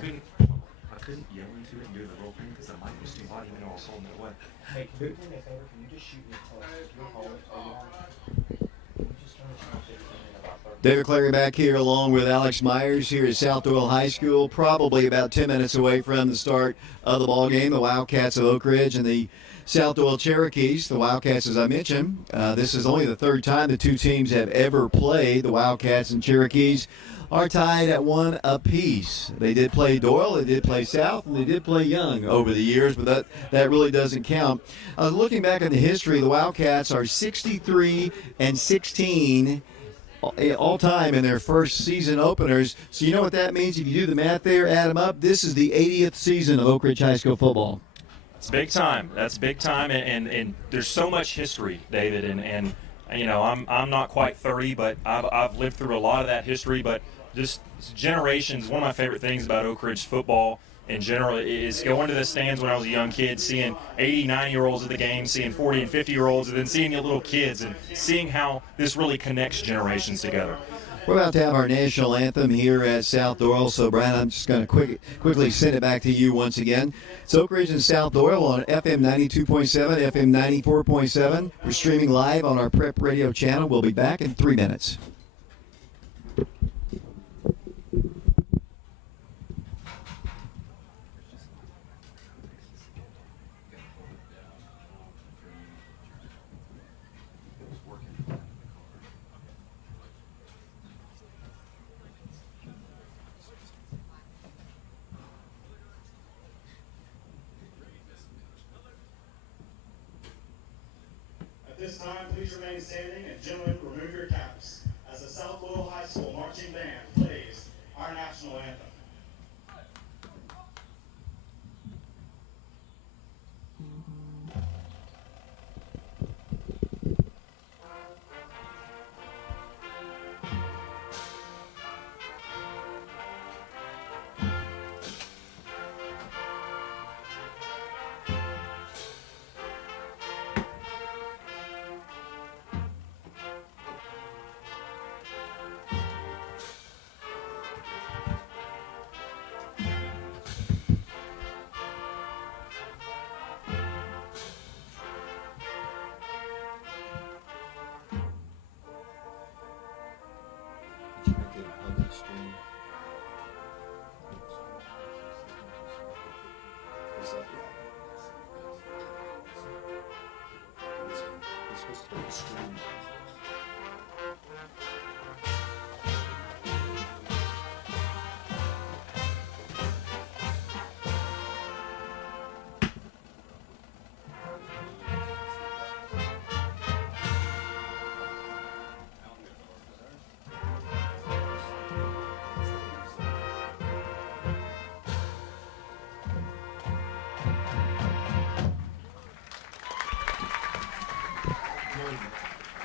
couldn't yell into it and do the roll thing because the mic was too hot, even though I was holding it away. Hey, do me a favor. Can you just shoot me a text? Your opponent, Can you just turn the channel 15 in about 30 David Clary back here along with Alex Myers here at South-Doyle High School, probably about 10 minutes away from the start of the ball game. The Wildcats of Oak Ridge and the South-Doyle Cherokees. The Wildcats, as I mentioned, this is only the third time the two teams have ever played. The Wildcats and Cherokees are tied at 1 apiece. They did play Doyle, they did play South, and they did play Young over the years, but that really doesn't count. Looking back at the history, the Wildcats are 63-16 all time in their first season openers. So you know what that means? If you do the math there, add them up, this is the 80th season of Oak Ridge High School football. It's big time. That's big time, and there's so much history, David, and you know, I'm not quite 30, but I've lived through a lot of that history, but just generations. One of my favorite things about Oak Ridge football in general is going to the stands when I was a young kid, seeing 80, 90-year-olds at the game, seeing 40 and 50-year-olds, and then seeing the little kids and seeing how this really connects generations together. We're about to have our national anthem here at South-Doyle. So, Brian, I'm just going to quickly send it back to you once again. It's Oak Ridge and South-Doyle on FM 92.7, FM 94.7. We're streaming live on our Prep Radio channel. We'll be back in 3 minutes. At this time, please remain standing, and gentlemen, remove your caps as the South-Doyle High School marching band plays our national anthem.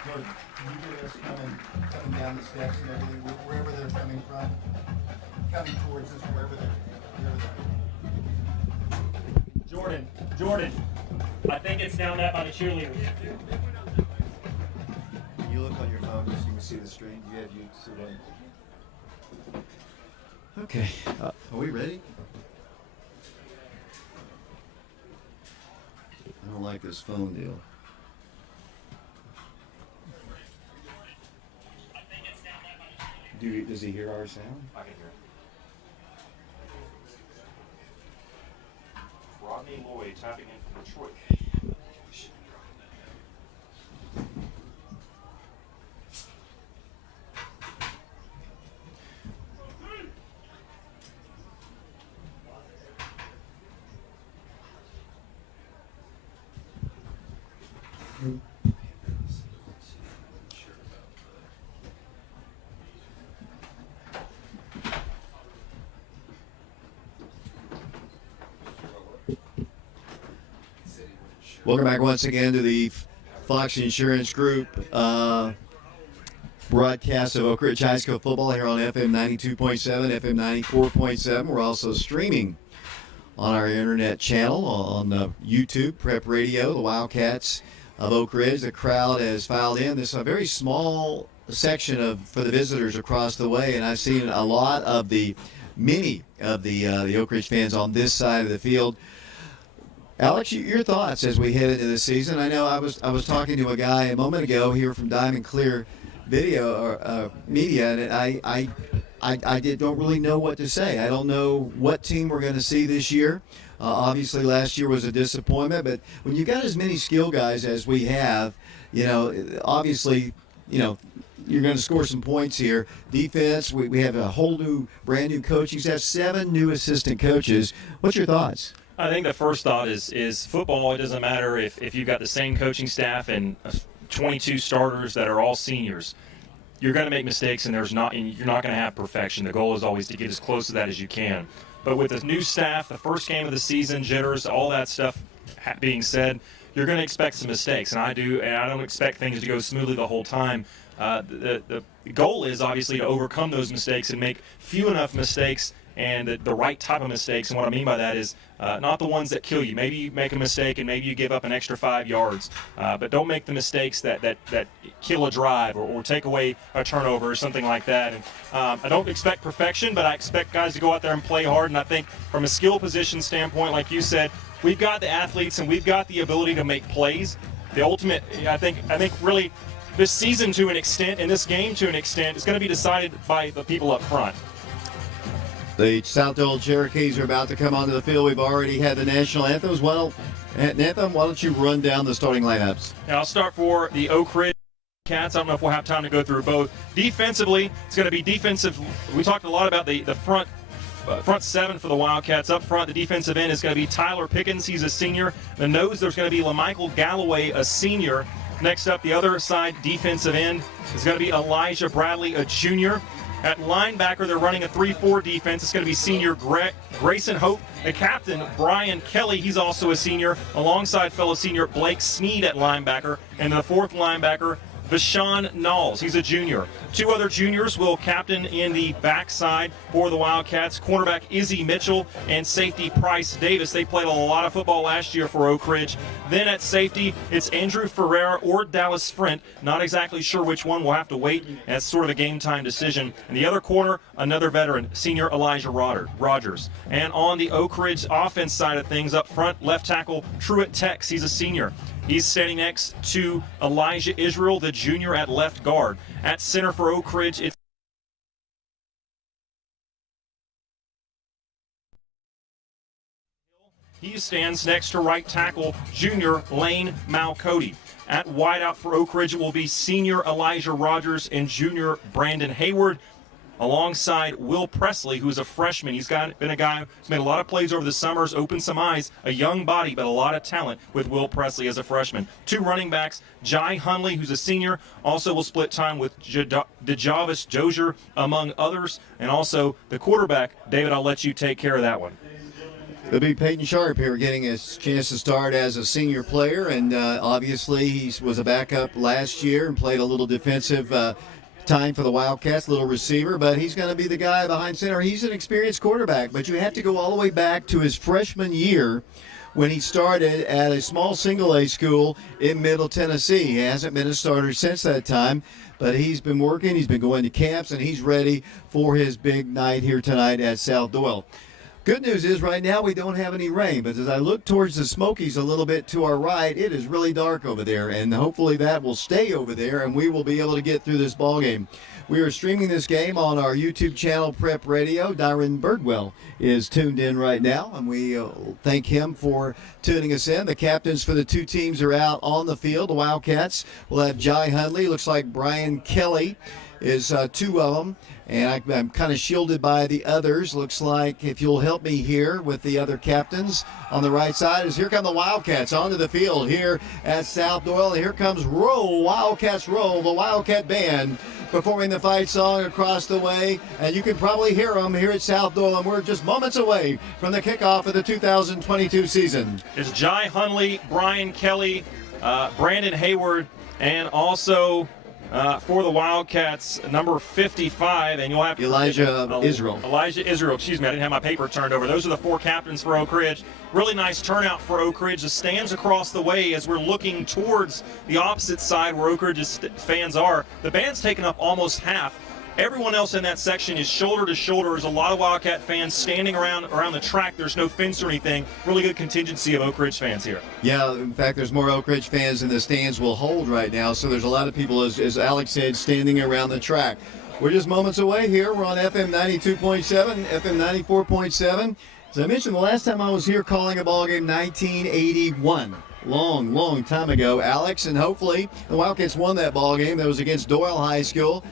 Jordan, can you get us coming down the steps and everything, wherever they're coming from, coming towards us, wherever they're Jordan, I think it's down that by the cheerleaders. Can you look on your phone just so you can see the screen? You see that? Okay, are we ready? I don't like this phone deal. Does he hear our sound? I can hear it. Rodney Lloyd tapping in from Detroit. Welcome back once again to the Fox Insurance Group broadcast of Oak Ridge High School football here on FM 92.7, FM 94.7. We're also streaming on our internet channel on YouTube, Prep Radio, the Wildcats of Oak Ridge. The crowd has filed in. This is a very small section for the visitors across the way, and I've seen a lot of the many of the Oak Ridge fans on this side of the field. Alex, your thoughts as we head into this season? I know I was talking to a guy a moment ago here from Diamond Clear Video or Media, and I don't really know what to say. I don't know what team we're going to see this year. Obviously, last year was a disappointment, but when you got as many skill guys as we have, obviously, you're going to score some points here. Defense, we have a whole brand new coaching staff, 7 new assistant coaches. What's your thoughts? I think the first thought is football. It doesn't matter if you've got the same coaching staff and 22 starters that are all seniors. You're going to make mistakes, and you're not going to have perfection. The goal is always to get as close to that as you can. But with the new staff, the first game of the season, jitters, all that stuff being said, you're going to expect some mistakes, and I don't expect things to go smoothly the whole time. The goal is obviously to overcome those mistakes and make few enough mistakes and the right type of mistakes. And what I mean by that is not the ones that kill you. Maybe you make a mistake and maybe you give up an extra 5 yards, but don't make the mistakes that kill a drive or take away a turnover or something like that. And I don't expect perfection, but I expect guys to go out there and play hard. And I think from a skill position standpoint, like you said, we've got the athletes and we've got the ability to make plays. The ultimate, I think really this season to an extent and this game to an extent is going to be decided by the people up front. The South-Doyle Cherokees are about to come onto the field. We've already had the national anthems. Well, Anthem, why don't you run down the starting lineups? Now, I'll start for the Oak Ridge Cats. I don't know if we'll have time to go through both. Defensively, it's going to be defensive. We talked a lot about the front 7 for the Wildcats. Up front, the defensive end is going to be Tyler Pickens. He's a senior. The nose, there's going to be LaMichael Galloway, a senior. Next up, the other side defensive end is going to be Elijah Bradley, a junior. At linebacker, they're running a 3-4 defense. It's going to be senior Grayson Hope. The captain, Brian Kelly, he's also a senior, alongside fellow senior Blake Sneed at linebacker. And the fourth linebacker, Vashon Knowles. He's a junior. 2 other juniors will captain in the backside for the Wildcats. Cornerback Izzy Mitchell and safety Price Davis. They played a lot of football last year for Oak Ridge. Then at safety, it's Andrew Ferreira or Dallas Frint. Not exactly sure which one. We'll have to wait. That's sort of a game time decision. And the other corner, another veteran, senior Elijah Rogers. And on the Oak Ridge offense side of things, up front, left tackle Truett Tex. He's a senior. He's standing next to Elijah Israel, the junior at left guard. At center for Oak Ridge, it's he stands next to right tackle junior Lane Malcody. At wideout for Oak Ridge, it will be senior Elijah Rogers and junior Brandon Hayward, alongside Will Presley, who's a freshman. He's been a guy who's made a lot of plays over the summers, opened some eyes, a young body, but a lot of talent with Will Presley as a freshman. 2 running backs, Jai Hunley, who's a senior, also will split time with DeJavis Dozier, among others, and also the quarterback. David, I'll let you take care of that one. It'll be Peyton Sharp here getting his chance to start as a senior player, and obviously he was a backup last year and played a little defensive time for the Wildcats, little receiver, but he's going to be the guy behind center. He's an experienced quarterback, but you have to go all the way back to his freshman year when he started at a small single-A school in Middle Tennessee. He hasn't been a starter since that time, but he's been working, he's been going to camps, and he's ready for his big night here tonight at South-Doyle. Good news is right now we don't have any rain, but as I look towards the Smokies a little bit to our right, it is really dark over there, and hopefully that will stay over there, and we will be able to get through this ball game. We are streaming this game on our YouTube channel, Prep Radio. Dyron Birdwell is tuned in right now, and we thank him for tuning us in. The captains for the 2 teams are out on the field. The Wildcats will have Jai Hunley. Looks like Brian Kelly is 2 of them. And I'm kind of shielded by the others. Looks like, if you'll help me here with the other captains on the right side, is here come the Wildcats onto the field here at South-Doyle. Here comes Roll, Wildcats Roll, the Wildcat Band, performing the fight song across the way. And you can probably hear them here at South-Doyle, and we're just moments away from the kickoff of the 2022 season. It's Jai Hunley, Brian Kelly, Brandon Hayward, and also for the Wildcats, number 55, and you'll have Elijah Israel. Elijah Israel, excuse me, I didn't have my paper turned over. Those are the 4 captains for Oak Ridge. Really nice turnout for Oak Ridge. The stands across the way as we're looking towards the opposite side where Oak Ridge's fans are. The band's taken up almost half. Everyone else in that section is shoulder to shoulder. There's a lot of Wildcat fans standing around the track. There's no fence or anything. Really good contingency of Oak Ridge fans here. Yeah, in fact, there's more Oak Ridge fans than the stands will hold right now, so there's a lot of people, as Alex said, standing around the track. We're just moments away here. We're on FM 92.7, FM 94.7. As I mentioned, the last time I was here calling a ball game, 1981. Long time ago, Alex, and hopefully the Wildcats won that ball game. That was against Doyle High School.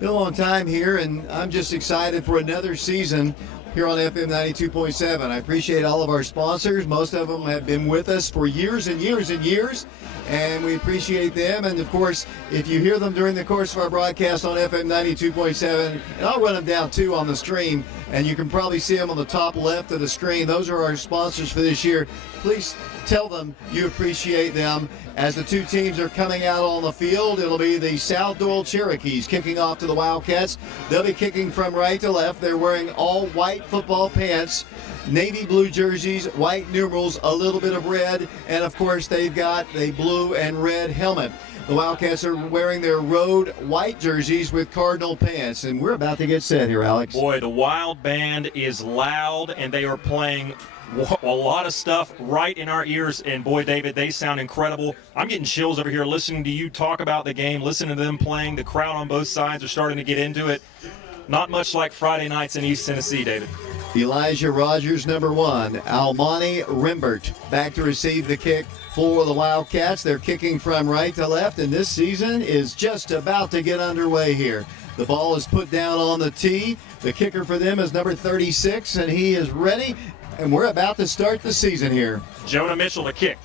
Been a long time here, and I'm just excited for another season here on FM 92.7. I appreciate all of our sponsors. Most of them have been with us for years and years and years, and we appreciate them. And of course, if you hear them during the course of our broadcast on FM 92.7, and I'll run them down too on the stream, and you can probably see them on the top left of the screen. Those are our sponsors for this year. Please tell them you appreciate them. As the two teams are coming out on the field, it'll be the South-Doyle Cherokees kicking off to the Wildcats. They'll be kicking from right to left. They're wearing all white football pants, navy blue jerseys, white numerals, a little bit of red, and of course they've got a blue and red helmet. The Wildcats are wearing their road white jerseys with cardinal pants, and we're about to get set here, Alex. Boy, the Wild Band is loud, and they are playing a lot of stuff right in our ears, and boy, David, they sound incredible. I'm getting chills over here listening to you talk about the game, listening to them playing. The crowd on both sides are starting to get into it. Not much like Friday nights in East Tennessee, David. Elijah Rogers, number 1. Almani Rimbert back to receive the kick for the Wildcats. They're kicking from right to left, and this season is just about to get underway here. The ball is put down on the tee. The kicker for them is number 36, and he is ready. And we're about to start the season here. Jonah Mitchell to kick.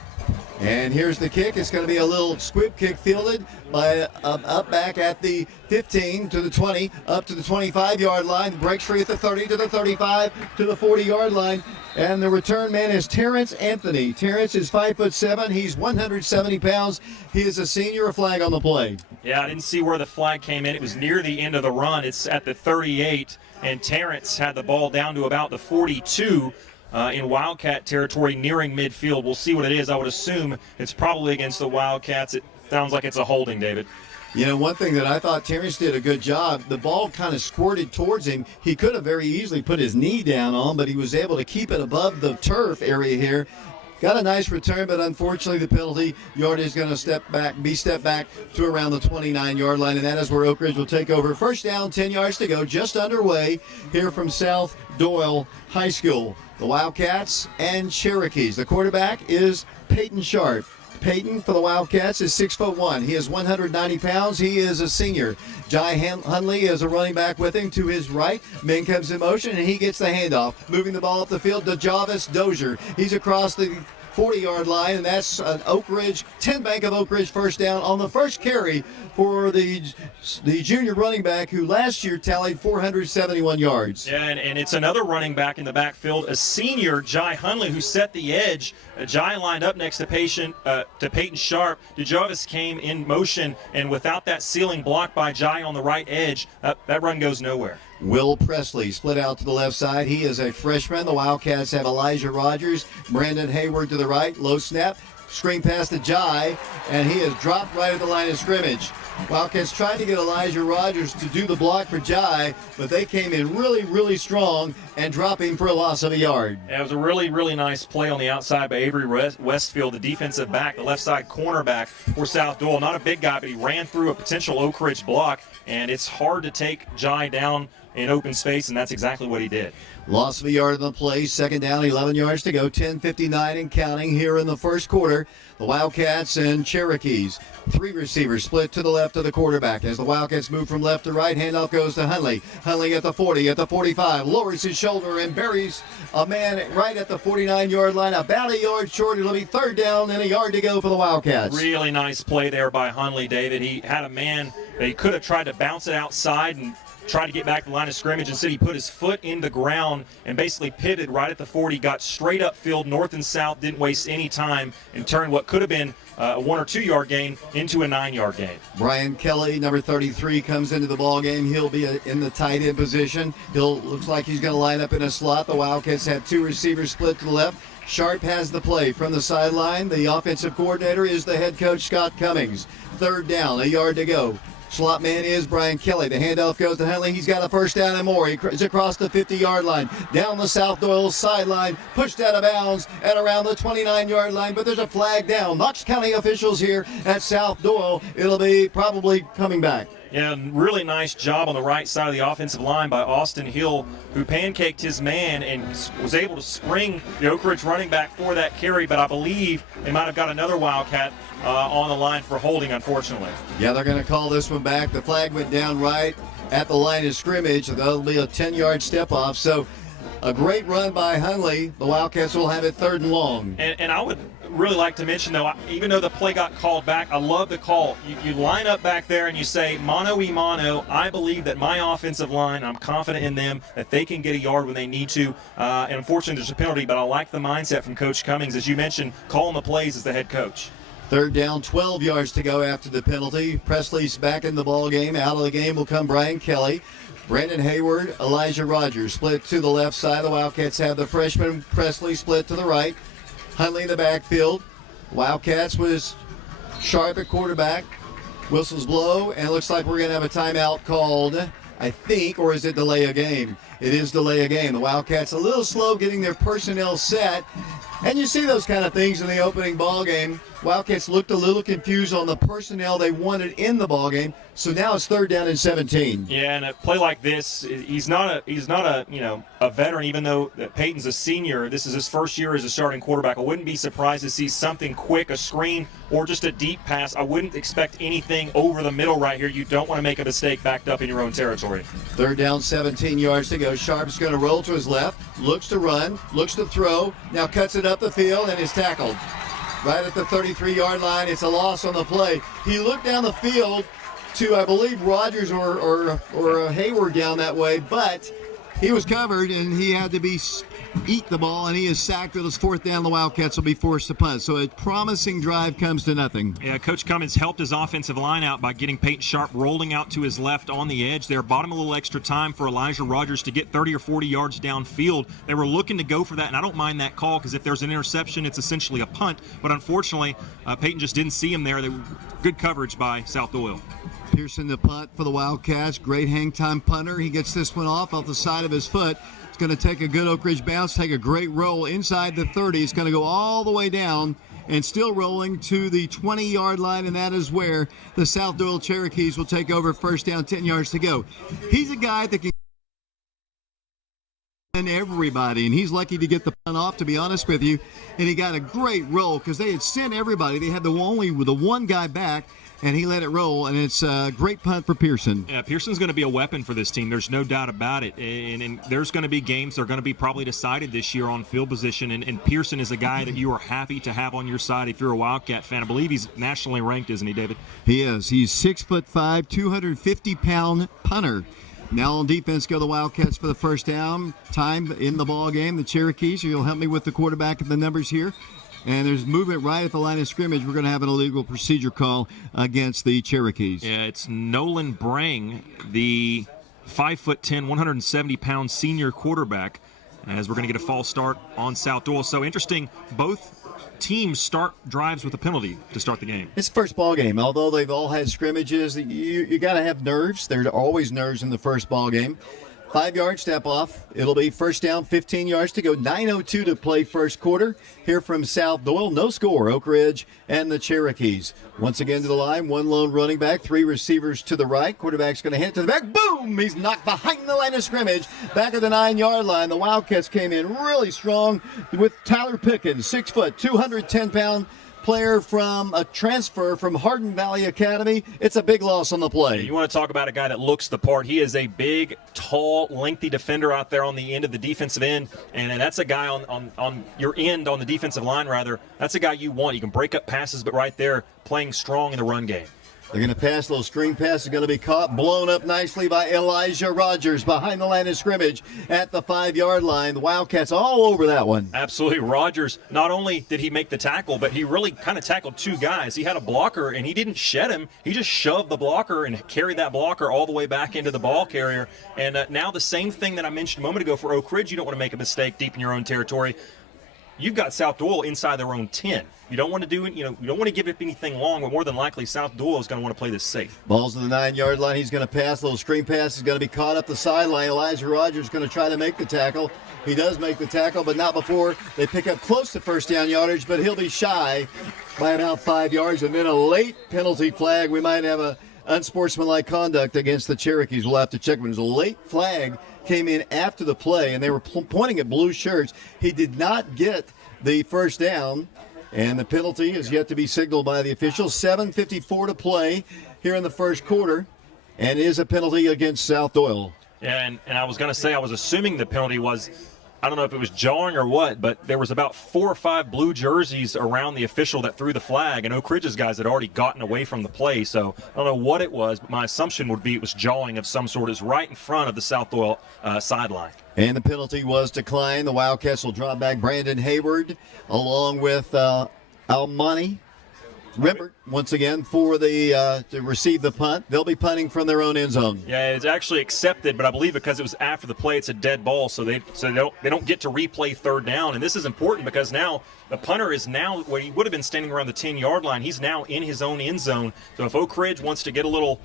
And here's the kick. It's going to be a little squib kick fielded by up back at the 15 to the 20, up to the 25-yard line. Breaks free at the 30 to the 35 to the 40-yard line. And the return man is Terrence Anthony. Terrence is 5'7". He's 170 pounds. He is a senior. A flag on the play. Yeah, I didn't see where the flag came in. It was near the end of the run. It's at the 38, and Terrence had the ball down to about the 42. In Wildcat territory nearing midfield. We'll see what it is. I would assume it's probably against the Wildcats. It sounds like it's a holding, David. You know, one thing that I thought Terrence did a good job, the ball kind of squirted towards him. He could have very easily put his knee down on, but he was able to keep it above the turf area here. Got a nice return, but unfortunately the penalty yard is going to step back to around the 29-yard line, and that is where Oak Ridge will take over. First down, 10 yards to go, just underway here from South-Doyle High School. The Wildcats and Cherokees. The quarterback is Peyton Sharp. Peyton for the Wildcats is 6'1". He is 190 pounds. He is a senior. Jai Hunley is a running back with him to his right. Men comes in motion, and he gets the handoff. Moving the ball up the field to Jarvis Dozier. He's across the 40-yard line, and that's an Oak Ridge, 10 Bank of Oak Ridge first down on the first carry for the junior running back who last year tallied 471 yards. Yeah, and it's another running back in the backfield, a senior, Jai Hunley, who set the edge. Jai lined up next to Peyton Sharp. DeJarvis came in motion, and without that ceiling blocked by Jai on the right edge, that run goes nowhere. Will Presley split out to the left side. He is a freshman. The Wildcats have Elijah Rogers, Brandon Hayward to the right. Low snap, screen pass to Jai, and he is dropped right at the line of scrimmage. Wildcats tried to get Elijah Rogers to do the block for Jai, but they came in really, really strong and dropped him for a loss of a yard. Yeah, it was a really, really nice play on the outside by Avery Westfield, the defensive back, the left side cornerback for South-Doyle. Not a big guy, but he ran through a potential Oak Ridge block, and it's hard to take Jai down in open space, and that's exactly what he did. Loss of a yard on the play. Second down, 11 yards to go. 10:59 and counting here in the first quarter. The Wildcats and Cherokees. 3 receivers split to the left of the quarterback. As the Wildcats move from left to right, handoff goes to Hunley. Hunley at the 40, at the 45, lowers his shoulder and buries a man right at the 49-yard line. About a yard short. It'll be third down and a yard to go for the Wildcats. Really nice play there by Hunley, David. He had a man that he could have tried to bounce it outside and tried to get back to the line of scrimmage. Instead, he put his foot in the ground and basically pivoted right at the 40, got straight upfield, north and south, didn't waste any time, and turned what could have been a 1 or 2 yard gain into a 9-yard gain. Brian Kelly, number 33, comes into the ball game. He'll be in the tight end position. Looks like he's going to line up in a slot. The Wildcats have 2 receivers split to the left. Sharp has the play from the sideline. The offensive coordinator is the head coach, Scott Cummings. Third down, a yard to go. Slot man is Brian Kelly. The handoff goes to Huntley. He's got a first down and more. He's across the 50-yard line, down the South-Doyle sideline, pushed out of bounds at around the 29-yard line, but there's a flag down. Knox County officials here at South-Doyle. It'll be probably coming back. Yeah, really nice job on the right side of the offensive line by Austin Hill, who pancaked his man and was able to spring the Oak Ridge running back for that carry, but I believe they might have got another Wildcat on the line for holding, unfortunately. Yeah, they're going to call this one back. The flag went down right at the line of scrimmage. That'll be a 10-yard step off. So a great run by Huntley. The Wildcats will have it 3rd and long. And I would really like to mention, though, even though the play got called back, I love the call. You line up back there and you say, mano y mano, I believe that my offensive line, I'm confident in them, that they can get a yard when they need to. And unfortunately, there's a penalty, but I like the mindset from Coach Cummings. As you mentioned, calling the plays as the head coach. 3rd down, 12 yards to go after the penalty. Presley's back in the ball game. Out of the game will come Brian Kelly. Brandon Hayward, Elijah Rogers split to the left side. The Wildcats have the freshman Presley split to the right. Huntley in the backfield. Wildcats was sharp at quarterback. Whistles blow, and it looks like we're going to have a timeout called, I think, or is it delay a game? It is delay a game. The Wildcats a little slow getting their personnel set. And you see those kind of things in the opening ball game. Wildcats looked a little confused on the personnel they wanted in the ball game. So now it's 3rd down and 17. Yeah, and a play like this, he's not a veteran, even though Peyton's a senior. This is his first year as a starting quarterback. I wouldn't be surprised to see something quick, a screen, or just a deep pass. I wouldn't expect anything over the middle right here. You don't want to make a mistake backed up in your own territory. 3rd down, 17 yards to go. Sharp's going to roll to his left, looks to run, looks to throw, now cuts it up the field and is tackled. Right at the 33-yard line. It's a loss on the play. He looked down the field to, I believe, Rogers or Hayward down that way, but he was covered and he had to eat the ball, and he is sacked. It was 4th down. The Wildcats will be forced to punt. So a promising drive comes to nothing. Yeah, Coach Cummins helped his offensive line out by getting Peyton Sharp rolling out to his left on the edge there. Bought him a little extra time for Elijah Rogers to get 30 or 40 yards downfield. They were looking to go for that, and I don't mind that call because if there's an interception, it's essentially a punt. But unfortunately, Peyton just didn't see him there. They were good coverage by South-Doyle. Pearson the punt for the Wildcats. Great hang time punter. He gets this one off the side of his foot. It's going to take a good Oak Ridge bounce, take a great roll inside the 30. It's going to go all the way down and still rolling to the 20-yard line, and that is where the South-Doyle Cherokees will take over. 1st down, 10 yards to go. He's a guy that can everybody, and he's lucky to get the punt off, to be honest with you. And he got a great roll because they had sent everybody. They had the one guy back, and he let it roll, and it's a great punt for Pearson. Yeah, Pearson's going to be a weapon for this team. There's no doubt about it. And there's going to be games that are going to be probably decided this year on field position, and Pearson is a guy that you are happy to have on your side if you're a Wildcat fan. I believe he's nationally ranked, isn't he, David? He is. He's 6'5", 250-pound punter. Now on defense go the Wildcats for the 1st down. Time in the ball game. The Cherokees, you'll help me with the quarterback and the numbers here. And there's movement right at the line of scrimmage. We're going to have an illegal procedure call against the Cherokees. Yeah, it's Nolan Brang, the 5'10", 170-pound senior quarterback, as we're going to get a false start on South-Doyle. So interesting, both teams start drives with a penalty to start the game. It's the first ball game. Although they've all had scrimmages, you got to have nerves. There's always nerves in the first ball game. 5-yard step off. It'll be 1st down, 15 yards to go. 9:02 to play first quarter. Here from South-Doyle, no score. Oak Ridge and the Cherokees. Once again to the line, one lone running back, 3 receivers to the right. Quarterback's going to hand it to the back. Boom! He's knocked behind the line of scrimmage. Back at the 9-yard line. The Wildcats came in really strong with Tyler Pickens, 6 foot, 210-pound player from a transfer from Hardin Valley Academy. It's a big loss on the play. You want to talk about a guy that looks the part. He is a big, tall, lengthy defender out there on the end of the defensive end, and that's a guy on your end, on the defensive line, rather. That's a guy you want. You can break up passes, but right there, playing strong in the run game. They're going to pass. A little screen pass is going to be caught, blown up nicely by Elijah Rogers behind the line of scrimmage at the 5-yard line. The Wildcats all over that one. Absolutely. Rogers, not only did he make the tackle, but he really kind of tackled 2 guys. He had a blocker, and he didn't shed him. He just shoved the blocker and carried that blocker all the way back into the ball carrier. And now the same thing that I mentioned a moment ago for Oak Ridge, you don't want to make a mistake deep in your own territory. you've got South-Doyle inside their own 10. You don't want to do it, you don't want to give up anything long, but more than likely South-Doyle is going to want to play this safe. Ball's to the 9-yard line. He's going to pass. A little screen pass is going to be caught up the sideline. Elijah Rogers is going to try to make the tackle. He does make the tackle, but not before they pick up close to first down yardage, but he'll be shy by about 5 yards. And then a late penalty flag. We might have a unsportsmanlike conduct against the Cherokees. We'll have to check. But it was a late flag, came in after the play, and they were pointing at blue shirts. He did not get the first down, and the penalty is yet to be signaled by the officials. 7:54 to play here in the first quarter, and it is a penalty against South-Doyle. Yeah, and I was going to say, I was assuming the penalty was, I don't know if it was jawing or what, but there was about 4 or 5 blue jerseys around the official that threw the flag, and Oak Ridge's guys had already gotten away from the play, so I don't know what it was, but my assumption would be it was jawing of some sort. It's right in front of the South-Doyle sideline. And the penalty was declined. The Wildcats will drop back Brandon Hayward along with Almani Rippert once again for the to receive the punt. They'll be punting from their own end zone. Yeah, it's actually accepted, but I believe because it was after the play, it's a dead ball, so they don't get to replay third down. And this is important because now the punter is now where he would have been standing around the 10-yard line. He's now in his own end zone. So if Oak Ridge wants to get a little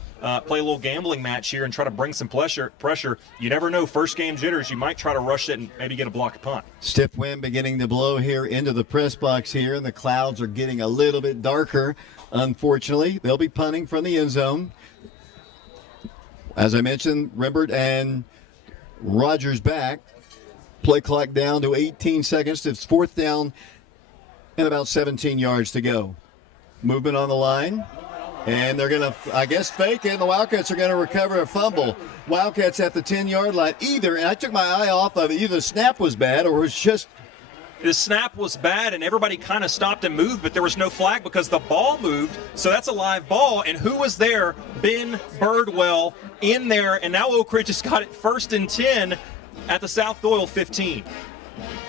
play a little gambling match here and try to bring some pressure, you never know. First game jitters, you might try to rush it and maybe get a block punt. Stiff wind beginning to blow here into the press box here, and the clouds are getting a little bit darker. Unfortunately, they'll be punting from the end zone. As I mentioned, Rimbert and Rogers back. Play clock down to 18 seconds. It's fourth down and about 17 yards to go. Movement on the line. And they're going to, I guess, fake it. And the Wildcats are going to recover a fumble. Wildcats at the 10-yard line. And I took my eye off of it, either the snap was bad or it was just. The snap was bad, and everybody kind of stopped and moved, but there was no flag because the ball moved, so that's a live ball. And who was there? Ben Birdwell in there, and now Oak Ridge has got it 1st and 10 at the South-Doyle 15.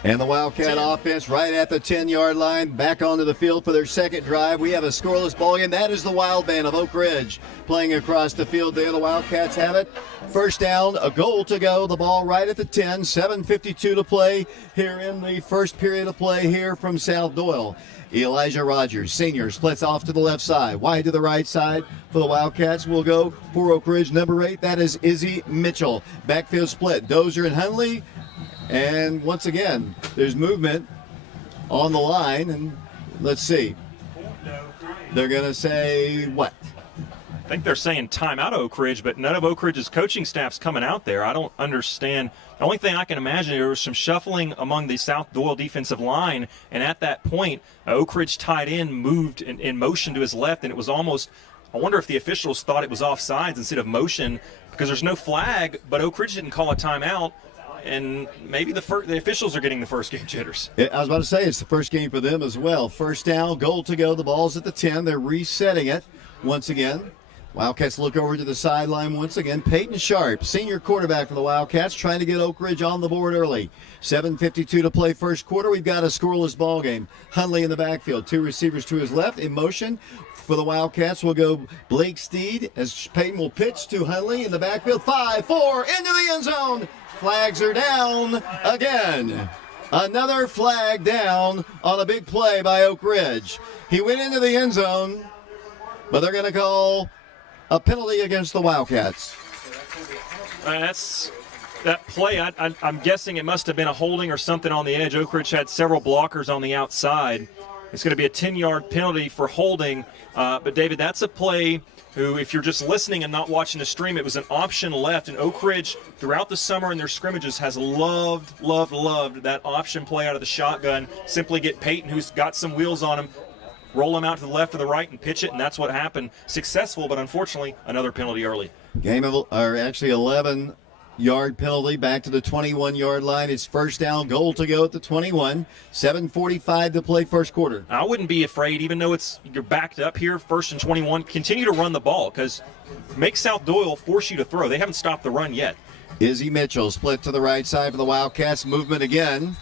And the Wildcat offense right at the 10-yard line, back onto the field for their second drive. We have a scoreless ball game. That is the Wild Band of Oak Ridge playing across the field there. The Wildcats have it. First down, a goal to go. The ball right at the 10. 7:52 to play here in the first period of play here from South-Doyle. Elijah Rogers, senior, splits off to the left side. Wide to the right side for the Wildcats. Will go for Oak Ridge, number 8. That is Izzy Mitchell. Backfield split. Dozier and Hunley. And once again, there's movement on the line. And let's see. They're going to say what? I think they're saying timeout Oak Ridge, but none of Oak Ridge's coaching staff's coming out there. I don't understand. The only thing I can imagine, there was some shuffling among the South-Doyle defensive line, and at that point, Oak Ridge tight end moved in motion to his left, and it was almost, I wonder if the officials thought it was offsides instead of motion, because there's no flag, but Oak Ridge didn't call a timeout. And maybe the officials are getting the first game jitters. I was about to say it's the first game for them as well. First down, goal to go. The ball's at the 10. They're resetting it once again. Wildcats look over to the sideline once again. Peyton Sharp, senior quarterback for the Wildcats, trying to get Oak Ridge on the board early. 7:52 to play first quarter. We've got a scoreless ball game. Hunley in the backfield. 2 receivers to his left. In motion for the Wildcats will go Blake Steed as Peyton will pitch to Hunley in the backfield. 5-4 into the end zone. Flags are down again. Another flag down on a big play by Oak Ridge. He went into the end zone, but they're going to call a penalty against the Wildcats. That's that play. I'm guessing it must have been a holding or something on the edge. Oak Ridge had several blockers on the outside. It's going to be a 10-yard penalty for holding. But, David, that's a play who, if you're just listening and not watching the stream, it was an option left. And Oak Ridge, throughout the summer in their scrimmages, has loved that option play out of the shotgun. Simply get Peyton, who's got some wheels on him, roll him out to the left or the right and pitch it, and that's what happened. Successful, but unfortunately, another penalty early. 11-yard penalty back to the 21-yard line. It's first down, goal to go at the 21. 7:45 to play first quarter. I wouldn't be afraid, even though you're backed up here, 1st and 21. Continue to run the ball because make South-Doyle force you to throw. They haven't stopped the run yet. Izzy Mitchell split to the right side for the Wildcats. Movement again.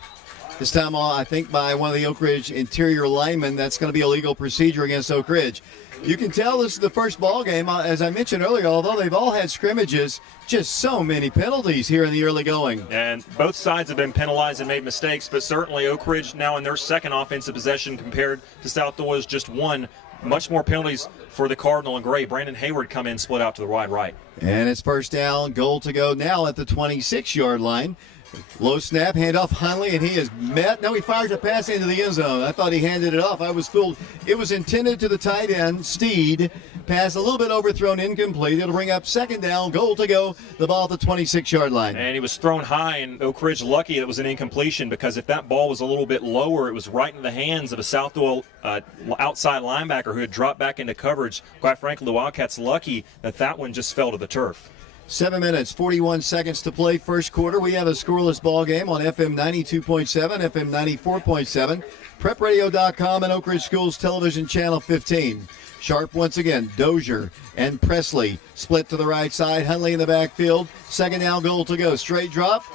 This time, I think, by one of the Oak Ridge interior linemen. That's going to be a legal procedure against Oak Ridge. You can tell this is the first ball game. As I mentioned earlier, although they've all had scrimmages, just so many penalties here in the early going. And both sides have been penalized and made mistakes, but certainly Oak Ridge now in their second offensive possession compared to South-Doyle's just one. Much more penalties for the Cardinal and Gray. Brandon Hayward come in, split out to the wide right. And it's first down, goal to go now at the 26-yard line. Low snap, handoff Hunley, and he is met. No, he fires a pass into the end zone. I thought he handed it off. I was fooled. It was intended to the tight end, Steed. Pass a little bit overthrown, incomplete. It'll bring up second down, goal to go. The ball at the 26-yard line. And he was thrown high, and Oak Ridge lucky it was an incompletion, because if that ball was a little bit lower, it was right in the hands of a South-Doyle outside linebacker who had dropped back into coverage. Quite frankly, the Wildcats lucky that one just fell to the turf. 7 minutes, 41 seconds to play first quarter. We have a scoreless ball game on FM 92.7, FM 94.7, prepradio.com, and Oak Ridge Schools Television Channel 15. Sharp once again, Dozier and Presley split to the right side. Hunley in the backfield. Second down, goal to go. Straight drop.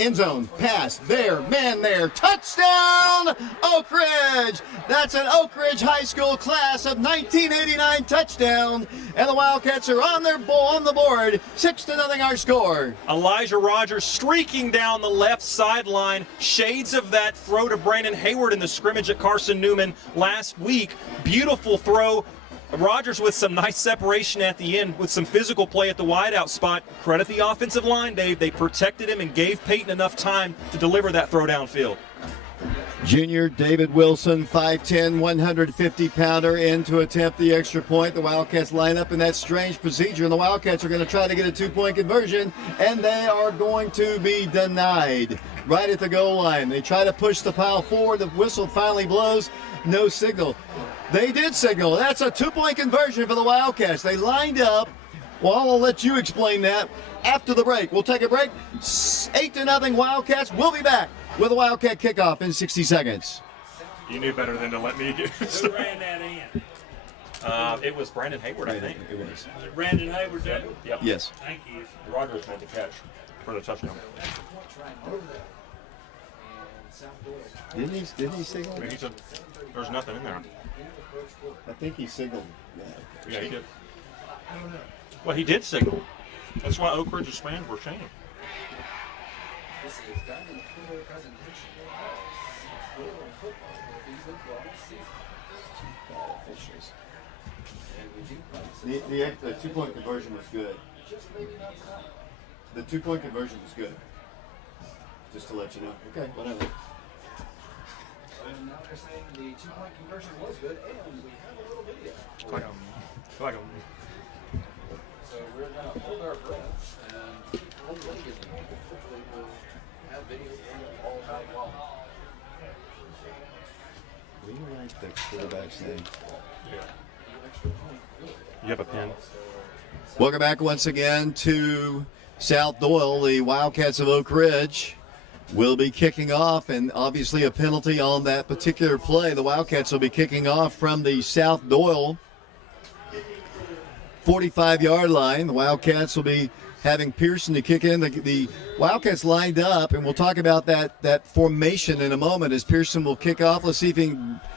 End zone, pass, there, man there, touchdown, Oak Ridge! That's an Oak Ridge High School class of 1989 touchdown, and the Wildcats are on the board, 6-0 our score. Elijah Rogers streaking down the left sideline, shades of that throw to Brandon Hayward in the scrimmage at Carson Newman last week. Beautiful throw. Rogers with some nice separation at the end with some physical play at the wideout spot. Credit the offensive line, Dave. They protected him and gave Peyton enough time to deliver that throw downfield. Junior David Wilson, 5'10", 150-pounder, in to attempt the extra point. The Wildcats line up in that strange procedure, and the Wildcats are going to try to get a two-point conversion, and they are going to be denied right at the goal line. They try to push the pile forward. The whistle finally blows. No signal. They did signal. That's a two-point conversion for the Wildcats. They lined up. Well, I'll let you explain that after the break. We'll take a break. 8-0 Wildcats. We'll be back with a Wildcat kickoff in 60 seconds. You knew better than to let me get Who ran that in? It was Brandon Hayward, I think. It was. Was it Brandon Hayward did it? Yep. Yes. Thank you. Rogers made the catch for the touchdown. Didn't he signal? I mean, there's nothing in there. I think he signaled. Yeah, he did. Well, he did signal. That's why Oak Ridge's fans were chanting. The two-point conversion was good. The two-point conversion was good. Just to let you know. Okay, whatever. And now they're saying the two-point conversion was good, and we have a little video. So we're going to hold our breath and hopefully we'll have video all night long. What do you like the quarterback's name? You have a pen? Welcome back once again to South-Doyle. The Wildcats of Oak Ridge will be kicking off, and obviously a penalty on that particular play. The Wildcats will be kicking off from the South-Doyle 45-yard line. The Wildcats will be having Pearson to kick in. The Wildcats lined up, and we'll talk about that formation in a moment as Pearson will kick off. Let's see if he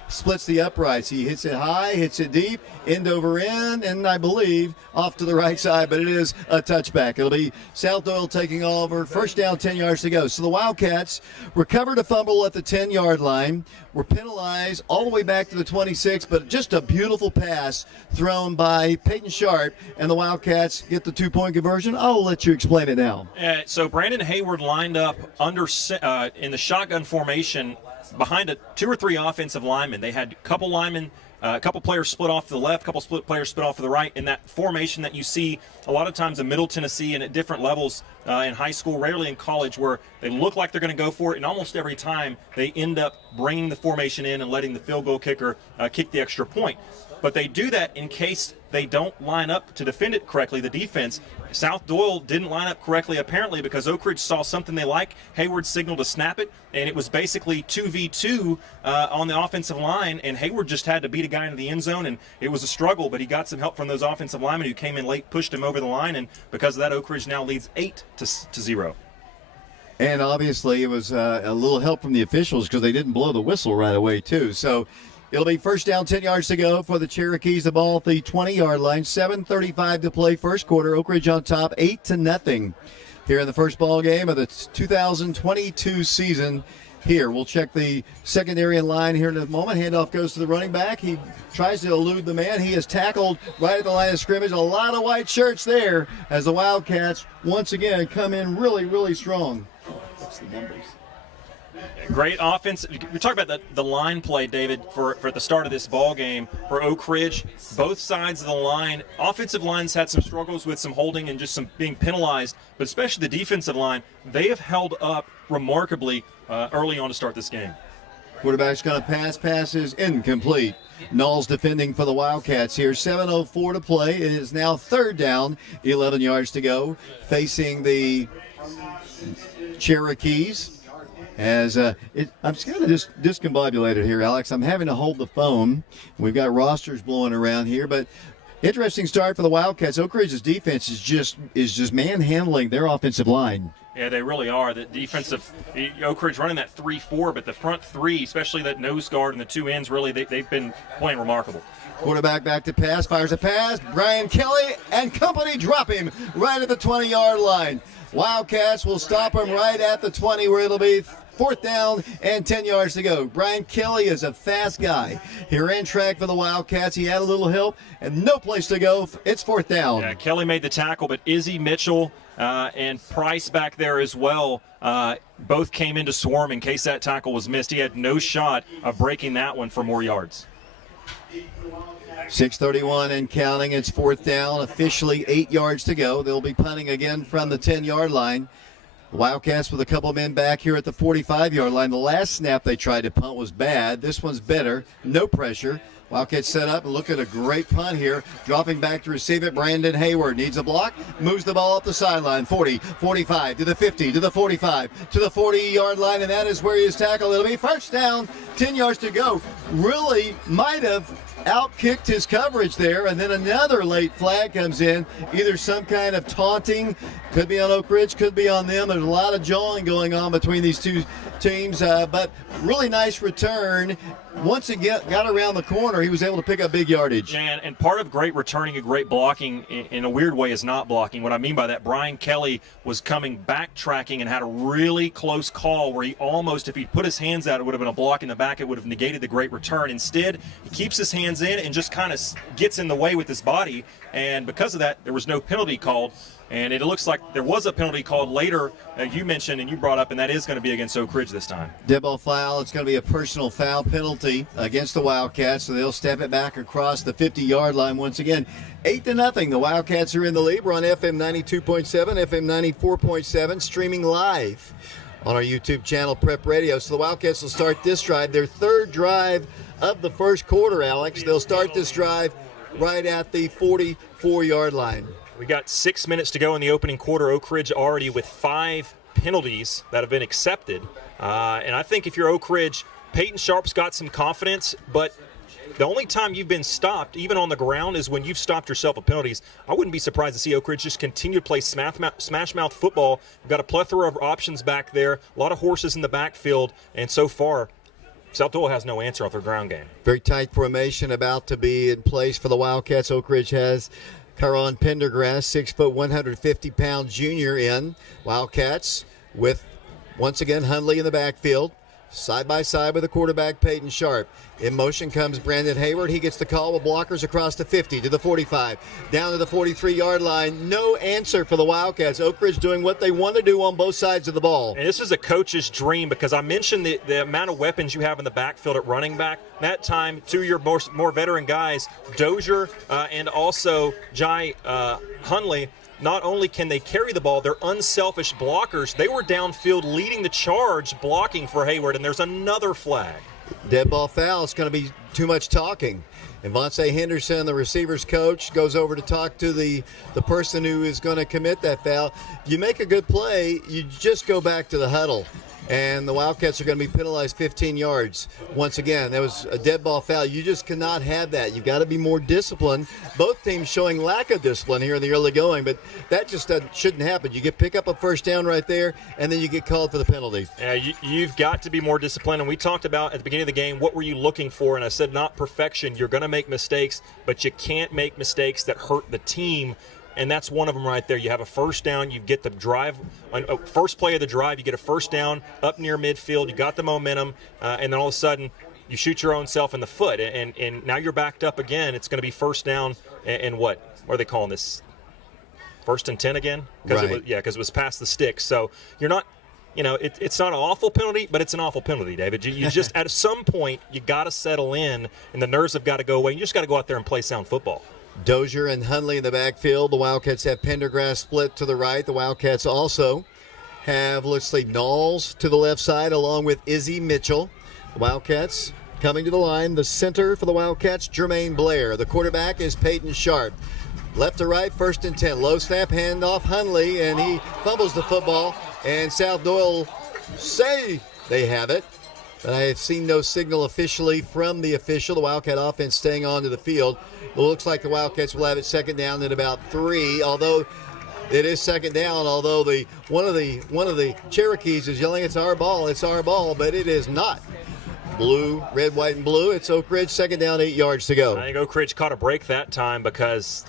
splits the uprights. He hits it high, hits it deep, end over end, and I believe off to the right side, but it is a touchback. It'll be South-Doyle taking over. First down, 10 yards to go. So the Wildcats recovered a fumble at the 10-yard line, were penalized all the way back to the 26, but just a beautiful pass thrown by Peyton Sharp, and the Wildcats get the two-point conversion. I'll let you explain it now. So Brandon Hayward lined up in the shotgun formation behind two or three offensive linemen. They had a couple linemen, a couple players split off to the left, a couple players split off to the right. In that formation that you see a lot of times in Middle Tennessee and at different levels in high school, rarely in college, where they look like they're going to go for it, and almost every time they end up bringing the formation in and letting the field goal kicker kick the extra point. But they do that in case they don't line up to defend it correctly, the defense. South-Doyle didn't line up correctly, apparently, because Oak Ridge saw something they like. Hayward signaled to snap it, and it was basically 2v2 on the offensive line, and Hayward just had to beat a guy into the end zone, and it was a struggle, but he got some help from those offensive linemen who came in late, pushed him over the line, and because of that, Oak Ridge now leads 8-0. And obviously it was a little help from the officials because they didn't blow the whistle right away, too. So It'll be first down, 10 yards to go for the Cherokees. The ball at the 20-yard line. 7:35 to play first quarter. Oak Ridge on top, 8-0 here in the first ball game of the 2022 season. Here, we'll check the secondary and line here in a moment. Handoff goes to the running back. He tries to elude the man. He is tackled right at the line of scrimmage. A lot of white shirts there as the Wildcats once again come in really, really strong. That's the numbers. Great offense. We talk about the line play, David, for the start of this ball game for Oak Ridge. Both sides of the line, offensive lines had some struggles with some holding and just some being penalized, but especially the defensive line, they have held up remarkably early on to start this game. Quarterback's going to pass is incomplete. Knowles defending for the Wildcats here. 7:04 to play. It is now third down, 11 yards to go, facing the Cherokees. As I'm kind of discombobulated here, Alex. I'm having to hold the phone. We've got rosters blowing around here, but interesting start for the Wildcats. Oak Ridge's defense is just manhandling their offensive line. Yeah, they really are. The defensive, Oak Ridge running that 3-4, but the front three, especially that nose guard and the two ends, really, they've been playing remarkable. Quarterback back to pass, fires a pass. Brian Kelly and company drop him right at the 20-yard line. Wildcats will stop him right at the 20, where it'll be fourth down and 10 yards to go. Brian Kelly is a fast guy. He ran track for the Wildcats. He had a little help and no place to go. It's fourth down. Yeah, Kelly made the tackle, but Izzy Mitchell and Price back there as well both came into swarm in case that tackle was missed. He had no shot of breaking that one for more yards. 6:31 and counting. It's fourth down. Officially 8 yards to go. They'll be punting again from the 10-yard line. The Wildcats with a couple men back here at the 45-yard line. The last snap they tried to punt was bad. This one's better. No pressure. Wildcats set up and look at a great punt here. Dropping back to receive it. Brandon Hayward needs a block. Moves the ball up the sideline. 40, 45, to the 50, to the 45, to the 40-yard line, and that is where he is tackled. It'll be first down, 10 yards to go. Really might have outkicked his coverage there, and then another late flag comes in. Either some kind of taunting, could be on Oak Ridge, could be on them. There's a lot of jawing going on between these two teams, but really nice return. Once again, got around the corner, he was able to pick up big yardage. And part of great returning and great blocking in a weird way is not blocking. What I mean by that, Brian Kelly was coming backtracking and had a really close call where he almost, if he put his hands out, it would have been a block in the back. It would have negated the great return. Instead, he keeps his hands in and just kind of gets in the way with his body. And because of that, there was no penalty called. And it looks like there was a penalty called later, you mentioned and you brought up, and that is going to be against Oak Ridge this time. Dead ball foul. It's going to be a personal foul penalty against the Wildcats, so they'll step it back across the 50-yard line once again. 8-0. The Wildcats are in the lead. We're on FM 92.7, FM 94.7, streaming live on our YouTube channel, Prep Radio. So the Wildcats will start this drive, their third drive of the first quarter, Alex. They'll start this drive right at the 44-yard line. We got 6 minutes to go in the opening quarter. Oak Ridge already with 5 penalties that have been accepted. And I think if you're Oak Ridge, Peyton Sharp's got some confidence, but the only time you've been stopped, even on the ground, is when you've stopped yourself with penalties. I wouldn't be surprised to see Oak Ridge just continue to play smash mouth football. We've got a plethora of options back there, a lot of horses in the backfield, and so far, South-Doyle has no answer off their ground game. Very tight formation about to be in place for the Wildcats. Oak Ridge has Caron Pendergrass, 6 foot, 150-pound junior in. Wildcats with, once again, Hundley in the backfield. Side by side with the quarterback, Peyton Sharp. In motion comes Brandon Hayward. He gets the call with blockers across the 50 to the 45, down to the 43-yard line. No answer for the Wildcats. Oak Ridge doing what they want to do on both sides of the ball. And this is a coach's dream, because I mentioned the amount of weapons you have in the backfield at running back. That time, two of your more veteran guys, Dozier and also Jai Hundley, not only can they carry the ball, they're unselfish blockers. They were downfield leading the charge, blocking for Hayward, and there's another flag. Dead ball foul. It's going to be too much talking. And Vontae Henderson, the receivers coach, goes over to talk to the person who is going to commit that foul. You make a good play, you just go back to the huddle. and the Wildcats are going to be penalized 15 yards. Once again, that was a dead ball foul. You just cannot have that. You've got to be more disciplined. Both teams showing lack of discipline here in the early going, but that just shouldn't happen. You pick up a first down right there, and then you get called for the penalty. You've got to be more disciplined, and we talked about at the beginning of the game, what were you looking for? And I said not perfection. You're going to make mistakes, but you can't make mistakes that hurt the team. And that's one of them right there. You have a first down, you get the drive, first play of the drive, you get a first down up near midfield, you got the momentum, and then all of a sudden you shoot your own self in the foot. And now you're backed up again. It's going to be first down and what are they calling this? First and 10 again? Right. Because it was past the sticks. So you're not, it's not an awful penalty, but it's an awful penalty, David. You just, at some point, you got to settle in, and the nerves have got to go away. You just got to go out there and play sound football. Dozier and Hundley in the backfield. The Wildcats have Pendergrass split to the right. The Wildcats also have, Knowles to the left side along with Izzy Mitchell. The Wildcats coming to the line. The center for the Wildcats, Jermaine Blair. The quarterback is Peyton Sharp. Left to right, first and 10. Low snap, handoff, Hundley, and he fumbles the football. And South-Doyle say they have it. But I have seen no signal officially from the official. The Wildcat offense staying on to the field. It looks like the Wildcats will have it second down at about 3, although it is second down, although one of the Cherokees is yelling, it's our ball, but it is not. Blue, red, white, and blue. It's Oak Ridge, second down, 8 yards to go. I think Oak Ridge caught a break that time because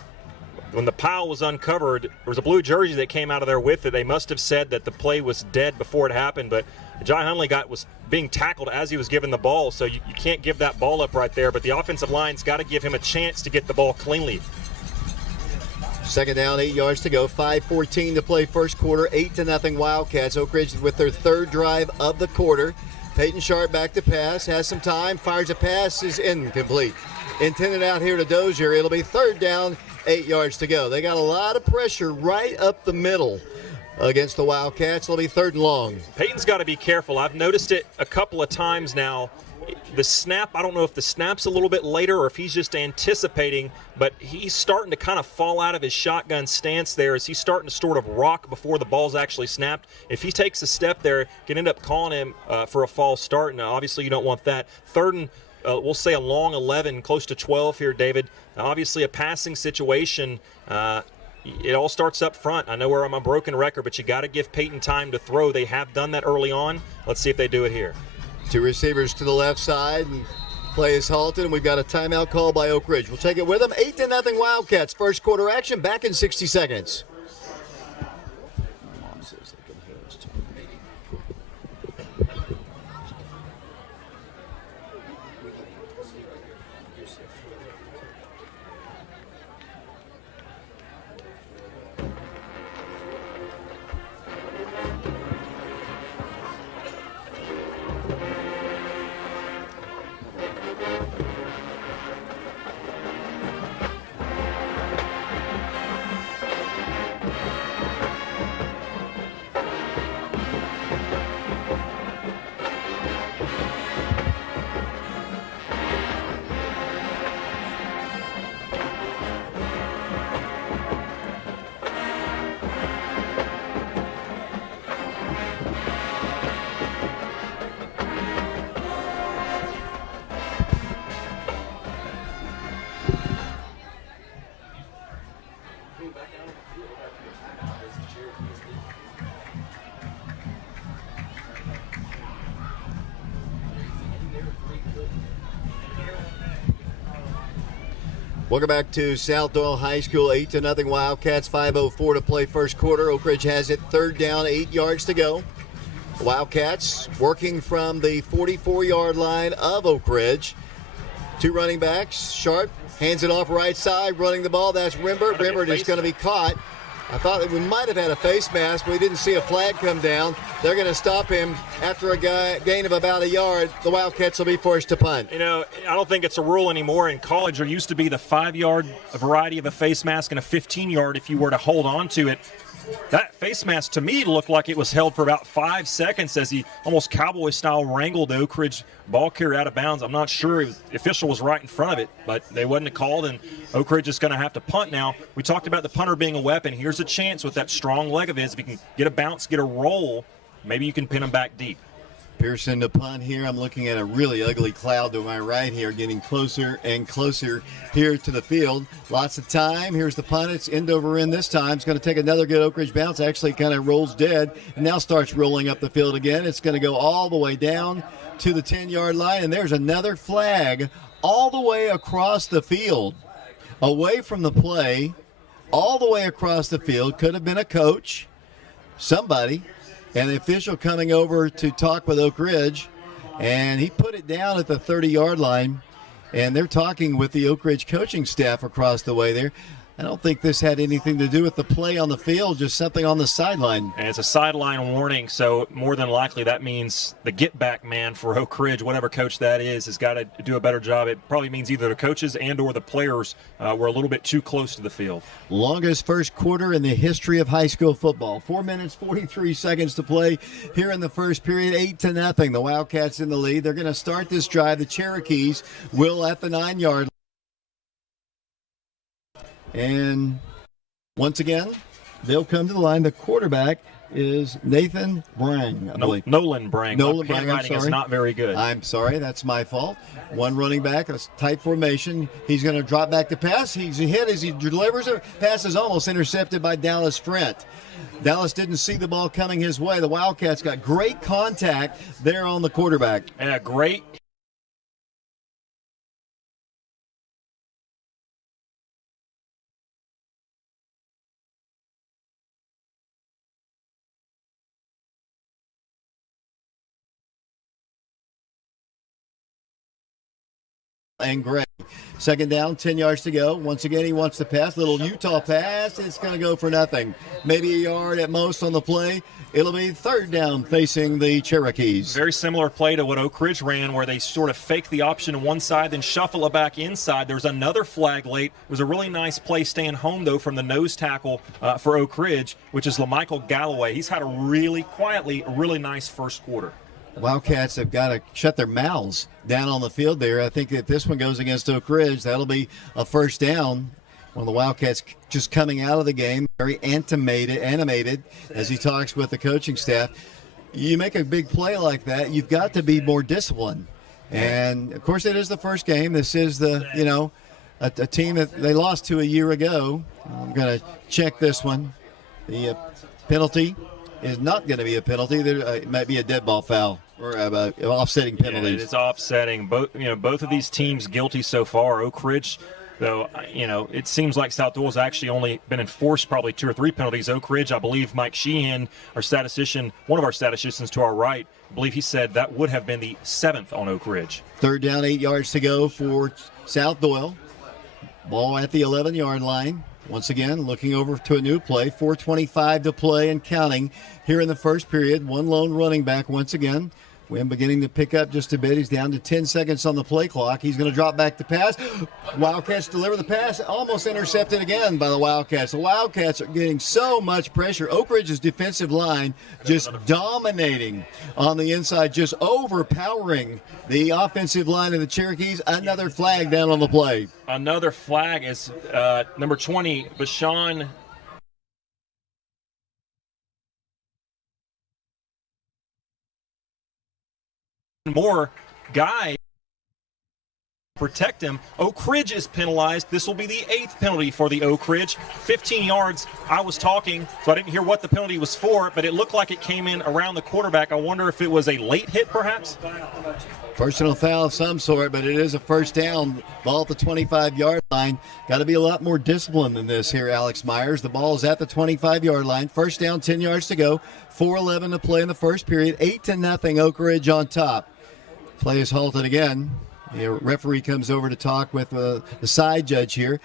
when the pile was uncovered, there was a blue jersey that came out of there with it. They must have said that the play was dead before it happened, but Jai Hundley was being tackled as he was given the ball, so you can't give that ball up right there, but the offensive line's got to give him a chance to get the ball cleanly. Second down, 8 yards to go, 5:14 to play first quarter, 8-0 Wildcats. Oak Ridge with their third drive of the quarter. Peyton Sharp back to pass, has some time, fires a pass, is incomplete. Intended out here to Dozier. It'll be third down, 8 yards to go. They got a lot of pressure right up the middle against the Wildcats. It'll be third and long. Peyton's got to be careful. I've noticed it a couple of times now. The snap, I don't know if the snap's a little bit later or if he's just anticipating, but he's starting to kind of fall out of his shotgun stance there as he's starting to sort of rock before the ball's actually snapped. If he takes a step there, can end up calling him for a false start, and obviously you don't want that. Third and we'll say a long 11, close to 12 here, David. Obviously a passing situation. It all starts up front. I know I'm a broken record, but you got to give Peyton time to throw. They have done that early on. Let's see if they do it here. Two receivers to the left side, and play is halted, and we've got a timeout call by Oak Ridge. We'll take it with them. 8-0 Wildcats. First quarter action back in 60 seconds. Welcome back to South-Doyle High School, 8-0 Wildcats, 5:04 to play first quarter. Oak Ridge has it third down, 8 yards to go. The Wildcats working from the 44-yard line of Oak Ridge. Two running backs, Sharp hands it off right side, running the ball. That's Rimbert. Rimbert is going to be caught. I thought that we might have had a face mask, but we didn't see a flag come down. They're going to stop him after a gain of about a yard. The Wildcats will be forced to punt. You know, I don't think it's a rule anymore. In college, there used to be the 5-yard variety of a face mask and a 15-yard if you were to hold on to it. That face mask, to me, looked like it was held for about 5 seconds as he almost cowboy-style wrangled the Oak Ridge ball carrier out of bounds. I'm not sure the official was right in front of it, but they wasn't called, and Oak Ridge is going to have to punt now. We talked about the punter being a weapon. Here's a chance with that strong leg of his. If he can get a bounce, get a roll, maybe you can pin him back deep. Pearson to punt here. I'm looking at a really ugly cloud to my right here, getting closer and closer here to the field. Lots of time. Here's the punt. It's end over end this time. It's going to take another good Oak Ridge bounce. Actually kind of rolls dead and now starts rolling up the field again. It's going to go all the way down to the 10-yard line, and there's another flag all the way across the field, away from the play, all the way across the field. Could have been a coach, somebody, and the official coming over to talk with Oak Ridge, and he put it down at the 30-yard line, and they're talking with the Oak Ridge coaching staff across the way there. I don't think this had anything to do with the play on the field, just something on the sideline. And it's a sideline warning, so more than likely that means the get-back man for Oak Ridge, whatever coach that is, has got to do a better job. It probably means either the coaches and or the players were a little bit too close to the field. Longest first quarter in the history of high school football. 4 minutes, 43 seconds to play here in the first period, 8-0. The Wildcats in the lead. They're going to start this drive. The Cherokees will at the 9-yard line. And once again, they'll come to the line. The quarterback is Nathan Brang, I believe. Nolan Brang. Nolan My Brang, I'm handwriting is sorry. not very good. I'm sorry, that's my fault. One running back, a tight formation. He's going to drop back to pass. He's hit as he delivers it. Pass is almost intercepted by Dallas Frent. Dallas didn't see the ball coming his way. The Wildcats got great contact there on the quarterback. Yeah, great. And Gray. Second down, 10 yards to go. Once again, he wants to pass. Little Utah pass. It's going to go for nothing. Maybe a yard at most on the play. It'll be third down facing the Cherokees. Very similar play to what Oak Ridge ran, where they sort of fake the option on one side, then shuffle it back inside. There's another flag late. It was a really nice play staying home, though, from the nose tackle for Oak Ridge, which is LaMichael Galloway. He's had a really nice first quarter. Wildcats have got to shut their mouths down on the field there. I think if this one goes against Oak Ridge, that'll be a first down. One of the Wildcats just coming out of the game, very animated as he talks with the coaching staff. You make a big play like that, you've got to be more disciplined. And, of course, it is the first game. This is the, a team that they lost to a year ago. I'm going to check this one. The penalty is not going to be a penalty. It might be a dead ball foul or offsetting penalties. Yeah, it's offsetting. Both of these teams guilty so far. Oak Ridge, though, it seems like South-Doyle's actually only been enforced probably 2 or 3 penalties. Oak Ridge, I believe Mike Sheehan, one of our statisticians to our right, I believe he said that would have been the 7th on Oak Ridge. Third down, 8 yards to go for South-Doyle. Ball at the 11-yard line. Once again, looking over to a new play. 4:25 to play and counting here in the first period. One lone running back once again. Wynn beginning to pick up just a bit. He's down to 10 seconds on the play clock. He's going to drop back to pass. Wildcats deliver the pass. Almost intercepted again by the Wildcats. The Wildcats are getting so much pressure. Oak Ridge's defensive line just dominating on the inside, just overpowering the offensive line of the Cherokees. Another flag down on the play. Another flag is number 20, Bashan. More guy protect him. Oak Ridge is penalized. This will be the 8th penalty for the Oak Ridge. 15 yards. I was talking, so I didn't hear what the penalty was for, but it looked like it came in around the quarterback. I wonder if it was a late hit, perhaps? Personal foul of some sort, but it is a first down. Ball at the 25-yard line. Got to be a lot more disciplined than this here, Alex Myers. The ball is at the 25-yard line. First down, 10 yards to go. 4:11 to play in the first period. 8-0 Oak Ridge on top. Play is halted again. The referee comes over to talk with the side judge here.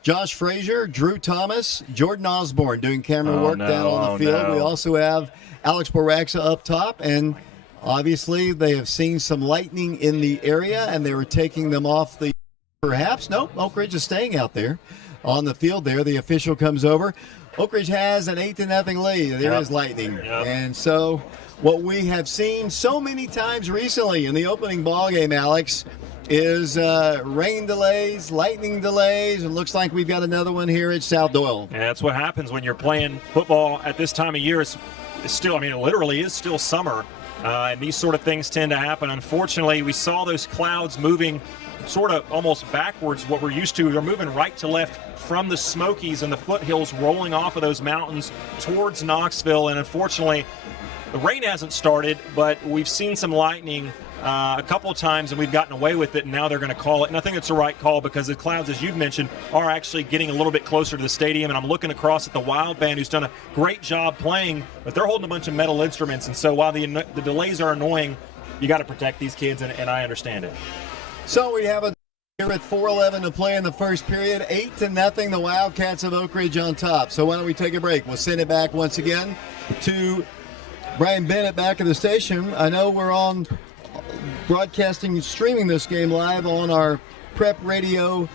Josh Frazier, Drew Thomas, Jordan Osborne doing camera work down on the field. We also have Alex Boraxa up top, and obviously they have seen some lightning in the area, and they were taking them off the perhaps. Nope, Oak Ridge is staying out there on the field there. The official comes over. Oak Ridge has an 8-0 lead. There is lightning. Yep. And so what we have seen so many times recently in the opening ball game, Alex, is rain delays, lightning delays, and looks like we've got another one here at South-Doyle. Yeah, that's what happens when you're playing football at this time of year. It's still, it literally is still summer. And these sort of things tend to happen. Unfortunately, we saw those clouds moving sort of almost backwards, what we're used to. They're moving right to left from the Smokies and the foothills, rolling off of those mountains towards Knoxville. And unfortunately, the rain hasn't started, but we've seen some lightning a couple of times, and we've gotten away with it, and now they're going to call it. And I think it's the right call because the clouds, as you've mentioned, are actually getting a little bit closer to the stadium. And I'm looking across at the Wild Band, who's done a great job playing, but they're holding a bunch of metal instruments. And so while the delays are annoying, you got to protect these kids, and I understand it. So we have a here at 4:11 to play in the first period, 8-0. The Wildcats of Oak Ridge on top. So why don't we take a break? We'll send it back once again to Brian Bennett back at the station. I know we're on broadcasting and streaming this game live on our Prep Radio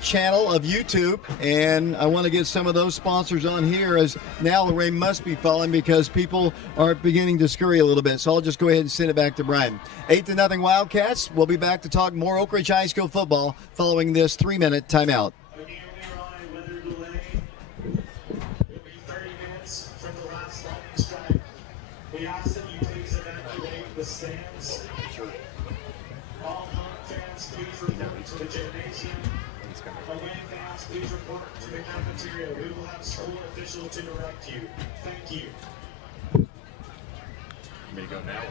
channel of YouTube, and I want to get some of those sponsors on here, as now the rain must be falling because people are beginning to scurry a little bit. So I'll just go ahead and send it back to Brian. 8-0 Wildcats. We'll be back to talk more Oak Ridge High School football following this 3-minute timeout. Again, we are on a weather delay. It'll be 30 minutes from the last lightning strike. We ask that you please evacuate the stands. All home fans, please report to the gymnasium. Away fans, please report to the cafeteria. We will have school officials to direct you. Thank you. You may go now.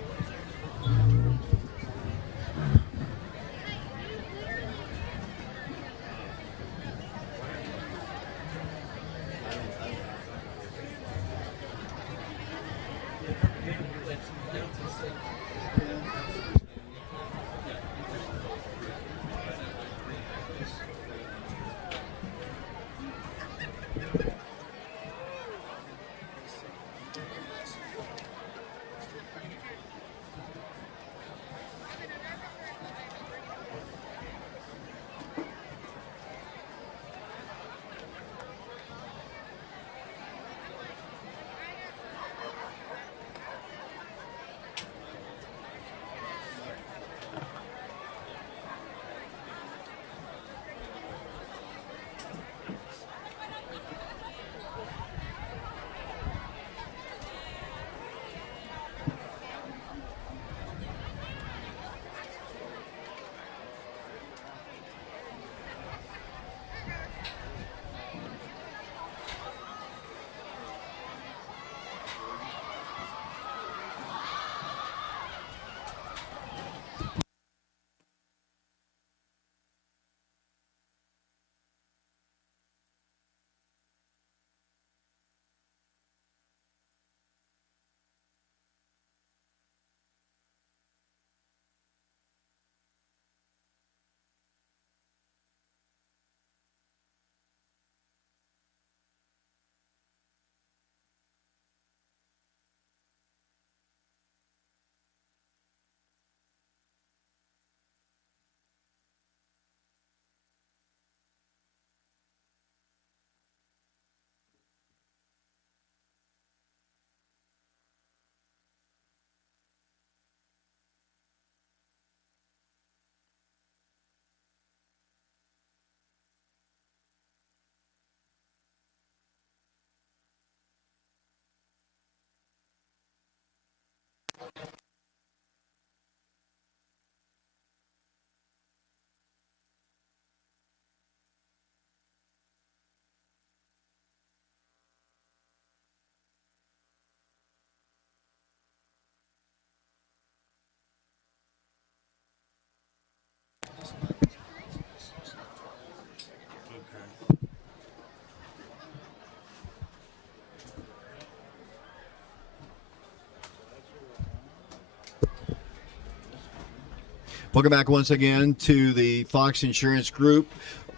Welcome back once again to the Fox Insurance Group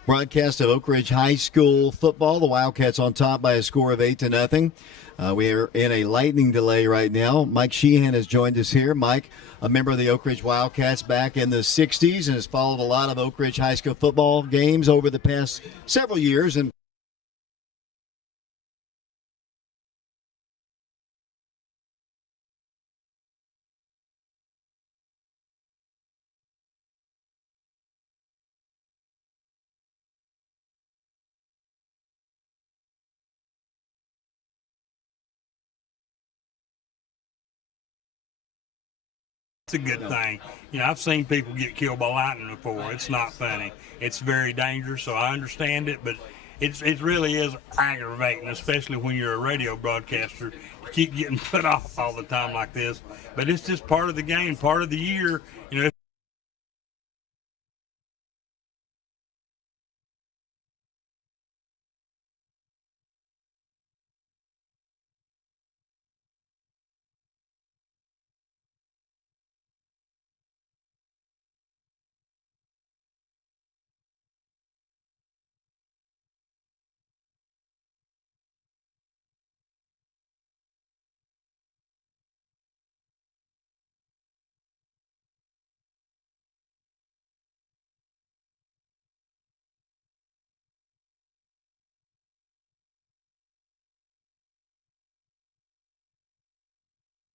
broadcast of Oak Ridge High School football. The Wildcats on top by a score of 8-0. We are in a lightning delay right now. Mike Sheehan has joined us here. Mike, a member of the Oak Ridge Wildcats back in the 60s, and has followed a lot of Oak Ridge High School football games over the past several years, and It's a good thing. You know, I've seen people get killed by lightning before. It's not funny. It's very dangerous, so I understand it, but it really is aggravating, especially when you're a radio broadcaster. You keep getting put off all the time like this. But it's just part of the game, part of the year. You know,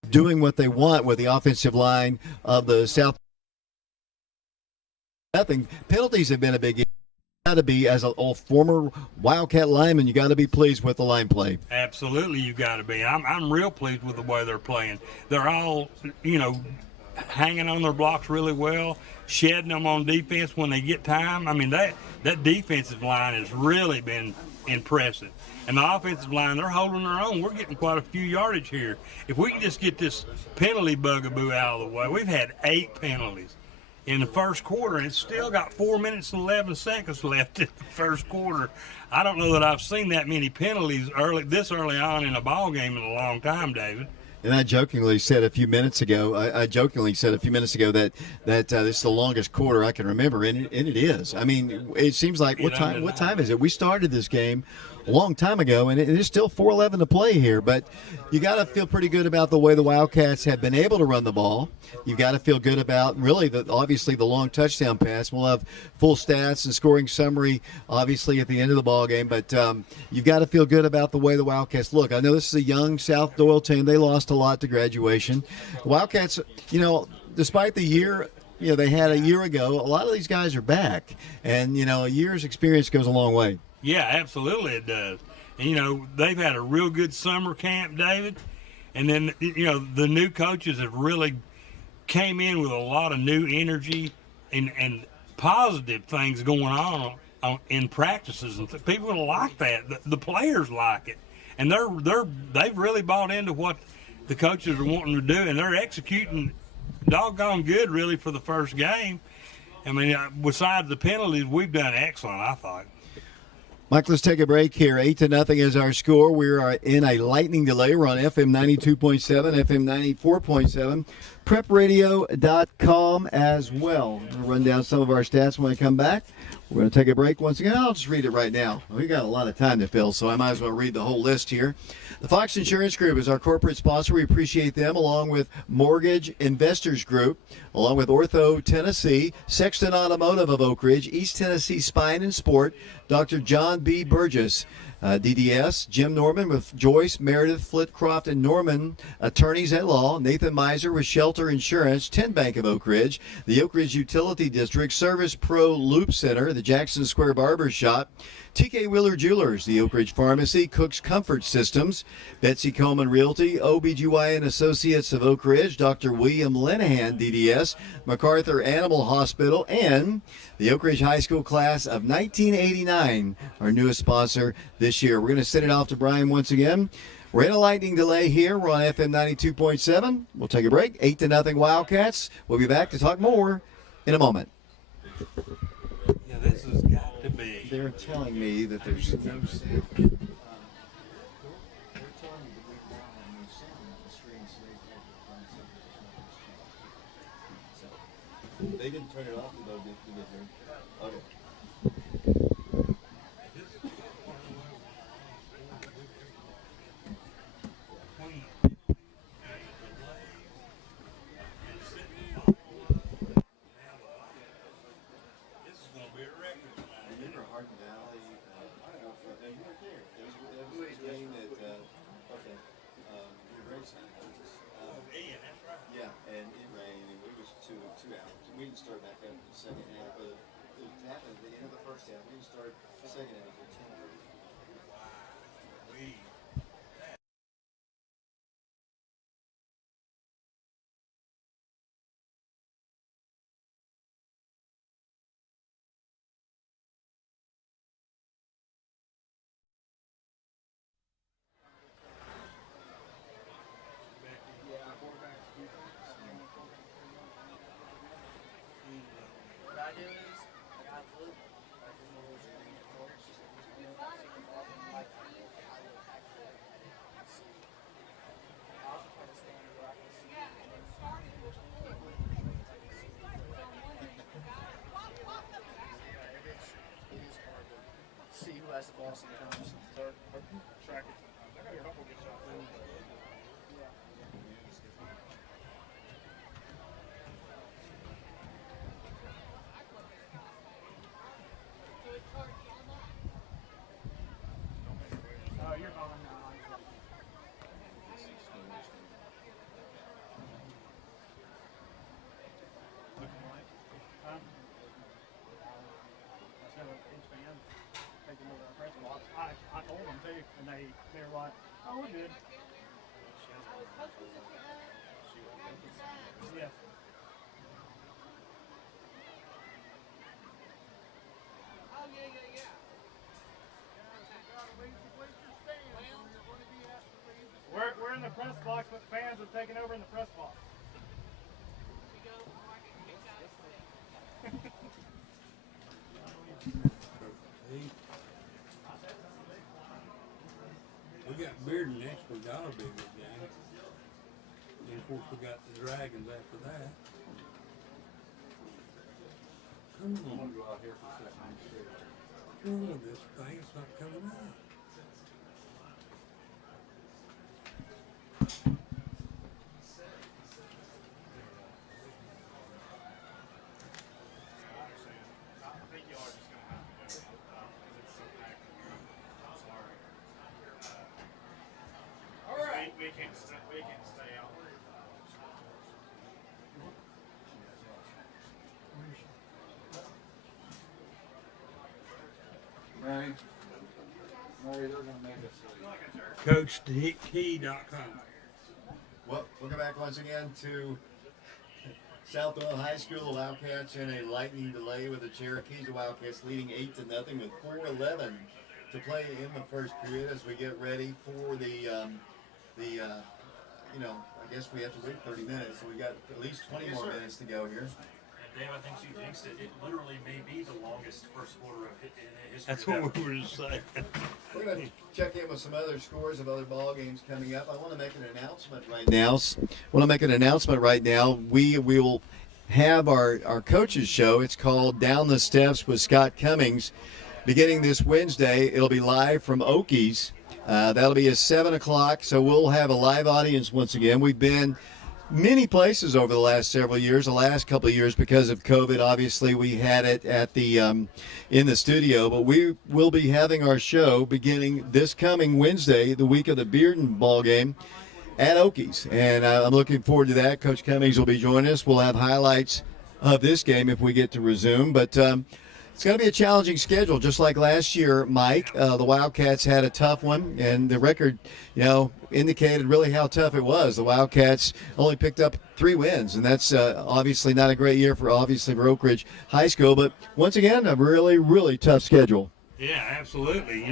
doing what they want with the offensive line of the South. Nothing. Penalties have been a big issue. Got to be, as a former Wildcat lineman, you got to be pleased with the line play. absolutely, you got to be. I'm real pleased with the way they're playing. They're all, you know, hanging on their blocks really well, shedding them on defense when they get time. I mean, that defensive line has really been impressive. And the offensive line, they're holding their own. We're getting quite a few yardage here. If we can just get this penalty bugaboo out of the way, we've had 8 penalties in the first quarter, and it's still got 4 minutes and 11 seconds left in the first quarter. I don't know that I've seen that many penalties this early on in a ball game in a long time, David. And I jokingly said a few minutes ago, that this is the longest quarter I can remember, and it is. I mean, it seems like what time is it? We started this game a long time ago, and it is still 4:11 to play here. But you got to feel pretty good about the way the Wildcats have been able to run the ball. You've got to feel good about really obviously the long touchdown pass. We'll have full stats and scoring summary obviously at the end of the ball game, but you've got to feel good about the way the Wildcats look. I know this is a young South-Doyle team. They lost a lot to graduation. The Wildcats, you know, despite the year they had a year ago, a lot of these guys are back, and a year's experience goes a long way. Yeah, absolutely it does. And, they've had a real good summer camp, David. And then, the new coaches have really came in with a lot of new energy and positive things going on in practices. And people like that. The players like it. And they've really bought into what the coaches are wanting to do, and they're executing doggone good, really, for the first game. I mean, besides the penalties, we've done excellent, I thought. Mike, let's take a break here. 8-0 is our score. We are in a lightning delay. We're on FM 92.7, FM 94.7, prepradio.com as well. We'll run down some of our stats when we come back. We're going to take a break once again. I'll just read it right now. We've got a lot of time to fill, so I might as well read the whole list here. The Fox Insurance Group is our corporate sponsor. We appreciate them, along with Mortgage Investors Group, along with Ortho Tennessee, Sexton Automotive of Oak Ridge, East Tennessee Spine and Sport, Dr. John B. Burgess, DDS, Jim Norman with Joyce, Meredith, Flitcroft, and Norman, attorneys at law, Nathan Miser with Shelter Insurance, 10 Bank of Oak Ridge, the Oak Ridge Utility District, Service Pro Loop Center, the Jackson Square Barber Shop, TK Wheeler Jewelers, the Oak Ridge Pharmacy, Cook's Comfort Systems, Betsy Coleman Realty, OBGYN Associates of Oak Ridge, Dr. William Lenahan, DDS, MacArthur Animal Hospital, and the Oak Ridge High School class of 1989, our newest sponsor this year. We're going to send it off to Brian once again. We're in a lightning delay here. We're on FM 92.7. We'll take a break. 8-0 Wildcats. We'll be back to talk more in a moment. Yeah, this has got to be. They're telling me that there's no sound. They didn't turn it off, though, did they? Okay. Yeah, and it rained, and we was 2 hours. We didn't start back up in the second half, but it happened at the end of the first half. We didn't start the second half until 10:30. See who has the ball sometimes. Track it. I got a couple good shots. You're fine now. I told them too, and they were like, "Oh, we're good." Yeah. We're in the press box, but the fans have taken over in the press box. We got Bearden next. We got a big game. And of course, we got the Dragons after that. Come on. Go out here for a second. Come on, this thing's not coming out. We can't stay out. Mary, they're going to make us. CoachT.com. Well, welcome back once again to South-Doyle High School. The Wildcats in a lightning delay with the Cherokees. The Wildcats leading 8-0 with 4:11 to play in the first period as we get ready for I guess we have to wait 30 minutes, so we got at least 20 more minutes to go here. And Dave, I think you jinxed it. It literally may be the longest first quarter of in the history. That's of what ever. we were just saying. We're going to check in with some other scores of other ball games coming up. I want to make an announcement right now. We will have our coaches show. It's called Down the Steps with Scott Cummings. Beginning this Wednesday, it'll be live from Okies. That'll be at 7 o'clock, so we'll have a live audience once again. We've been many places over the last several years. The last couple of years, because of COVID, obviously we had it at the in the studio, but we will be having our show beginning this coming Wednesday, the week of the Bearden ball game, at Okies, and I'm looking forward to that. Coach Cummings will be joining us. We'll have highlights of this game if we get to resume, but it's going to be a challenging schedule, just like last year, Mike. The Wildcats had a tough one, and the record, indicated really how tough it was. The Wildcats only picked up 3 wins, and that's obviously not a great year for Oak Ridge High School. But once again, a really, really tough schedule. Yeah, absolutely.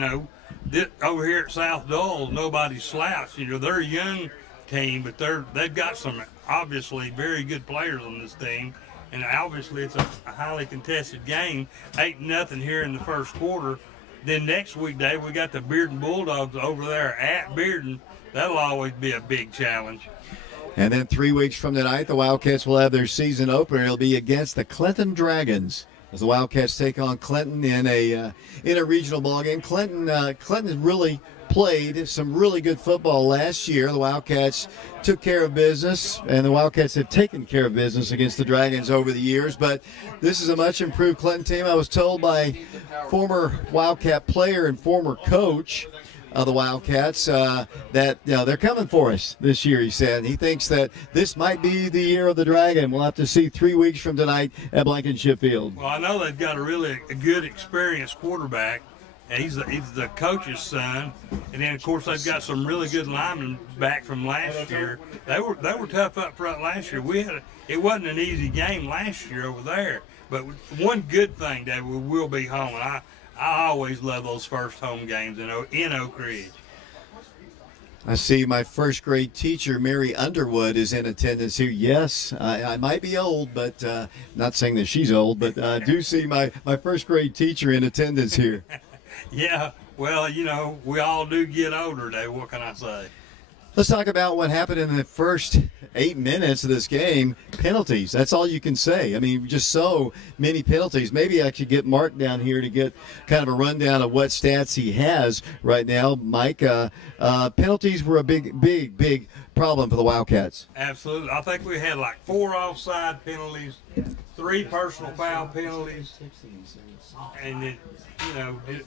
Over here at South-Doyle, nobody's slouch. They're a young team, but they've got some obviously very good players on this team. And obviously it's a highly contested game, 8-0 here in the first quarter. Then next weekday we got the Bearden Bulldogs over there at Bearden. That'll always be a big challenge. And then 3 weeks from tonight, the Wildcats will have their season opener. It'll be against the Clinton Dragons as the Wildcats take on Clinton in a regional ball game. Clinton has really played some really good football last year. The Wildcats took care of business, and the Wildcats have taken care of business against the Dragons over the years. But this is a much improved Clinton team. I was told by former Wildcat player and former coach of the Wildcats that they're coming for us this year, he said. He thinks that this might be the year of the Dragon. We'll have to see 3 weeks from tonight at Blankenship Field. Well, I know they've got a good, experienced quarterback. And he's the coach's son, and then of course they've got some really good linemen back from last year. They were tough up front last year. It wasn't an easy game last year over there. But one good thing, Dave, we will be home. I always love those first home games in Oak Ridge. I see my first grade teacher, Mary Underwood, is in attendance here. Yes, I might be old, but not saying that she's old, but I do see my first grade teacher in attendance here. Yeah, well, we all do get older, Dave. What can I say? Let's talk about what happened in the first 8 minutes of this game. Penalties. That's all you can say. I mean, just so many penalties. Maybe I could get Mark down here to get kind of a rundown of what stats he has right now. Mike, penalties were a big problem for the Wildcats. Absolutely. I think we had like 4 offside penalties, 3 personal foul penalties, and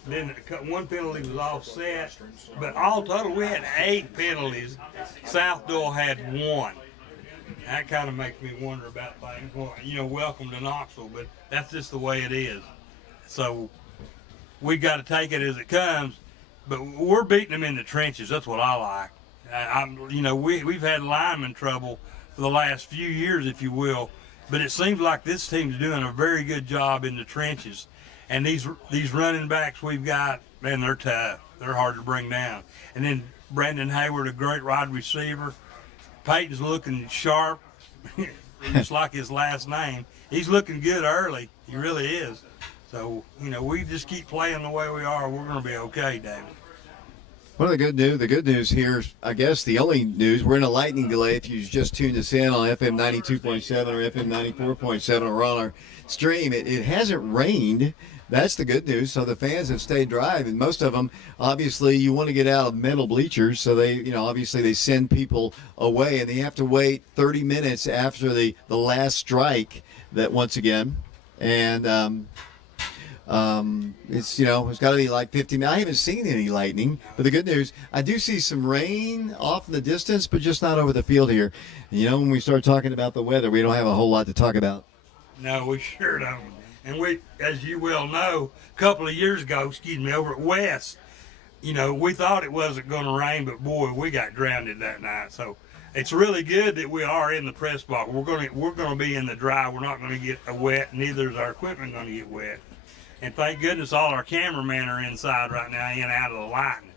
then 1 penalty was offset. But all total, we had 8 penalties. South-Doyle had 1. That kind of makes me wonder about things. Well, welcome to Knoxville, but that's just the way it is. So we got to take it as it comes. But we're beating them in the trenches. That's what I like. We've had lineman trouble for the last few years, if you will. But it seems like this team's doing a very good job in the trenches. And these running backs we've got, man, they're tough. They're hard to bring down. And then Brandon Hayward, a great wide receiver. Peyton's looking sharp, just like his last name. He's looking good early. He really is. So, we just keep playing the way we are. We're going to be okay, David. One of the good news here, I guess the only news, we're in a lightning delay if you just tuned us in on FM 92.7 or FM 94.7 or on our stream. It hasn't rained. That's the good news. So the fans have stayed dry, and most of them, obviously, you want to get out of metal bleachers. So they, obviously they send people away, and they have to wait 30 minutes after the last strike. That once again, and it's it's got to be like 50 minutes. I haven't seen any lightning, but the good news, I do see some rain off in the distance, but just not over the field here. And, when we start talking about the weather, we don't have a whole lot to talk about. No, we sure don't. And we, as you well know, a couple of years ago, over at West, we thought it wasn't going to rain, but boy, we got drowned that night. So it's really good that we are in the press box. We're going to be in the dry. We're not going to get wet. Neither is our equipment going to get wet. And thank goodness all our cameramen are inside right now and out of the lightning.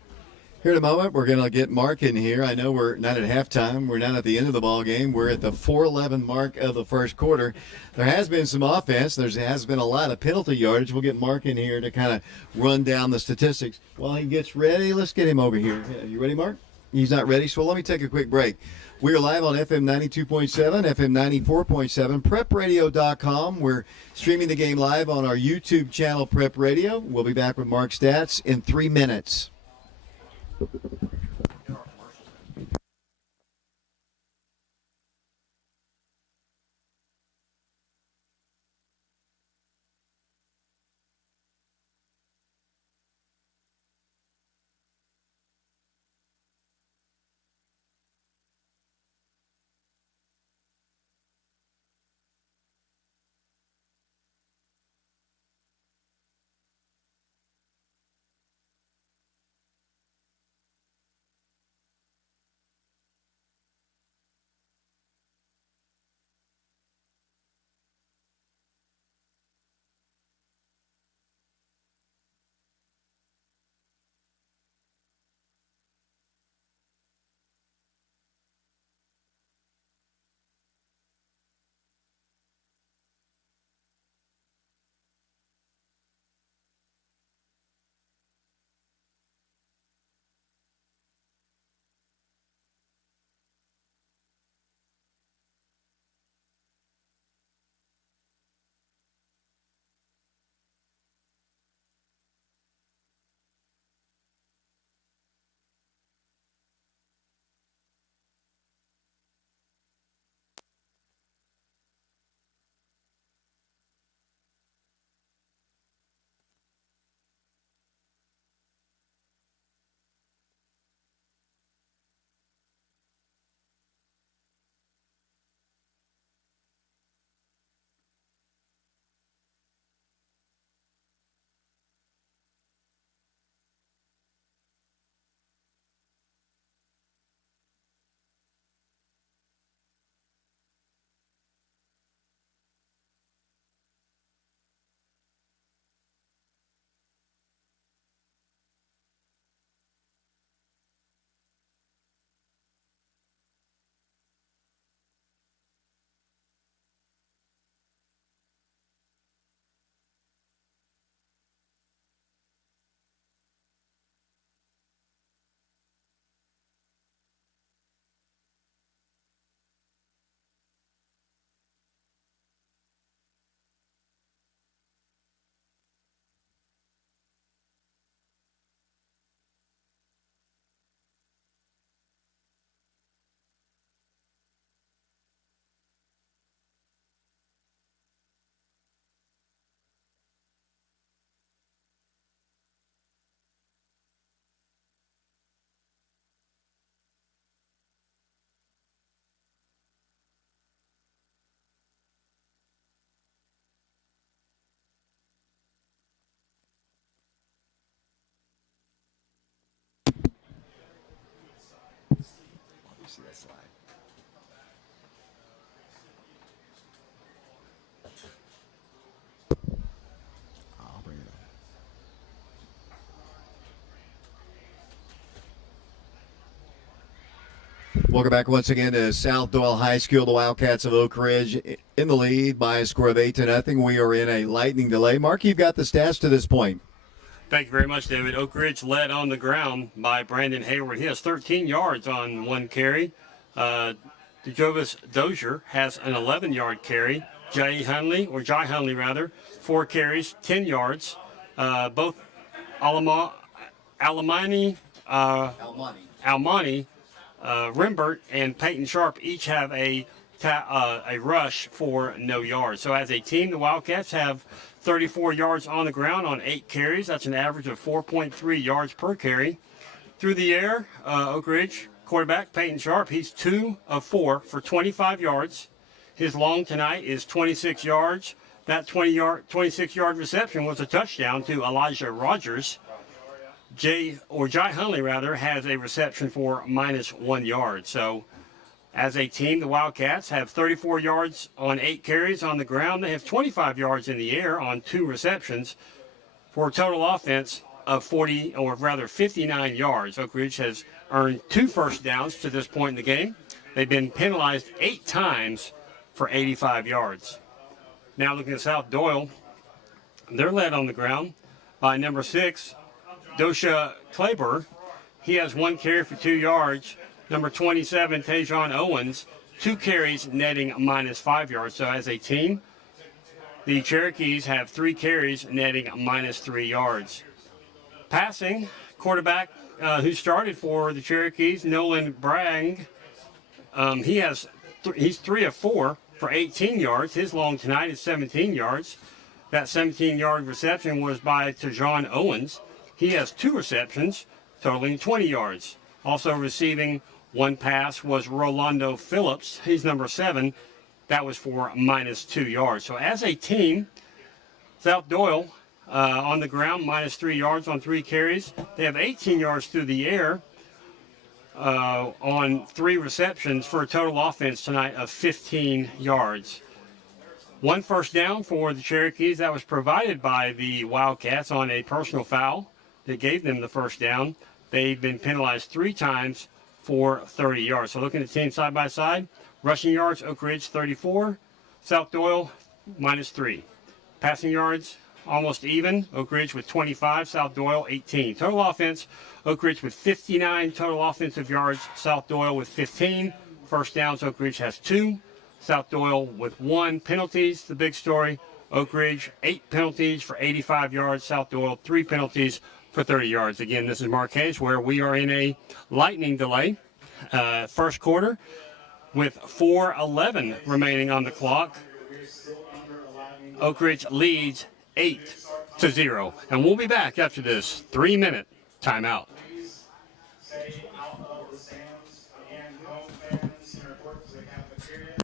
Here in a moment, we're going to get Mark in here. I know we're not at halftime. We're not at the end of the ball game. We're at the 4:11 mark of the first quarter. There has been some offense. There has been a lot of penalty yardage. We'll get Mark in here to kind of run down the statistics. While he gets ready, let's get him over here. You ready, Mark? He's not ready, so let me take a quick break. We are live on FM 92.7, FM 94.7, prepradio.com. We're streaming the game live on our YouTube channel, Prep Radio. We'll be back with Mark Stats in 3 minutes. see that slide. I'll bring it up. Welcome back once again to South-Doyle High School. The Wildcats of Oak Ridge in the lead by a score of 8-0. We are in a lightning delay. Mark, you've got the stats to this point. Thank you very much, David. Oak Ridge led on the ground by Brandon Hayward. He has 13 yards on one carry. DeJovis Dozier has an 11-yard carry. Jai Hunley, 4 carries, 10 yards. Both Almani, Rimbert, and Peyton Sharp each have a rush for no yards. So as a team, the Wildcats have 34 yards on the ground on 8 carries. That's an average of 4.3 yards per carry. Through the air, Oak Ridge quarterback Peyton Sharp, he's 2 of 4 for 25 yards. His long tonight is 26 yards. That 26-yard reception was a touchdown to Elijah Rogers. Jai Hunley has a reception for -1 yard. So as a team, the Wildcats have 34 yards on 8 carries on the ground. They have 25 yards in the air on 2 receptions for a total offense of 59 yards. Oak Ridge has earned 2 first downs to this point in the game. They've been penalized 8 times for 85 yards. Now looking at South-Doyle, they're led on the ground by number 6, Dosha Kleber. He has 1 carry for 2 yards. Number 27, Tajon Owens, 2 carries netting -5 yards. So as a team, the Cherokees have 3 carries netting -3 yards. Passing, quarterback who started for the Cherokees, Nolan Bragg, he's 3 of 4 for 18 yards. His long tonight is 17 yards. That 17-yard reception was by Tajon Owens. He has 2 receptions, totaling 20 yards. Also receiving 1 pass was Rolando Phillips. He's number 7. That was for -2 yards. So as a team, South-Doyle on the ground, -3 yards on 3 carries. They have 18 yards through the air on 3 receptions for a total offense tonight of 15 yards. 1 first down for the Cherokees. That was provided by the Wildcats on a personal foul that gave them the first down. They've been penalized 3 times for 30 yards. So looking at the team side by side, rushing yards, Oak Ridge 34, South-Doyle -3. Passing yards, almost even. Oak Ridge with 25, South-Doyle 18. Total offense, Oak Ridge with 59 total offensive yards, South-Doyle with 15. First downs, Oak Ridge has 2. South-Doyle with 1. Penalties, the big story. Oak Ridge 8 penalties for 85 yards, South-Doyle 3 penalties for 30 yards. Again, this is Marquez, where we are in a lightning delay. First quarter with 4:11 remaining on the clock. Oak Ridge leads 8-0. And we'll be back after this 3-minute timeout. Stay out of the stands. Again, home fans and report to the cafeteria.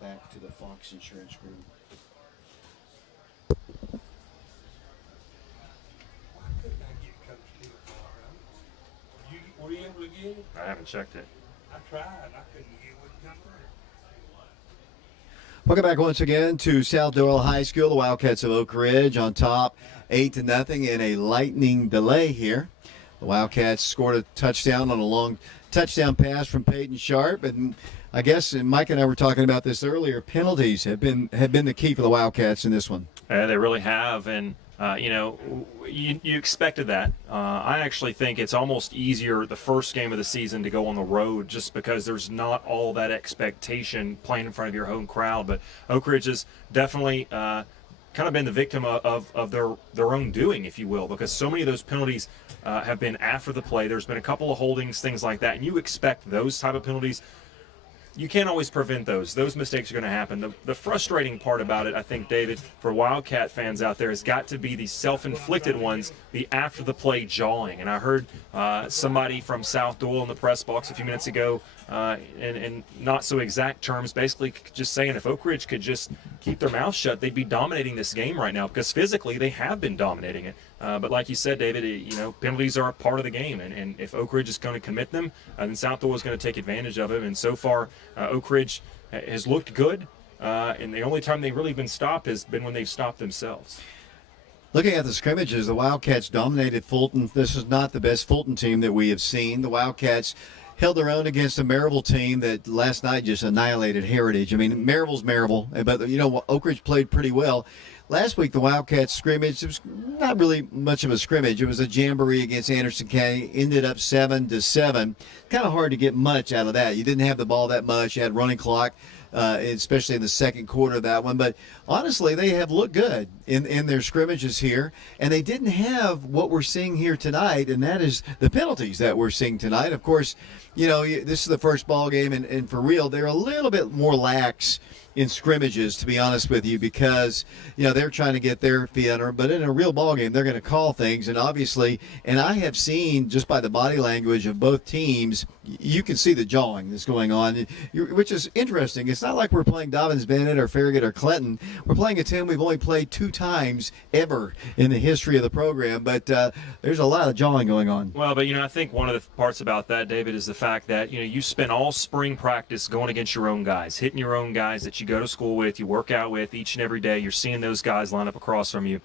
now back to the Fox Insurance Group. Why couldn't I get Coach Steele tomorrow? Were you able to get it? I haven't checked it. I tried. I couldn't get it. Wouldn't come through. Welcome back once again to South-Doyle High School. The Wildcats of Oak Ridge on top 8-0 in a lightning delay here. The Wildcats scored a touchdown on a long touchdown pass from Peyton Sharp. And I guess, and Mike and I were talking about this earlier, penalties have been the key for the Wildcats in this one. They really have, and you expected that. I actually think it's almost easier the first game of the season to go on the road just because there's not all that expectation playing in front of your home crowd. But Oak Ridge has definitely kind of been the victim of their own doing, if you will, because so many of those penalties have been after the play. There's been a couple of holdings, things like that, and you expect those type of penalties. You can't always prevent those. Those mistakes are going to happen. The frustrating part about it, I think, David, for Wildcat fans out there, has got to be the self-inflicted ones, the after-the-play jawing. And I heard somebody from South-Doyle in the press box a few minutes ago, in not so exact terms, basically just saying if Oak Ridge could just keep their mouth shut, they'd be dominating this game right now because physically they have been dominating it. But like you said, David, penalties are a part of the game, and if Oak Ridge is going to commit them, then South-Doyle is going to take advantage of them. And so far, Oak Ridge has looked good, and the only time they've really been stopped has been when they've stopped themselves. Looking at the scrimmages, the Wildcats dominated Fulton. This is not the best Fulton team that we have seen. The Wildcats held their own against a Maryville team that last night just annihilated Heritage. I mean, Maryville's Maryville, but, Oak Ridge played pretty well. Last week, the Wildcats scrimmage, it was not really much of a scrimmage. It was a jamboree against Anderson County, ended up 7-7. Kind of hard to get much out of that. You didn't have the ball that much. You had running clock, especially in the second quarter of that one. But honestly, they have looked good in their scrimmages here. And they didn't have what we're seeing here tonight, and that is the penalties that we're seeing tonight. Of course, this is the first ball game, and for real, they're a little bit more lax in scrimmages, to be honest with you, because they're trying to get their feet under them. But in a real ball game, they're going to call things, and obviously, and I have seen just by the body language of both teams, you can see the jawing that's going on, which is interesting. It's not like we're playing Dobbins-Bennett or Farragut or Clinton. We're playing a team we've only played 2 times ever in the history of the program, but there's a lot of jawing going on. Well, but I think one of the parts about that, David, is the fact that you spend all spring practice going against your own guys, hitting your own guys that you go to school with, you work out with each and every day. You're seeing those guys line up across from you.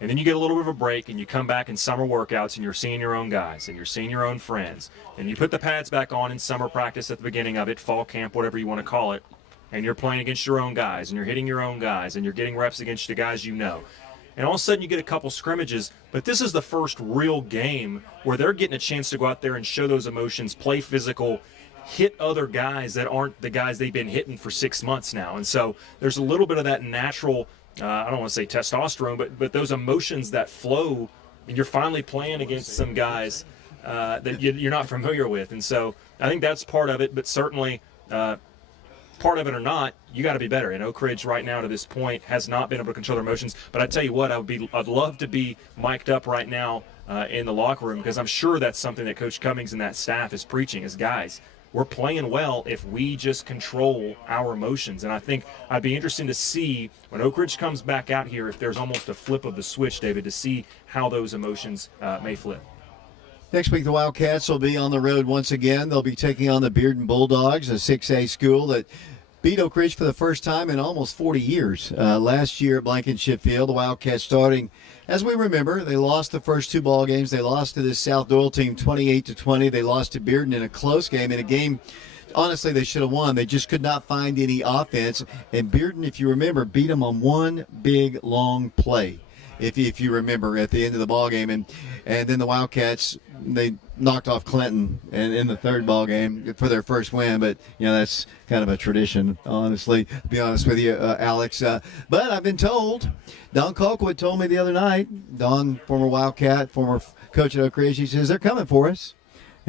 And then you get a little bit of a break and you come back in summer workouts and you're seeing your own guys and you're seeing your own friends. And you put the pads back on in summer practice at the beginning of it, fall camp, whatever you want to call it, and you're playing against your own guys and you're hitting your own guys and you're getting reps against the guys you know. And all of a sudden you get a couple scrimmages, but this is the first real game where they're getting a chance to go out there and show those emotions, play physical, hit other guys that aren't the guys they've been hitting for 6 months now. And so there's a little bit of that natural, I don't want to say testosterone, but those emotions that flow, and you're finally playing against some guys that you're not familiar with. And so I think that's part of it, but certainly part of it or not, you got to be better. And Oak Ridge right now to this point has not been able to control their emotions. But I tell you what, I'd love to be mic'd up right now in the locker room, because I'm sure that's something that Coach Cummings and that staff is preaching is, guys, we're playing well if we just control our emotions. And I think I'd be interested to see when Oak Ridge comes back out here if there's almost a flip of the switch, David, to see how those emotions may flip. Next week, the Wildcats will be on the road once again. They'll be taking on the Bearden Bulldogs, a 6A school that beat Oak Ridge for the first time in almost 40 years. Last year at Blankenship Field, the Wildcats starting, as we remember, they lost the first 2 ball games. They lost to this South-Doyle team 28-20. They lost to Bearden in a close game, in a game, honestly, they should have won. They just could not find any offense. And Bearden, if you remember, beat them on one big, long play, if you remember, at the end of the ball game. And then the Wildcats, they knocked off Clinton in the 3rd ball game for their first win. But that's kind of a tradition, honestly, to be honest with you, Alex. But I've been told, Don Colquitt told me the other night, Don, former Wildcat, former coach at Oak Ridge, he says they're coming for us.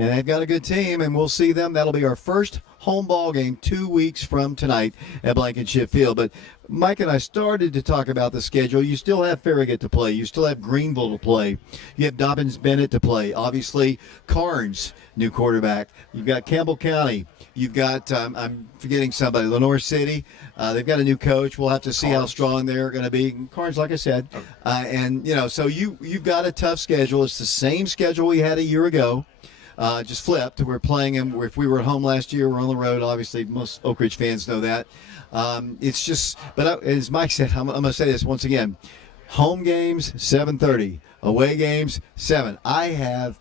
and they've got a good team, and we'll see them. That'll be our first home ball game 2 weeks from tonight at Blankenship Field. But Mike and I started to talk about the schedule. You still have Farragut to play. You still have Greenville to play. You have Dobbins-Bennett to play. Obviously, Carnes, new quarterback. You've got Campbell County. You've got, I'm forgetting somebody, Lenore City. They've got a new coach. We'll have to see how strong they're going to be. Carnes, like I said. And, so you've got a tough schedule. It's the same schedule we had a year ago. Just flipped. We're playing them. If we were at home last year, we're on the road. Obviously, most Oak Ridge fans know that. It's just, but as Mike said, I'm going to say this once again. Home games, 7:30. Away games, 7. I have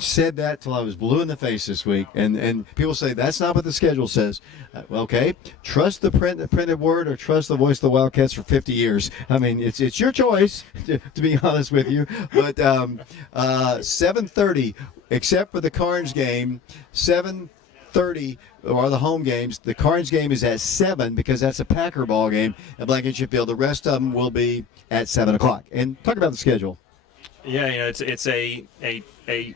said that till I was blue in the face this week. And people say, that's not what the schedule says. Okay, trust the printed word or trust the voice of the Wildcats for 50 years. I mean, it's your choice, to be honest with you. But 7:30, except for the Carnes game, 7:30 are the home games. The Carnes game is at 7 because that's a Packer ball game at Blankenship Field. The rest of them will be at 7 o'clock. And talk about the schedule. Yeah, it's a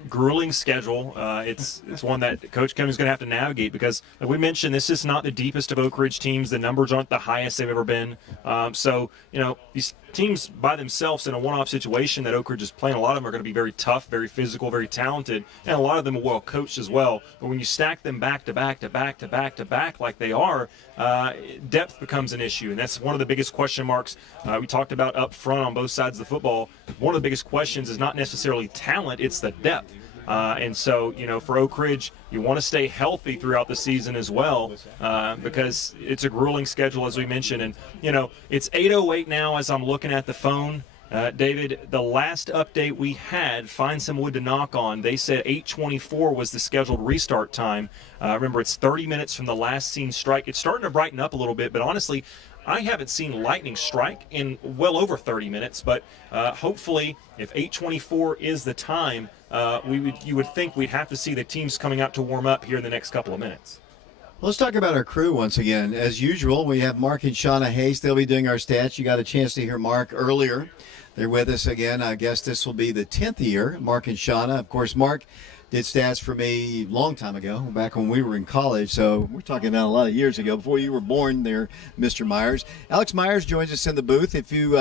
grueling schedule. It's one that Coach Kim is going to have to navigate because, like we mentioned, this is not the deepest of Oak Ridge teams. The numbers aren't the highest they've ever been. So these teams by themselves in a one-off situation that Oak Ridge is playing, a lot of them are going to be very tough, very physical, very talented, and a lot of them are well coached as well. But when you stack them back to back to back to back to back like they are, depth becomes an issue, and that's one of the biggest question marks we talked about up front on both sides of the football. One of the biggest questions is not necessarily talent, it's the depth. And so, for Oak Ridge, you want to stay healthy throughout the season as well because it's a grueling schedule, as we mentioned. And, it's 8:08 now as I'm looking at the phone. David, the last update we had, find some wood to knock on, they said 8:24 was the scheduled restart time. Remember, it's 30 minutes from the last seen strike. It's starting to brighten up a little bit, but honestly, I haven't seen lightning strike in well over 30 minutes, but hopefully if 8:24 is the time, you would think we'd have to see the teams coming out to warm up here in the next couple of minutes. Let's talk about our crew once again. As usual, we have Mark and Shauna Hayes. They'll be doing our stats. You got a chance to hear Mark earlier. They're with us again. I guess this will be the 10th year, Mark and Shauna. Of course, Mark did stats for me a long time ago, back when we were in college. So we're talking about a lot of years ago, before you were born there, Mr. Myers. Alex Myers joins us in the booth. If you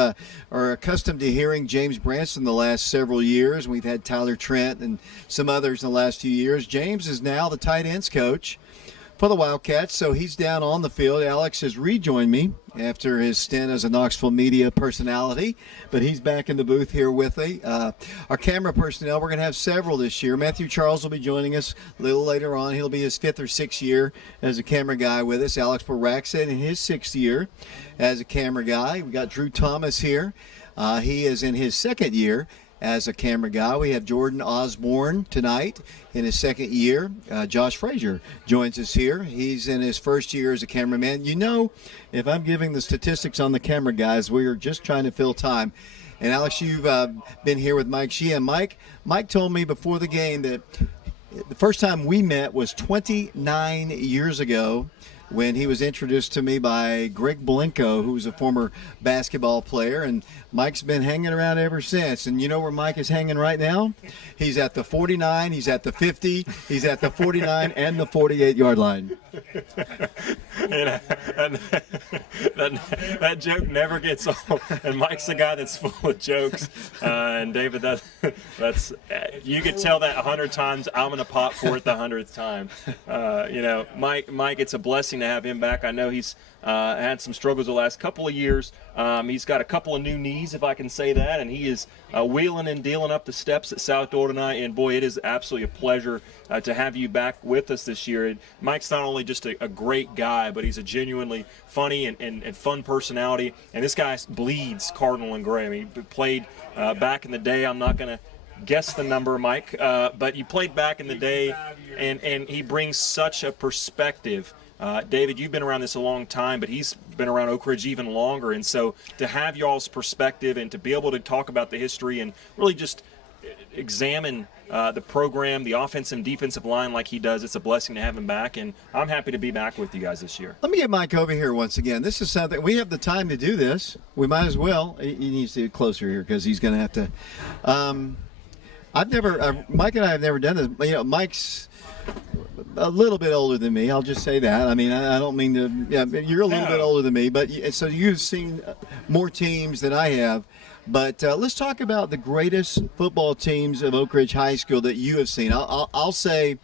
are accustomed to hearing James Branson the last several years, we've had Tyler Trent and some others in the last few years. James is now the tight ends coach for the Wildcats, so he's down on the field. Alex has rejoined me after his stint as a Knoxville media personality, but he's back in the booth here with me. Our camera personnel, we're going to have several this year. Matthew Charles will be joining us a little later on. He'll be his 5th or 6th year as a camera guy with us. Alex Baraxin in his 6th year as a camera guy. We got Drew Thomas here. He is in his 2nd year as a camera guy. We have Jordan Osborne tonight in his 2nd year. Josh Frazier joins us here. He's in his 1st year as a cameraman. If I'm giving the statistics on the camera guys, we are just trying to fill time. And Alex, you've been here with Mike Sheehan. Mike told me before the game that the first time we met was 29 years ago, when he was introduced to me by Greg Blenko, who was a former basketball player, and Mike's been hanging around ever since. And you know where Mike is hanging right now? He's at the 49, he's at the 50, he's at the 49 and the 48-yard line. That joke never gets old, and Mike's the guy that's full of jokes. And David, that's you could tell that 100 times. I'm gonna pop for it the 100th time. Mike, it's a blessing to have him back. I know he's had some struggles the last couple of years. He's got a couple of new knees, if I can say that, and he is wheeling and dealing up the steps at South-Doyle tonight. And boy, it is absolutely a pleasure to have you back with us this year. And Mike's not only just a great guy, but he's a genuinely funny and fun personality. And this guy bleeds Cardinal and Gray. I mean, he played back in the day. I'm not going to guess the number, Mike, but you played back in the day, and he brings such a perspective. David, you've been around this a long time, but he's been around Oak Ridge even longer. And so to have y'all's perspective and to be able to talk about the history and really just examine the program, the offensive and defensive line like he does, it's a blessing to have him back. And I'm happy to be back with you guys this year. Let me get Mike over here once again. This is something, we have the time to do this. We might as well. He needs to get closer here because he's going to have to. Mike and I have never done this. You know, Mike's a little bit older than me. I'll just say that. I mean, I don't mean to. Yeah, you're a little bit older than me, but so you've seen more teams than I have. But let's talk about the greatest football teams of Oak Ridge High School that you have seen. I'll say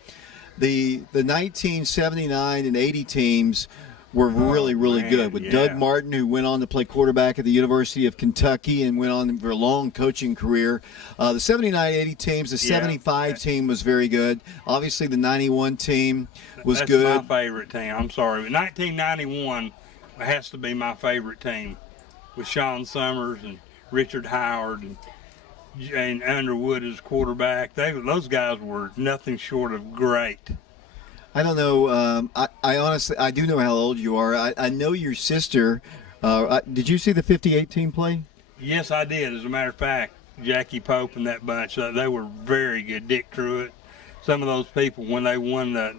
the 1979 and 80 teams were really good with Doug Martin, who went on to play quarterback at the University of Kentucky and went on for a long coaching career. The 79-80 teams, the 75 team was very good. Obviously, the 91 team was good. That's my favorite team. I'm sorry. But 1991 has to be my favorite team with Sean Summers and Richard Howard and Underwood as quarterback. Those guys were nothing short of great. I don't know. I honestly, I do know how old you are. I know your sister. Did you see the 58 team play? Yes, I did. As a matter of fact, Jackie Pope and that bunch, they were very good. Dick Truitt, some of those people, when they won the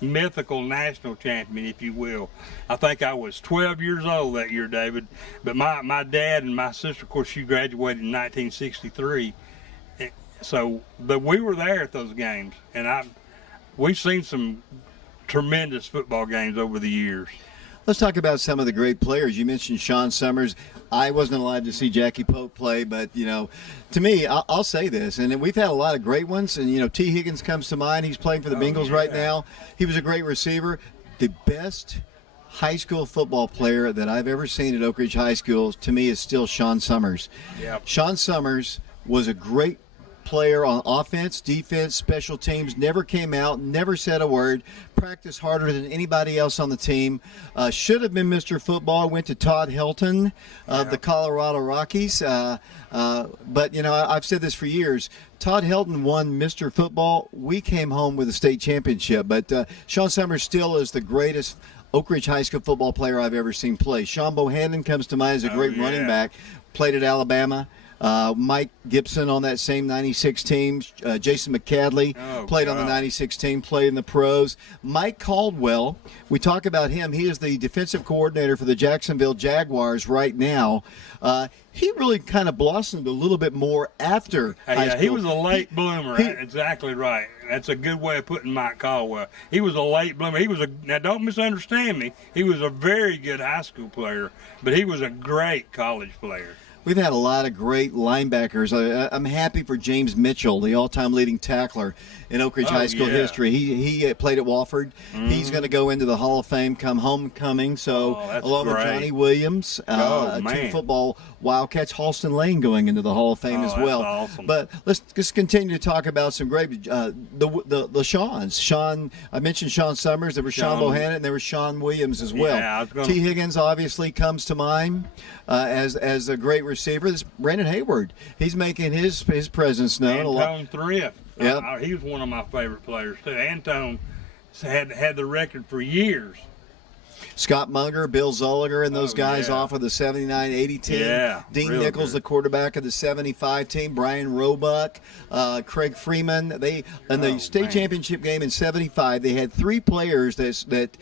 mythical national champion, if you will. I think I was 12 years old that year, David. But my dad and my sister, of course, she graduated in 1963. But we were there at those games, and we've seen some tremendous football games over the years. Let's talk about some of the great players. You mentioned Sean Summers. I wasn't allowed to see Jackie Pope play, but, you know, to me, I'll say this, and we've had a lot of great ones, and, you know, T. Higgins comes to mind. He's playing for the Bengals right now. He was a great receiver. The best high school football player that I've ever seen at Oak Ridge High School, to me, is still Sean Summers. Yep. Sean Summers was a great player on offense, defense, special teams, never came out, never said a word, practiced harder than anybody else on the team. Should have been Mr. Football, went to Todd Helton of the Colorado Rockies. But, you know, I've said this for years. Todd Helton won Mr. Football. We came home with a state championship. But Sean Summers still is the greatest Oak Ridge High School football player I've ever seen play. Sean Bohannon comes to mind as a great running back, played at Alabama. Mike Gibson on that same 96 team. Jason McCadley played on the 96 team, played in the pros. Mike Caldwell, we talk about him. He is the defensive coordinator for the Jacksonville Jaguars right now. He really kind of blossomed a little bit more after high school. He was a late bloomer. Exactly right. That's a good way of putting Mike Caldwell. He was a late bloomer. Now don't misunderstand me. He was a very good high school player, but he was a great college player. We've had a lot of great linebackers. I'm happy for James Mitchell, the all-time leading tackler in Oak Ridge High School history. He played at Wofford. He's going to go into the Hall of Fame come homecoming. So along with Johnny Williams, two football Wildcats, Halston Lane going into the Hall of Fame as well. Awesome. But let's just continue to talk about some great the Shawns. I mentioned Sean Summers. There was Sean Bohannon, and there was Sean Williams as well. T. Higgins obviously comes to mind as a great receiver. This Brandon Hayward, he's making his presence known. Antone Thrift. Yep. He was one of my favorite players too. Antone had the record for years. Scott Munger, Bill Zolliger, and those guys off of the 79-80 team. Yeah, Dean Nichols, the quarterback of the 75 team. Brian Roebuck, Craig Freeman. The state championship game in 75, they had three players that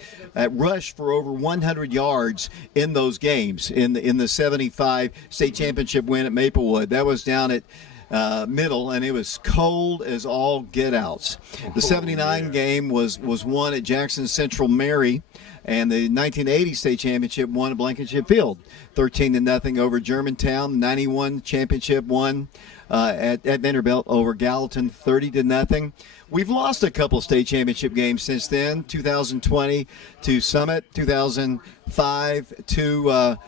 rushed for over 100 yards in those games in the 75 state championship win at Maplewood. That was down at Middle, and it was cold as all get-outs. The 79 game was won at Jackson Central Mary, and the 1980 state championship won at Blankenship Field, 13-0 over Germantown. 91 championship won at Vanderbilt over Gallatin, 30-0. We've lost a couple state championship games since then. 2020 to Summit, 2005 to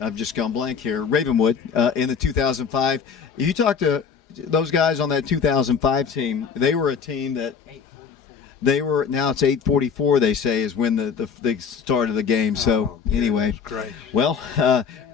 I've just gone blank here, Ravenwood in the 2005. You talk to those guys on that 2005 team. They were a team that now it's 8:44. They say is when the start of the game. So anyway, great. Well,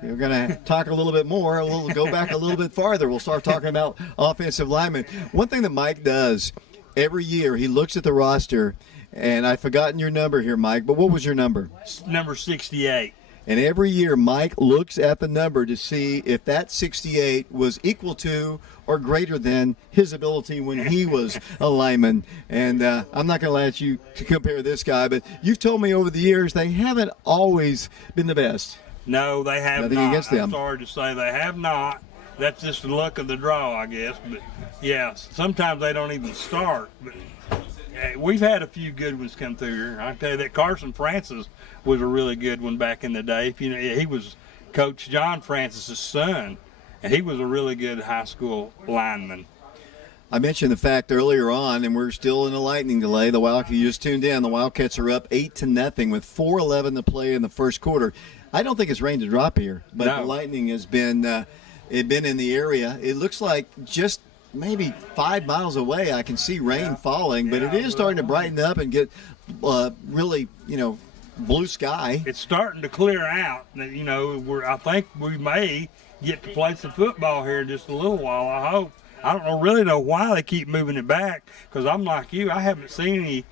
we're gonna talk a little bit more. We'll go back a little bit farther. We'll start talking about offensive linemen. One thing that Mike does every year, he looks at the roster, and I've forgotten your number here, Mike. But what was your number? Number 68. And every year, Mike looks at the number to see if that 68 was equal to or greater than his ability when he was a lineman. And I'm not going to let you to compare this guy, but you've told me over the years they haven't always been the best. No, they have Nothing not. against them. I'm sorry to say they have not. that's just the luck of the draw, I guess. But yeah, sometimes they don't even start. But we've had a few good ones come through here. I tell you that Carson Francis was a really good one back in the day. If you know, he was Coach John Francis's son, and he was a really good high school lineman. I mentioned the fact earlier on, and we're still in a lightning delay. You just tuned in. The Wildcats are up 8-0 with 4:11 to play in the first quarter. I don't think it's rained to drop here, but No. the lightning has been in the area. It looks like just maybe 5 miles away I can see rain falling, but it is starting to brighten up and get really, blue sky. It's starting to clear out. I think we may get to play some football here in just a little while, I hope. I don't really know why they keep moving it back, because I'm like you, I haven't seen any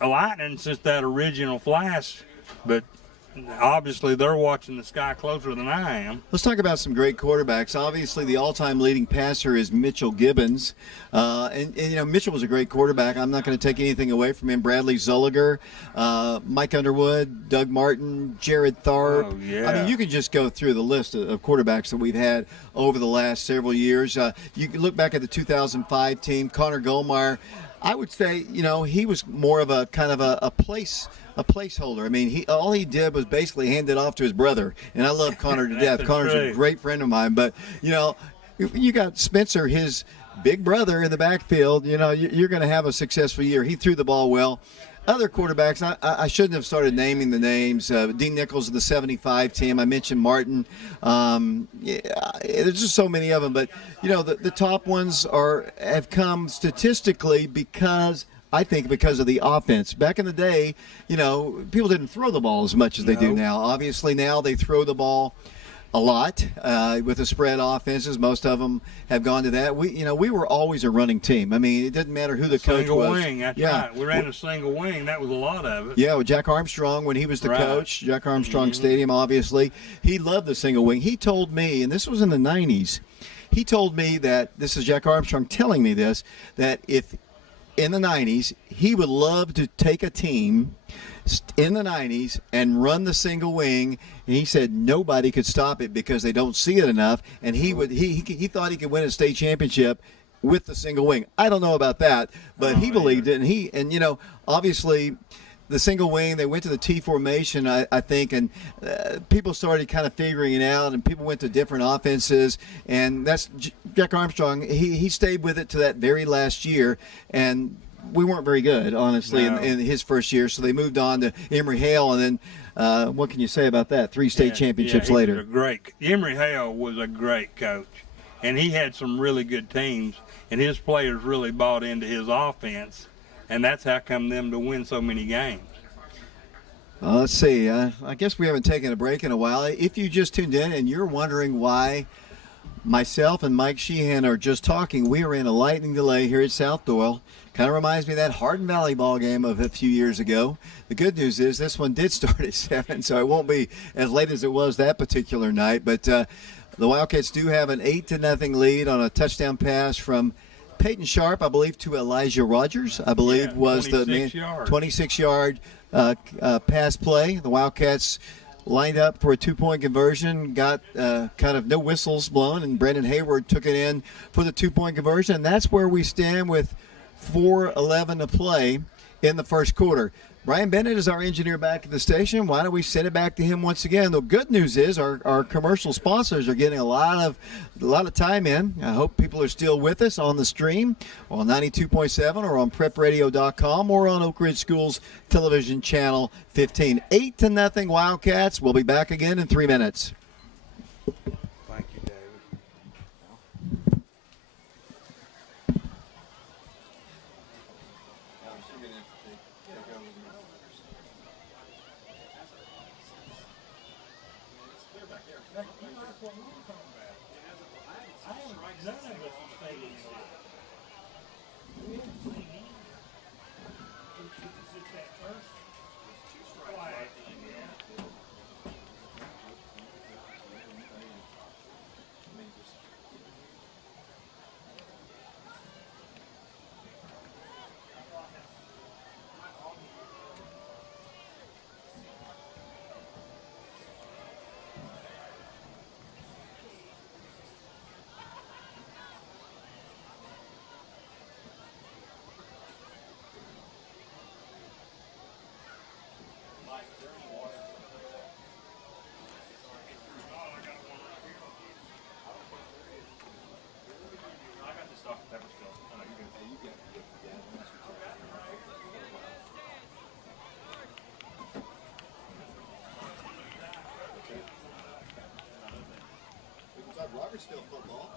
lightning since that original flash, but obviously they're watching the sky closer than I am. Let's talk about some great quarterbacks. Obviously, the all-time leading passer is Mitchell Gibbons. And Mitchell was a great quarterback. I'm not going to take anything away from him. Bradley Zulliger, Mike Underwood, Doug Martin, Jared Tharp. Oh, yeah. I mean, you can just go through the list of quarterbacks that we've had over the last several years. You can look back at the 2005 team, Connor Goldmeyer. I would say, he was more of a kind of a placeholder. I mean, all he did was basically hand it off to his brother. And I love Connor to death. Connor's a great friend of mine. But, you got Spencer, his big brother, in the backfield. You're going to have a successful year. He threw the ball well. Other quarterbacks, I shouldn't have started naming the names. Dean Nichols of the 75 team. I mentioned Martin. There's just so many of them. But, the top ones have come statistically because of the offense. Back in the day, people didn't throw the ball as much as they do now. Obviously, now they throw the ball a lot with the spread offenses. Most of them have gone to that. We were always a running team. I mean, it didn't matter who the coach was. Single wing, that's right. We ran a single wing. That was a lot of it. Yeah, with Jack Armstrong when he was the coach, Jack Armstrong Stadium, obviously. He loved the single wing. He told me, and this was in the 90s, he told me that, this is Jack Armstrong telling me this, that if in the 90s, he would love to take a team in the 90s and run the single wing, and he said nobody could stop it because they don't see it enough, and he thought he could win a state championship with the single wing. I don't know about that, but he believed it, and obviously the single wing, they went to the T formation, I think, and people started kind of figuring it out, and people went to different offenses, and that's Jack Armstrong. He stayed with it to that very last year, and we weren't very good, honestly, in his first year, so they moved on to Emory Hale, and then what can you say about that? 3 state championships later. Emory Hale was a great coach, and he had some really good teams, and his players really bought into his offense, and that's how come them to win so many games. Let's see. I guess we haven't taken a break in a while. If you just tuned in and you're wondering why myself and Mike Sheehan are just talking, we are in a lightning delay here at South-Doyle. Kind of reminds me of that Hardin Valley ball game of a few years ago. The good news is this one did start at 7, so it won't be as late as it was that particular night. But the Wildcats do have an 8-0 lead on a touchdown pass from Peyton Sharp, I believe, to Elijah Rogers, I believe, was the 26-yard pass play. The Wildcats lined up for a 2-point conversion, got kind of no whistles blown, and Brendan Hayward took it in for the 2-point conversion. And that's where we stand with 4:11 to play in the first quarter. Brian Bennett is our engineer back at the station. Why don't we send it back to him once again? The good news is our commercial sponsors are getting a lot of time in. I hope people are still with us on the stream on 92.7 or on prepradio.com or on Oak Ridge Schools television channel 15. 8-0 Wildcats. We'll be back again in 3 minutes. Thank you, David. Robertsville football.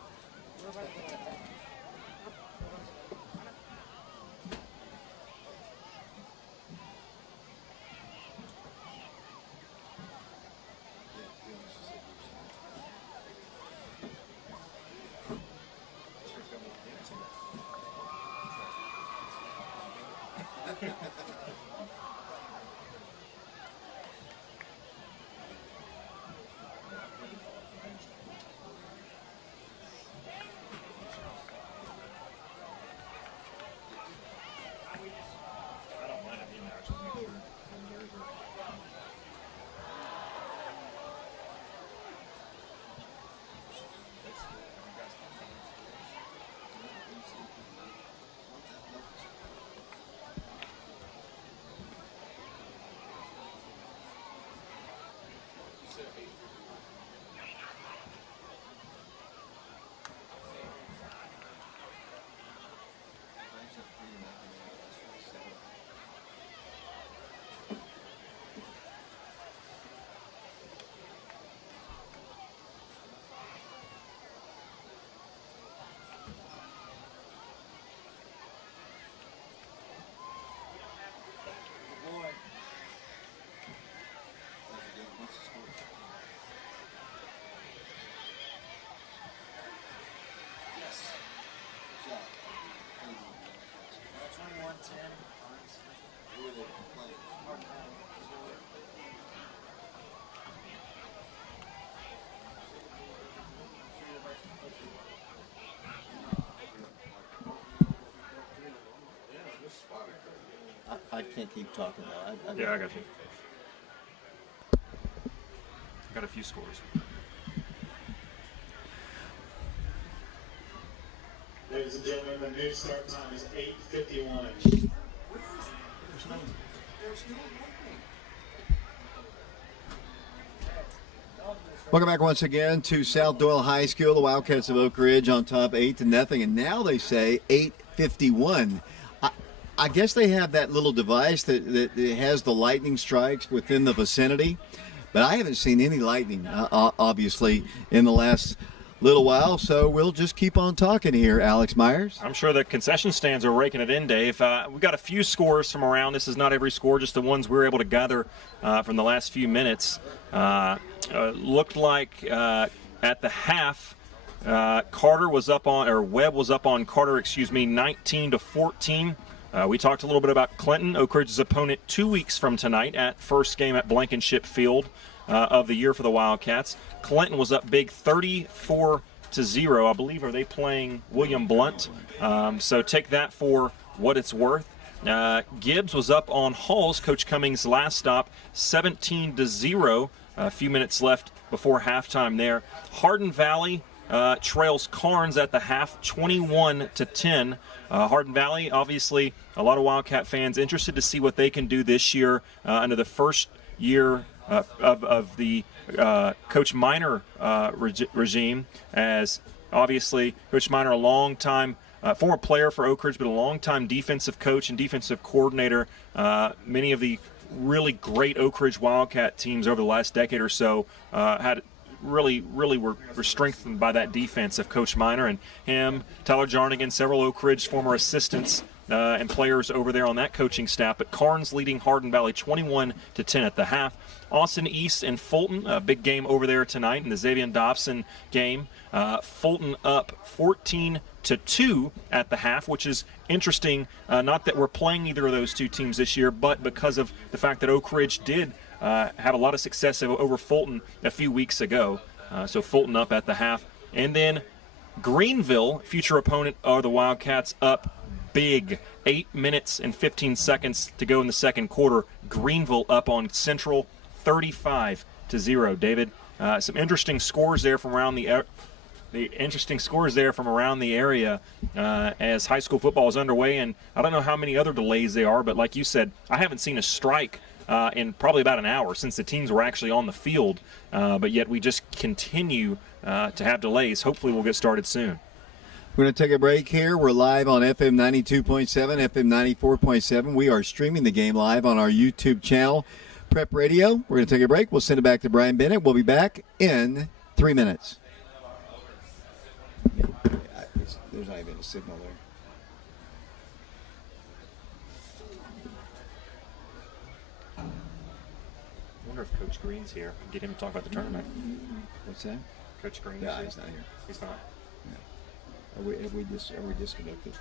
I can't keep talking now. Yeah, I got you. Got a few scores. Ladies and gentlemen, the new start time is 8:51. Welcome back once again to South-Doyle High School. The Wildcats of Oak Ridge on top 8-0, and now they say 8:51. I guess they have that little device that has the lightning strikes within the vicinity, but I haven't seen any lightning, obviously, in the last little while, so we'll just keep on talking here, Alex Myers. I'm sure the concession stands are raking it in, Dave. We've got a few scores from around. This is not every score, just the ones we were able to gather from the last few minutes. Looked like at the half, Webb was up on Carter, 19-14. We talked a little bit about Clinton, Oak Ridge's opponent 2 weeks from tonight at first game at Blankenship Field of the year for the Wildcats. Clinton was up big 34-0. I believe, are they playing William Blount? So take that for what it's worth. Gibbs was up on Halls, Coach Cummings' last stop, 17-0. A few minutes left before halftime there. Hardin Valley trails Carnes at the half, 21-10. Hardin Valley, obviously, a lot of Wildcat fans interested to see what they can do this year under the first year of the Coach Minor regime, as obviously Coach Minor, a long-time former player for Oak Ridge, but a long-time defensive coach and defensive coordinator. Many of the really great Oak Ridge Wildcat teams over the last decade or so had really were strengthened by that defense of Coach Minor and him, Tyler Jarnigan, several Oak Ridge former assistants and players over there on that coaching staff. But Carnes leading Hardin Valley 21-10 at the half. Austin East and Fulton, a big game over there tonight in the Xavier Dobson game. Fulton up 14-2 at the half, which is interesting. Not that we're playing either of those two teams this year, but because of the fact that Oak Ridge did have a lot of success over Fulton a few weeks ago. So Fulton up at the half. And then Greenville, future opponent of the Wildcats, up big. 8 minutes and 15 seconds to go in the second quarter. Greenville up on Central 35-0. David, some interesting scores there from around the area as high school football is underway. And I don't know how many other delays there are, but like you said, I haven't seen a strike in probably about an hour since the teams were actually on the field. But yet we just continue to have delays. Hopefully we'll get started soon. We're going to take a break here. We're live on FM 92.7, FM 94.7. We are streaming the game live on our YouTube channel, Prep Radio. We're going to take a break. We'll send it back to Brian Bennett. We'll be back in 3 minutes. There's not even a signal there. I wonder if Coach Green's here. Get him to talk about the tournament. What's that? Coach Green. Yeah, he's not here. He's not. Are we disconnected?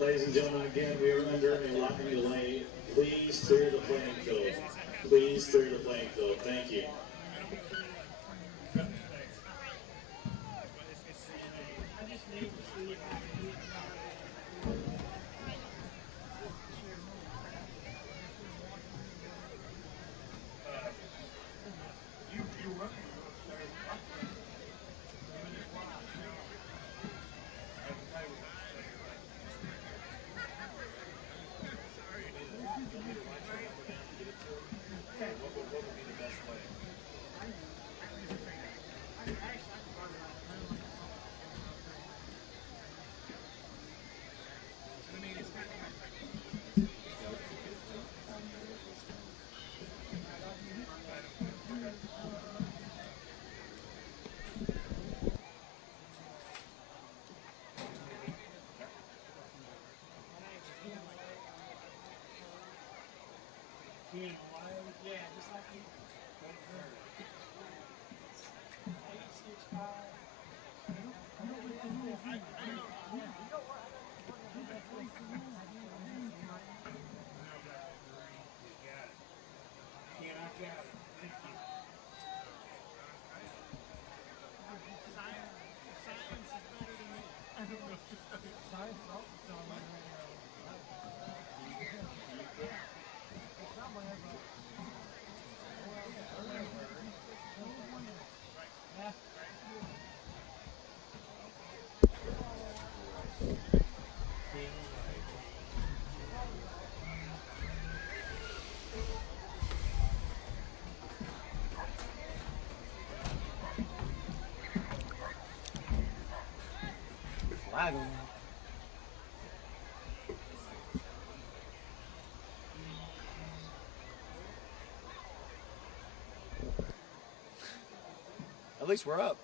Ladies and gentlemen, again, we are under a locking delay. Please clear the playing field. Please clear the playing field. Thank you. Flag 'em. At least we're up.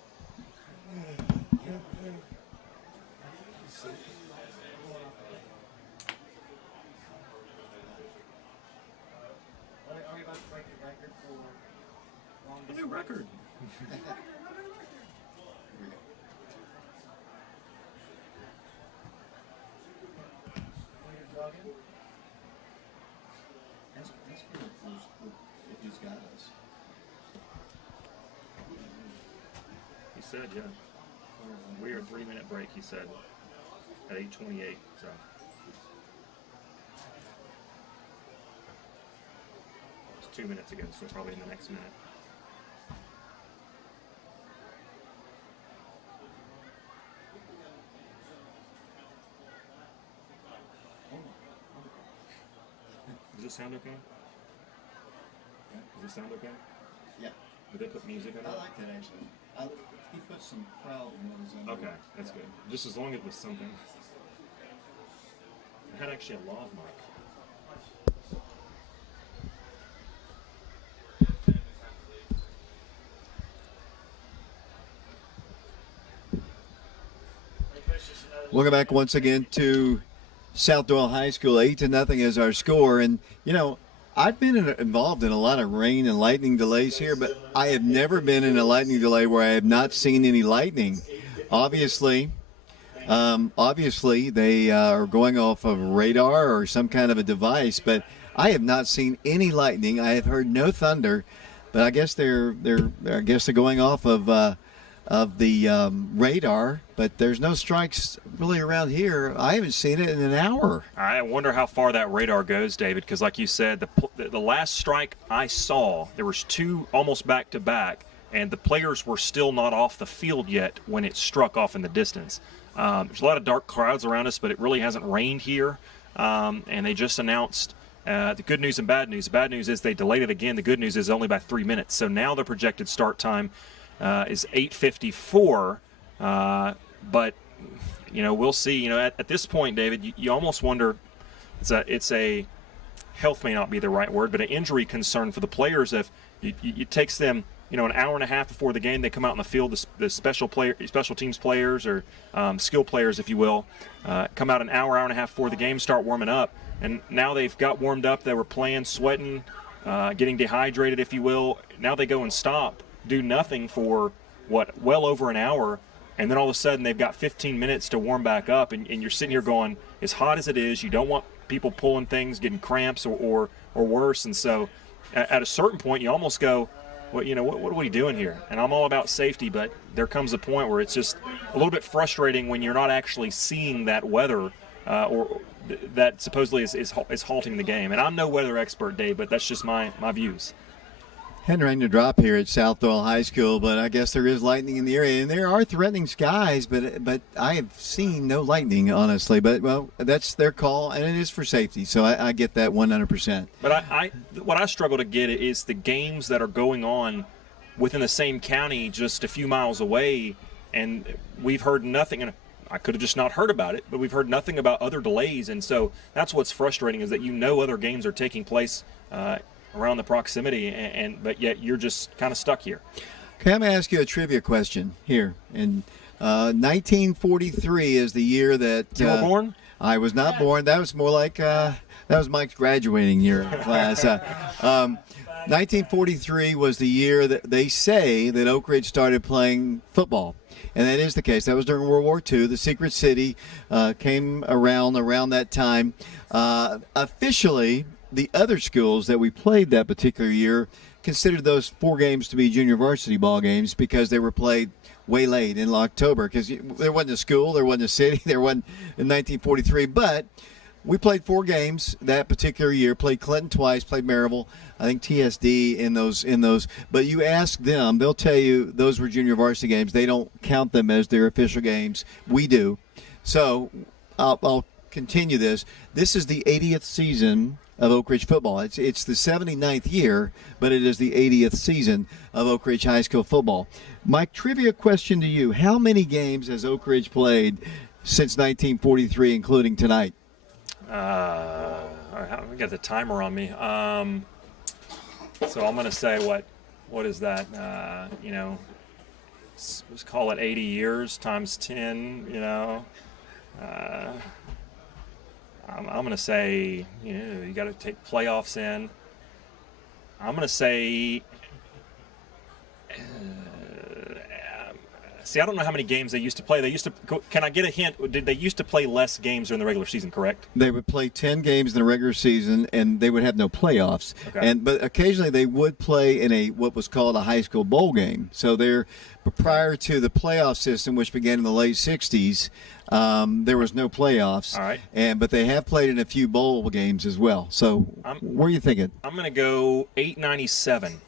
Are we about to break the record for longest? A new record. That's good if he's got us. He said, yeah. We are a 3-minute break, he said, at 8:28, so. It's 2 minutes ago, so probably in the next minute. Does it sound okay? Does it sound okay? Yeah, Did they put music in it? I like that actually. He put some crowd noise in Okay, that's good. Just as long as it was something. It had actually a lav mic. Welcome back once again to South-Doyle High School. 8-0 is our score. And, you know, I've been involved in a lot of rain and lightning delays here, but I have never been in a lightning delay where I have not seen any lightning. Obviously, they are going off of radar or some kind of a device, but I have not seen any lightning. I have heard no thunder, but I guess they're going off of the radar. But there's no strikes really around here. I haven't seen it in an hour. I wonder how far that radar goes, David, because like you said, the last strike I saw, there was two almost back to back, and the players were still not off the field yet when it struck off in the distance. There's a lot of dark clouds around us, but it really hasn't rained here. And they just announced the good news and bad news. The bad news is they delayed it again. The good news is only by 3 minutes. So now the projected start time is 8:54. But, you know, we'll see. You know, at this point, David, you almost wonder, it's a health may not be the right word, but an injury concern for the players. If it takes them, you know, an hour and a half before the game, they come out in the field, the special teams players or skill players, if you will, come out an hour and a half before the game, start warming up. And now they've got warmed up. They were playing, sweating, getting dehydrated, if you will. Now they go and stop, do nothing for, well over an hour. And then all of a sudden they've got 15 minutes to warm back up. And you're sitting here going, as hot as it is, you don't want people pulling things, getting cramps or worse. And so at a certain point, you almost go, well, you know, what are we doing here? And I'm all about safety, but there comes a point where it's just a little bit frustrating when you're not actually seeing that weather or that supposedly is halting the game. And I'm no weather expert, Dave, but that's just my views. Hadn't rained a drop here at South-Doyle High School, but I guess there is lightning in the area, and there are threatening skies, but I have seen no lightning, honestly. But, well, that's their call, and it is for safety, so I get that 100%. But what I struggle to get is the games that are going on within the same county just a few miles away, and we've heard nothing, and I could have just not heard about it, but we've heard nothing about other delays, and so that's what's frustrating is that you know other games are taking place around the proximity, but yet you're just kind of stuck here. Okay, I'm going to ask you a trivia question here. And 1943 is the year that you were born? I was not born. That was more like that was Mike's graduating year in class. 1943 was the year that they say that Oak Ridge started playing football. And that is the case. That was during World War II. The Secret City came around that time. Officially, the other schools that we played that particular year considered those 4 games to be junior varsity ball games because they were played way late in October because there wasn't a school, there wasn't a city, there wasn't in 1943. But we played 4 games that particular year, played Clinton twice, played Maryville, I think TSD in those. But you ask them, they'll tell you those were junior varsity games. They don't count them as their official games. We do. So I'll continue this. This is the 80th season of Oak Ridge football. It's the 79th year, but it is the 80th season of Oak Ridge High School football. Mike, trivia question to you. How many games has Oak Ridge played since 1943, including tonight? We got the timer on me. So I'm going to say what is that? You know, let's call it 80 years times 10, you know. I'm going to say, you know, you got to take playoffs in. I'm going to say, see, I don't know how many games they used to play. Can I get a hint? Did they used to play less games during the regular season, correct? They would play 10 games in the regular season, and they would have no playoffs. Okay. But occasionally they would play in what was called a high school bowl game. So prior to the playoff system, which began in the late 60s, there was no playoffs. All right. But they have played in a few bowl games as well. So what are you thinking? I'm going to go 897.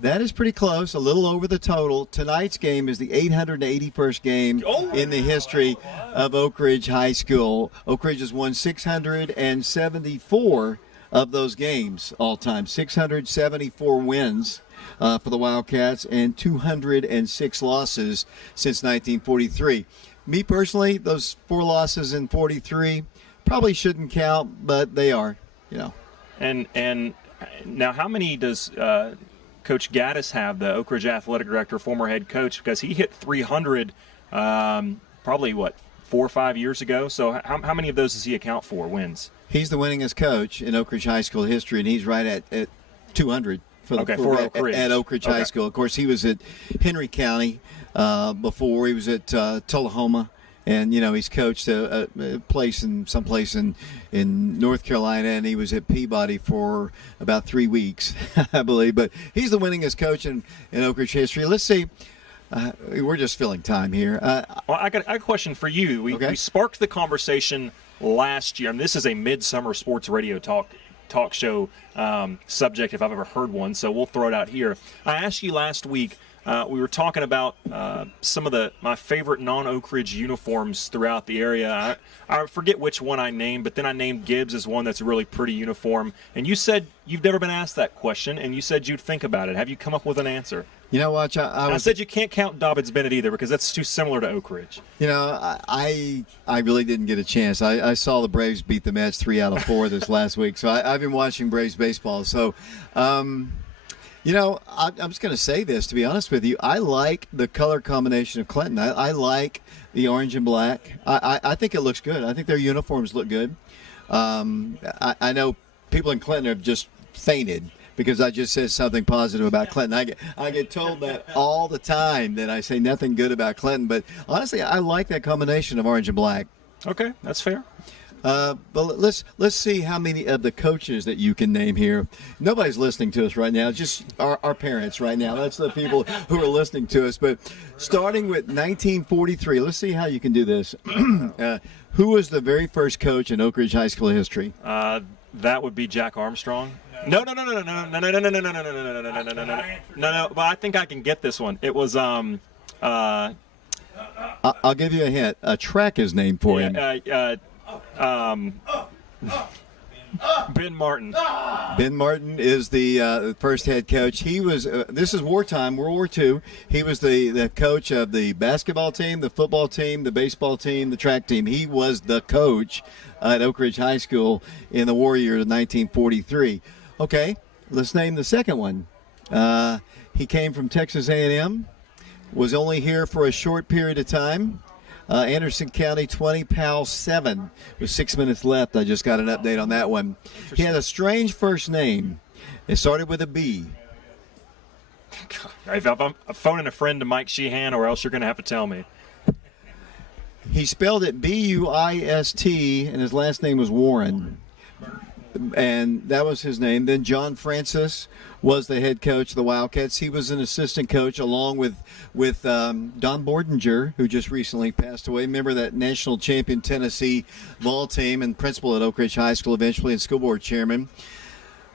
That is pretty close, a little over the total. Tonight's game is the 881st game in the history of Oak Ridge High School. Oak Ridge has won 674 of those games all time, 674 wins for the Wildcats and 206 losses since 1943. Me personally, those 4 losses in 43 probably shouldn't count, but they are, you know. And now how many does Coach Gaddis have, the Oak Ridge athletic director, former head coach, because he hit 300 probably, 4 or 5 years ago. So how many of those does he account for, wins? He's the winningest coach in Oak Ridge High School history, and he's right at 200 for Oak Ridge. at Oak Ridge High School. Of course, he was at Henry County before. He was at Tullahoma. And, he's coached a place someplace in North Carolina, and he was at Peabody for about 3 weeks, I believe. But he's the winningest coach in Oak Ridge history. Let's see. We're just filling time here. Well, I got a question for you. We sparked the conversation last year. I mean, this is a midsummer sports radio talk show subject, if I've ever heard one, so we'll throw it out here. I asked you last week, we were talking about some of my favorite non-Oak Ridge uniforms throughout the area. I forget which one I named, but then I named Gibbs as one that's a really pretty uniform. And you said you've never been asked that question, and you said you'd think about it. Have you come up with an answer? You know what? I said you can't count Dobbins Bennett either because that's too similar to Oak Ridge. I really didn't get a chance. I saw the Braves beat the Mets 3 out of 4 this last week, so I've been watching Braves baseball. So, I'm just going to say this, to be honest with you. I like the color combination of Clinton. I like the orange and black. I think it looks good. I think their uniforms look good. I know people in Clinton have just fainted because I just said something positive about Clinton. I get told that all the time, that I say nothing good about Clinton. But honestly, I like that combination of orange and black. Okay, that's fair. But let's see how many of the coaches that you can name here. Nobody's listening to us right now, just our parents right now. That's the people who are listening to us. But starting with 1943, let's see how you can do this. Who was the very first coach in Oak Ridge High School history? That would be Jack Armstrong. No. But I think I can get this one. It was I'll give you a hint. A track is named for him. Ben Martin. Ben Martin is the first head coach. He was. This is wartime, World War II. He was the coach of the basketball team, the football team, the baseball team, the track team. He was the coach at Oak Ridge High School in the war year of 1943. Okay, let's name the second one. He came from Texas A&M. Was only here for a short period of time. Anderson County 20, Powell 7. With 6 minutes left, I just got an update on that one. He had a strange first name. It started with a B. If I'm phoning a friend to Mike Sheehan, or else you're going to have to tell me. He spelled it B-U-I-S-T, and his last name was Warren. And that was his name. Then John Francis was the head coach of the Wildcats. He was an assistant coach along with Don Bordinger, who just recently passed away. Remember that national champion Tennessee ball team, and principal at Oak Ridge High School eventually, and school board chairman.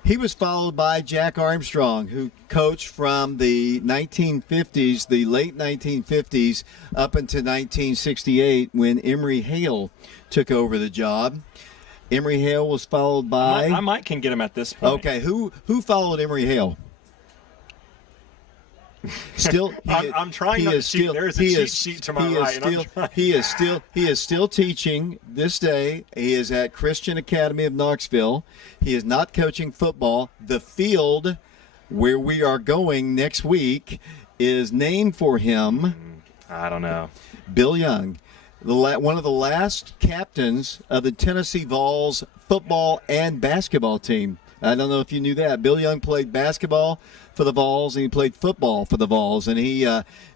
He was followed by Jack Armstrong, who coached from the 1950s, the late 1950s, up until 1968 when Emory Hale took over the job. Emory Hale was followed by... I might can get him at this point. Okay, who followed Emory Hale? Still, I'm trying not to cheat. There is a cheat sheet to my right. He is still teaching this day. He is at Christian Academy of Knoxville. He is not coaching football. The field where we are going next week is named for him. I don't know. Bill Young. One of the last captains of the Tennessee Vols football and basketball team. I don't know if you knew that. Bill Young played basketball for the Vols, and he played football for the Vols. And he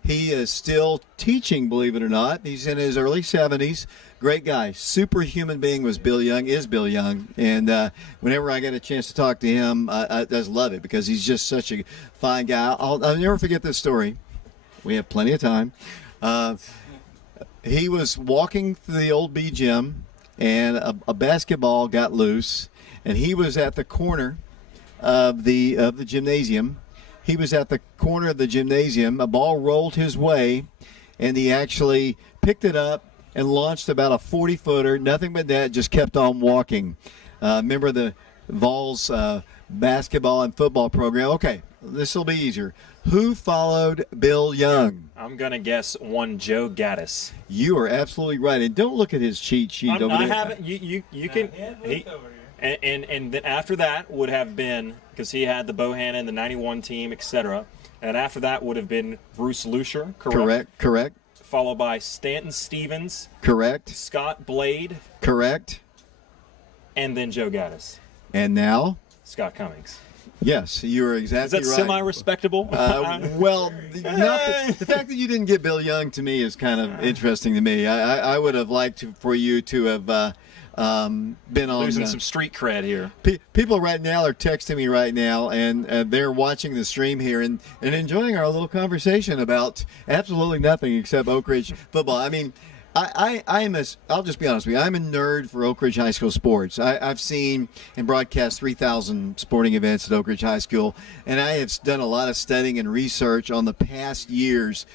is still teaching, believe it or not. He's in his early 70s. Great guy. Superhuman being is Bill Young. And whenever I get a chance to talk to him, I just love it because he's just such a fine guy. I'll never forget this story. We have plenty of time. He was walking through the old B gym, and a basketball got loose, and he was at the corner of the gymnasium. He was at the corner of the gymnasium. A ball rolled his way, and he actually picked it up and launched about a 40-footer. Nothing but that, just kept on walking. Remember the Vols basketball and football program? Okay, this will be easier. Who followed Bill Young? I'm going to guess one Joe Gaddis. You are absolutely right. And don't look at his cheat sheet over there. I haven't. You can. And then after that would have been, because he had the Bohannon, the 91 team, etc. And after that would have been Bruce Lucier, correct? Correct. followed by Stanton Stevens, Correct. Scott Blade, Correct. and then Joe Gaddis. And now? Scott Cummings. Yes, you are Is exactly that right. semi-respectable? Well, the fact that you didn't get Bill Young to me is kind of interesting to me. I would have liked for you to have been on. Losing some street cred here. People right now are texting me right now, and they're watching the stream here and enjoying our little conversation about absolutely nothing except Oak Ridge football. I mean, I'll just be honest with you. I'm a nerd for Oak Ridge High School sports. I've seen and broadcast 3,000 sporting events at Oak Ridge High School, and I have done a lot of studying and research on the past years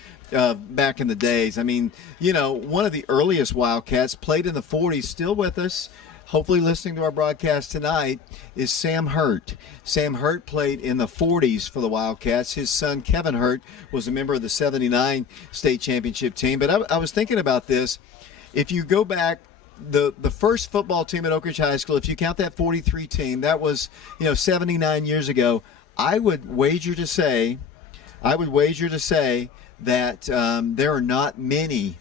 back in the days. I mean, one of the earliest Wildcats played in the 40s, still with us, hopefully listening to our broadcast tonight, is Sam Hurt. Sam Hurt played in the 40s for the Wildcats. His son, Kevin Hurt, was a member of the 79 state championship team. But I was thinking about this. If you go back, the first football team at Oak Ridge High School, if you count that 43 team, that was 79 years ago. I would wager to say that there are not many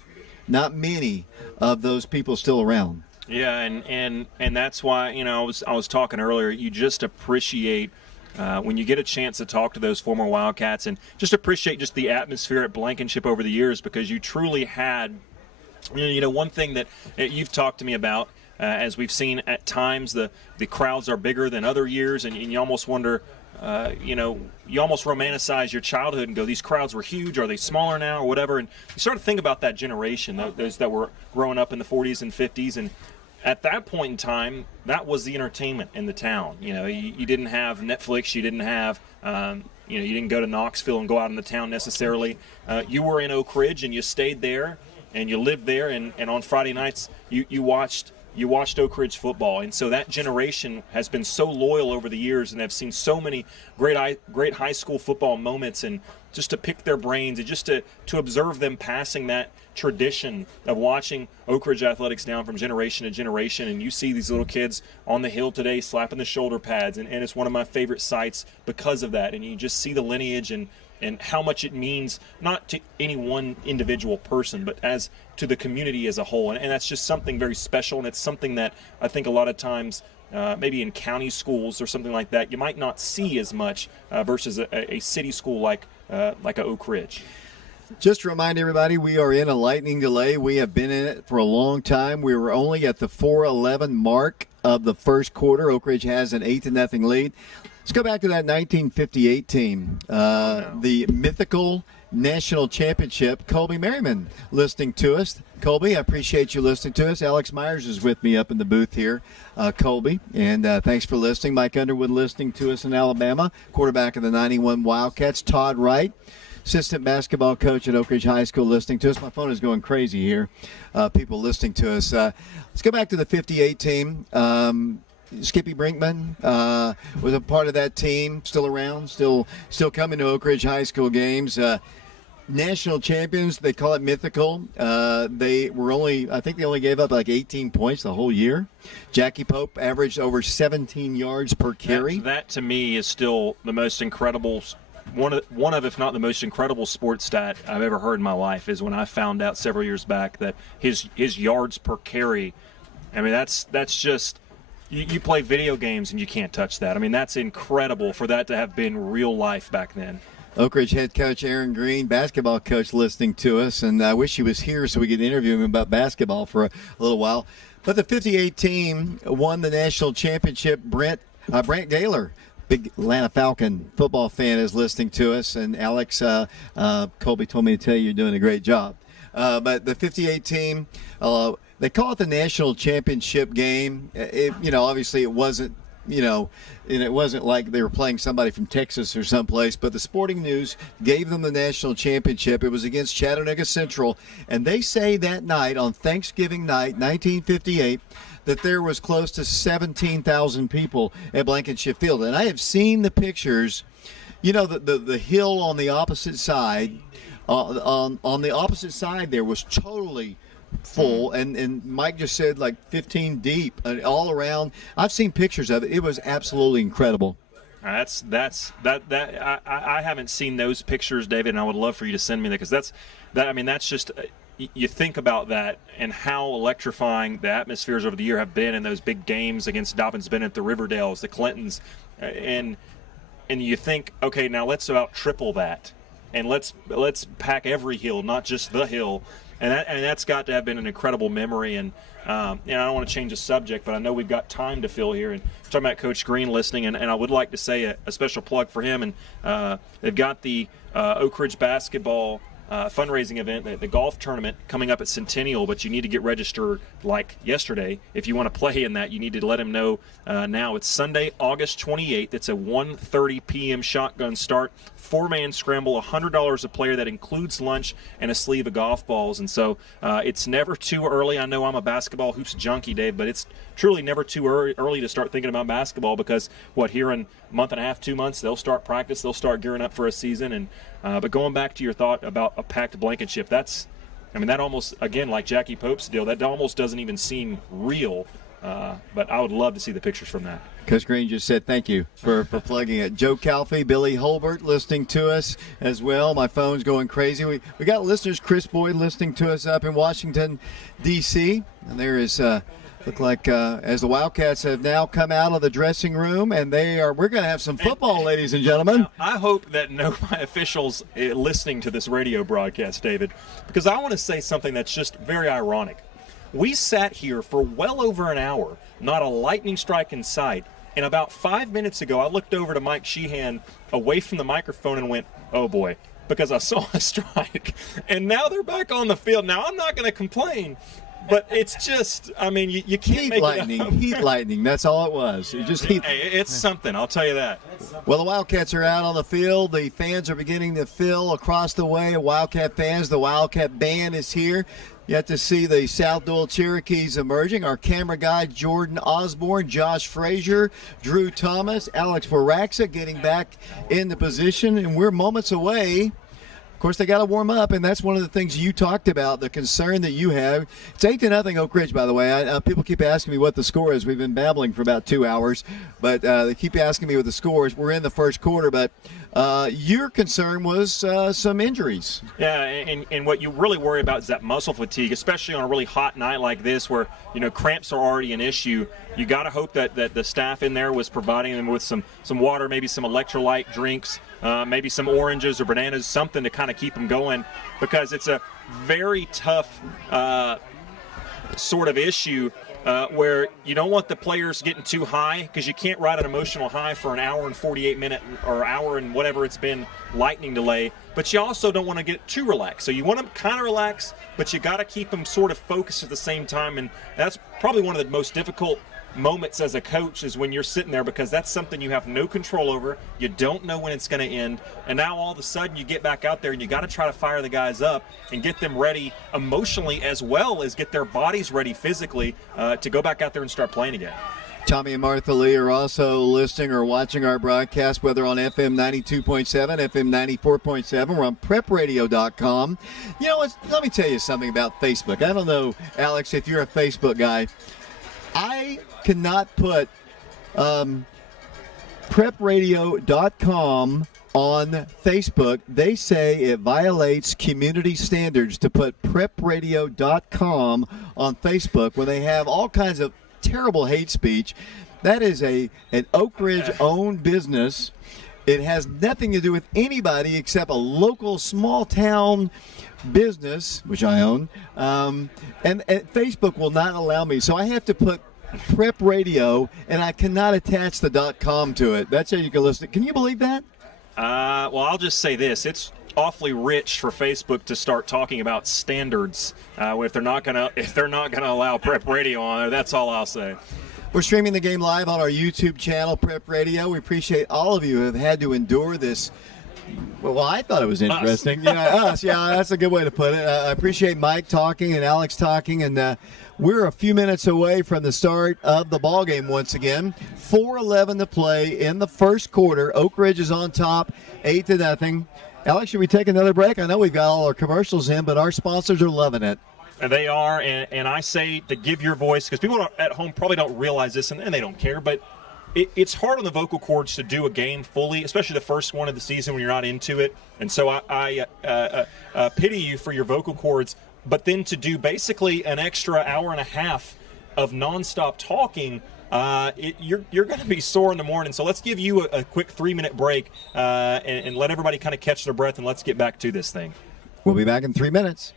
of those people still around. Yeah, and that's why I was talking earlier. You just appreciate when you get a chance to talk to those former Wildcats, and just appreciate just the atmosphere at Blankenship over the years, because you truly had, one thing that you've talked to me about, as we've seen at times the crowds are bigger than other years, and you almost wonder. You almost romanticize your childhood and go, these crowds were huge. Are they smaller now or whatever? And you start to think about that generation, those that were growing up in the 40s and 50s. And at that point in time, that was the entertainment in the town. You didn't have Netflix. You didn't have, you didn't go to Knoxville and go out in the town necessarily. You were in Oak Ridge and you stayed there and you lived there. And on Friday nights, you watched Oak Ridge football, and so that generation has been so loyal over the years, and have seen so many great high school football moments, and just to pick their brains and just to observe them passing that tradition of watching Oak Ridge athletics down from generation to generation. And you see these little kids on the hill today slapping the shoulder pads, and it's one of my favorite sights because of that. And you just see the lineage and how much it means, not to any one individual person, but as to the community as a whole. And that's just something very special, and it's something that I think a lot of times, maybe in county schools or something like that, you might not see as much versus a city school like a Oak Ridge. Just to remind everybody, we are in a lightning delay. We have been in it for a long time. We were only at the 4:11 mark of the first quarter. Oak Ridge has an 8-0 lead. Let's go back to that 1958 team, the mythical national championship. Colby Merriman listening to us. Colby, I appreciate you listening to us. Alex Myers is with me up in the booth here, Colby, and thanks for listening. Mike Underwood listening to us in Alabama, quarterback of the 91 Wildcats. Todd Wright, assistant basketball coach at Oak Ridge High School, listening to us. My phone is going crazy here, people listening to us. Let's go back to the 58 team. Skippy Brinkman was a part of that team, still around, still coming to Oak Ridge High School games. National champions, they call it mythical. I think they only gave up like 18 points the whole year. Jackie Pope averaged over 17 yards per carry. That to me is still the most incredible, one of if not the most incredible sports stat I've ever heard in my life, is when I found out several years back that his yards per carry, I mean, that's just, you play video games and you can't touch that. I mean, that's incredible for that to have been real life back then. Oak Ridge head coach Aaron Green, basketball coach, listening to us, and I wish he was here so we could interview him about basketball for a little while. But the 58 team won the national championship. Brent Gaylor, big Atlanta Falcon football fan, is listening to us, and Alex, Colby told me to tell you you're doing a great job. But the 58 team, they call it the national championship game. Obviously it wasn't, and it wasn't like they were playing somebody from Texas or someplace, but the Sporting News gave them the national championship. It was against Chattanooga Central, and they say that night, on Thanksgiving night, 1958, that there was close to 17,000 people at Blankenship Field. And I have seen the pictures, the hill on the opposite side, on the opposite side there was totally full, and Mike just said like 15 deep, and all around. I've seen pictures of it. It was absolutely incredible. I haven't seen those pictures, David, and I would love for you to send me that, because that's just you think about that and how electrifying the atmospheres over the year have been in those big games against Dobbins Bennett, the Riverdales, the Clintons, and you think, okay, now let's about triple that, and let's pack every hill, not just the hill, and that's got to have been an incredible memory. And I don't want to change the subject, but I know we've got time to fill here. And talking about Coach Green listening, and I would like to say a special plug for him. And they've got the Oak Ridge basketball fundraising event, the golf tournament coming up at Centennial, but you need to get registered like yesterday. If you want to play in that, you need to let him know now. It's Sunday, August 28th. It's a 1:30 p.m. shotgun start, 4-man scramble, $100 a player. That includes lunch and a sleeve of golf balls. And so it's never too early. I know I'm a basketball hoops junkie, Dave, but it's truly never too early to start thinking about basketball, because here in a month and a half, 2 months, they'll start practice, they'll start gearing up for a season. And but going back to your thought about a packed Blankenship, that almost, again, like Jackie Pope's deal, that almost doesn't even seem real. But I would love to see the pictures from that. Coach Green just said thank you for plugging it. Joe Calfee, Billy Holbert listening to us as well. My phone's going crazy. We got listeners, Chris Boyd listening to us up in Washington, D.C. And there is look like as the Wildcats have now come out of the dressing room, and we're going to have some football, ladies and gentlemen. I hope that no officials listening to this radio broadcast, David, because I want to say something that's just very ironic. We sat here for well over an hour, not a lightning strike in sight, and about 5 minutes ago I looked over to Mike Sheehan away from the microphone and went, oh boy, because I saw a strike. And now they're back on the field. Now I'm not going to complain, but it's just, you can't make it up. Heat lightning, that's all it was. It just heat. Hey, it's something, I'll tell you that. Well, the Wildcats are out on the field. The fans are beginning to fill across the way. Wildcat fans, the Wildcat band is here. You have to see the South-Doyle Cherokees emerging. Our camera guy, Jordan Osborne, Josh Frazier, Drew Thomas, Alex Baraxa getting back into position, and we're moments away. Of course, they got to warm up, and that's one of the things you talked about, the concern that you have. It's 8-0 Oak Ridge, by the way. People keep asking me what the score is. We've been babbling for about 2 hours, but they keep asking me what the score is. We're in the first quarter, but your concern was some injuries. Yeah, and what you really worry about is that muscle fatigue, especially on a really hot night like this where, cramps are already an issue. You got to hope that the staff in there was providing them with some water, maybe some electrolyte drinks, maybe some oranges or bananas, something to kind of keep them going, because it's a very tough sort of issue where you don't want the players getting too high, because you can't ride an emotional high for an hour and 48 minute or hour and whatever it's been lightning delay, but you also don't want to get too relaxed. So you want them kind of relaxed, but you got to keep them sort of focused at the same time, and that's probably one of the most difficult moments as a coach, is when you're sitting there, because that's something you have no control over. You don't know when it's going to end, and now all of a sudden you get back out there and you got to try to fire the guys up and get them ready emotionally as well as get their bodies ready physically to go back out there and start playing again. Tommy and Martha Lee are also listening or watching our broadcast, whether on FM 92.7, FM 94.7. We're on prepradio.com. Let me tell you something about Facebook. I don't know, Alex, if you're a Facebook guy. I cannot put prepradio.com on Facebook. They say it violates community standards to put prepradio.com on Facebook when they have all kinds of terrible hate speech. That is an Oak Ridge-owned business. It has nothing to do with anybody except a local small-town business, which I own, and Facebook will not allow me. So I have to put Prep Radio, and I cannot attach the .com to it. That's how you can listen. Can you believe that? Well, I'll just say this. It's awfully rich for Facebook to start talking about standards if they're not gonna allow Prep Radio on there. That's all I'll say. We're streaming the game live on our YouTube channel, Prep Radio. We appreciate all of you who have had to endure this. Well, I thought it was interesting. Us. Yeah, that's a good way to put it. I appreciate Mike talking and Alex talking, and we're a few minutes away from the start of the ball game once again. 4:11 to play in the first quarter. Oak Ridge is on top, 8-0. Alex, should we take another break? I know we've got all our commercials in, but our sponsors are loving it. They are, and I say to give your voice, because people at home probably don't realize this, and they don't care, but it's hard on the vocal cords to do a game fully, especially the first one of the season when you're not into it. And so I pity you for your vocal cords. But then to do basically an extra hour and a half of nonstop talking, you're going to be sore in the morning. So let's give you a quick 3-minute break and let everybody kind of catch their breath, and let's get back to this thing. We'll be back in 3 minutes.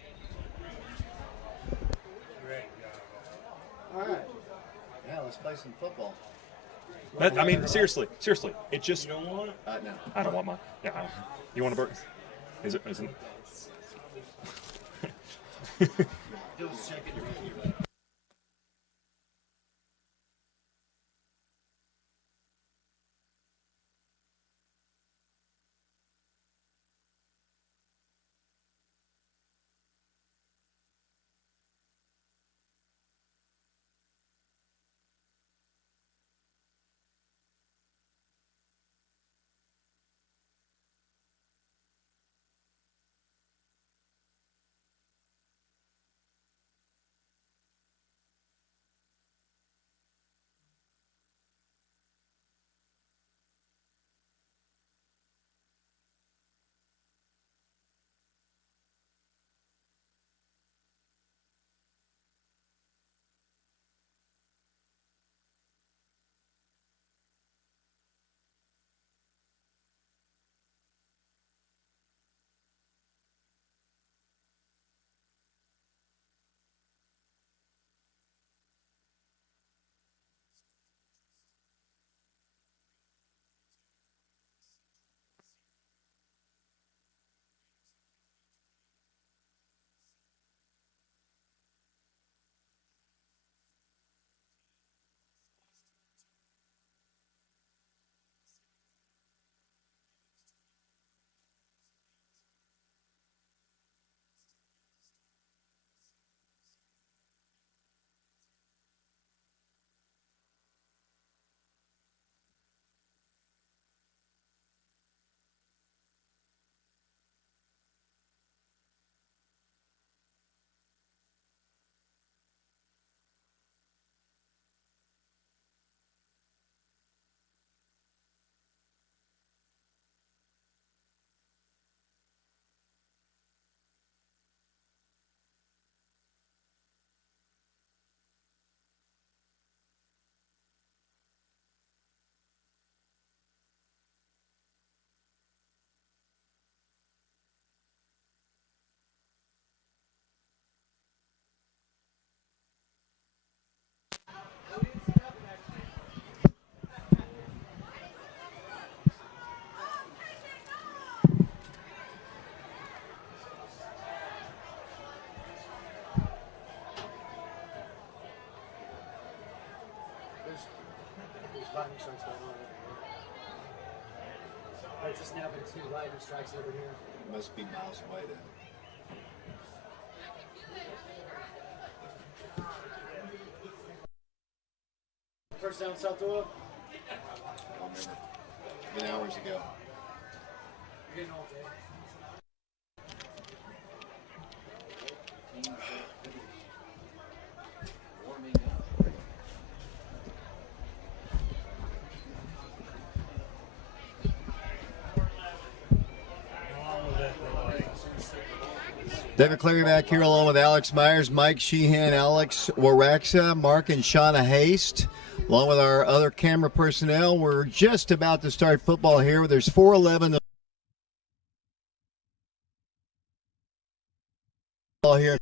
All right. Yeah, let's play some football. I mean, seriously, it just. You don't want it? No. I don't want mine. Yeah, you want a burger? Is it? There's lightning strikes going on over here. It's just snapping 2 lightning strikes over here. Must be miles away then. First down, South-Doyle. I don't remember. It's been hours ago. You're getting old, Jay. Warming up. David Cleary back here along with Alex Myers, Mike Sheehan, Alex Waraxa, Mark and Shauna Haste, along with our other camera personnel. We're just about to start football here. There's 4:11 here.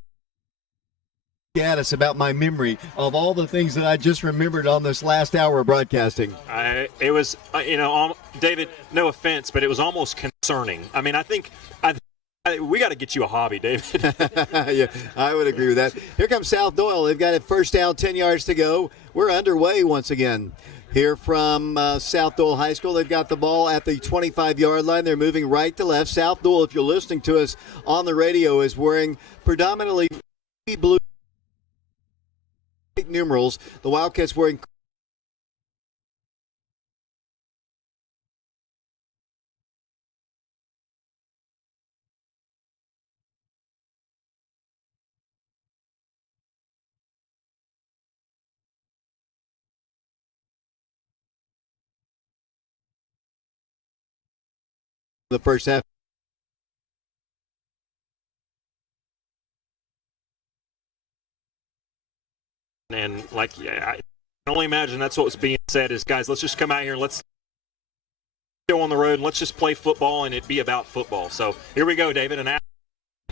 At us about my memory of all the things that I just remembered on this last hour of broadcasting. It was, David, no offense, but it was almost concerning. I mean, I think we got to get you a hobby, David. Yeah, I would agree with that. Here comes South-Doyle. They've got it first down, 10 yards to go. We're underway once again. Here from South-Doyle High School, they've got the ball at the 25-yard line. They're moving right to left. South-Doyle, if you're listening to us on the radio, is wearing predominantly blue numerals. The Wildcats wearing the first half. And I can only imagine that's what was being said is, guys, let's just come out here and let's go on the road and let's just play football and it be about football. So here we go, David, and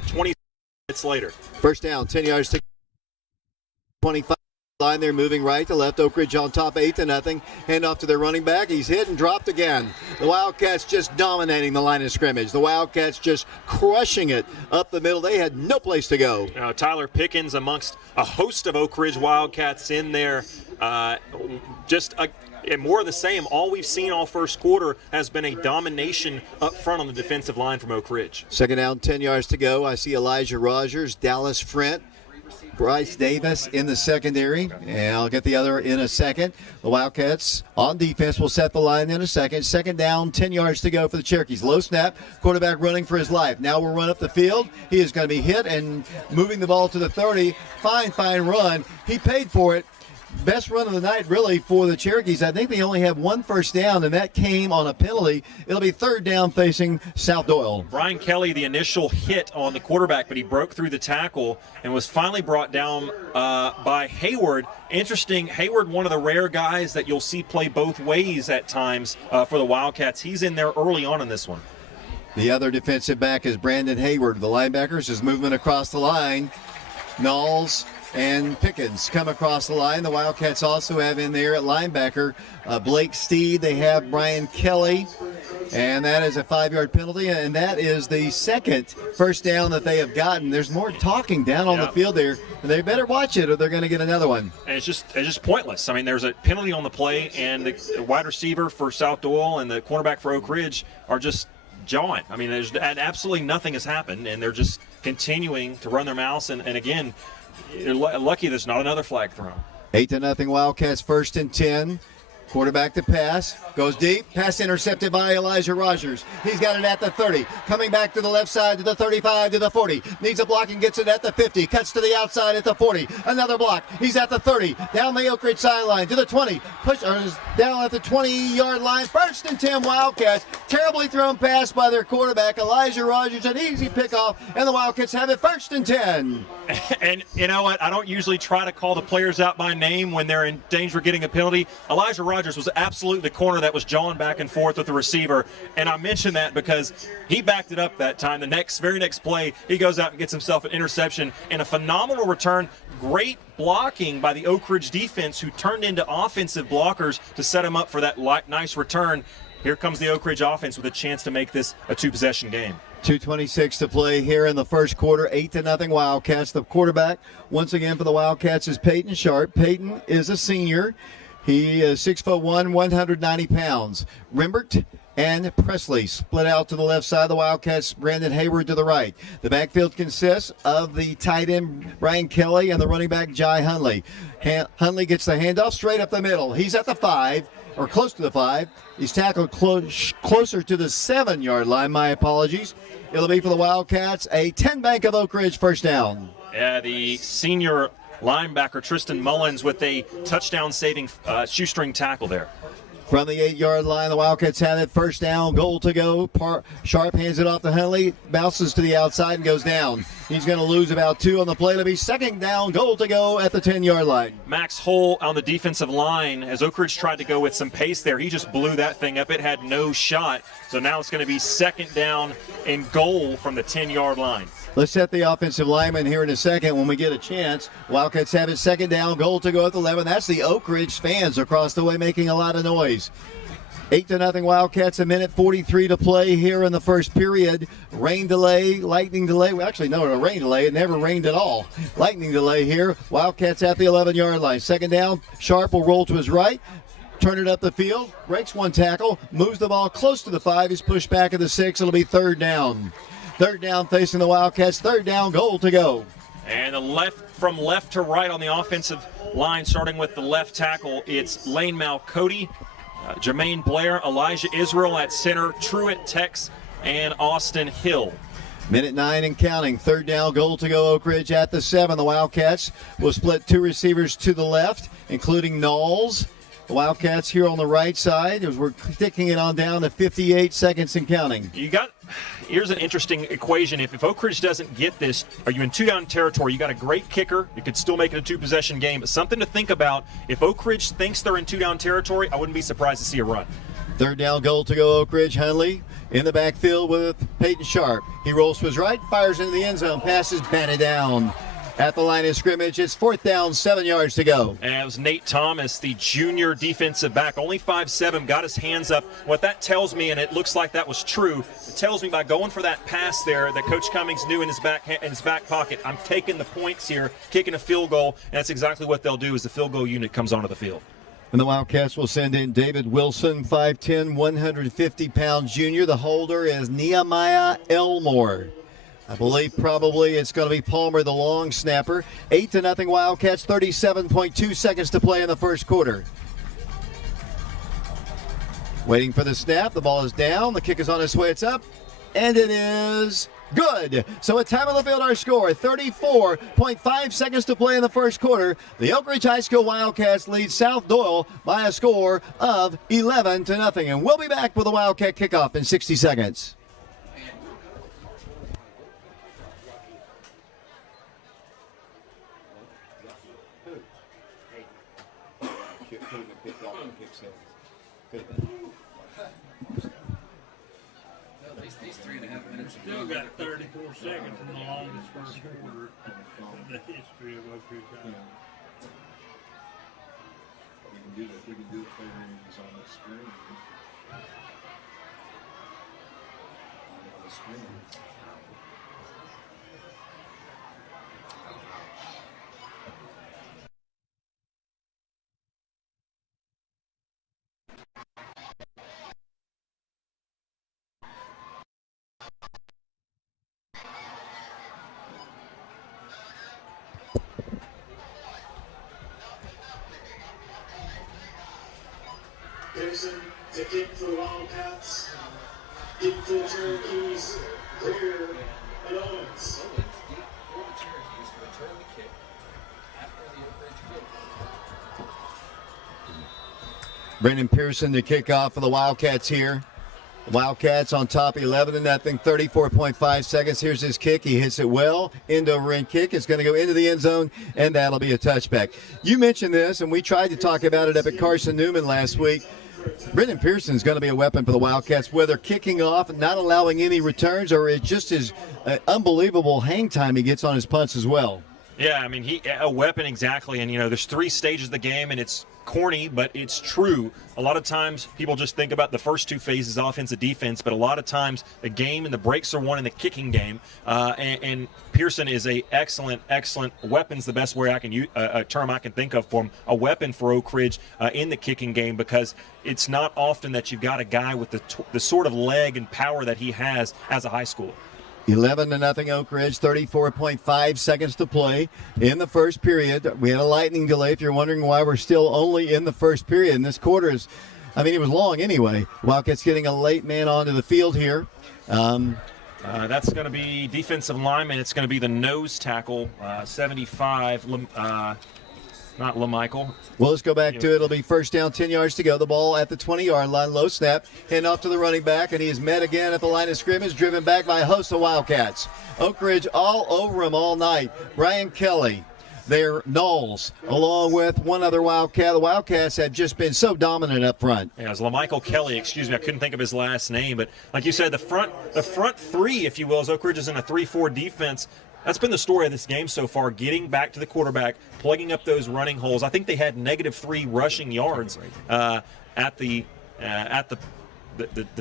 20 minutes later. First down, 10 yards to 25 line. They're moving right to left. Oak Ridge on top, 8-0. Hand off to their running back. He's hit and dropped again. The Wildcats just dominating the line of scrimmage. The Wildcats just crushing it up the middle. They had no place to go. Tyler Pickens amongst a host of Oak Ridge Wildcats in there. And more of the same. All we've seen all first quarter has been a domination up front on the defensive line from Oak Ridge. Second down, 10 yards to go. I see Elijah Rogers, Dallas Frent, Bryce Davis in the secondary, and I'll get the other in a second. The Wildcats on defense will set the line in a second. Second down, 10 yards to go for the Cherokees. Low snap, quarterback running for his life. Now we'll run up the field. He is going to be hit and moving the ball to the 30. Fine run. He paid for it. Best run of the night, really, for the Cherokees. I think they only have one first down, and that came on a penalty. It'll be third down facing South-Doyle. Brian Kelly, the initial hit on the quarterback, but he broke through the tackle and was finally brought down by Hayward. Interesting, Hayward, one of the rare guys that you'll see play both ways at times for the Wildcats. He's in there early on in this one. The other defensive back is Brandon Hayward. The linebackers is movement across the line. Knowles and Pickens come across the line. The Wildcats also have in there at linebacker Blake Steed. They have Brian Kelly, and that is a 5-yard penalty, and that is the second first down that they have gotten. There's more talking down on the field there. They better watch it or they're going to get another one. And it's just pointless. I mean, there's a penalty on the play, and the wide receiver for South-Doyle and the cornerback for Oak Ridge are just jawing. I mean, there's absolutely nothing has happened, and they're just continuing to run their mouths, and again, you're lucky there's not another flag thrown. 8-0 Wildcats, first and 10. Quarterback to pass, goes deep, pass intercepted by Elijah Rogers. He's got it at the 30, coming back to the left side to the 35 to the 40. Needs a block and gets it at the 50, cuts to the outside at the 40. Another block, he's at the 30, down the Oak Ridge sideline to the 20, down at the 20-yard line. First and 10 Wildcats. Terribly thrown pass by their quarterback, Elijah Rogers, an easy pickoff, and the Wildcats have it first and 10. And you know what? I don't usually try to call the players out by name when they're in danger of getting a penalty. Elijah Rogers was absolutely the corner that was jawing back and forth with the receiver, and I mention that because he backed it up that time. The very next play, he goes out and gets himself an interception and a phenomenal return. Great blocking by the Oak Ridge defense, who turned into offensive blockers to set him up for that nice return. Here comes the Oak Ridge offense with a chance to make this a two-possession game. 2:26 to play here in the first quarter. 8-0 Wildcats. The quarterback, once again for the Wildcats, is Peyton Sharp. Peyton is a senior. He is 6'1", 190 pounds. Rimbert and Presley split out to the left side of the Wildcats. Brandon Hayward to the right. The backfield consists of the tight end Brian Kelly and the running back Jai Hunley. Hunley gets the handoff straight up the middle. He's at the 5, or close to the 5. He's tackled closer to the 7-yard line. My apologies. It'll be for the Wildcats a 10 bank of Oak Ridge first down. Yeah, the senior linebacker Tristan Mullins with a touchdown-saving shoestring tackle there. From the 8-yard line, the Wildcats have it. First down, goal to go. Sharp hands it off to Hunley, bounces to the outside and goes down. He's going to lose about 2 on the play. It'll be second down, goal to go at the 10-yard line. Max Hull on the defensive line, as Oak Ridge tried to go with some pace there, he just blew that thing up. It had no shot. So now it's going to be second down and goal from the 10-yard line. Let's set the offensive lineman here in a second when we get a chance. Wildcats have it second down, goal to go at the 11. That's the Oak Ridge fans across the way making a lot of noise. 8-0 Wildcats, a minute 43 to play here in the first period. Rain delay, lightning delay. Well, actually, no, a rain delay. It never rained at all. Lightning delay here. Wildcats at the 11-yard line. Second down, Sharp will roll to his right. Turn it up the field, breaks one tackle, moves the ball close to the 5. He's pushed back at the 6. It'll be third down. Third down facing the Wildcats. Third down, goal to go. And from left to right on the offensive line, starting with the left tackle, it's Lane Malcody, Jermaine Blair, Elijah Israel at center, Truett Tex, and Austin Hill. Minute 9 and counting. Third down, goal to go. Oak Ridge at the 7. The Wildcats will split 2 receivers to the left, including Knowles. The Wildcats here on the right side as we're kicking it on down to 58 seconds and counting. Here's an interesting equation. If Oak Ridge doesn't get this, are you in 2-down territory? You got a great kicker. You could still make it a 2-possession game. But something to think about. If Oak Ridge thinks they're in 2-down territory, I wouldn't be surprised to see a run. 3rd down goal to go, Oak Ridge. Hunley in the backfield with Peyton Sharp. He rolls to his right, fires into the end zone, passes batted down. At the line of scrimmage, it's 4th down, 7 yards to go. And it was Nate Thomas, the junior defensive back, only 5'7", got his hands up. What that tells me, and it looks like that was true, it tells me by going for that pass there that Coach Cummings knew in his back pocket, I'm taking the points here, kicking a field goal, and that's exactly what they'll do as the field goal unit comes onto the field. And the Wildcats will send in David Wilson, 5'10", 150-pound junior. The holder is Nehemiah Elmore. I believe probably it's going to be Palmer, the long snapper. 8-0 Wildcats, 37.2 seconds to play in the first quarter. Waiting for the snap. The ball is down. The kick is on its way. It's up. And it is good. So at time of the field, our score, 34.5 seconds to play in the first quarter. The Oak Ridge High School Wildcats lead South-Doyle by a score of 11-0. And we'll be back with the Wildcat kickoff in 60 seconds. These 3.5 minutes. Still got 34 seconds in the longest first quarter of the history of Oak Ridge High. We can do that. We can do it for on the screen. On the screen. Pearson to kick for the Wildcats. Kick for the Cherokees. Greer and Owens. Brendan Pearson to kick off for the Wildcats here. The Wildcats on top 11-0, 34.5 seconds. Here's his kick. He hits it well. End over end kick. It's going to go into the end zone, and that'll be a touchback. You mentioned this, and we tried to talk about it up at Carson Newman last week. Brendan Pearson is going to be a weapon for the Wildcats, whether kicking off, not allowing any returns, or it's just his unbelievable hang time he gets on his punts as well. Yeah, I mean, a weapon exactly. And, there's 3 stages of the game, and it's corny, but it's true. A lot of times people just think about the first 2 phases, offense and defense, but a lot of times the game and the breaks are won in the kicking game. And Pearson is a excellent weapon's the best way I can use, a term I can think of for him, a weapon for Oak Ridge in the kicking game, because it's not often that you've got a guy with the sort of leg and power that he has as a high schooler. 11-0 Oak Ridge, 34.5 seconds to play in the first period. We had a lightning delay if you're wondering why we're still only in the first period. And this quarter it was long anyway. Wildcats getting a late man onto the field here. That's going to be defensive lineman. It's going to be the nose tackle, 75, not LaMichael. Well, let's go back to it. It'll be first down, 10 yards to go. The ball at the 20-yard line. Low snap. Hand off to the running back, and he is met again at the line of scrimmage, driven back by a host of Wildcats. Oak Ridge all over him all night. Brian Kelly, their Knowles, along with one other Wildcat. The Wildcats have just been so dominant up front. Yeah, it was LaMichael Kelly, excuse me. I couldn't think of his last name. But like you said, the front 3, if you will, as Oak Ridge is in a 3-4 defense. That's been the story of this game so far, getting back to the quarterback, plugging up those running holes. I think they had -3 rushing yards at the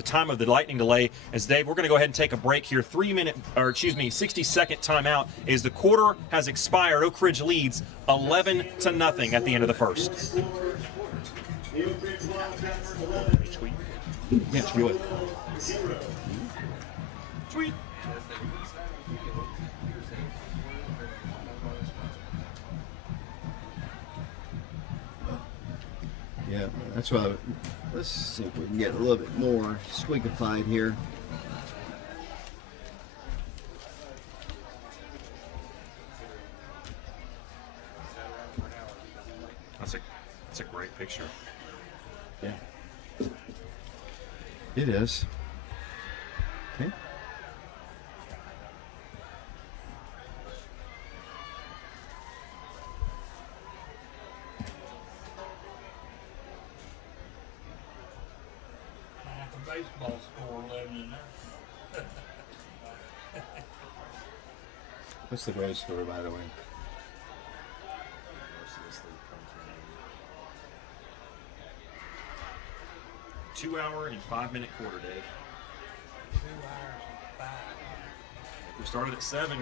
time of the lightning delay. As Dave, we're going to go ahead and take a break here. 60-second timeout as the quarter has expired. Oak Ridge leads 11-0 at the end of the first. The Oak Ridge Wildcats 11. Tweet. Yeah, tweet. 0. Tweet. Yeah, that's why. Let's see if we can get a little bit more squeakified here. That's a great picture. Yeah. It is. Okay. Baseball score 11 in there. What's the Braves score, by the way? 2 hour and 5 minute quarter, Dave. 2 hours and 5. We started at 7.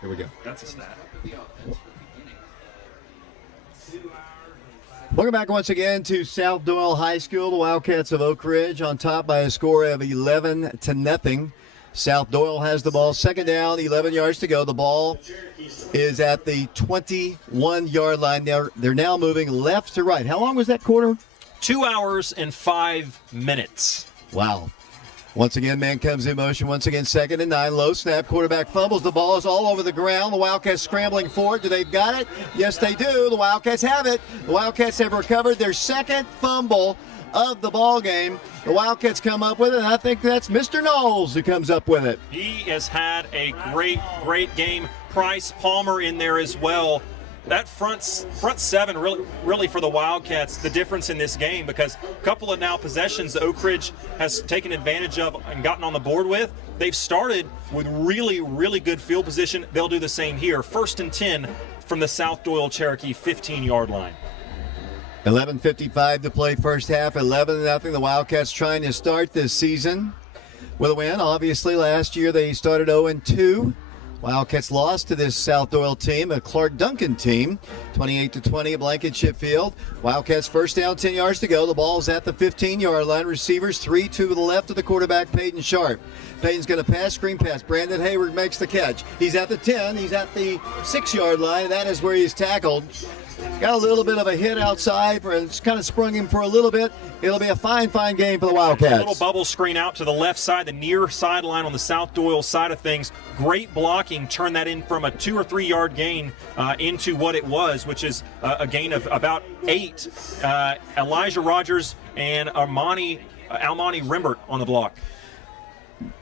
Here we go. That's a stat. The offense for beginning. 2 hours and 5. Welcome back once again to South-Doyle High School. The Wildcats of Oak Ridge on top by a score of 11-0. South-Doyle has the ball. Second down, 11 yards to go. The ball is at the 21-yard line. They're now moving left to right. How long was that quarter? 2 hours and 5 minutes. Wow. Once again, man comes in motion. Once again, 2nd and 9. Low snap. Quarterback fumbles. The ball is all over the ground. The Wildcats scrambling for it. Do they got it? Yes, they do. The Wildcats have it. The Wildcats have recovered their second fumble of the ball game. The Wildcats come up with it, and I think that's Mr. Knowles who comes up with it. He has had a great game. Price Palmer in there as well. That front seven really for the Wildcats, the difference in this game, because a couple of now possessions Oak Ridge has taken advantage of and gotten on the board with. They've started with really good field position. They'll do the same here. 1st and 10 from the South-Doyle Cherokee 15-yard line. 11:55 to play first half, 11-0. The Wildcats trying to start this season with a win. Obviously, last year they started 0-2. Wildcats lost to this South-Doyle team, a Clark Duncan team, 28-20 at Blankenship Field. Wildcats first down, 10 yards to go. The ball's at the 15-yard line. Receivers 3 to the left of the quarterback, Peyton Sharp. Peyton's going to pass, screen pass. Brandon Hayward makes the catch. He's at the 10. He's at the 6-yard line. That is where he's tackled. Got a little bit of a hit outside, it's kind of sprung him for a little bit. It'll be a fine game for the Wildcats. A little bubble screen out to the left side, the near sideline on the South-Doyle side of things. Great blocking, turned that in from a 2 or 3 yard gain into what it was, which is a gain of about 8. Elijah Rogers and Almani Rimbert on the block.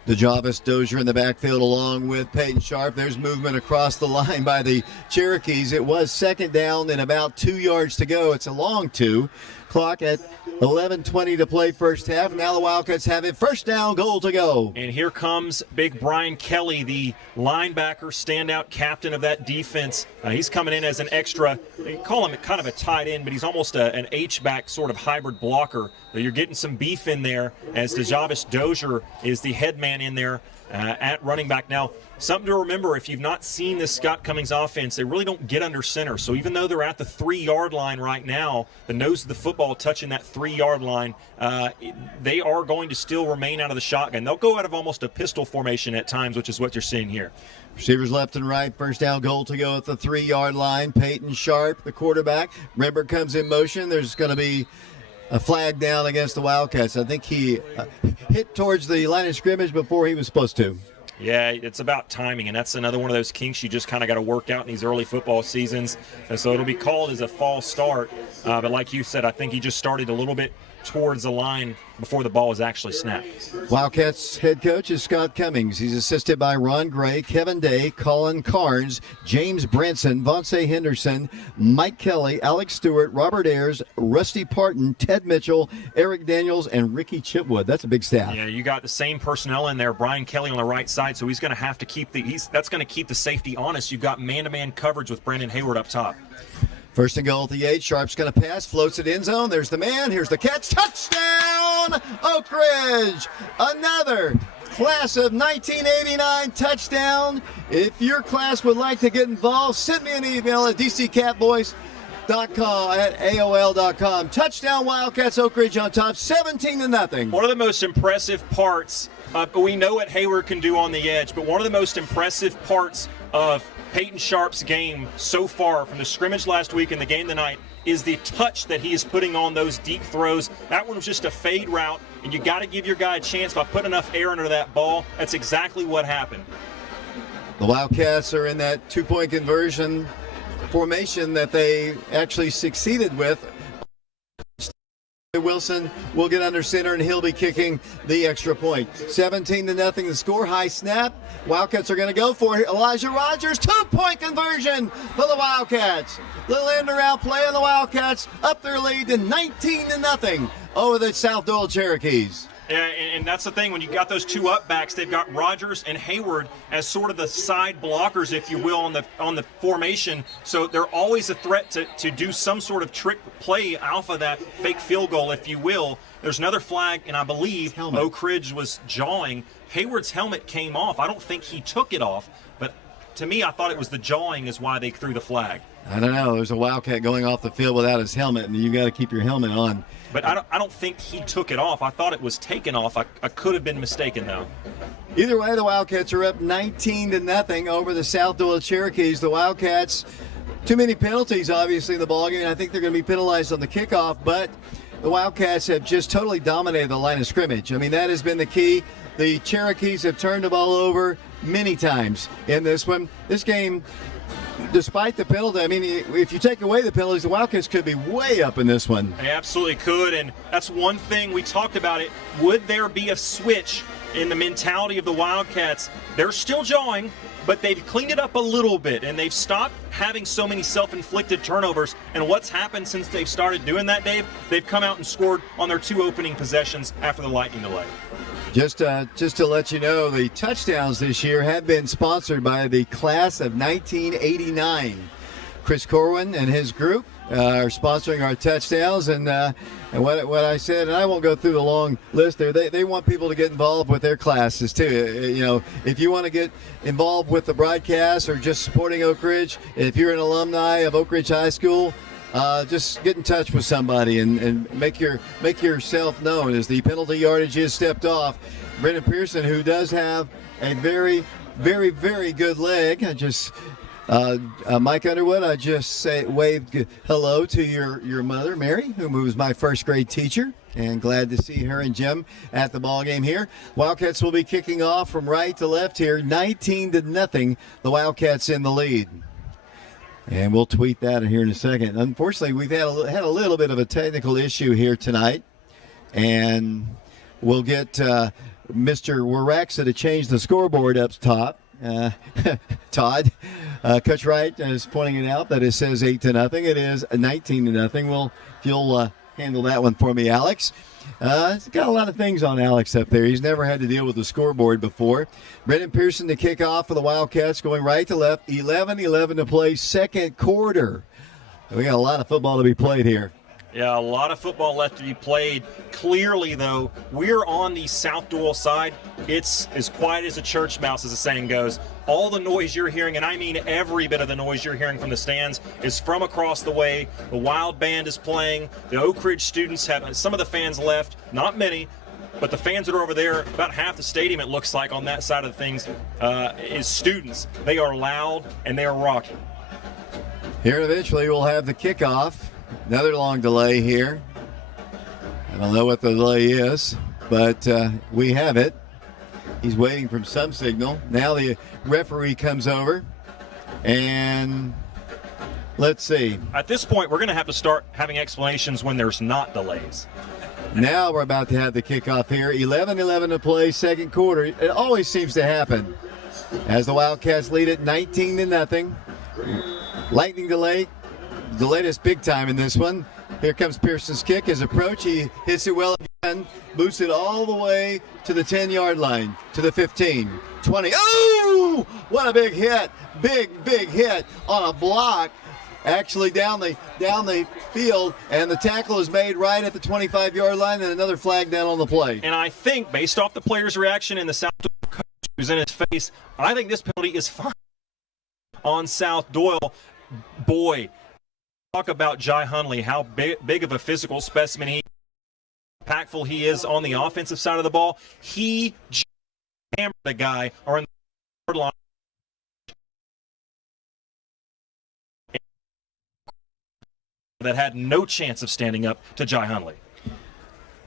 DeJavis Dozier in the backfield along with Peyton Sharp. There's movement across the line by the Cherokees. It was 2nd down and about 2 yards to go. It's a long 2. Clock at 11:20 to play first half. Now the Wildcats have it. 1st down, goal to go. And here comes big Brian Kelly, the linebacker, standout captain of that defense. He's coming in as an extra, they call him kind of a tight end, but he's almost an H-back sort of hybrid blocker. You're getting some beef in there as DeJavis Dozier is the head man in there at running back. Now, something to remember, if you've not seen this Scott Cummings offense, they really don't get under center. So even though they're at the 3-yard line right now, the nose of the football touching that 3-yard line, they are going to still remain out of the shotgun. They'll go out of almost a pistol formation at times, which is what you're seeing here. Receivers left and right. 1st down, goal to go at the 3-yard line. Peyton Sharp, the quarterback. Rimbert comes in motion. There's going to be a flag down against the Wildcats. I think he hit towards the line of scrimmage before he was supposed to. Yeah, it's about timing, and that's another one of those kinks you just kind of got to work out in these early football seasons. And so it'll be called as a false start. But like you said, I think he just started a little bit towards the line before the ball was actually snapped. Wildcats head coach is Scott Cummings. He's assisted by Ron Gray, Kevin Day, Colin Carnes, James Branson, Vonce Henderson, Mike Kelly, Alex Stewart, Robert Ayers, Rusty Parton, Ted Mitchell, Eric Daniels, and Ricky Chipwood. That's a big staff. Yeah, you got the same personnel in there. Brian Kelly on the right side, so he's going to have to keep that's going to keep the safety honest. You've got man-to-man coverage with Brandon Hayward up top. 1st and goal at the 8. Sharp's going to pass, floats it end zone. There's the man. Here's the catch. Touchdown, Oak Ridge. Another class of 1989 touchdown. If your class would like to get involved, send me an email at dccatboys.com at AOL.com. Touchdown Wildcats, Oak Ridge on top, 17-0. One of the most impressive parts, we know what Hayward can do on the edge, but one of the most impressive parts of Peyton Sharp's game so far from the scrimmage last week and the game tonight is the touch that he is putting on those deep throws. That one was just a fade route, and you got to give your guy a chance by putting enough air under that ball. That's exactly what happened. The Wildcats are in that 2-point conversion formation that they actually succeeded with Wilson will get under center, and he'll be kicking the extra point. 17-0 the score. High snap. Wildcats are going to go for it. Elijah Rogers, 2-point conversion for the Wildcats. Little end around play on the Wildcats, up their lead to 19-0 over the South-Doyle Cherokees. Yeah, and that's the thing. When you got those two up backs, they've got Rogers and Hayward as sort of the side blockers, if you will, on the formation. So they're always a threat to do some sort of trick play off of that fake field goal, if you will. There's another flag, and I believe Oak Ridge was jawing. Hayward's helmet came off. I don't think he took it off, but to me, I thought it was the jawing is why they threw the flag. I don't know. There's a Wildcat going off the field without his helmet, and you got to keep your helmet on. But I don't think he took it off. I thought it was taken off. I could have been mistaken, though. Either way, the Wildcats are up 19-0 over the South-Doyle Cherokees. The Wildcats, too many penalties, obviously, in the ballgame, and I think they're going to be penalized on the kickoff, but the Wildcats have just totally dominated the line of scrimmage. I mean, that has been the key. The Cherokees have turned the ball over many times in this one. This game, despite the penalty, I mean, if you take away the penalties, the Wildcats could be way up in this one. They absolutely could, and that's one thing we talked about it. Would there be a switch in the mentality of the Wildcats? They're still jawing, but they've cleaned it up a little bit, and they've stopped having so many self-inflicted turnovers. And what's happened since they've started doing that, Dave? They've come out and scored on their two opening possessions after the lightning delay. Just to let you know, the touchdowns this year have been sponsored by the class of 1989. Chris Corwin and his group are sponsoring our touchdowns, and what I said, and I won't go through the long list there. They want people to get involved with their classes too. You know, if you want to get involved with the broadcast or just supporting Oak Ridge, if you're an alumni of Oak Ridge High School, just get in touch with somebody and make yourself known. As the penalty yardage is stepped off, Brendan Pearson, who does have a very, very, very good leg. Mike Underwood, I just waved hello to your mother, Mary, who was my first grade teacher, and glad to see her and Jim at the ball game here. Wildcats will be kicking off from right to left here, 19-0. The Wildcats in the lead. And we'll tweet that here in a second. Unfortunately, we've had a little bit of a technical issue here tonight, and we'll get Mr. Waraxa to change the scoreboard up top. Todd, Coach Wright is pointing it out that it says 8-0. It is 19-0. Well, if you'll handle that one for me, Alex. It's got a lot of things on Alex up there. He's never had to deal with the scoreboard before. Brendan Pearson to kick off for the Wildcats, going right to left. 11-11 to play, second quarter. We got a lot of football to be played here. Yeah, a lot of football left to be played. Clearly, though, we're on the South-Doyle side. It's as quiet as a church mouse, as the saying goes. All the noise you're hearing, and I mean every bit of the noise you're hearing from the stands, is from across the way. The Wild Band is playing. The Oak Ridge students have some of the fans left, not many, but the fans that are over there, about half the stadium, it looks like, on that side of things, is students. They are loud, and they are rocking. Here eventually we'll have the kickoff. Another long delay here. I don't know what the delay is, but we have it. He's waiting for some signal. Now the referee comes over, and let's see. At this point, we're going to have to start having explanations when there's not delays. Now we're about to have the kickoff here. 11-11 to play, second quarter. It always seems to happen as the Wildcats lead it 19-0. Lightning delay. Delayed us big time in this one. Here comes Pearson's kick. His approach, he hits it well again, boots it all the way to the 10-yard line, to the 15, 20. Oh, what a big hit. Big hit on a block, actually down the field, and the tackle is made right at the 25-yard line, and another flag down on the play. And I think, based off the player's reaction and the South-Doyle coach who's in his face, I think this penalty is fine on South-Doyle. Boy, talk about Jai Hunley, how big of a physical specimen he is, impactful he is on the offensive side of the ball. He hammered the guy or in the third line that had no chance of standing up to Jai Hunley.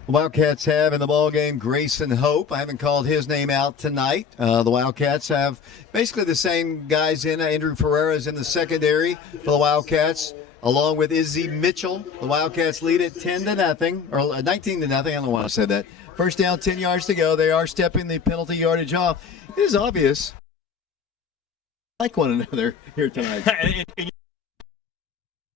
The Wildcats have in the ballgame Grayson Hope. I haven't called his name out tonight. The Wildcats have basically the same guys in. Andrew Ferreira is in the secondary for the Wildcats. along with Izzy Mitchell. The Wildcats lead it 10-0, or 19-0. I don't know why I said that. First down, 10 yards to go. They are stepping the penalty yardage off. It is obvious. Like one another here tonight. and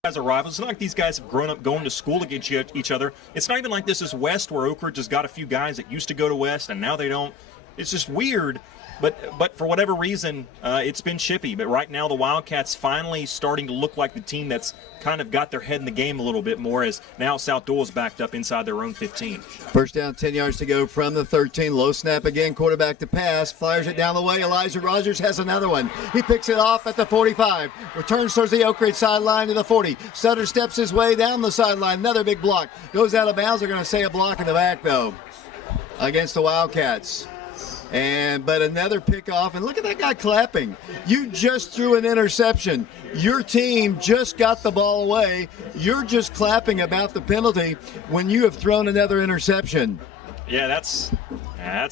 as a rival, it's not like these guys have grown up going to school against each other. It's not even like this is West, where Oak Ridge has got a few guys that used to go to West and now they don't. It's just weird. But for whatever reason, it's been chippy. But right now, the Wildcats finally starting to look like the team that's kind of got their head in the game a little bit more, as now South-Doyle is backed up inside their own 15. First down, 10 yards to go from the 13. Low snap again, quarterback to pass. Fires it down the way. Elijah Rogers has another one. He picks it off at the 45. Returns towards the Oak Ridge sideline to the 40. Sutter steps his way down the sideline. Another big block. Goes out of bounds. They're going to say a block in the back, though, against the Wildcats. But another pickoff, and look at that guy clapping. You just threw an interception. Your team just got the ball away. You're just clapping about the penalty when you have thrown another interception. Yeah, that's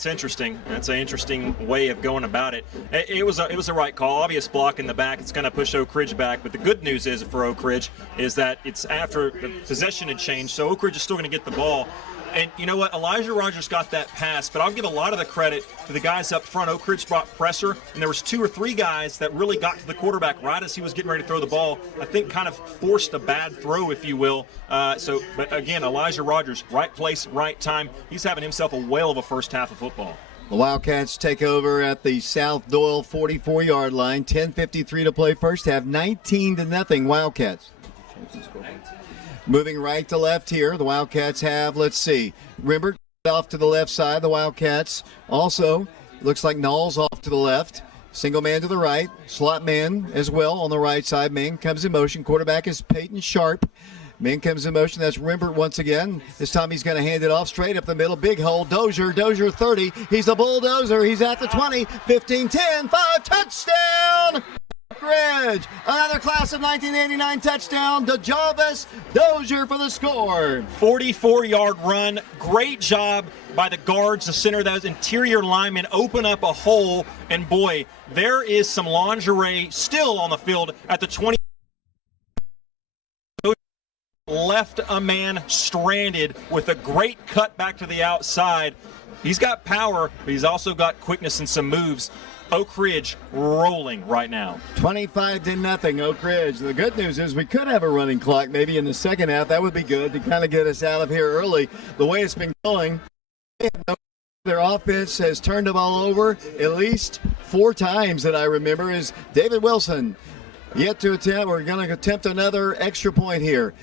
interesting. That's an interesting way of going about it. It was a right call. Obvious block in the back. It's going to push Oak Ridge back. But the good news is for Oak Ridge is that it's after the possession had changed, so Oak Ridge is still going to get the ball. And you know what? Elijah Rogers got that pass, but I'll give a lot of the credit to the guys up front. Oak Ridge brought pressure, and there was 2 or 3 guys that really got to the quarterback right as he was getting ready to throw the ball. I think kind of forced a bad throw, if you will. But again, Elijah Rogers, right place, right time. He's having himself a whale of a first half of football. The Wildcats take over at the South-Doyle 44-yard line. 10:53 to play first half. 19-0 Wildcats. Moving right to left here, the Wildcats have, let's see, Rimbert off to the left side. The Wildcats also, looks like Knowles off to the left. Single man to the right. Slot man as well on the right side. Man comes in motion. Quarterback is Peyton Sharp. Man comes in motion. That's Rimbert once again. This time he's going to hand it off straight up the middle. Big hole. Dozier 30. He's a bulldozer. He's at the 20. 15, 10, 5. Touchdown! Ridge. Another class of 1989 touchdown to Jarvis Dozier for the score. 44-yard run. Great job by the guards, the center, those interior linemen open up a hole. And boy, there is some lingerie still on the field at the 20. Left a man stranded with a great cut back to the outside. He's got power, but he's also got quickness and some moves. Oak Ridge rolling right now. 25-0 Oak Ridge. The good news is we could have a running clock maybe in the second half. That would be good to kind of get us out of here early. The way it's been going, their offense has turned the ball over at least 4 times that I remember. Is David Wilson yet to attempt. We're going to attempt another extra point here.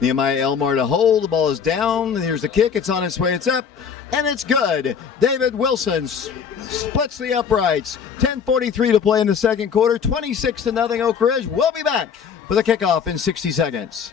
Nehemiah Elmore to hold. The ball is down. Here's the kick. It's on its way. It's up. And it's good. David Wilson splits the uprights. 10:43 to play in the second quarter. 26-0 Oak Ridge. We'll be back for the kickoff in 60 seconds.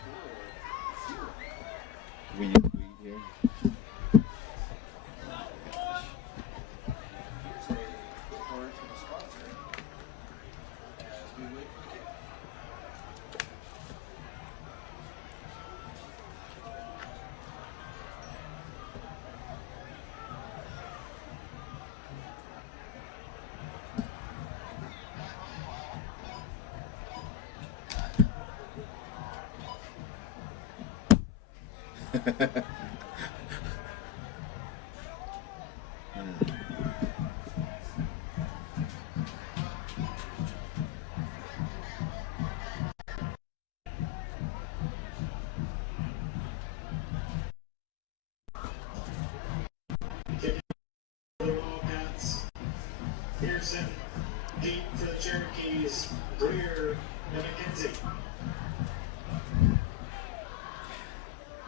Wildcats. Pearson, deep for the Cherokees. Greer and McKenzie.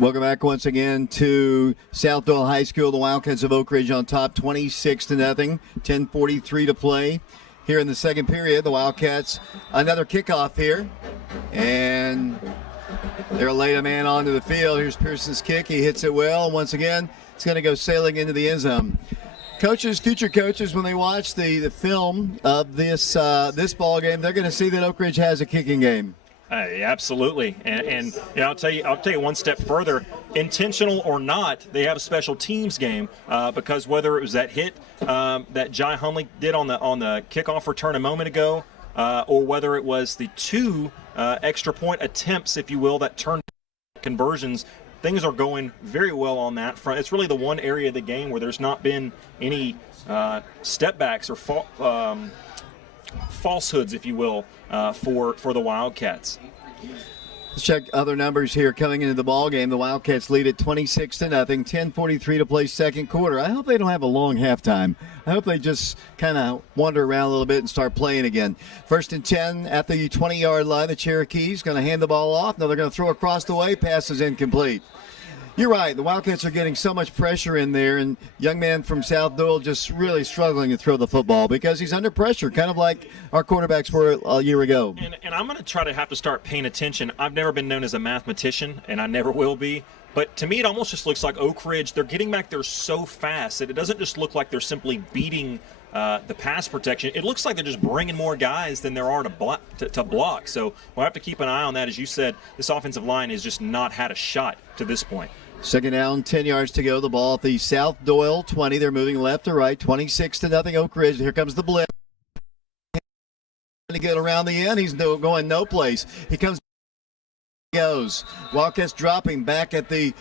Welcome back once again to South-Doyle High School. The Wildcats of Oak Ridge on top, 26-0. 10:43 to play here in the second period. The Wildcats, another kickoff here. And they'll lay a man onto the field. Here's Pearson's kick. He hits it well. Once again, it's going to go sailing into the end zone. Coaches, future coaches, when they watch the film of this ball game, they're going to see that Oak Ridge has a kicking game. Absolutely, and you know, I'll tell you one step further. Intentional or not, they have a special teams game because whether it was that hit that Jai Humley did on the kickoff return a moment ago, or whether it was the 2 extra point attempts, if you will, that turned conversions. Things are going very well on that front. It's really the one area of the game where there's not been any step backs or falsehoods, if you will, for the Wildcats. Let's check other numbers here coming into the ball game. The Wildcats lead at 26-0. 10:43 to play second quarter. I hope they don't have a long halftime. I hope they just kind of wander around a little bit and start playing again. 1st and 10 at the 20-yard line. The Cherokees going to hand the ball off. Now they're going to throw across the way. Pass is incomplete. You're right. The Wildcats are getting so much pressure in there, and young man from South-Doyle just really struggling to throw the football because he's under pressure, kind of like our quarterbacks were a year ago. And I'm going to try to have to start paying attention. I've never been known as a mathematician, and I never will be. But to me, it almost just looks like Oak Ridge, they're getting back there so fast that it doesn't just look like they're simply beating the pass protection. It looks like they're just bringing more guys than there are to block. So we'll have to keep an eye on that. As you said, this offensive line has just not had a shot to this point. Second down, 10 yards to go. The ball at the South-Doyle 20. They're moving left to right, 26-0 Oak Ridge. Here comes the blitz. To get around the end, he's going no place. He comes, goes. Wildcats dropping back at the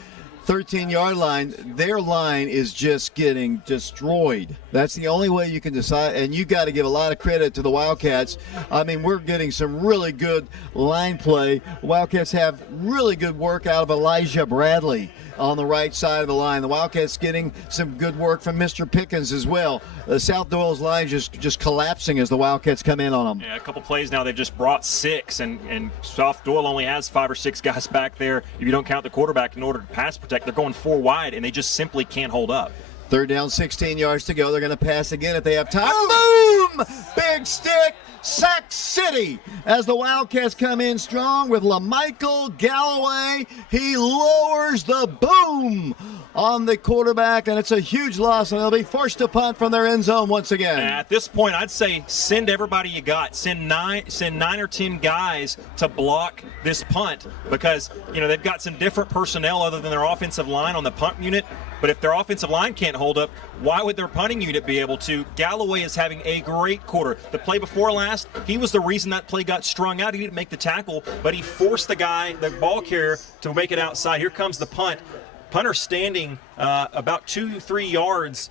13-yard line. Their line is just getting destroyed. That's the only way you can decide, and you got to give a lot of credit to the Wildcats. I mean, we're getting some really good line play. Wildcats have really good work out of Elijah Bradley on the right side of the line. The Wildcats getting some good work from Mr. Pickens as well. The South-Doyle's line just collapsing as the Wildcats come in on them. Yeah, a couple plays now, they've just brought 6, and South-Doyle only has 5 or 6 guys back there. If you don't count the quarterback in order to pass protect, they're going 4 wide, and they just simply can't hold up. Third down, 16 yards to go. They're going to pass again if they have time. Boom! Big stick, Sac City. As the Wildcats come in strong with LaMichael Galloway, he lowers the boom on the quarterback, and it's a huge loss, and they'll be forced to punt from their end zone once again. At this point, I'd say send everybody you got. Send 9 or 10 guys to block this punt because, they've got some different personnel other than their offensive line on the punt unit. But if their offensive line can't hold up, why would their punting unit be able to? Galloway is having a great quarter. The play before last, he was the reason that play got strung out. He didn't make the tackle, but he forced the ball carrier, to make it outside. Here comes the punt. Punter standing about 2-3 yards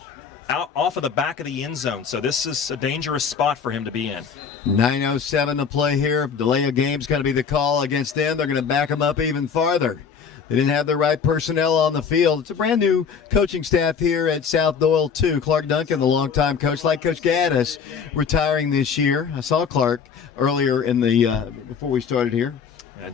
out off of the back of the end zone. So this is a dangerous spot for him to be in. 9:07 to play here. Delay of game's going to be the call against them. They're going to back them up even farther. They didn't have the right personnel on the field. It's a brand new coaching staff here at South-Doyle, too. Clark Duncan, the longtime coach, like Coach Gaddis, retiring this year. I saw Clark earlier in the before we started here.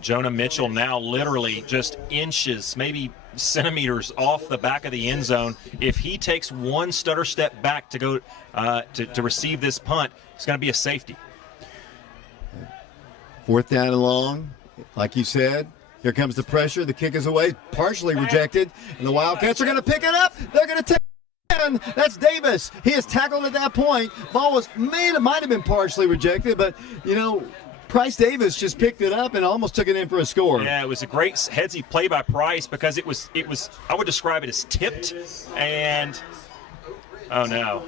Jonah Mitchell now literally just inches, maybe centimeters off the back of the end zone. If he takes one stutter step back to go to receive this punt, it's going to be a safety. 4th down and long, like you said. Here comes the pressure. The kick is away, partially rejected, and the Wildcats are going to pick it up. They're going to take it in. That's Davis. He is tackled at that point. Ball might have been partially rejected, but Price Davis just picked it up and almost took it in for a score. Yeah, it was a great headsy play by Price because it was I would describe it as tipped, and oh no,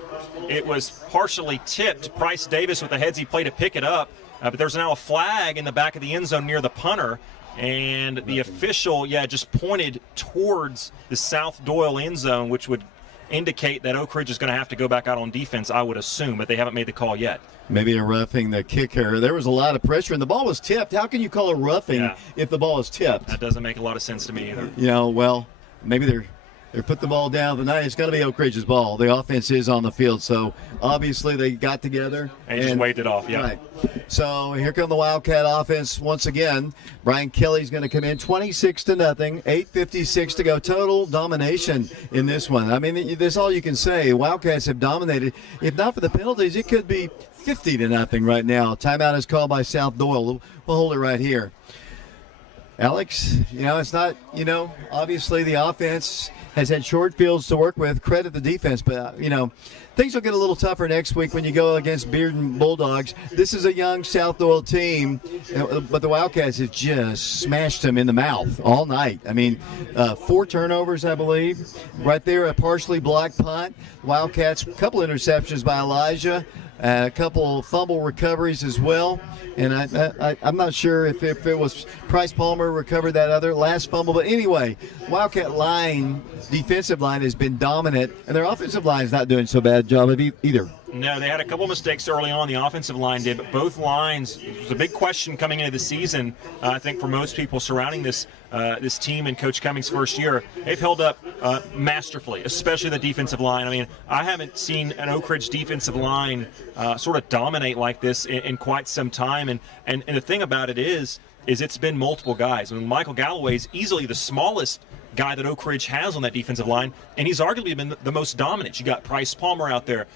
it was partially tipped. Price Davis with a headsy play to pick it up, but there's now a flag in the back of the end zone near the punter. And the official, just pointed towards the South-Doyle end zone, which would indicate that Oak Ridge is going to have to go back out on defense, I would assume, but they haven't made the call yet. Maybe a roughing the kicker. There was a lot of pressure, and the ball was tipped. How can you call a roughing if the ball is tipped? That doesn't make a lot of sense to me either. Well, maybe they're put the ball down tonight. It's going to be Oak Ridge's ball. The offense is on the field, so obviously they got together. And just waved it off, Right. So here come the Wildcat offense once again. Brian Kelly's going to come in 26-0, 8:56 to go. Total domination in this one. I mean, that's all you can say. Wildcats have dominated. If not for the penalties, it could be 50-0 right now. Timeout is called by South-Doyle. We'll hold it right here. Alex, it's not, obviously the offense has had short fields to work with. Credit the defense, but, things will get a little tougher next week when you go against Bearden Bulldogs. This is a young South-Doyle team, but the Wildcats have just smashed them in the mouth all night. I mean, 4 turnovers, I believe. Right there, a partially blocked punt. Wildcats, a couple interceptions by Elijah. A couple fumble recoveries as well. And I'm not sure if it was Price Palmer recovered that other last fumble. But anyway, Wildcat line, defensive line, has been dominant. And their offensive line is not doing so bad a job of either. No, they had a couple mistakes early on. The offensive line did, but both lines, it was a big question coming into the season, I think, for most people surrounding this this team and Coach Cummings' first year. They've held up masterfully, especially the defensive line. I mean, I haven't seen an Oak Ridge defensive line sort of dominate like this in quite some time. And the thing about it is it's been multiple guys. I mean, Michael Galloway is easily the smallest guy that Oak Ridge has on that defensive line, and he's arguably been the most dominant. You got Price Palmer out there,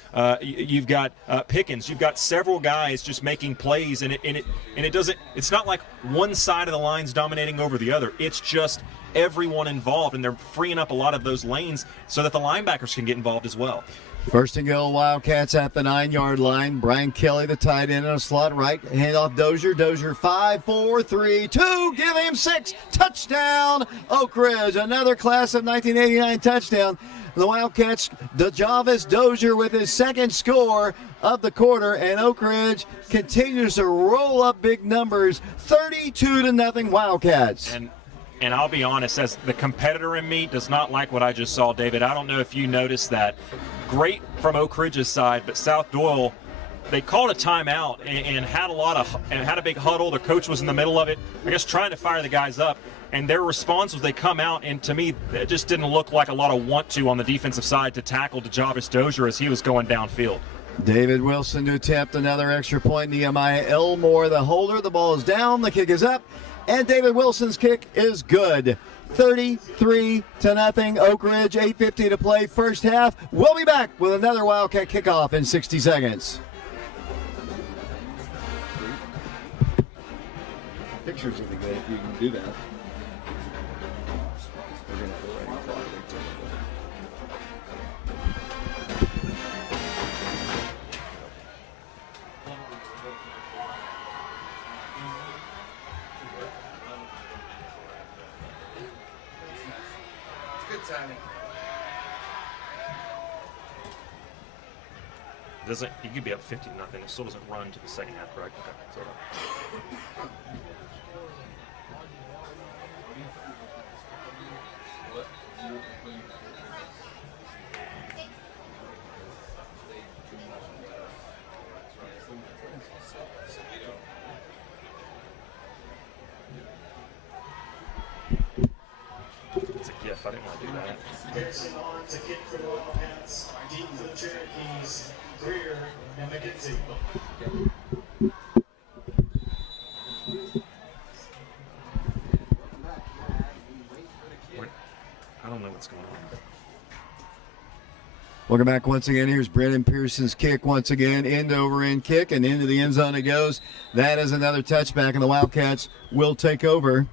you've got Pickens, you've got several guys just making plays, and it doesn't. It's not like one side of the line's dominating over the other. It's just everyone involved, and they're freeing up a lot of those lanes so that the linebackers can get involved as well. First and goal, Wildcats at the 9-yard line. Brian Kelly, the tight end, on a slot right. Hand off Dozier. Dozier 5, 4, 3, 2. Give him 6. Touchdown, Oak Ridge. Another class of 1989 touchdown. The Wildcats, DeJavis Dozier with his second score of the quarter, and Oak Ridge continues to roll up big numbers, 32-0 Wildcats. And I'll be honest, as the competitor in me does not like what I just saw, David. I don't know if you noticed that. Great from Oak Ridge's side, but South-Doyle, they called a timeout and had a big huddle. The coach was in the middle of it, I guess, trying to fire the guys up. And their response was they come out, and to me, it just didn't look like a lot of want to on the defensive side to tackle DeJavis Dozier as he was going downfield. David Wilson to attempt another extra point. Nehemiah Elmore, the holder. The ball is down. The kick is up. And David Wilson's kick is good. 33-0 Oak Ridge, 8:50 to play, first half. We'll be back with another Wildcat kickoff in 60 seconds. Pictures would be good if you can do that. Timing. You could be up 50-0. It still doesn't run to the second half, correct? Okay. It's a gift. I didn't want to do that. Passing on to kick for the Wildcats, deep for the Cherokees, Greer and McKenzie. I don't know what's going on. Welcome back once again. Here's Brennan Pearson's kick once again. End-over-end kick, and into the end zone it goes. That is another touchback, and the Wildcats will take over.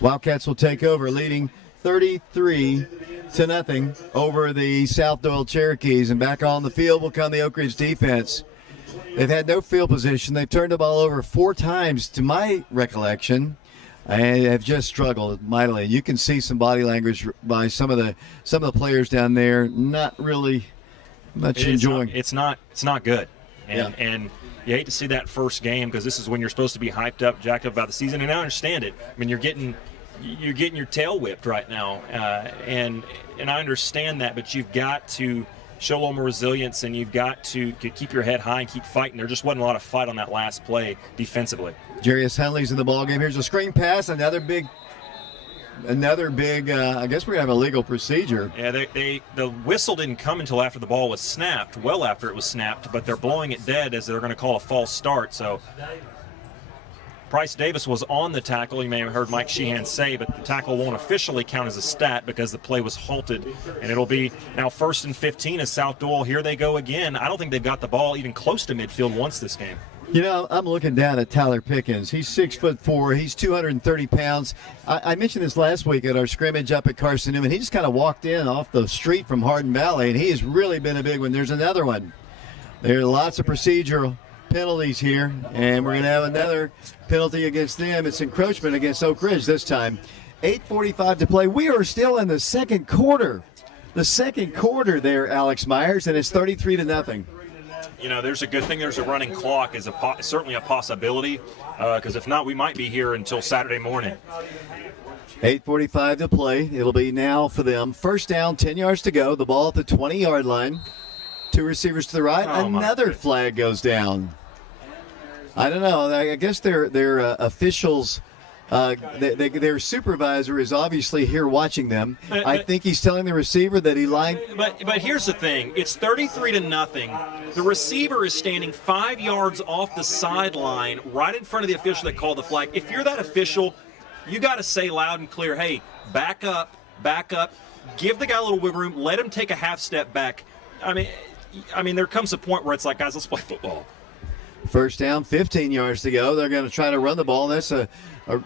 Wildcats will take over, leading 33-0 over the South-Doyle Cherokees. And back on the field will come the Oak Ridge defense. They've had no field position. They've turned the ball over 4 times, to my recollection, and have just struggled mightily. You can see some body language by some of the players down there. Not really much enjoying. It's not good. And you hate to see that first game because this is when you're supposed to be hyped up, jacked up about the season. And I understand it. I mean, you're getting your tail whipped right now, and I understand that. But you've got to show a little more resilience, and you've got to keep your head high and keep fighting. There just wasn't a lot of fight on that last play defensively. Jarius Hunley's in the ballgame. Here's a screen pass, another big. I guess we're gonna have a legal procedure. Yeah, the whistle didn't come until after the ball was snapped. Well, after it was snapped, but they're blowing it dead as they're going to call a false start. So Bryce Davis was on the tackle. You may have heard Mike Sheehan say, but the tackle won't officially count as a stat because the play was halted, and it'll be now 1st and 15 as South-Doyle. Here they go again. I don't think they've got the ball even close to midfield once this game. You know, I'm looking down at Tyler Pickens. He's 6'4". He's 230 pounds. I mentioned this last week at our scrimmage up at Carson Newman. He just kind of walked in off the street from Hardin Valley, and he has really been a big one. There's another one. There are lots of procedural penalties here, and we're going to have another penalty against them. It's encroachment against Oak Ridge this time. 8:45 to play. We are still in the second quarter. The second quarter there, Alex Myers, and it's 33-0. there's a good thing there's a running clock is certainly a possibility, because if not, we might be here until Saturday morning. 8:45 to play. It'll be now for them. First down, 10 yards to go. The ball at the 20-yard line. 2 receivers to the right. Another flag goes down. I don't know. I guess their officials, their supervisor is obviously here watching them. I think he's telling the receiver that he lined. But here's the thing. It's 33-0. The receiver is standing 5 yards off the sideline right in front of the official that called the flag. If you're that official, you got to say loud and clear, hey, back up, give the guy a little wiggle room, let him take a half step back. I mean, there comes a point where it's like, guys, let's play football. First down, 15 yards to go. They're going to try to run the ball. That's a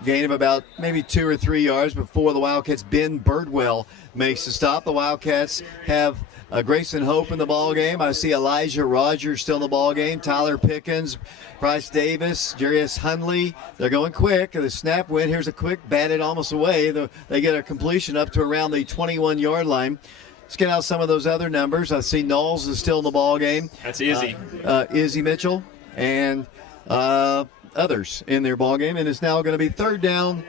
gain of about maybe 2 or 3 yards before the Wildcats. Ben Birdwell makes the stop. The Wildcats have Grayson Hope in the ball game. I see Elijah Rogers still in the ball game. Tyler Pickens, Bryce Davis, Jarius Hundley. They're going quick. The snap win. Here's a quick batted almost away. They get a completion up to around the 21-yard line. Let's get out some of those other numbers. I see Knowles is still in the ball game. That's Izzy. Izzy Mitchell and others in their ball game. And it's now going to be third down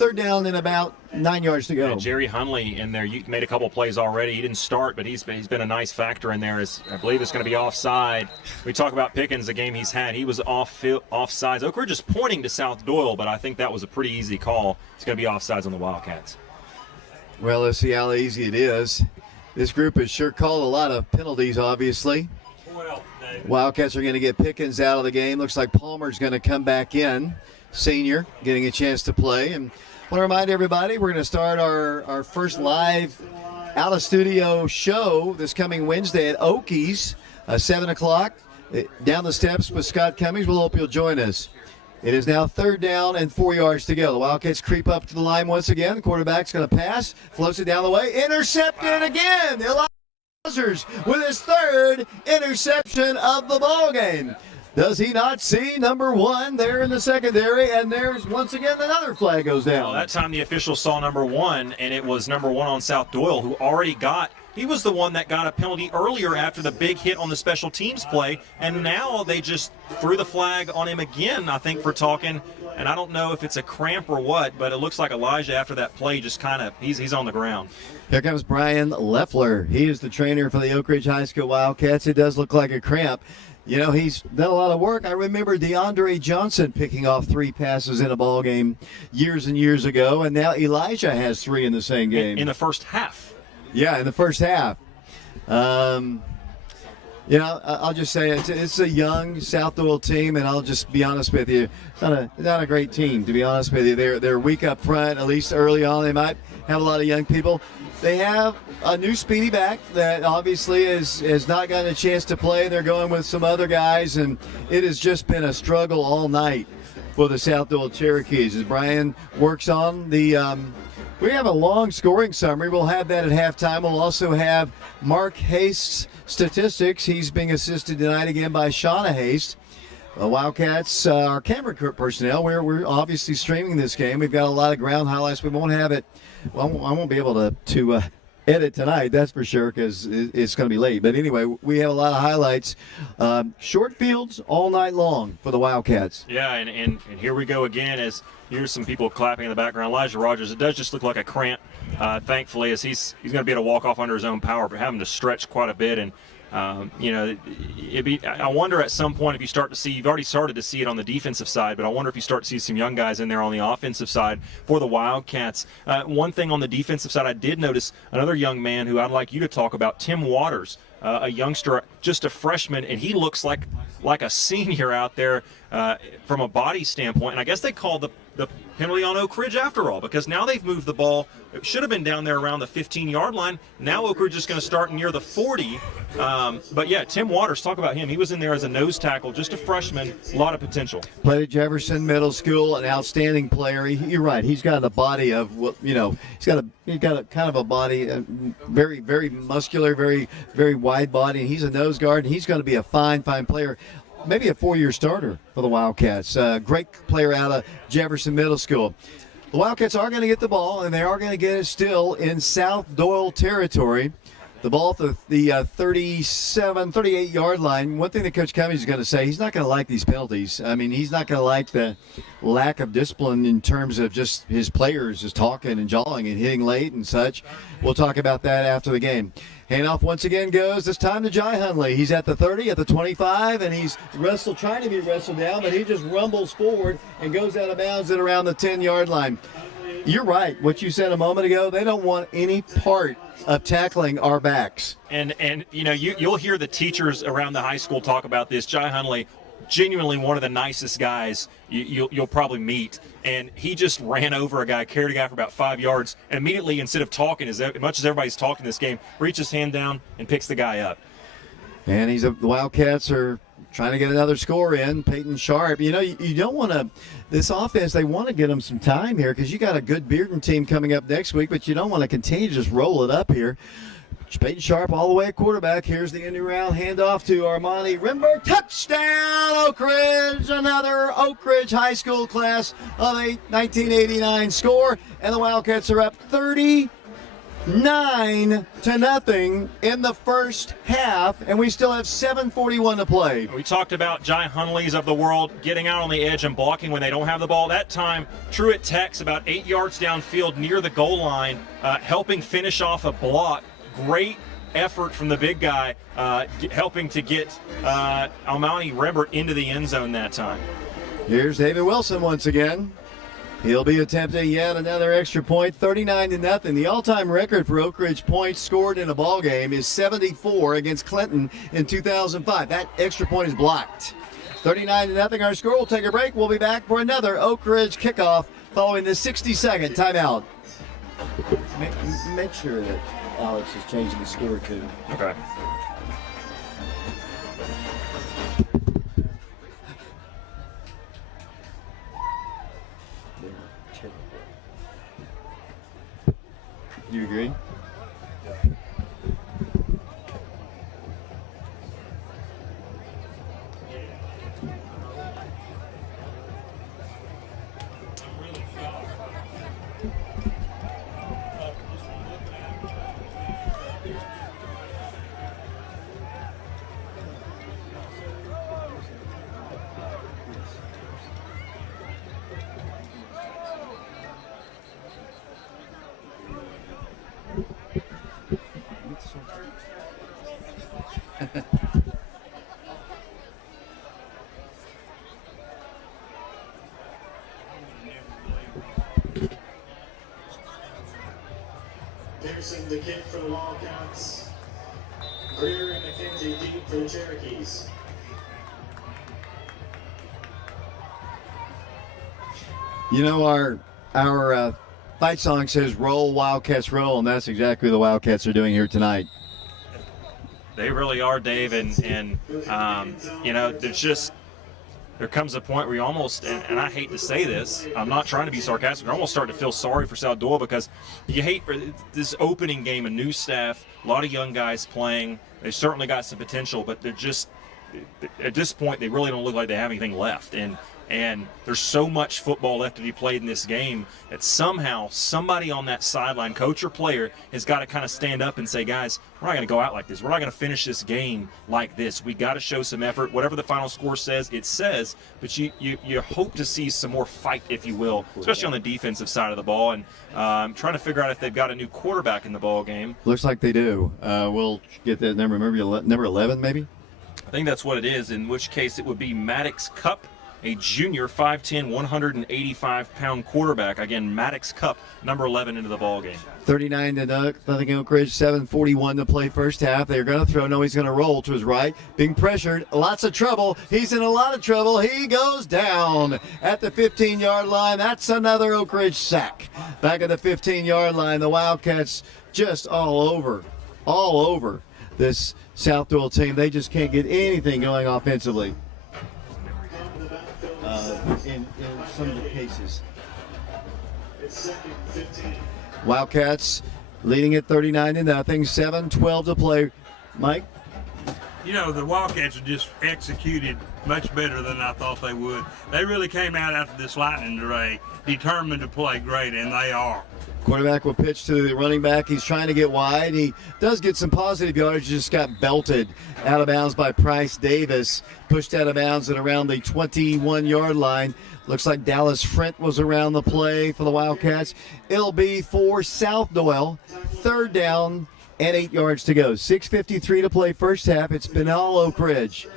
and about 9 yards to go. And Jerry Hundley in there. You made a couple plays already. He didn't start, but he's been a nice factor in there. I believe it's going to be offside. We talk about Pickens, the game he's had. He was offsides. Oak Ridge is pointing to South-Doyle, but I think that was a pretty easy call. It's going to be offsides on the Wildcats. Well, let's see how easy it is. This group has sure called a lot of penalties, obviously. Wildcats are going to get Pickens out of the game. Looks like Palmer's going to come back in, senior, getting a chance to play. And I want to remind everybody, we're going to start our first live out-of-studio show this coming Wednesday at Okies, 7 o'clock, down the steps with Scott Cummings. We'll hope you'll join us. It is now third down and 4 yards to go. The Wildcats creep up to the line once again. The quarterback's going to pass, floats it down the way, intercepted again. The Elijah's with his third interception of the ball game. Does he not see number 1 there in the secondary? And there's once again another flag goes down. Well, that time the official saw number 1, and it was number 1 on South-Doyle, who already he was the one that got a penalty earlier after the big hit on the special teams play, and now they just threw the flag on him again, I think, for talking. And I don't know if it's a cramp or what, but it looks like Elijah after that play just kind of, he's on the ground. Here comes Brian Leffler. He is the trainer for the Oak Ridge High School Wildcats. It does look like a cramp. He's done a lot of work. I remember DeAndre Johnson picking off 3 passes in a ball game years and years ago, and now Elijah has 3 in the same game. In the first half. Yeah, in the first half. I'll just say it's a young South-Doyle team, and I'll just be honest with you, it's not a great team, to be honest with you. They're weak up front, at least early on. They might have a lot of young people. They have a new speedy back that obviously has not gotten a chance to play. They're going with some other guys, and it has just been a struggle all night for the South-Doyle Cherokees as Brian works on the we have a long scoring summary. We'll have that at halftime. We'll also have Mark Haste's statistics. He's being assisted tonight again by Shauna Haste. Wildcats, our camera personnel, we're obviously streaming this game. We've got a lot of ground highlights. We won't have it. Well, I won't be able to edit tonight, that's for sure, because it's going to be late. But anyway, we have a lot of highlights. Short fields all night long for the Wildcats. Yeah, and here we go again as here's some people clapping in the background. Elijah Rogers, it does just look like a cramp, thankfully, as he's going to be able to walk off under his own power, but having to stretch quite a bit. And I wonder at some point if you start to see, you've already started to see it on the defensive side, but I wonder if you start to see some young guys in there on the offensive side for the Wildcats. One thing on the defensive side, I did notice another young man who I'd like you to talk about, Tim Waters, a youngster, just a freshman, and he looks like a senior out there from a body standpoint. And I guess they called the penalty on Oak Ridge after all, because now they've moved the ball. It should have been down there around the 15-yard line. Now Oak Ridge is going to start near the 40. But yeah, Tim Waters, talk about him. He was in there as a nose tackle, just a freshman, a lot of potential. Played at Jefferson Middle School, an outstanding player. You're right. He's got the body of, he's got a kind of a body, very, very muscular, very, very wide body. And he's a nose guard, and he's going to be a fine player. Maybe a 4-year starter for the Wildcats. Great player out of Jefferson Middle School. The Wildcats are going to get the ball, and they are going to get it still in South-Doyle territory. The ball at the 38-yard line. One thing that Coach Cummings is going to say, he's not going to like these penalties. I mean, he's not going to like the lack of discipline in terms of just his players just talking and jawing and hitting late and such. We'll talk about that after the game. Handoff once again goes, this time to Jai Hunley. He's at the 30, at the 25, and he's trying to be wrestled down, but he just rumbles forward and goes out of bounds at around the 10-yard line. You're right. What you said a moment ago, they don't want any part of tackling our backs. And you know, you'll hear the teachers around the high school talk about this. Jai Hunley, genuinely one of the nicest guys you'll probably meet. And he just ran over a guy, carried a guy for about 5 yards, and immediately, instead of talking, as much as everybody's talking this game, reaches his hand down and picks the guy up. And the Wildcats are trying to get another score in. Peyton Sharp. You know, you don't want to – this offense, they want to get them some time here because you got a good Bearden team coming up next week, but you don't want to continue to just roll it up here. Peyton Sharp all the way at quarterback. Here's the end around handoff to Armani Rimberg. Touchdown, Oak Ridge. Another Oak Ridge High School class of a 1989 score. And the Wildcats are up 39-0 in the first half, and we still have 7:41 to play. We talked about Jai Hunleys of the world getting out on the edge and blocking when they don't have the ball. That time, Truett Tech's about 8 yards downfield near the goal line, helping finish off a block. Great effort from the big guy, helping to get Almani Rebert into the end zone that time. Here's David Wilson once again. He'll be attempting yet another extra point, 39-0. The all-time record for Oak Ridge points scored in a ball game is 74 against Clinton in 2005. That extra point is blocked. 39-0 our score. We'll take a break. We'll be back for another Oak Ridge kickoff following the 60-second timeout. Make sure that Alex is changing the score too. Okay. You agree? Pearson, the kick for the Wildcats. Greer and McKenzie deep for the Cherokees. You know, our fight song says "Roll Wildcats Roll," and that's exactly what the Wildcats are doing here tonight. They really are, Dave, and you know, there comes a point where you almost, and I hate to say this, I'm not trying to be sarcastic, you're almost starting to feel sorry for South-Doyle because you hate for this opening game, a new staff, a lot of young guys playing. They certainly got some potential, but they're just, at this point, they really don't look like they have anything left. And there's so much football left to be played in this game that somehow somebody on that sideline, coach or player, has got to kind of stand up and say, guys, we're not going to go out like this. We're not going to finish this game like this. We got to show some effort. Whatever the final score says, it says. But you hope to see some more fight, if you will, especially on the defensive side of the ball. And I'm trying to figure out if they've got a new quarterback in the ball game. Looks like they do. We'll get that number. Remember number 11, maybe? I think that's what it is, in which case it would be Maddox Cup, a junior, 5'10", 185-pound quarterback. Again, Maddox Cup, number 11, into the ballgame. 39-0, Oak Ridge, 7:41 to play first half. They're going to throw. No, he's going to roll to his right. Being pressured, lots of trouble. He's in a lot of trouble. He goes down at the 15-yard line. That's another Oak Ridge sack. Back at the 15-yard line, the Wildcats just all over this South-Doyle team. They just can't get anything going offensively. In some of the cases. Wildcats leading at 39-0, 7:12 to play. Mike? You know, the Wildcats have just executed much better than I thought they would. They really came out after this lightning delay determined to play great, and they are. Quarterback will pitch to the running back. He's trying to get wide. He does get some positive yardage, just got belted out of bounds by Price Davis. Pushed out of bounds at around the 21-yard line. Looks like Dallas Frent was around the play for the Wildcats. It'll be for South-Doyle. 3rd down and 8 yards to go. 6:53 to play first half. It's been all Oak Ridge.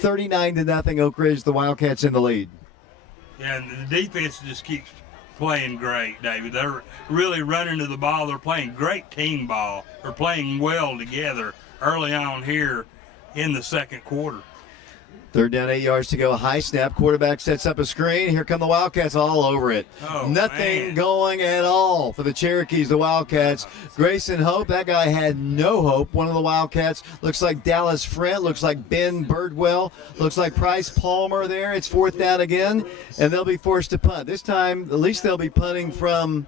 39-0 Oak Ridge. The Wildcats in the lead. Yeah, and the defense just keeps playing great, David. They're really running to the ball. They're playing great team ball. They're playing well together early on here in the second quarter. 3rd down, 8 yards to go. High snap. Quarterback sets up a screen. Here come the Wildcats all over it. Oh, Nothing man. going at all for the Cherokees, the Wildcats. Grayson Hope, that guy had no hope. One of the Wildcats looks like Dallas Frent, looks like Ben Birdwell, looks like Price Palmer there. It's 4th down again, and they'll be forced to punt. This time, at least they'll be punting from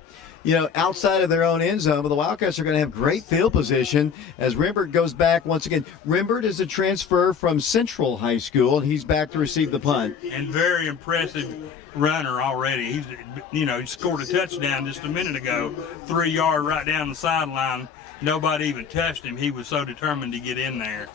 outside of their own end zone, but the Wildcats are going to have great field position as Rimbert goes back once again. Rimbert is a transfer from Central High School, and he's back to receive the punt. And very impressive runner already. He scored a touchdown just a minute ago, 3-yard right down the sideline. Nobody even touched him. He was so determined to get in there.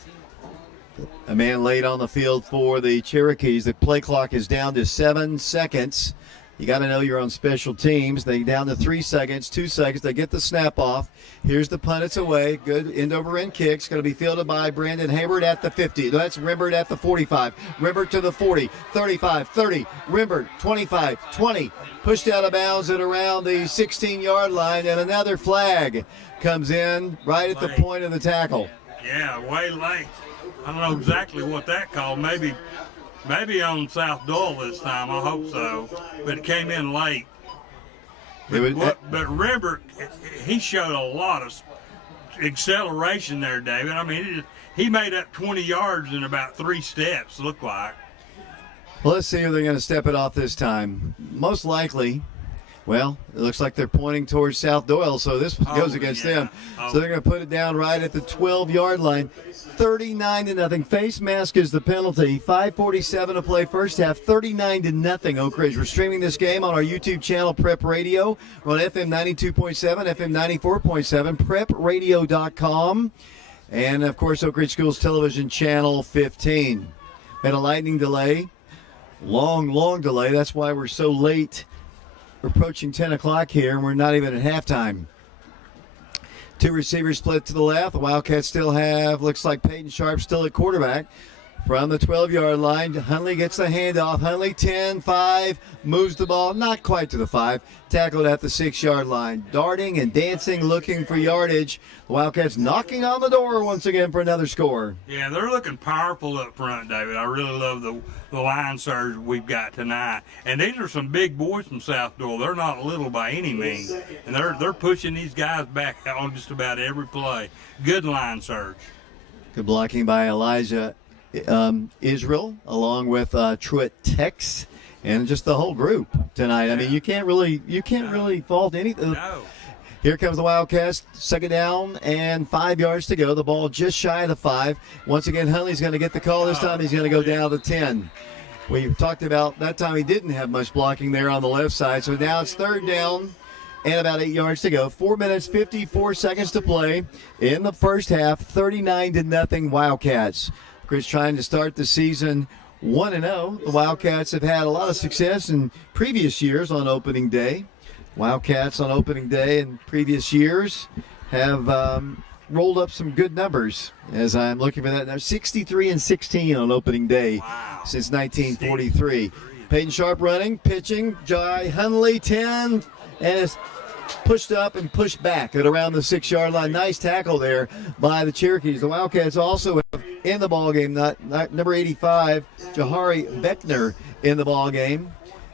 A man laid on the field for the Cherokees. The play clock is down to 7 seconds. You got to know you're on special teams. They down to 3 seconds, 2 seconds. They get the snap off. Here's the punt. It's away. Good end-over-end kick. It's going to be fielded by Brandon Hayward at the 50. That's Rimbert at the 45. Rimbert to the 40, 35, 30. Rimbert, 25, 20. Pushed out of bounds at around the 16-yard line, and another flag comes in right at the point of the tackle. Yeah, way late. I don't know exactly what that called. Maybe on South-Doyle this time. I hope so. But it came in late. But Rimbert, he showed a lot of acceleration there, David. I mean, he made up 20 yards in about 3 steps, looked like. Well, let's see if they're going to step it off this time. Most likely, well, it looks like they're pointing towards South-Doyle, so this goes against them. So they're going to put it down right at the 12-yard line. 39-0. Face mask is the penalty. 5:47 to play first half. 39-0 Oak Ridge. We're streaming this game on our YouTube channel, Prep Radio. We're on FM 92.7, FM 94.7, prepradio.com. And, of course, Oak Ridge Schools Television Channel 15. Had a lightning delay. Long delay. That's why we're so late. We're approaching 10 o'clock here, and we're not even at halftime. 2 receivers split to the left. The Wildcats still have, looks like Peyton Sharp still at quarterback. From the 12-yard line, Hunley gets the handoff. Hunley 10-5, moves the ball, not quite to the 5, tackled at the 6-yard line. Darting and dancing, looking for yardage. The Wildcats knocking on the door once again for another score. Yeah, they're looking powerful up front, David. I really love the line surge we've got tonight. And these are some big boys from South-Doyle. They're not little by any means. And they're pushing these guys back on just about every play. Good line surge. Good blocking by Elijah Israel, along with Truett Tex, and just the whole group tonight. I mean, you can't really fault anything. No. Here comes the Wildcats. 2nd down and 5 yards to go. The ball just shy of the 5. Once again, Hunley's going to get the call. This time he's going to go down to 10. We talked about that time he didn't have much blocking there on the left side. So now it's 3rd down and about 8 yards to go. 4 minutes, 54 seconds to play in the first half. 39-0 Wildcats. Chris trying to start the season 1-0. The Wildcats have had a lot of success in previous years on opening day. Wildcats on opening day in previous years have rolled up some good numbers as I'm looking for that. They're 63-16 on opening day since 1943. Peyton Sharp running, pitching. Jai Hunley 10, and it's pushed up and pushed back at around the 6-yard line. Nice tackle there by the Cherokees. The Wildcats also have in the ball game, not number 85, Jahari Beckner in the ball game.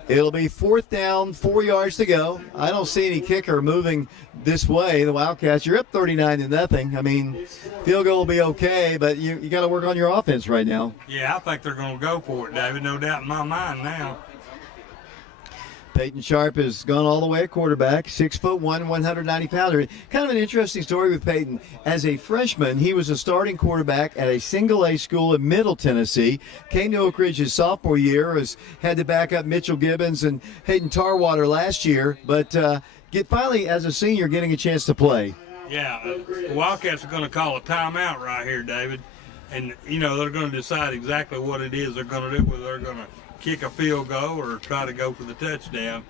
It'll be 4th down, 4 yards to go. I don't see any kicker moving this way. The Wildcats, you're up 39-0. I mean, field goal will be okay, but you got to work on your offense right now. Yeah, I think they're going to go for it, David. No doubt in my mind now. Peyton Sharp has gone all the way at quarterback, 6'1", 190-pounder. Kind of an interesting story with Peyton. As a freshman, he was a starting quarterback at a single-A school in Middle Tennessee. Came to Oak Ridge his sophomore year, had to back up Mitchell Gibbons and Hayden Tarwater last year, but finally, as a senior, getting a chance to play. Yeah, the Wildcats are going to call a timeout right here, David. And, they're going to decide exactly what it is they're going to do, whether they're going to kick a field goal or try to go for the touchdown.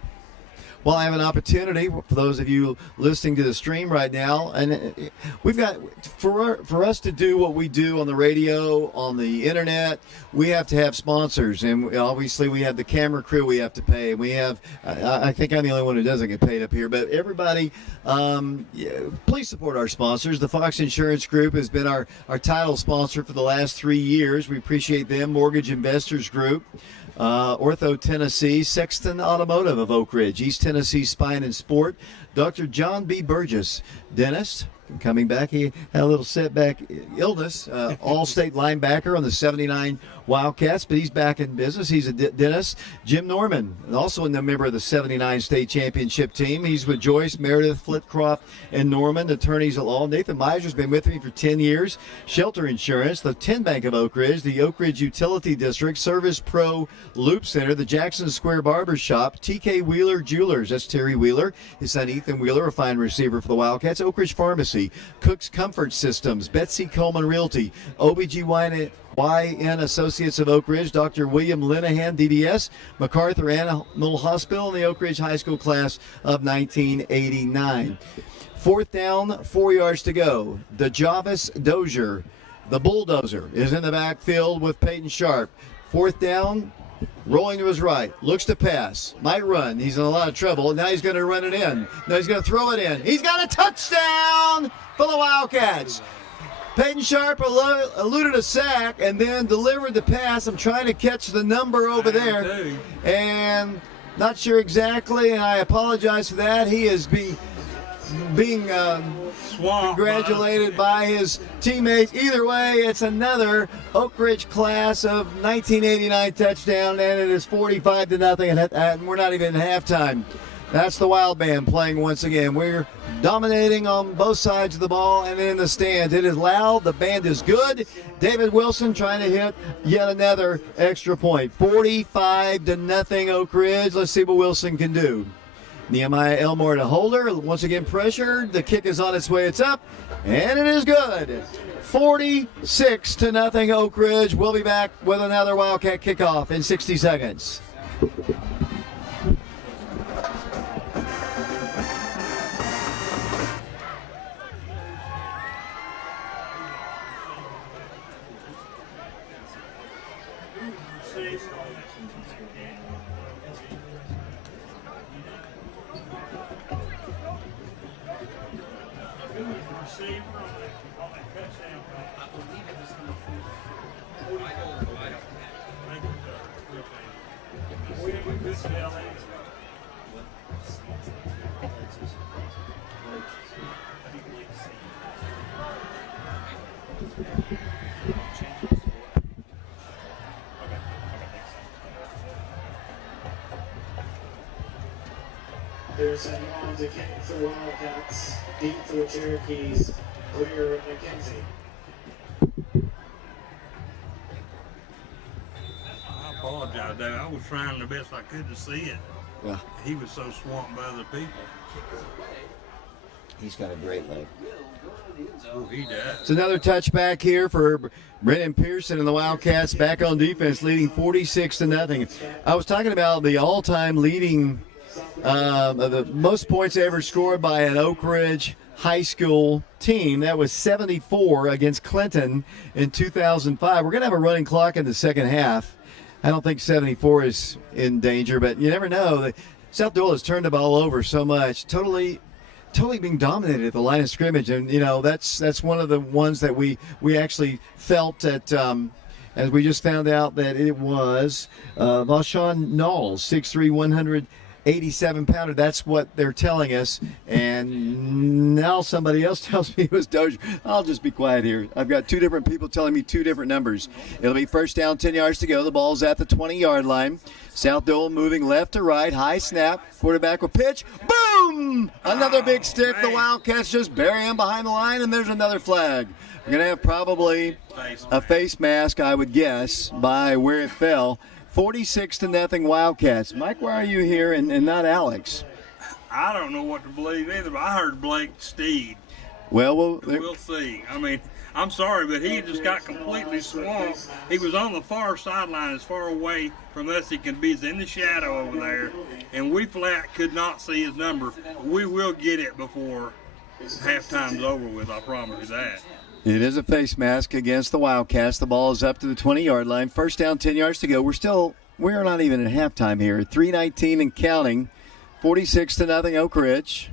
Well, I have an opportunity for those of you listening to the stream right now, and we've got for us to do what we do on the radio, on the internet, we have to have sponsors, and obviously we have the camera crew we have to pay. We have, I think I'm the only one who doesn't get paid up here, but everybody, please support our sponsors. The Fox Insurance Group has been our title sponsor for the last 3 years. We appreciate them. Mortgage Investors Group. Ortho Tennessee, Sexton Automotive of Oak Ridge, East Tennessee Spine and Sport, Dr. John B. Burgess, dentist. Coming back, he had a little setback illness, all-state linebacker on the 79 Wildcats, but he's back in business. He's a dentist. Jim Norman, also a member of the 79 state championship team. He's with Joyce, Meredith, Flitcroft, and Norman, attorneys at law. Nathan Miser's been with me for 10 years. Shelter Insurance, the 10 Bank of Oak Ridge, the Oak Ridge Utility District, Service Pro Loop Center, the Jackson Square Barber Shop, TK Wheeler Jewelers, that's Terry Wheeler, his son Ethan Wheeler, a fine receiver for the Wildcats, Oak Ridge Pharmacy, Cook's Comfort Systems, Betsy Coleman Realty, OBGYN Associates of Oak Ridge, Dr. William Linehan, DDS, MacArthur Animal Hospital, and the Oak Ridge High School class of 1989. Fourth down, 4 yards to go. The Javis Dozier, the bulldozer, is in the backfield with Peyton Sharp. Fourth down, rolling to his right, looks to pass, might run. He's in a lot of trouble. Now he's going to run it in. Now he's going to throw it in. He's got a touchdown for the Wildcats. Peyton Sharp eluded a sack and then delivered the pass. I'm trying to catch the number over there. And not sure exactly, and I apologize for that. He is being congratulated by his teammates. Either way, it's another Oak Ridge class of 1989 touchdown, and it is 45-0, and we're not even in halftime. That's the Wild Band playing once again. We're dominating on both sides of the ball and in the stands. It is loud. The band is good. David Wilson trying to hit yet another extra point. 45-0 Oak Ridge. Let's see what Wilson can do. Nehemiah Elmore to Holder. Once again pressured. The kick is on its way. It's up. And it is good. 46-0 Oak Ridge. We'll be back with another Wildcat kickoff in 60 seconds. They're sending on to King for Wildcats, deep for the Cherokees, clear McKenzie. I apologize, Dave. I was trying the best I could to see it. Yeah. He was so swamped by other people. He's got a great leg. Oh, he does. It's another touchback here for Brennan Pearson and the Wildcats back on defense, leading 46-0. I was talking about the all-time leading, the most points ever scored by an Oak Ridge high school team. That was 74 against Clinton in 2005. We're going to have a running clock in the second half. I don't think 74 is in danger, but you never know. South-Doyle has turned the ball over so much, totally being dominated at the line of scrimmage, and that's one of the ones that we actually felt that, as we just found out that it was Vashon Knowles, 6'3", 87-pounder. That's what they're telling us. And now somebody else tells me it was Dozier. I'll just be quiet here. I've got two different people telling me two different numbers. It'll be first down, 10 yards to go. The ball's at the 20-yard line. South-Doyle moving left to right. High snap. Quarterback will pitch. Boom! Another big stick. The Wildcats just bury him behind the line, and there's another flag. We're going to have probably a face mask, I would guess, by where it fell. 46-0 Wildcats. Mike, why are you here and not Alex? I don't know what to believe either, but I heard Blake Steed. Well, We'll see. I mean, I'm sorry, but he just got completely swamped. He was on the far sideline, as far away from us he can be. He's in the shadow over there, and we flat could not see his number. We will get it before halftime's over with, I promise you that. it is a face mask against the Wildcats. The ball is up to the 20-yard line. First down, 10 yards to go. We're not even at halftime here. 3:19 and counting. 46-0 Oak Ridge.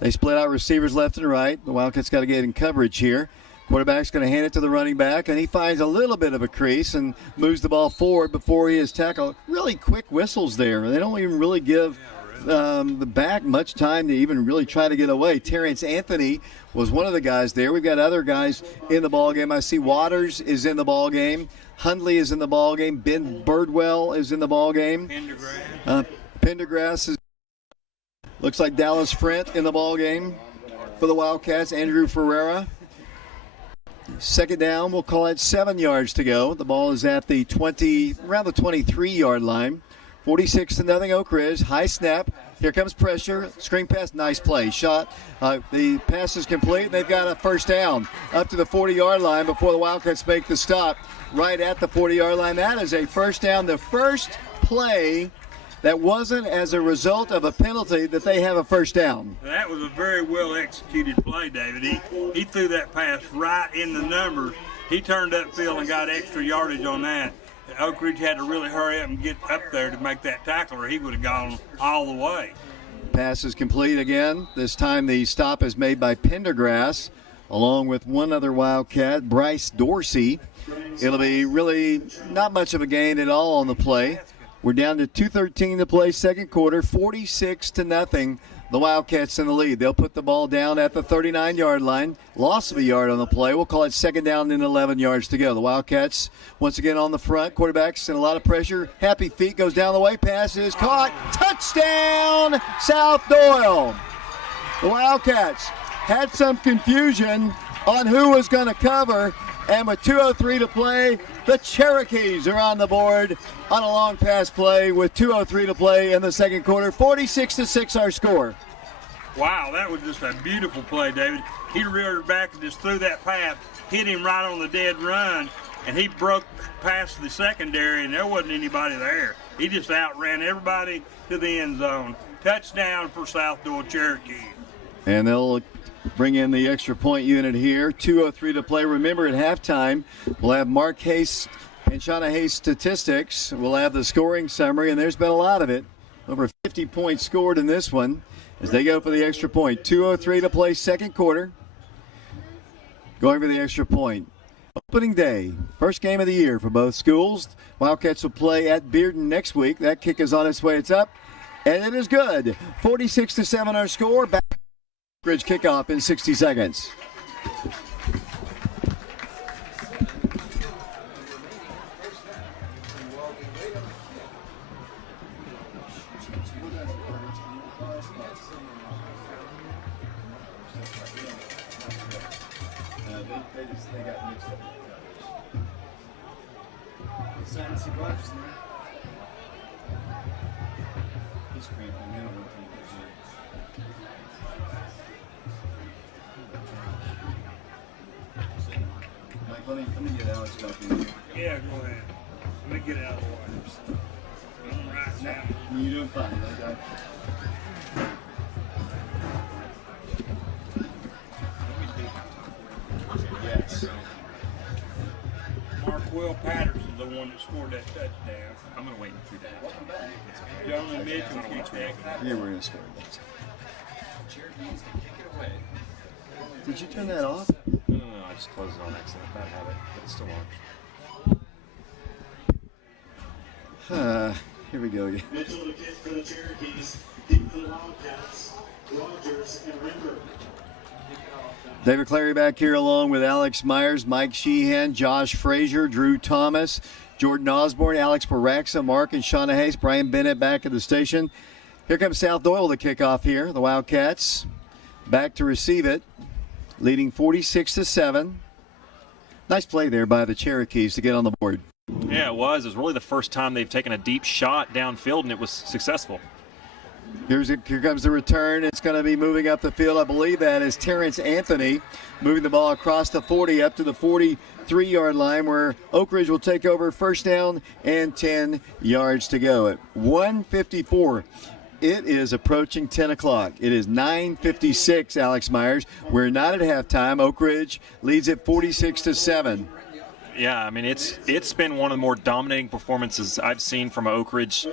They split out receivers left and right. The Wildcats got to get in coverage here. Quarterback's going to hand it to the running back, and he finds a little bit of a crease and moves the ball forward before he is tackled. Really quick whistles there. They don't even really give the back much time to even really try to get away. Terrence Anthony was one of the guys there. We've got other guys in the ball game. I see Waters is in the ball game. Hundley is in the ball game. Ben Birdwell is in the ball game. Pendergrass is. Looks like Dallas Frent in the ball game for the Wildcats. Andrew Ferreira. Second down, we'll call it 7 yards to go. The ball is at the around the 23-yard line. 46-0 Oak Ridge. High snap. Here comes pressure. Screen pass. Nice play. Shot. The pass is complete. They've got a first down up to the 40-yard line before the Wildcats make the stop. Right at the 40-yard line. That is a first down. The first play that wasn't as a result of a penalty that they have a first down. That was a very well executed play, David. He threw that pass right in the numbers. He turned upfield and got extra yardage on that. Oak Ridge had to really hurry up and get up there to make that tackle, or he would have gone all the way. Pass is complete again. This time the stop is made by Pendergrass, along with one other Wildcat, Bryce Dorsey. It'll be really not much of a gain at all on the play. We're down to 2:13 to play, second quarter, 46-0. The Wildcats in the lead. They'll put the ball down at the 39-yard line. Loss of a yard on the play. We'll call it second down and 11 yards to go. The Wildcats once again on the front. Quarterback's in a lot of pressure. Happy Feet goes down the way. Pass is caught. Touchdown, South-Doyle. The Wildcats had some confusion on who was going to cover. And with 2:03 to play, the Cherokees are on the board on a long pass play with 2:03 to play in the second quarter. 46-6 our score. Wow, that was just a beautiful play, David. He reared back and just threw that pass, hit him right on the dead run, and he broke past the secondary, and there wasn't anybody there. He just outran everybody to the end zone. Touchdown for South-Doyle Cherokee. And they'll bring in the extra point unit here. 2:03 to play. Remember, at halftime, we'll have Mark Hayes and Shauna Hayes statistics. We'll have the scoring summary, and there's been a lot of it. Over 50 points scored in this one as they go for the extra point. 2:03 to play, second quarter. Going for the extra point. Opening day, first game of the year for both schools. Wildcats will play at Bearden next week. That kick is on its way. It's up, and it is good. 46-7 our score. Back Ridge kickoff in 60 seconds. Let me get Alex back in here. Yeah, go ahead. Let me get it out of the way. I'm right now. You're doing fine. Okay. Yes. Mark Will Patterson's the one that scored that touchdown. I'm going to wait through that. Jonah Mitchell kicked that. Yeah, we're going to score. Cherokee needs to kick it away. Did you turn that off? No, I just closed it on accident. Bad habit, but it's still on. Here we go. Mitchell to kick for the Cherokees. Deep for the Wildcats. Rogers and Rimber. David Clary back here along with Alex Myers, Mike Sheehan, Josh Frazier, Drew Thomas, Jordan Osborne, Alex Baraxa, Mark and Shauna Hayes, Brian Bennett back at the station. Here comes South-Doyle to kick off here. The Wildcats back to receive it, leading 46-7. Nice play there by the Cherokees to get on the board. Yeah, it was. It was really the first time they've taken a deep shot downfield, and it was successful. Here comes the return. It's going to be moving up the field. I believe that is Terrence Anthony moving the ball across the 40 up to the 43-yard line where Oak Ridge will take over first down and 10 yards to go at 1:54. It is approaching 10 o'clock. It is 9:56, Alex Myers. We're not at halftime. Oak Ridge leads at 46-7. Yeah, I mean, it's been one of the more dominating performances I've seen from an Oak Ridge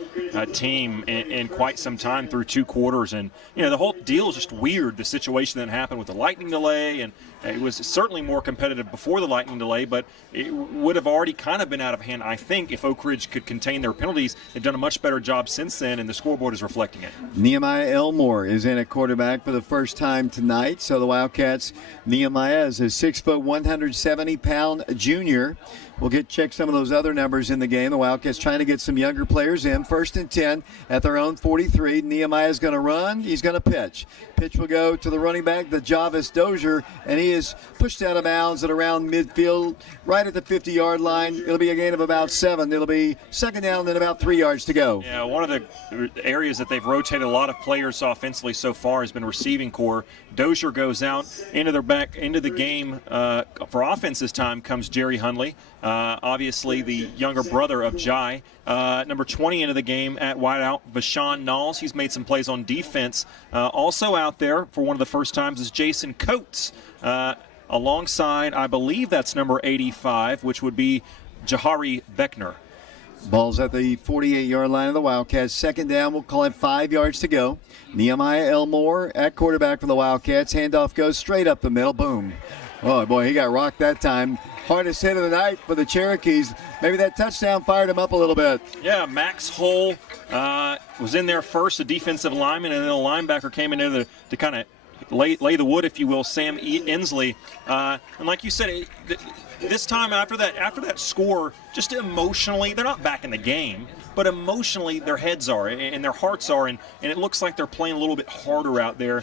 team in quite some time through 2 quarters. And, you know, the whole deal is just weird, the situation that happened with the lightning delay. And it was certainly more competitive before the lightning delay, but it would have already kind of been out of hand, I think, if Oak Ridge could contain their penalties. They've done a much better job since then, and the scoreboard is reflecting it. Nehemiah Elmore is in at quarterback for the first time tonight. So the Wildcats, Nehemiah is a 6', 170-pound junior. We'll check some of those other numbers in the game. The Wildcats trying to get some younger players in. 1st and 10 at their own 43. Nehemiah is going to run. He's going to pitch. Pitch will go to the running back, the Javis Dozier, and he is pushed out of bounds at around midfield, right at the 50-yard line. It'll be a gain of about 7. It'll be second down and about 3 yards to go. Yeah, one of the areas that they've rotated a lot of players offensively so far has been receiving core. Dozier goes out into the game for offense this time comes Jerry Hundley. Obviously the younger brother of Jai. Number 20 into the game at wideout, Vashawn Knowles. He's made some plays on defense. Also out there for one of the first times is Jason Coates. Alongside, I believe that's number 85, which would be Jahari Beckner. Ball's at the 48-yard line of the Wildcats. Second down, we'll call it 5 yards to go. Nehemiah Elmore at quarterback for the Wildcats. Handoff goes straight up the middle. Boom. Oh, boy, he got rocked that time. Hardest hit of the night for the Cherokees. Maybe that touchdown fired him up a little bit. Yeah, Max Hull was in there first, a defensive lineman, and then a linebacker came in there to kind of lay the wood, if you will, Sam Inslee. And like you said, this time after that score, just emotionally, they're not back in the game, but emotionally their heads are and their hearts are, and it looks like they're playing a little bit harder out there,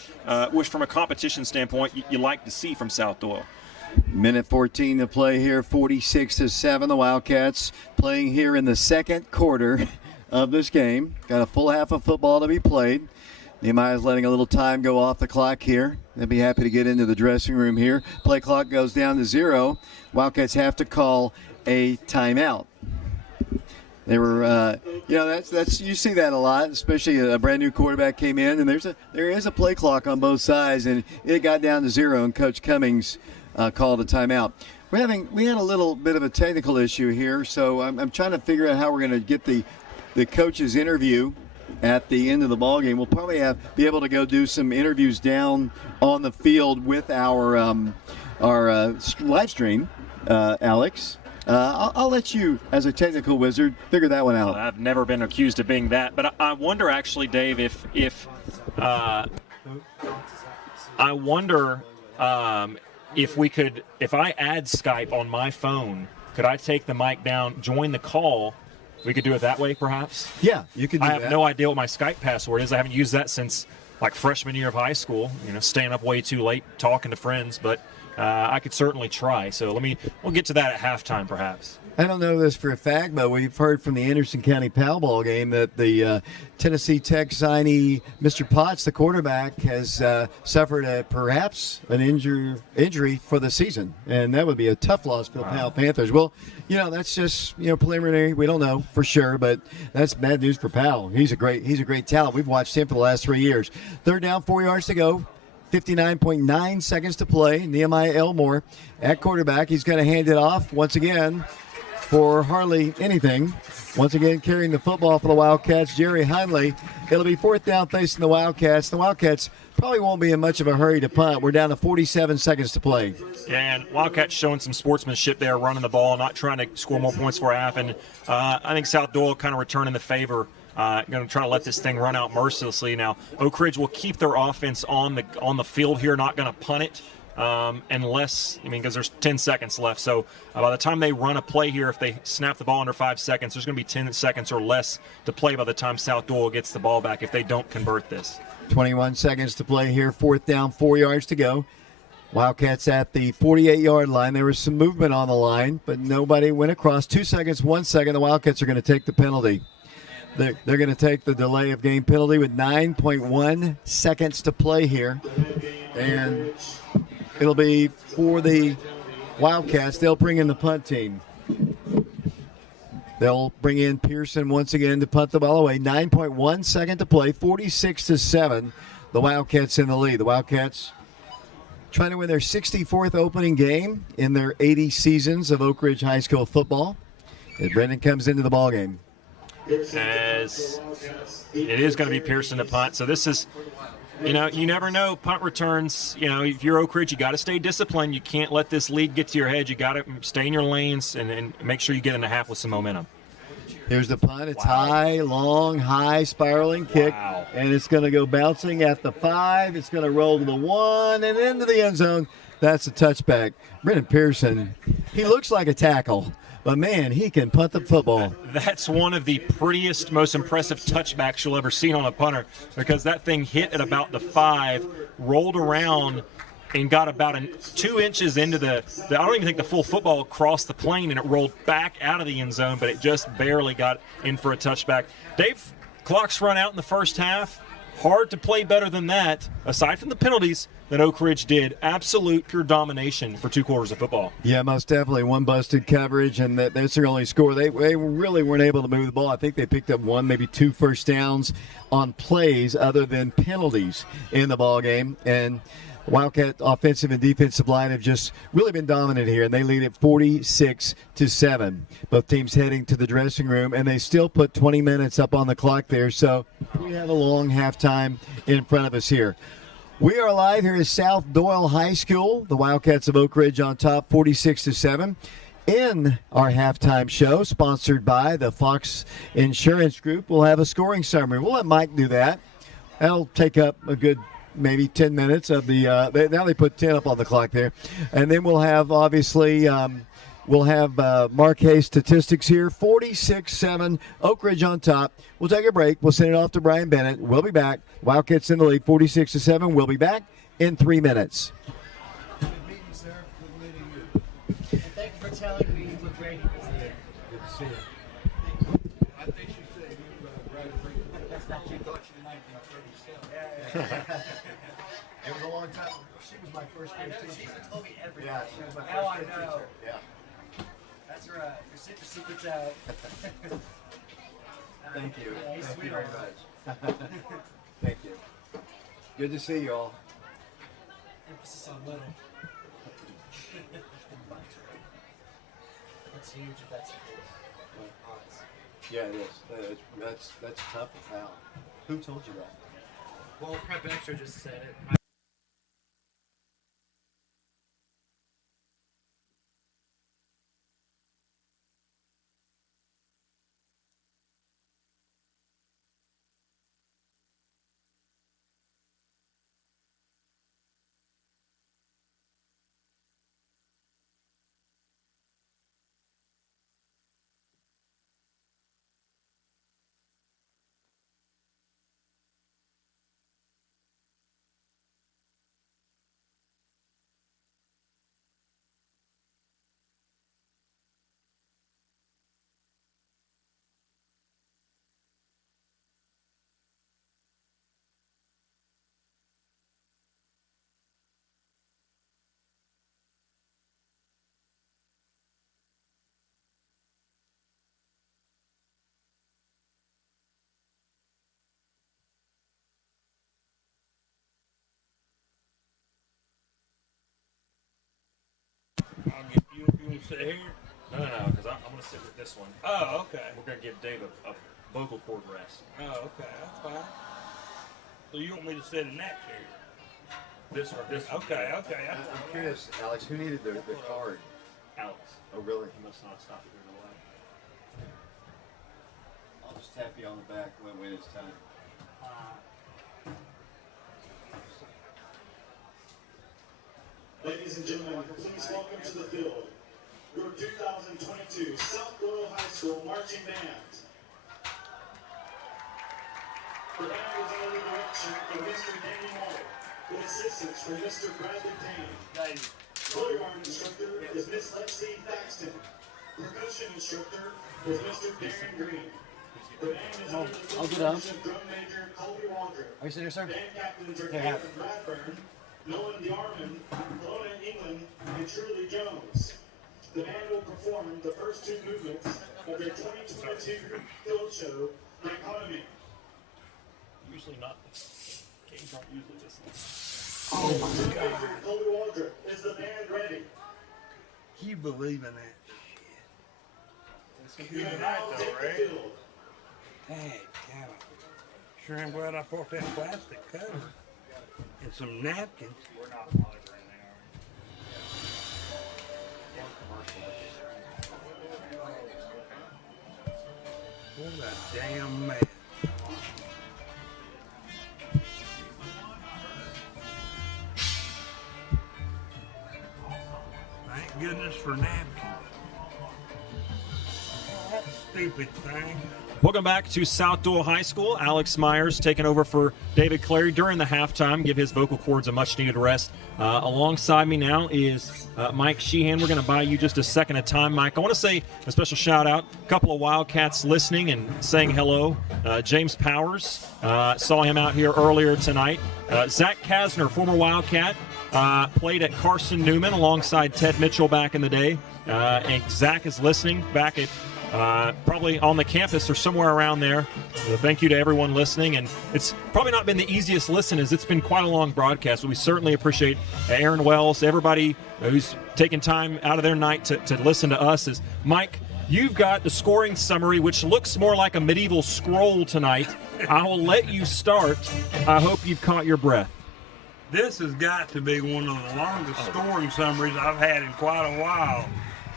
which from a competition standpoint you like to see from South-Doyle. Minute 14 to play here, 46-7. The Wildcats playing here in the second quarter of this game. Got a full half of football to be played. Nehemiah's letting a little time go off the clock here. They'll be happy to get into the dressing room here. Play clock goes down to 0. Wildcats have to call a timeout. They were, that's you see that a lot, especially a brand new quarterback came in, and there is a play clock on both sides, and it got down to 0, and Coach Cummings called a timeout. We had a little bit of a technical issue here, so I'm trying to figure out how we're going to get the coach's interview at the end of the ball game. We'll probably be able to go do some interviews down on the field with our live stream, Alex. I'll let you, as a technical wizard, figure that one out. I've never been accused of being that, but I wonder actually, Dave, if I add Skype on my phone, could I take the mic down, join the call? We could do it that way, perhaps? Yeah, you could do that. I have no idea what my Skype password is. I haven't used that since like freshman year of high school, staying up way too late, talking to friends, but I could certainly try. So we'll get to that at halftime, perhaps. I don't know this for a fact, but we've heard from the Anderson County Powell ball game that the Tennessee Tech signee, Mr. Potts, the quarterback, has suffered perhaps an injury for the season, and that would be a tough loss for the Powell Panthers. Well, that's just preliminary. We don't know for sure, but that's bad news for Powell. He's a great talent. We've watched him for the last 3 years. Third down, 4 yards to go. 59.9 seconds to play. Nehemiah Elmore at quarterback. He's going to hand it off once again for hardly anything. Once again, carrying the football for the Wildcats, Jerry Hundley. It'll be fourth down facing the Wildcats. The Wildcats probably won't be in much of a hurry to punt. We're down to 47 seconds to play. Yeah, and Wildcats showing some sportsmanship there, running the ball, not trying to score more points for half. And I think South-Doyle kind of returning the favor Going to try to let this thing run out mercilessly. Now, Oak Ridge will keep their offense on the field here, not going to punt it. Unless, because there's 10 seconds left. So by the time they run a play here, if they snap the ball under 5 seconds, there's going to be 10 seconds or less to play by the time South-Doyle gets the ball back if they don't convert this. 21 seconds to play here. 4th down, 4 yards to go. Wildcats at the 48-yard line. There was some movement on the line, but nobody went across. 2 seconds, 1 second. The Wildcats are going to take the penalty. They're going to take the delay of game penalty with 9.1 seconds to play here. And it'll be for the Wildcats. They'll bring in the punt team. They'll bring in Pearson once again to punt the ball away. 9.1 second to play, 46-7. The Wildcats in the lead. The Wildcats trying to win their 64th opening game in their 80 seasons of Oak Ridge High School football. And Brendan comes into the ball game. As it is going to be Pearson to punt. So this is, you never know. Punt returns, if you're Oak Ridge, you got to stay disciplined. You can't let this lead get to your head. You got to stay in your lanes and make sure you get in the half with some momentum. Here's the punt. It's high, long, high, spiraling kick. Wow. And it's going to go bouncing at the 5. It's going to roll to the 1 and into the end zone. That's a touchback. Brendan Pearson, he looks like a tackle. But, man, he can punt the football. That's one of the prettiest, most impressive touchbacks you'll ever see on a punter, because that thing hit at about the 5, rolled around, and got about 2 inches into the I don't even think the full football crossed the plane, and it rolled back out of the end zone, but it just barely got in for a touchback. Dave, clock's run out in the first half. Hard to play better than that, aside from the penalties that Oak Ridge did. Absolute pure domination for 2 quarters of football. Yeah, most definitely. 1 busted coverage, and that's their only score. They really weren't able to move the ball. I think they picked up 1, maybe 2 first downs on plays other than penalties in the ball game. And Wildcat offensive and defensive line have just really been dominant here, and they lead at 46-7. Both teams heading to the dressing room, and they still put 20 minutes up on the clock there, so we have a long halftime in front of us here. We are live here at South-Doyle High School. The Wildcats of Oak Ridge on top, 46-7. In our halftime show, sponsored by the Fox Insurance Group, we'll have a scoring summary. We'll let Mike do that. That'll take up a good maybe 10 minutes of the now they put 10 up on the clock there. And then we'll have, obviously, Mark Hayes statistics here. 46-7, Oak Ridge on top. We'll take a break. We'll send it off to Brian Bennett. We'll be back. Wildcats in the lead, 46-7. We'll be back in 3 minutes. Good meeting, sir. Good meeting you. And thank you for telling me you look great. Good to see you. I think she said you that's not you thought you might be 30 still. Yeah. It was a long time. She was my first grade teacher. She told me everything. Yeah, she was my first grade teacher. Yeah. That's right. Your secret's out. Thank you. Yeah, he's Thank sweet you very on much. Thank you. Good to see you all. Emphasis on little. That's huge if that's the case. Yeah, it is. That's tough as hell. Who told you that? Well, Prep Extra just said it. You want to sit here? No, because I'm going to sit with this one. Oh, okay. We're going to give Dave a vocal cord rest. Oh, okay. That's fine. So you want me to sit in that chair? This one. Okay. I'm curious, Alex, who needed the card? Alex. Oh, really? He must not stop it during the just tap you on the back when it's time. Ladies and gentlemen, please welcome to the field your 2022 South-Doyle High School Marching Band. The band is under the direction of Mr. Danny Moore, with assistance from Mr. Bradley Payne. Schoolyard instructor is Miss Lexi Thaxton. Percussion instructor is Mr. Darren Green. The band is under the direction of drum major Colby Waldrop. Are you sitting here, sir? Band captains are Kevin Bradburn, Nolan Diarman, Lona England, and Truly Jones. The band will perform the first two movements of their 2022 field show, Dichotomy. Usually not. Games aren't usually this long. Oh my God. Colby Waldrop, is the band ready? You believe in that You can now take the field. shit? Dang, God. Sure am glad I bought that plastic cover and some napkins. We're not monitoring What a damn mess. Thank goodness for napkins. That stupid thing. Welcome back to South-Doyle High School. Alex Myers taking over for David Clary during the halftime, give his vocal cords a much-needed rest. Alongside me now is Mike Sheehan. We're going to buy you just a second of time, Mike. I want to say a special shout-out. A couple of Wildcats listening and saying hello. James Powers, saw him out here earlier tonight. Zach Kasner, former Wildcat, played at Carson Newman alongside Ted Mitchell back in the day. And Zach is listening back at probably on the campus or somewhere around there. So thank you to everyone listening. And it's probably not been the easiest listen, as it's been quite a long broadcast, but we certainly appreciate Aaron Wells, everybody who's taken time out of their night to listen to us. Is Mike, you've got the scoring summary, which looks more like a medieval scroll tonight. I will let you start. I hope you've caught your breath. This has got to be one of the longest scoring summaries I've had in quite a while,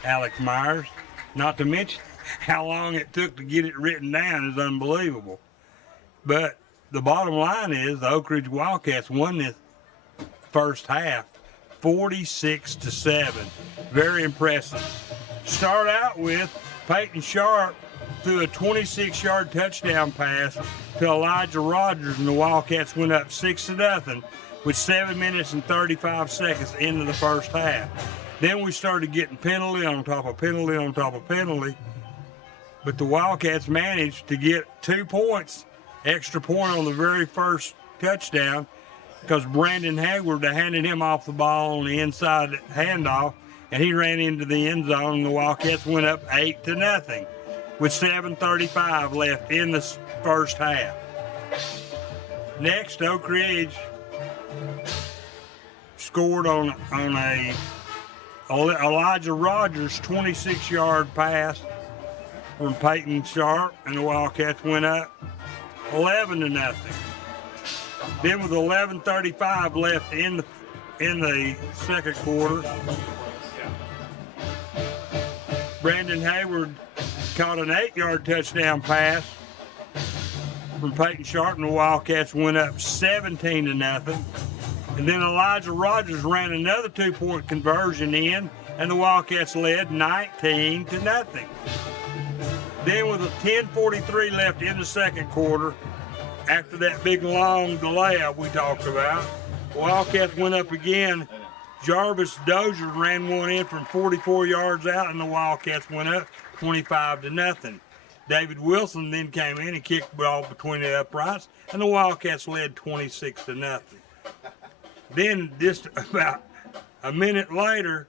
Alex Myers. Not to mention how long it took to get it written down is unbelievable. But the bottom line is the Oak Ridge Wildcats won this first half 46-7. Very impressive. Start out with Peyton Sharp threw a 26-yard touchdown pass to Elijah Rogers, and the Wildcats went up 6-0 with 7 minutes and 35 seconds into the first half. Then we started getting penalty on top of penalty on top of penalty. But the Wildcats managed to get 2 points, extra point on the very first touchdown, because Brandon Hayward handed him off the ball on the inside handoff, and he ran into the end zone, and the Wildcats went up 8-0 with 7:35 left in the first half. Next, Oak Ridge scored on a Elijah Rogers 26-yard pass from Peyton Sharp, and the Wildcats went up 11-0. Then with 11:35 left in the second quarter, Brandon Hayward caught an 8-yard touchdown pass from Peyton Sharp, and the Wildcats went up 17-0. And then Elijah Rogers ran another 2-point conversion in, and the Wildcats led 19-0. Then with a 10:43 left in the second quarter, after that big long delay we talked about, Wildcats went up again. Jarvis Dozier ran one in from 44 yards out, and the Wildcats went up 25-0. David Wilson then came in and kicked the ball between the uprights, and the Wildcats led 26-0. Then just about a minute later,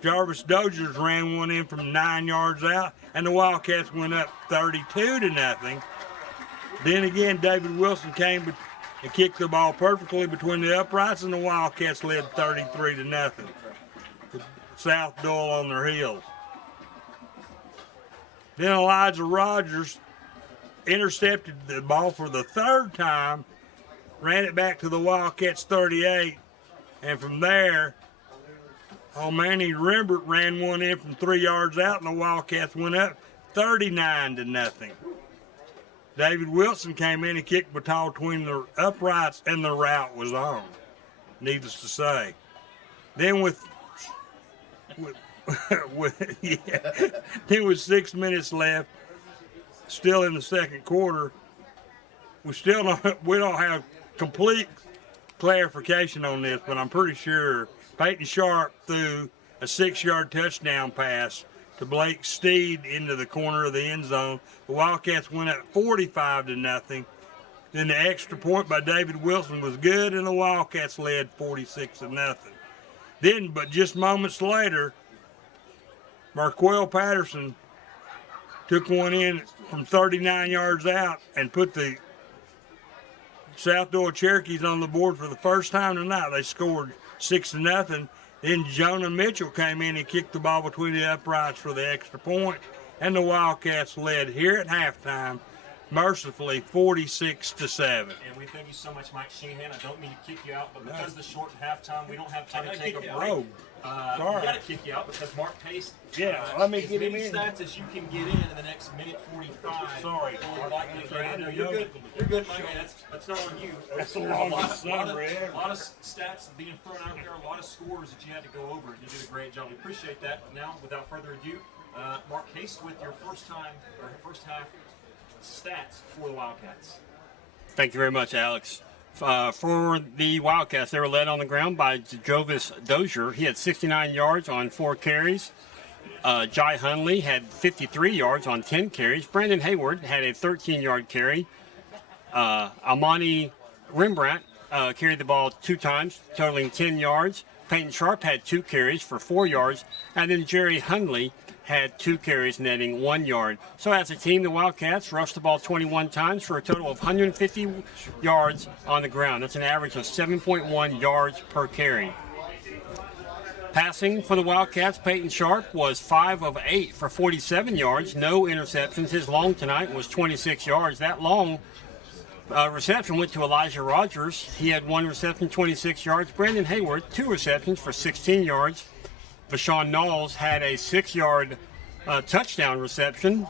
Jarvis Dozier ran one in from 9 yards out, and the Wildcats went up 32-0. Then again, David Wilson came and kicked the ball perfectly between the uprights, and the Wildcats led 33-0. South-Doyle on their heels. Then Elijah Rogers intercepted the ball for the third time, ran it back to the Wildcats 38, and from there, Manny Rembert ran one in from 3 yards out, and the Wildcats went up 39-0. David Wilson came in and kicked the ball between the uprights, and the route was on, needless to say. Then with then with 6 minutes left, still in the second quarter, we don't have complete clarification on this, but I'm pretty sure Peyton Sharp threw a 6-yard touchdown pass to Blake Steed into the corner of the end zone. The Wildcats went up 45-0. Then the extra point by David Wilson was good, and the Wildcats led 46-0. Then, but just moments later, Marquell Patterson took one in from 39 yards out and put the South-Doyle Cherokees on the board for the first time tonight. They scored 6-0. Then Jonah Mitchell came in and kicked the ball between the uprights for the extra point, and the Wildcats led here at halftime, mercifully 46-7. And we thank you so much, Mike Sheehan. I don't mean to kick you out, but because of the short halftime, we don't have time to take a break. Oh, sorry. We got to kick you out because Mark Pace. Yeah, let me as get him many in. stats as you can get in the next minute 45. Sorry. We'd like to get in. No, you're good. You're good, Mike. That's not on you. That's a There's long lot of stats being thrown out there, a lot of scores that you had to go over. You did a great job. We appreciate that. Now, without further ado, Mark Pace with your first half stats for the Wildcats. Thank you very much, Alex. For the Wildcats, they were led on the ground by Jovis Dozier. He had 69 yards on 4 carries. Jai Hunley had 53 yards on 10 carries. Brandon Hayward had a 13-yard carry. Amani Rembrandt carried the ball 2 times, totaling 10 yards. Peyton Sharp had 2 carries for 4 yards. And then Jerry Hunley had 2 carries, netting 1 yard. So as a team, the Wildcats rushed the ball 21 times for a total of 150 yards on the ground. That's an average of 7.1 yards per carry. Passing for the Wildcats, Peyton Sharp was 5 of 8 for 47 yards, no interceptions. His long tonight was 26 yards. That long reception went to Elijah Rogers. He had 1 reception, 26 yards. Brandon Hayward, 2 receptions for 16 yards. Vashawn Knowles had a 6-yard touchdown reception,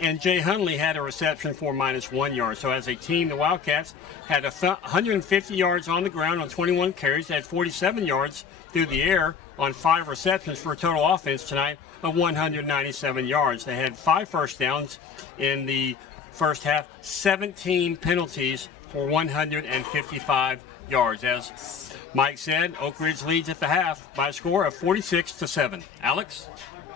and Jay Hunley had a reception for -1 yard. So as a team, the Wildcats had 150 yards on the ground on 21 carries. They had 47 yards through the air on 5 receptions for a total offense tonight of 197 yards. They had 5 first downs in the first half, 17 penalties for 155 yards. As Mike said, Oak Ridge leads at the half by a score of 46-7. Alex?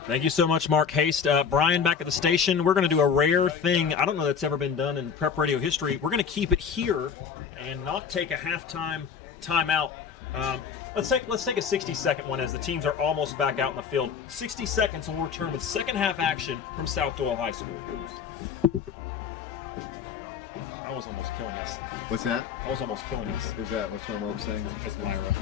Thank you so much, Mark Haste. Brian, back at the station. We're going to do a rare thing. I don't know that's ever been done in prep radio history. We're going to keep it here and not take a halftime timeout. Let's take a 60-second one as the teams are almost back out in the field. 60 seconds and we'll return with second half action from South-Doyle High School. I was almost killing us. What's that? I was almost killing us. Who's that? What's my mom saying? It's Myra.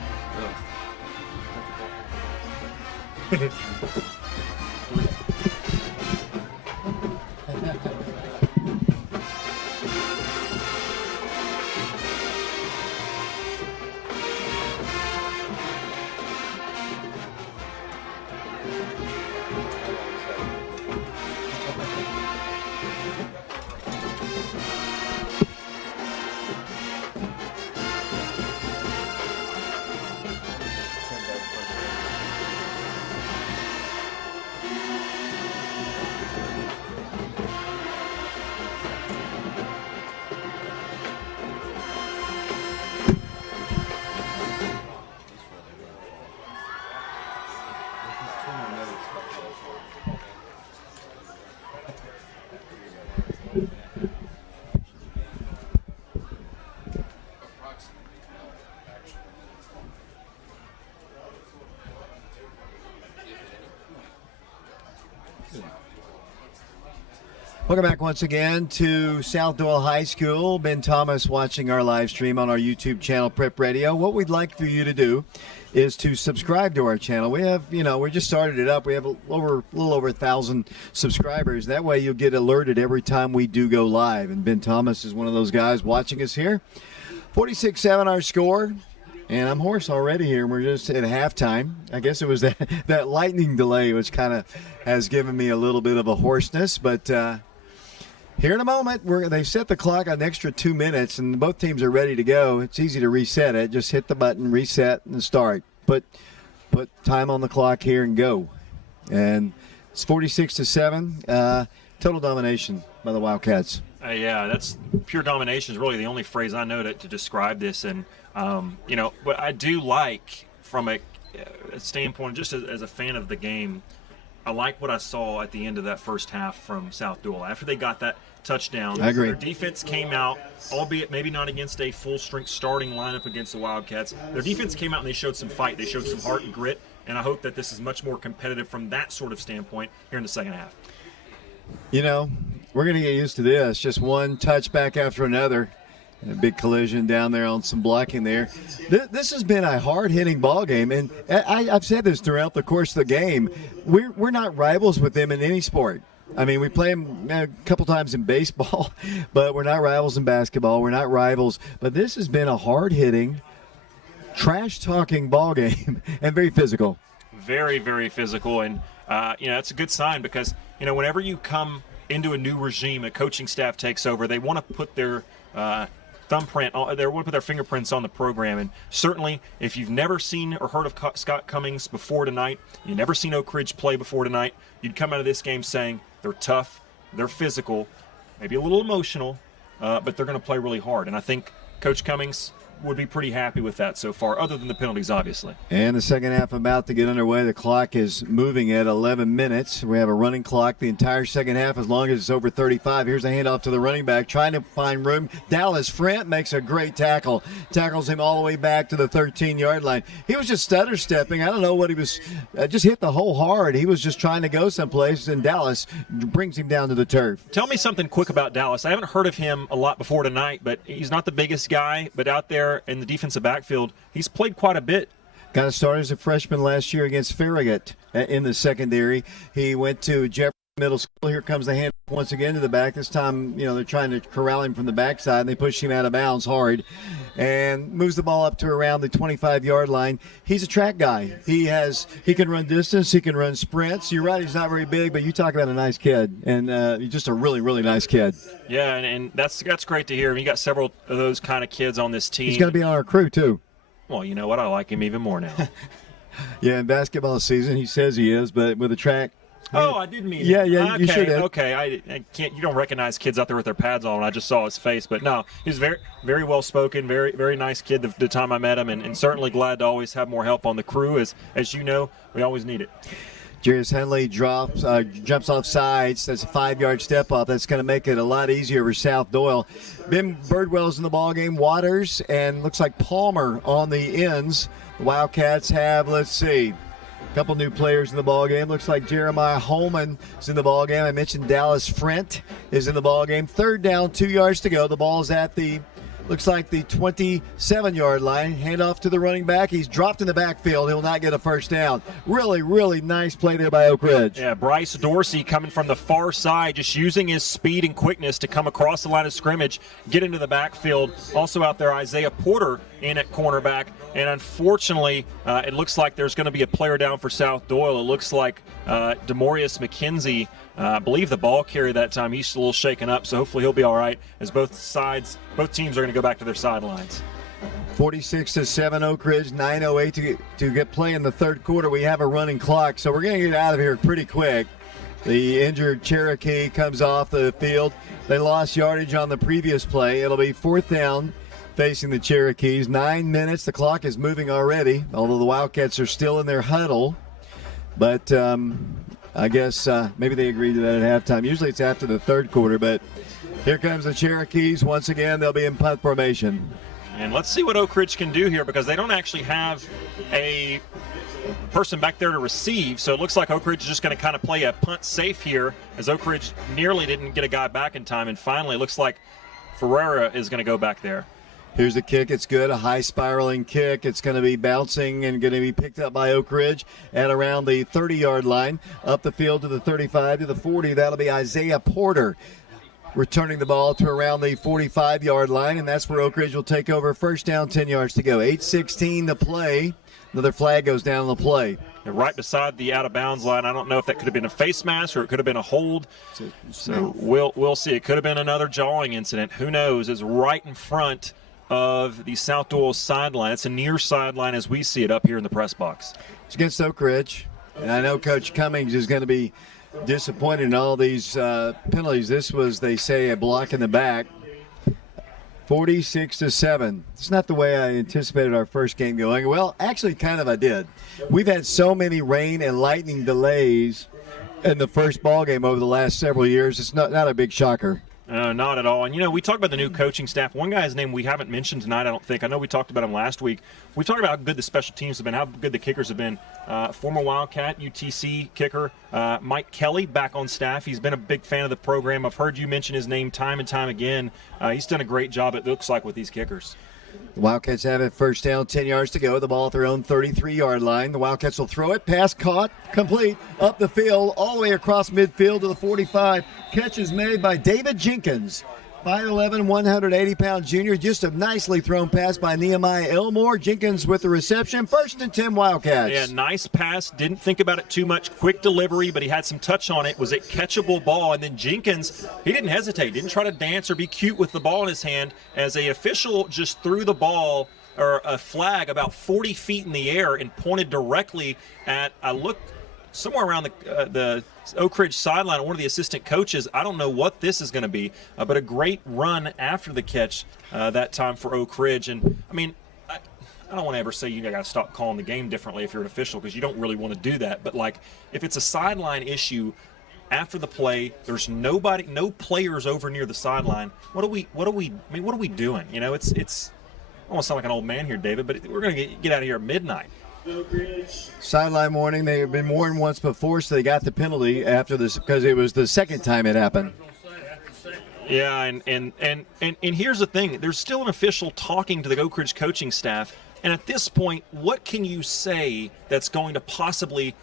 Welcome back once again to South-Doyle High School. Ben Thomas watching our live stream on our YouTube channel, Prep Radio. What we'd like for you to do is to subscribe to our channel. We have, we just started it up. We have a little over 1,000 subscribers. That way you'll get alerted every time we do go live. And Ben Thomas is one of those guys watching us here. 46-7 our score. And I'm hoarse already here. We're just at halftime. I guess it was that lightning delay which kind of has given me a little bit of a hoarseness. But Here in a moment, they've set the clock an extra 2 minutes, and both teams are ready to go. It's easy to reset it. Just hit the button, reset, and start. Put time on the clock here and go. And it's 46-7. Total domination by the Wildcats. Yeah, that's pure domination is really the only phrase I know to describe this. And, what I do like from a standpoint, just as a fan of the game, I like what I saw at the end of that first half from South-Doyle. After they got that touchdown, I agree. Their defense came out, albeit maybe not against a full-strength starting lineup against the Wildcats. Their defense came out and they showed some fight. They showed some heart and grit, and I hope that this is much more competitive from that sort of standpoint here in the second half. We're going to get used to this. Just one touchback after another. A big collision down there on some blocking there. This has been a hard-hitting ball game, and I've said this throughout the course of the game. We're not rivals with them in any sport. I mean, we play them a couple times in baseball, but we're not rivals in basketball. We're not rivals. But this has been a hard-hitting, trash-talking ball game and very physical. Very, very physical, and it's a good sign because whenever you come into a new regime, a coaching staff takes over, they want to put their thumbprint, they want to put their fingerprints on the program. And certainly, if you've never seen or heard of Scott Cummings before tonight, you've never seen Oak Ridge play before tonight, you'd come out of this game saying they're tough, they're physical, maybe a little emotional, but they're going to play really hard. And I think Coach Cummings would be pretty happy with that so far, other than the penalties, obviously. And the second half about to get underway. The clock is moving at 11 minutes. We have a running clock the entire second half as long as it's over 35. Here's a handoff to the running back, trying to find room. Dallas Frent makes a great tackle. Tackles him all the way back to the 13-yard line. He was just stutter-stepping. I don't know what he was, just hit the hole hard. He was just trying to go someplace, and Dallas brings him down to the turf. Tell me something quick about Dallas. I haven't heard of him a lot before tonight, but he's not the biggest guy, but out there in the defensive backfield, he's played quite a bit. Got to start as a freshman last year against Farragut in the secondary. He went to Jefferson Middle School. Here comes the hand once again to the back. This time, they're trying to corral him from the backside, and they push him out of bounds hard and moves the ball up to around the 25-yard line. He's a track guy. He can run distance. He can run sprints. You're right, he's not very big, but you talk about a nice kid, and he's just a really, really nice kid. Yeah, and that's great to hear. You got several of those kind of kids on this team. He's going to be on our crew, too. Well, you know what? I like him even more now. Yeah, in basketball season, he says he is, but with a track. Oh, I didn't mean yeah, it. yeah, okay, you should have. Okay, I can't. You don't recognize kids out there with their pads on. I just saw his face, but no, he's very, very well spoken, very, very nice kid. The time I met him, and certainly glad to always have more help on the crew. As you know, we always need it. Jarius Henley jumps off sides. That's a 5-yard step off. That's going to make it a lot easier for South-Doyle. Ben Birdwell's in the ballgame. Waters and looks like Palmer on the ends. The Wildcats have, let's see, a couple new players in the ballgame. Looks like Jeremiah Holman is in the ballgame. I mentioned Dallas Frent is in the ballgame. Third down, 2 yards to go. The ball's at the 27-yard line. Handoff to the running back. He's dropped in the backfield. He'll not get a first down. Really, really nice play there by Oak Ridge. Yeah, Bryce Dorsey coming from the far side, just using his speed and quickness to come across the line of scrimmage, get into the backfield. Also out there, Isaiah Porter in at cornerback. And unfortunately, it looks like there's going to be a player down for South-Doyle. It looks like Demorius McKenzie, I believe the ball carrier that time, he's a little shaken up, so hopefully he'll be all right as both teams are going to go back to their sidelines. 46-7 Oak Ridge, 9:08 to get play in the third quarter. We have a running clock, so we're going to get out of here pretty quick. The injured Cherokee comes off the field. They lost yardage on the previous play. It'll be fourth down facing the Cherokees. 9 minutes. The clock is moving already, although the Wildcats are still in their huddle. But I guess maybe they agreed to that at halftime. Usually it's after the third quarter, but here comes the Cherokees. Once again, they'll be in punt formation. And let's see what Oak Ridge can do here, because they don't actually have a person back there to receive. So it looks like Oak Ridge is just going to kind of play a punt safe here, as Oak Ridge nearly didn't get a guy back in time. And finally, it looks like Ferreira is going to go back there. Here's the kick. It's good. A high spiraling kick. It's going to be bouncing and going to be picked up by Oak Ridge at around the 30-yard line. Up the field to the 35 to the 40. That'll be Isaiah Porter. returning the ball to around the 45-yard line, and that's where Oak Ridge will take over. First down, 10 yards to go. 8:16 to play. Another flag goes down on the play. And right beside the out-of-bounds line. I don't know if that could have been a face mask or it could have been a hold. So we'll see. It could have been another jawing incident. Who knows? It's right in front of the South-Doyle sideline. It's a near sideline as we see it up here in the press box. It's against Oak Ridge, and I know Coach Cummings is going to be disappointed in all these penalties. This was, they say, a block in the back. 46-7. It's not the way I anticipated our first game going. Well, actually, kind of I did. We've had so many rain and lightning delays in the first ball game over the last several years. It's not a big shocker. Not at all. And, we talk about the new coaching staff. One guy's name we haven't mentioned tonight, I don't think. I know we talked about him last week. We talked about how good the special teams have been, how good the kickers have been. Former Wildcat, UTC kicker, Mike Kelly, back on staff. He's been a big fan of the program. I've heard you mention his name time and time again. He's done a great job, it looks like, with these kickers. The Wildcats have it, first down, 10 yards to go. The ball at their own 33-yard line. The Wildcats will throw it. Pass caught, complete, up the field, all the way across midfield to the 45. Catch is made by David Jenkins. 5'11", 180-pound junior. Just a nicely thrown pass by Nehemiah Elmore. Jenkins with the reception. First and 10 Wildcats. Yeah, nice pass. Didn't think about it too much. Quick delivery, but he had some touch on it. Was a catchable ball. And then Jenkins, he didn't hesitate. Didn't try to dance or be cute with the ball in his hand. As a official just threw the ball or a flag about 40 feet in the air and pointed directly at, I looked somewhere around the Oak Ridge sideline, one of the assistant coaches. I don't know what this is going to be, but a great run after the catch that time for Oak Ridge. And, I don't want to ever say you got to stop calling the game differently if you're an official, because you don't really want to do that. But, if it's a sideline issue after the play, there's no players over near the sideline. What are we doing? It's I don't want to sound like an old man here, David, but we're going to get out of here at midnight. Sideline warning. They have been warned once before, so they got the penalty after this because it was the second time it happened. Yeah, and here's the thing. There's still an official talking to the Oak Ridge coaching staff, and at this point, what can you say that's going to possibly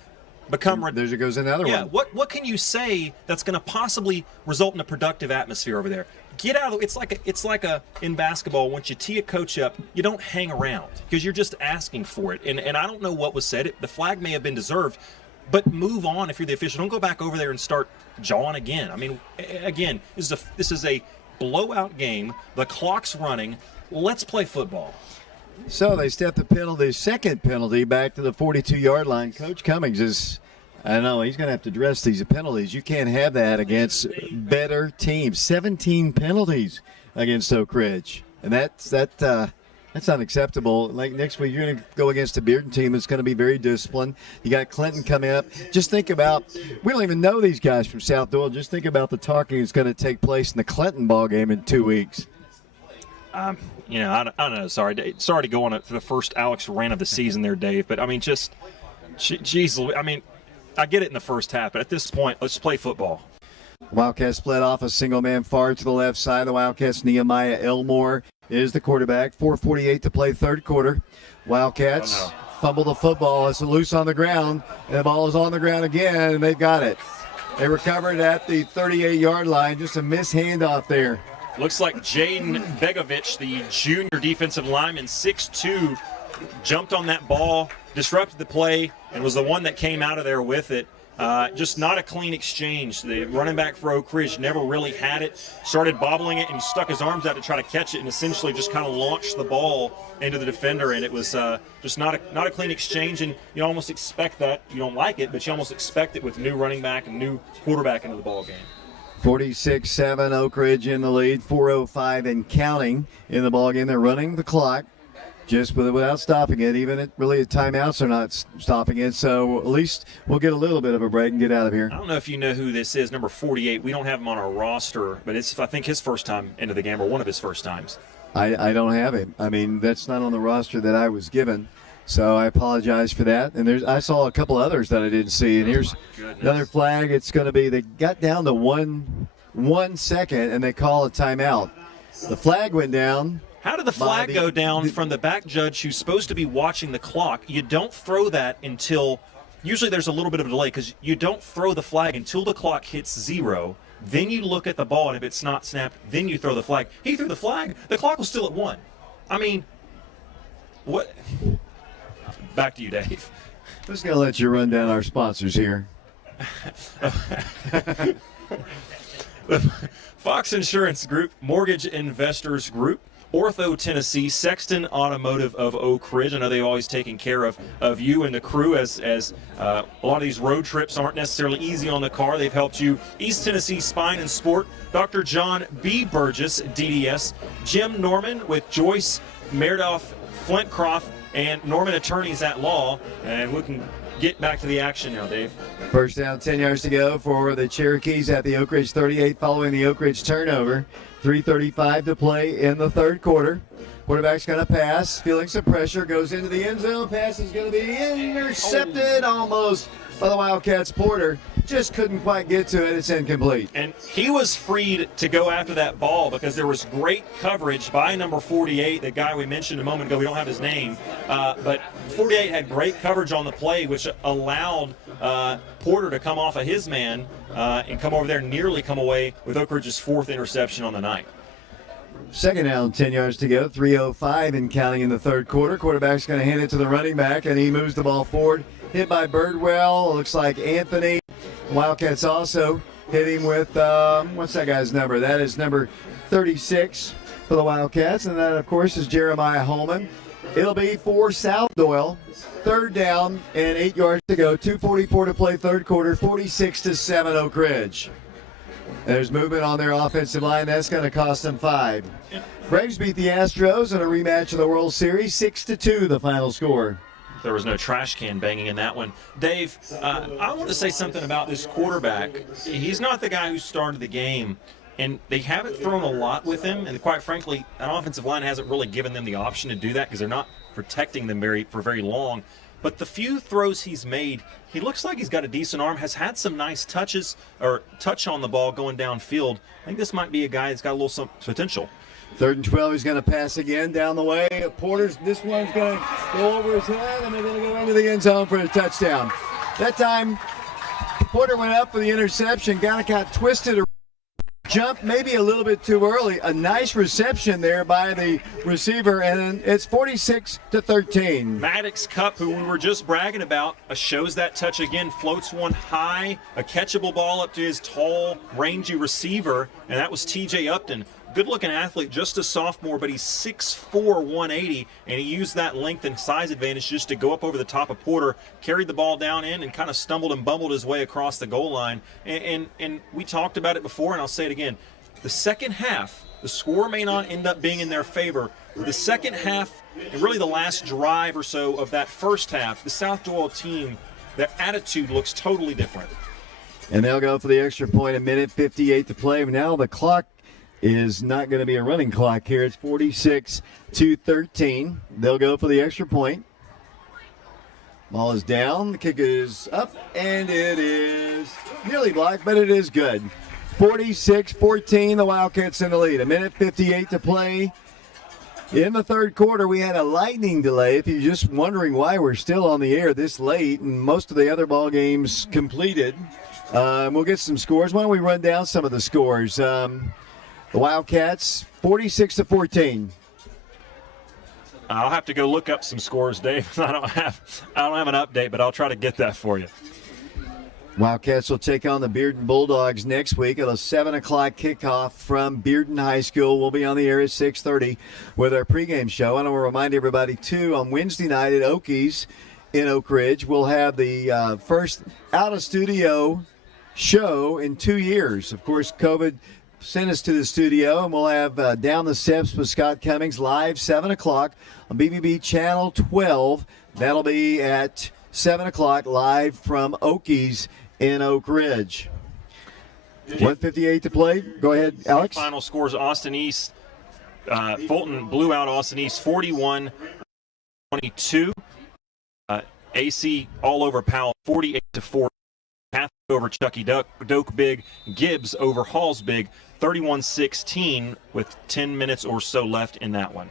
become... There goes another one. Yeah, what can you say that's going to possibly result in a productive atmosphere over there? Get out of it's like in basketball, once you tee a coach up, you don't hang around because you're just asking for it. And I don't know what was said. The flag may have been deserved, but move on if you're the official. Don't go back over there and start jawing again. Again, this is a blowout game. The clock's running. Let's play football. So they step the second penalty back to the 42-yard line. Coach Cummings is, I don't know, he's going to have to address these penalties. You can't have that against better teams. 17 penalties against Oak Ridge. And that's unacceptable. Like next week, you're going to go against a Bearden team that's going to be very disciplined. You got Clinton coming up. Just think about, we don't even know these guys from South-Doyle. Just think about the talking that's going to take place in the Clinton ball game in 2 weeks. I don't know. Sorry to go on to the first Alex rant of the season there, Dave. But, geez, I get it in the first half, but at this point, let's play football. Wildcats split off a single man far to the left side. The Wildcats, Nehemiah Elmore is the quarterback. 4:48 to play third quarter. Wildcats fumble the football. It's loose on the ground, and the ball is on the ground again, and they've got it. They recovered at the 38-yard line. Just a missed handoff there. Looks like Jaden Begovich, the junior defensive lineman, 6'2", jumped on that ball, disrupted the play, and was the one that came out of there with it. Just not a clean exchange. The running back for Oak Ridge never really had it, started bobbling it, and he stuck his arms out to try to catch it, and essentially just kind of launched the ball into the defender, and it was just not a clean exchange, and you almost expect that. You don't like it, but you almost expect it with new running back and new quarterback into the ball game. 46-7, Oak Ridge in the lead, 4:05 and counting in the ball game. They're running the clock just without stopping it. Even at timeouts are not stopping it, so at least we'll get a little bit of a break and get out of here. I don't know if you know who this is, number 48. We don't have him on our roster, but it's, I think, his first time into the game, or one of his first times. I don't have him. That's not on the roster that I was given, so I apologize for that. And I saw a couple others that I didn't see, and here's another flag. It's going to be, they got down to one second, and they call a timeout. The flag went down. How did the flag go down from the back judge who's supposed to be watching the clock? You don't throw that until, usually there's a little bit of a delay, because you don't throw the flag until the clock hits 0. Then you look at the ball, and if it's not snapped, then you throw the flag. He threw the flag. The clock was still at 1. I mean, what? Back to you, Dave. I'm just going to let you run down our sponsors here. Fox Insurance Group, Mortgage Investors Group, Ortho Tennessee, Sexton Automotive of Oak Ridge. I know they've always taken care of you and the crew as a lot of these road trips aren't necessarily easy on the car. They've helped you. East Tennessee Spine and Sport, Dr. John B. Burgess, DDS, Jim Norman with Joyce Merdoff Flintcroft, and Norman Attorneys at Law. And we can get back to the action now, Dave. First down, 10 yards to go for the Cherokees at the Oak Ridge 38 following the Oak Ridge turnover. 3:35 to play in the third quarter. Quarterback's going to pass, feeling some pressure, goes into the end zone. Pass is going to be intercepted almost by the Wildcats. Porter just couldn't quite get to it. It's incomplete. And he was freed to go after that ball because there was great coverage by number 48, the guy we mentioned a moment ago. We don't have his name. But 48 had great coverage on the play, which allowed Porter to come off of his man and come over there and nearly come away with Oak Ridge's 4th interception on the night. Second down, 10 yards to go. 3:05 and counting in the third quarter. Quarterback's going to hand it to the running back, and he moves the ball forward. Hit by Birdwell. Looks like Anthony. Wildcats also hitting with, what's that guy's number? That is number 36 for the Wildcats. And that, of course, is Jeremiah Holman. It'll be for South-Doyle. Third down and 8 yards to go. 2:44 to play third quarter. 46-7 Oak Ridge. There's movement on their offensive line. That's going to cost them 5. Braves beat the Astros in a rematch of the World Series. 6-2 the final score. There was no trash can banging in that one. Dave, I want to say something about this quarterback. He's not the guy who started the game, and they haven't thrown a lot with him, and quite frankly, an offensive line hasn't really given them the option to do that because they're not protecting them for very long. But the few throws he's made, he looks like he's got a decent arm, has had some nice touch on the ball going downfield. I think this might be a guy that's got a little some potential. 3rd and 12, he's going to pass again down the way. Porter's, this one's going to go over his head, and they're going to go into the end zone for a touchdown. That time, Porter went up for the interception, got twisted, jumped maybe a little bit too early. A nice reception there by the receiver, and it's 46-13. Maddox Cup, who we were just bragging about, shows that touch again, floats one high, a catchable ball up to his tall, rangy receiver, and that was TJ Upton. Good-looking athlete, just a sophomore, but he's 6'4", 180, and he used that length and size advantage just to go up over the top of Porter, carried the ball down in, and kind of stumbled and bumbled his way across the goal line. And we talked about it before, and I'll say it again. The second half, the score may not end up being in their favor. The second half, and really the last drive or so of that first half, the South-Doyle team, their attitude looks totally different. And they'll go for the extra point, 1:58 to play. Now the clock is not going to be a running clock here. It's 46-13. They'll go for the extra point. Ball is down. The kick is up, and it is nearly blocked, but it is good. 46-14, the Wildcats in the lead. 1:58 to play. In the third quarter, we had a lightning delay. If you're just wondering why we're still on the air this late, and most of the other ball games completed, we'll get some scores. Why don't we run down some of the scores? The Wildcats, 46-14. I'll have to go look up some scores, Dave. I don't have an update, but I'll try to get that for you. Wildcats will take on the Bearden Bulldogs next week at a 7 o'clock kickoff from Bearden High School. We'll be on the air at 6:30 with our pregame show. I want to remind everybody, too, on Wednesday night at Okies in Oak Ridge, we'll have the first out-of-studio show in 2 years. Of course, COVID sent us to the studio, and we'll have Down the Steps with Scott Cummings live 7 o'clock on BBB Channel 12. That'll be at 7 o'clock live from Okies in Oak Ridge. 1:58 to play. Go ahead, Alex. Final scores: Austin East, Fulton blew out Austin East 41-22. AC all over Powell 48-4. Path over Chucky Doak Big. Gibbs over Halls Big 31-16 with 10 minutes or so left in that one.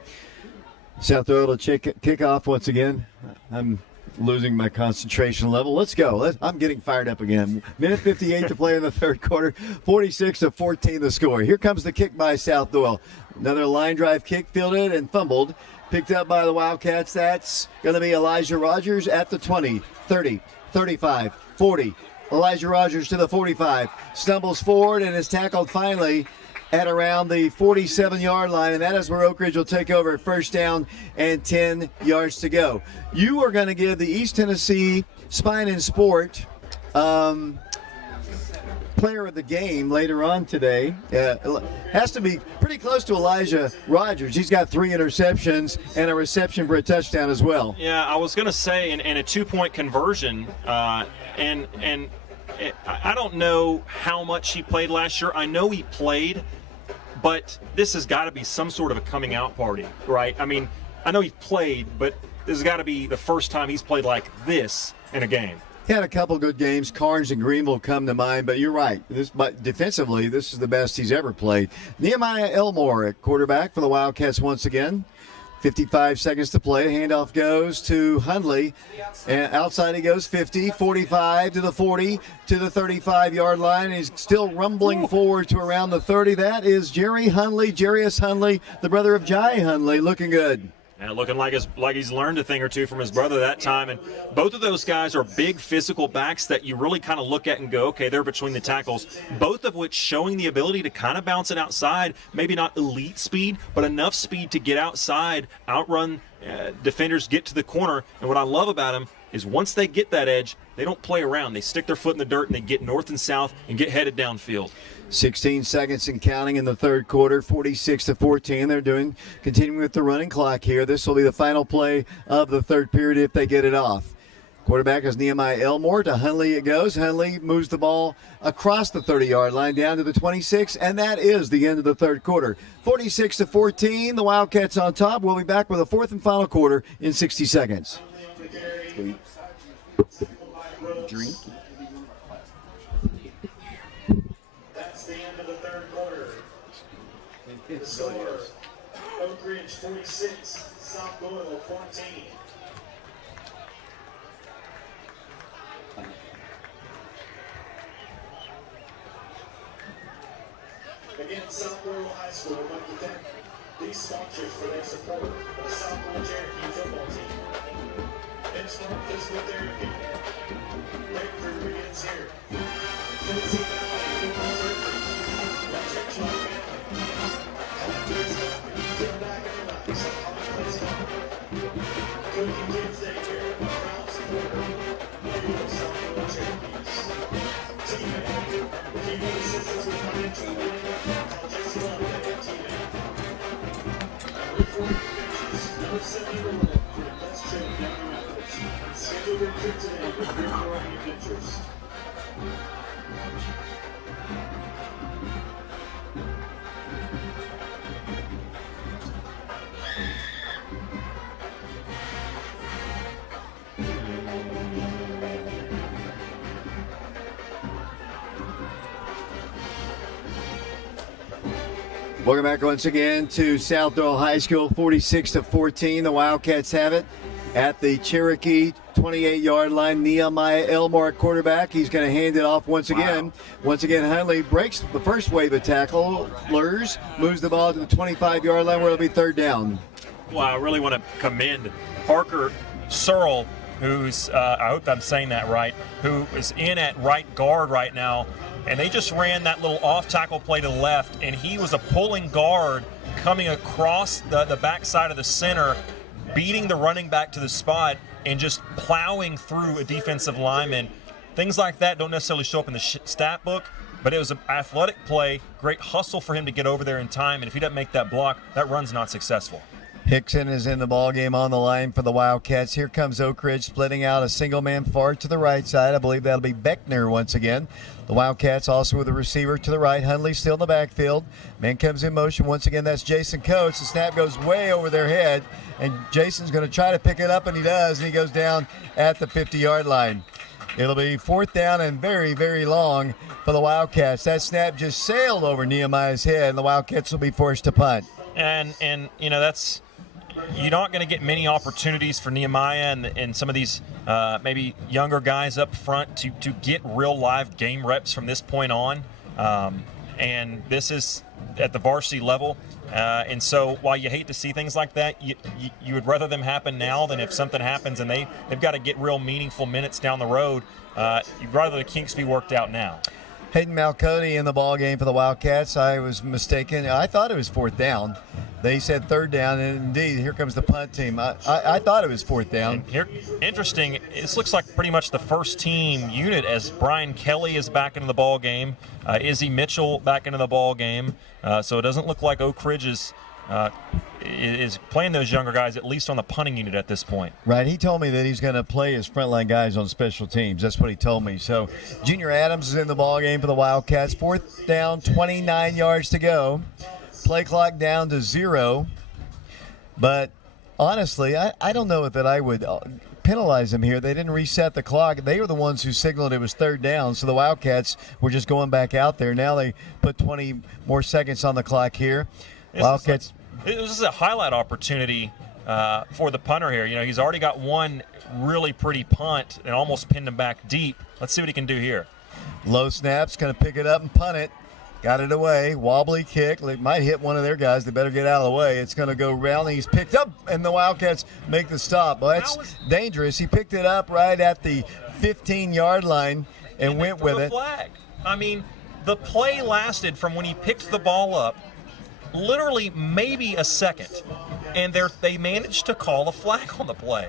South-Doyle to kick off once again. I'm losing my concentration level. Let's go. I'm getting fired up again. Minute 58 to play in the third quarter. 46-14 the score. Here comes the kick by South-Doyle. Another line drive kick, fielded and fumbled. Picked up by the Wildcats. That's going to be Elijah Rogers at the 20, 30, 35, 40. Elijah Rogers to the 45. Stumbles forward and is tackled finally at around the 47-yard line, and that is where Oak Ridge will take over. First down and 10 yards to go. You are going to give the East Tennessee Spine and Sport player of the game later on today. Has to be pretty close to Elijah Rogers. He's got 3 interceptions and a reception for a touchdown as well. Yeah, I was going to say, and a 2-point conversion, and I don't know how much he played last year. I know he played, but this has got to be some sort of a coming out party, right? I mean, I know he played, but this has got to be the first time he's played like this in a game. He had a couple good games. Carnes and Greenville come to mind, but you're right. But defensively, this is the best he's ever played. Nehemiah Elmore at quarterback for the Wildcats once again. 55 seconds to play. Handoff goes to Hundley. And outside he goes 50, 45 to the 40, to the 35-yard line. He's still rumbling forward to around the 30. That is Jarius Hundley, the brother of Jai Hundley, looking good. And looking like he's learned a thing or two from his brother that time. And both of those guys are big physical backs that you really kind of look at and go, okay, they're between the tackles. Both of which showing the ability to kind of bounce it outside. Maybe not elite speed, but enough speed to get outside, outrun defenders, get to the corner. And what I love about them is once they get that edge, they don't play around. They stick their foot in the dirt and they get north and south and get headed downfield. 16 seconds and counting in the third quarter, 46-14. They're continuing with the running clock here. This will be the final play of the third period if they get it off. Quarterback is Nehemiah Elmore. To Hundley it goes. Hundley moves the ball across the 30-yard line down to the 26, and that is the end of the third quarter. 46-14, the Wildcats on top. We'll be back with a fourth and final quarter in 60 seconds. Drink. That's the end of the third quarter. The score, Oak Ridge 46, South-Doyle 14. Again, South-Doyle High School would like to thank these sponsors for their support of the South-Doyle Cherokee football team. Benchmark Physical Therapy. Breakthrough begins here. Tennessee Valley Football Surgery. Church Life Family. Commonplace Coffee. Get back and relax at Commonplace Coffee. Cookie Kids Daycare. A proud supporter of your South-Doyle Cherokees. T-Man. If you need assistance with financial planning, call Jesse London at T-Man. Report pictures. Number 71. Let's check down your efforts. Schedule your trip today with your Variety Adventures. Welcome back once again to South-Doyle High School, 46-14. The Wildcats have it at the Cherokee 28-yard line. Nehemiah Elmore at quarterback. He's going to hand it off once again. Once again, Hundley breaks the first wave of tackle. Lurs moves the ball to the 25-yard line where it'll be third down. Well, I really want to commend Parker Searle, who's, I hope I'm saying that right, who is in at right guard right now. And they just ran that little off-tackle play to the left, and he was a pulling guard coming across the backside of the center, beating the running back to the spot, and just plowing through a defensive lineman. Things like that don't necessarily show up in the stat book, but it was an athletic play, great hustle for him to get over there in time, and if he doesn't make that block, that run's not successful. Hickson is in the ballgame on the line for the Wildcats. Here comes Oak Ridge splitting out a single man far to the right side. I believe that'll be Beckner once again. The Wildcats also with a receiver to the right. Hundley still in the backfield. Man comes in motion once again. That's Jason Coates. The snap goes way over their head, and Jason's going to try to pick it up, and he does, and he goes down at the 50-yard line. It'll be fourth down and very, very long for the Wildcats. That snap just sailed over Nehemiah's head, and the Wildcats will be forced to punt. And you know, that's you're not going to get many opportunities for Nehemiah and some of these maybe younger guys up front to get real live game reps from this point on. And this is at the varsity level. And so while you hate to see things like that, you would rather them happen now than if something happens and they've got to get real meaningful minutes down the road. You'd rather the kinks be worked out now. Hayden Malcody in the ball game for the Wildcats. I was mistaken. I thought it was 4th down. They said 3rd down, and indeed, here comes the punt team. I thought it was 4th down. And here, interesting, this looks like pretty much the first team unit as Brian Kelly is back into the ball game. Izzy Mitchell back into the ball game. So it doesn't look like Oak Ridge is playing those younger guys, at least on the punting unit at this point. Right. He told me that he's going to play his frontline guys on special teams. That's what he told me. So Junior Adams is in the ball game for the Wildcats. 4th down, 29 yards to go. Play clock down to 0. But honestly, I don't know that I would penalize them here. They didn't reset the clock. They were the ones who signaled it was 3rd down. So the Wildcats were just going back out there. Now they put 20 more seconds on the clock here. Wildcats. This is a highlight opportunity for the punter here. You know, he's already got one really pretty punt and almost pinned him back deep. Let's see what he can do here. Low snaps, going to pick it up and punt it. Got it away. Wobbly kick. They might hit one of their guys. They better get out of the way. It's going to go round. He's picked up, and the Wildcats make the stop. Well, that's dangerous. He picked it up right at the 15-yard line and went with it. Flag. I mean, the play lasted from when he picked the ball up literally maybe a second, and they managed to call a flag on the play.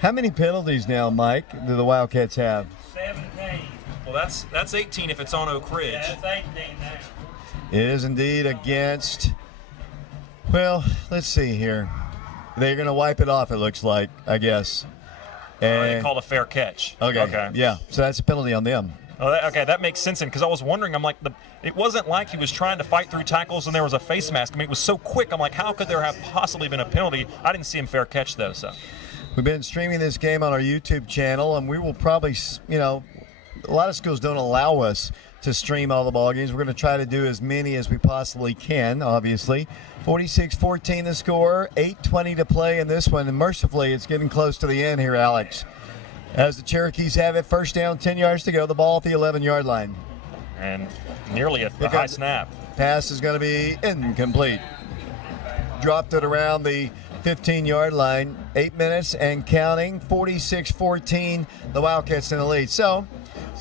How many penalties now, Mike, do the Wildcats have? 17. Well, that's 18 if it's on Oak Ridge. Yeah, it's 18 now. It is indeed against, well, let's see here. They're going to wipe it off, it looks like, I guess. They called a fair catch. Okay. Yeah, so that's a penalty on them. Oh, that makes sense. Because I was wondering, I'm like, it wasn't like he was trying to fight through tackles and there was a face mask. I mean, it was so quick. I'm like, how could there have possibly been a penalty? I didn't see him fair catch, though. So we've been streaming this game on our YouTube channel, and we will probably, a lot of schools don't allow us to stream all the ball games. We're going to try to do as many as we possibly can, obviously. 46-14 the score, 8:20 to play in this one, and mercifully it's getting close to the end here, Alex. As the Cherokees have it, 1st down, 10 yards to go, the ball at the 11-yard line. And nearly a high snap. Pass is going to be incomplete. Dropped it around the 15-yard line, 8 minutes and counting, 46-14, the Wildcats in the lead. So,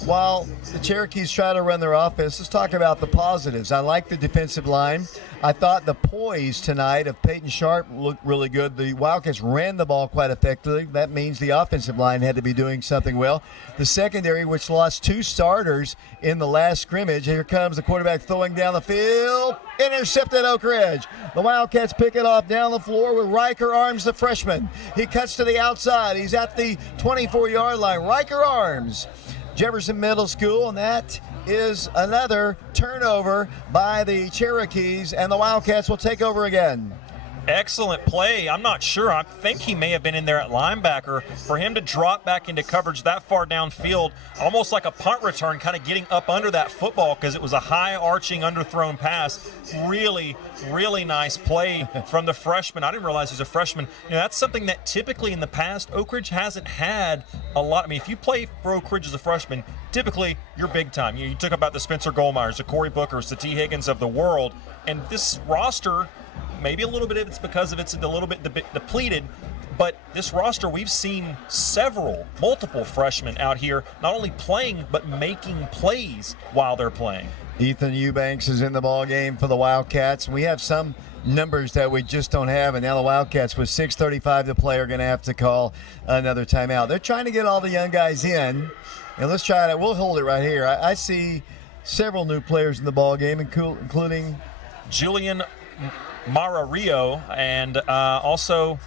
while the Cherokees try to run their offense, let's talk about the positives. I like the defensive line. I thought the poise tonight of Peyton Sharp looked really good. The Wildcats ran the ball quite effectively. That means the offensive line had to be doing something well. The secondary, which lost 2 starters in the last scrimmage. Here comes the quarterback throwing down the field. Intercepted Oak Ridge. The Wildcats pick it off down the floor with Riker Arms, the freshman. He cuts to the outside. He's at the 24-yard line. Riker Arms, Jefferson Middle School, and that is another turnover by the Cherokees, and the Wildcats will take over again. Excellent play. I'm not sure. I think he may have been in there at linebacker. For him to drop back into coverage that far downfield, almost like a punt return, kind of getting up under that football because it was a high arching underthrown pass. Really, really nice play from the freshman. I didn't realize he was a freshman. That's something that typically in the past Oak Ridge hasn't had a lot. I mean, if you play for Oak Ridge as a freshman, typically you're big time. You took about the Spencer Goldmeyers, the Corey Bookers, the T. Higgins of the world. And this roster, maybe a little bit of it's because of it's a little bit depleted, but this roster, we've seen multiple freshmen out here not only playing but making plays while they're playing. Ethan Eubanks is in the ball game for the Wildcats. We have some numbers that we just don't have, and now the Wildcats with 6:35 to play are going to have to call another timeout. They're trying to get all the young guys in, and let's try it. We'll hold it right here. I see several new players in the ball game, including Julian Marario and also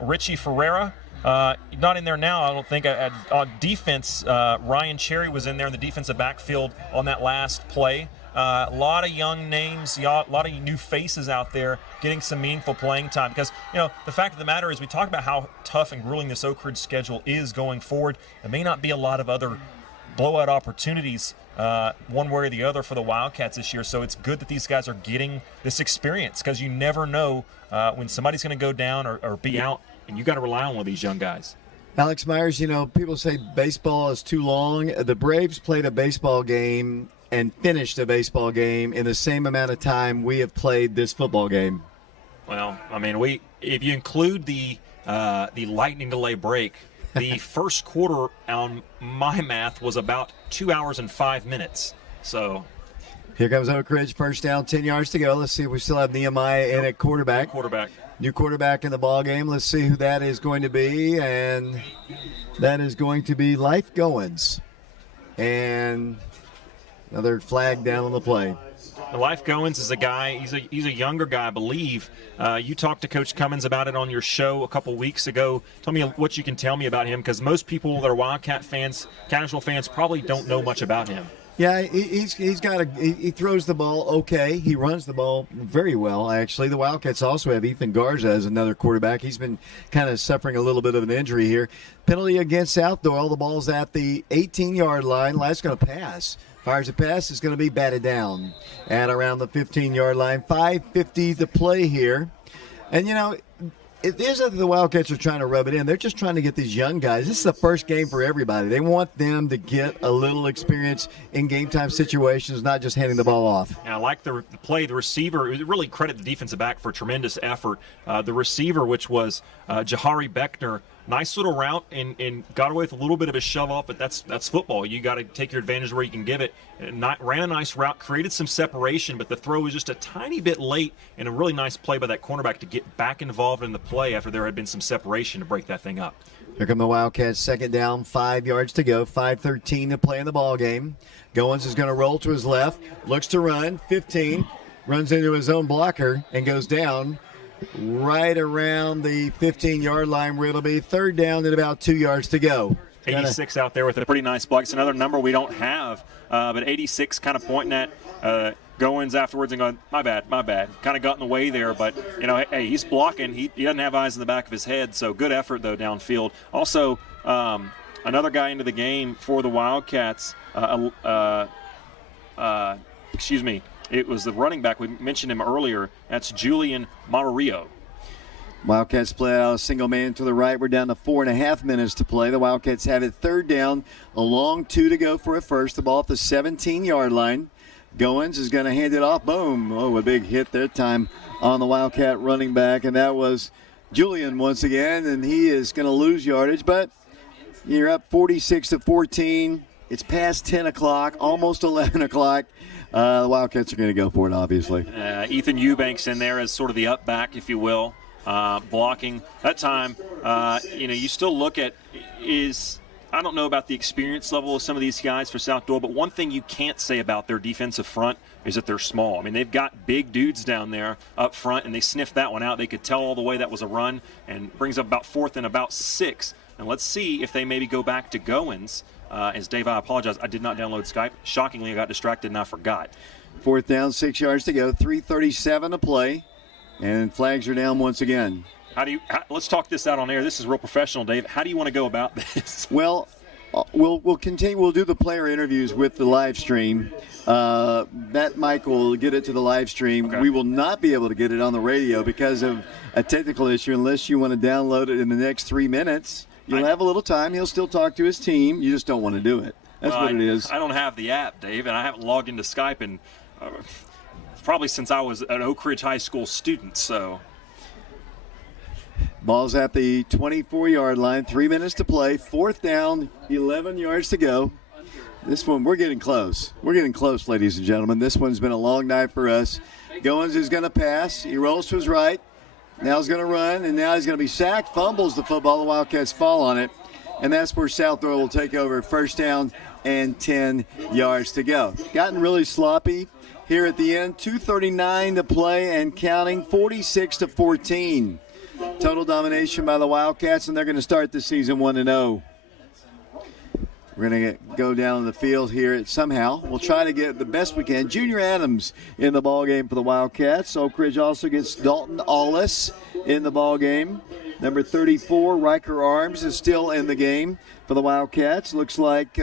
Richie Ferreira. Not in there now, I don't think. On defense, Ryan Cherry was in there in the defensive backfield on that last play. A lot of young names, a lot of new faces out there getting some meaningful playing time. Because, the fact of the matter is we talk about how tough and grueling this Oak Ridge schedule is going forward. There may not be a lot of other blowout opportunities one way or the other for the Wildcats this year. So it's good that these guys are getting this experience, because you never know when somebody's going to go down or be out, and you got to rely on one of these young guys. Alex Myers, people say baseball is too long. The Braves played a baseball game and finished a baseball game in the same amount of time we have played this football game. Well, I mean, if you include the lightning delay break, the first quarter on my math was about 2 hours and 5 minutes. So here comes Oak Ridge, first down, 10 yards to go. Let's see if we still have Nehemiah in at quarterback. New quarterback in the ball game. Let's see who that is going to be, and that is going to be Life Goins. And another flag down on the play. Life Goins is a guy, he's a younger guy, I believe. You talked to Coach Cummins about it on your show a couple weeks ago. Tell me what you can tell me about him, because most people that are Wildcat fans, casual fans, probably don't know much about him. Yeah, he throws the ball okay. He runs the ball very well, actually. The Wildcats also have Ethan Garza as another quarterback. He's been kind of suffering a little bit of an injury here. Penalty against South-Doyle. The ball's at the 18-yard line. Life's going to pass. Fires a pass. It's going to be batted down at around the 15-yard line. 5:50 to play here. And, it is that the Wildcats are trying to rub it in. They're just trying to get these young guys. This is the first game for everybody. They want them to get a little experience in game-time situations, not just handing the ball off. And I like the play. The receiver, really credit the defensive back for tremendous effort. The receiver, which was Jahari Beckner, nice little route and got away with a little bit of a shove off, but that's football. You got to take your advantage where you can give it. Ran a nice route, created some separation, but the throw was just a tiny bit late, and a really nice play by that cornerback to get back involved in the play after there had been some separation to break that thing up. Here come the Wildcats, second down, 5 yards to go, 5:13 to play in the ball game. Goins is going to roll to his left, looks to run, 15, runs into his own blocker and goes down right around the 15-yard line, where it'll be third down and about 2 yards to go. 86 out there with a pretty nice block. It's another number we don't have, but 86 kind of pointing at Goins afterwards and going, my bad. Kind of got in the way there, but, hey, he's blocking. He doesn't have eyes in the back of his head, so good effort, though, downfield. Also, another guy into the game for the Wildcats, it was the running back. We mentioned him earlier. That's Julian Mararillo. Wildcats play out a single man to the right. We're down to 4.5 minutes to play. The Wildcats have it third down, a long 2 to go for a first. The ball at the 17-yard line. Goins is going to hand it off. Boom. Oh, a big hit that time on the Wildcat running back, and that was Julian once again, and he is going to lose yardage, but you're up 46-14. It's past 10 o'clock, almost 11 o'clock. The Wildcats are going to go for it, obviously. Ethan Eubanks in there as sort of the up back, if you will. Blocking that time, you still look at I don't know about the experience level of some of these guys for South-Doyle, but one thing you can't say about their defensive front is that they're small. I mean, they've got big dudes down there up front, and they sniffed that one out. They could tell all the way that was a run, and brings up about 4th and about 6. And let's see if they maybe go back to Goins. As Dave, I apologize, I did not download Skype. Shockingly, I got distracted and I forgot. 4th down, 6 yards to go, 3:37 to play. And flags are down once again. Let's talk this out on air. This is real professional, Dave. How do you want to go about this? Well, we'll continue. We'll do the player interviews with the live stream. That Mike will get it to the live stream. Okay. We will not be able to get it on the radio because of a technical issue unless you want to download it in the next 3 minutes. You'll have a little time. He'll still talk to his team. You just don't want to do it. That's what it is. I don't have the app, Dave, and I haven't logged into Skype in probably since I was an Oak Ridge High School student. So, ball's at the 24-yard line. 3 minutes to play. 4th down, 11 yards to go. This one, we're getting close. We're getting close, ladies and gentlemen. This one's been a long night for us. Goins is going to pass. He rolls to his right. Now he's going to run, and now he's going to be sacked. Fumbles the football. The Wildcats fall on it. And that's where South-Doyle will take over. First down and 10 yards to go. Gotten really sloppy here at the end. 2:39 to play and counting. 46-14. Total domination by the Wildcats, and they're going to start the season 1-0. We're going to go down the field here somehow. We'll try to get the best we can. Junior Adams in the ballgame for the Wildcats. Oak Ridge also gets Dalton Allis in the ballgame. Number 34, Riker Arms, is still in the game for the Wildcats. Looks like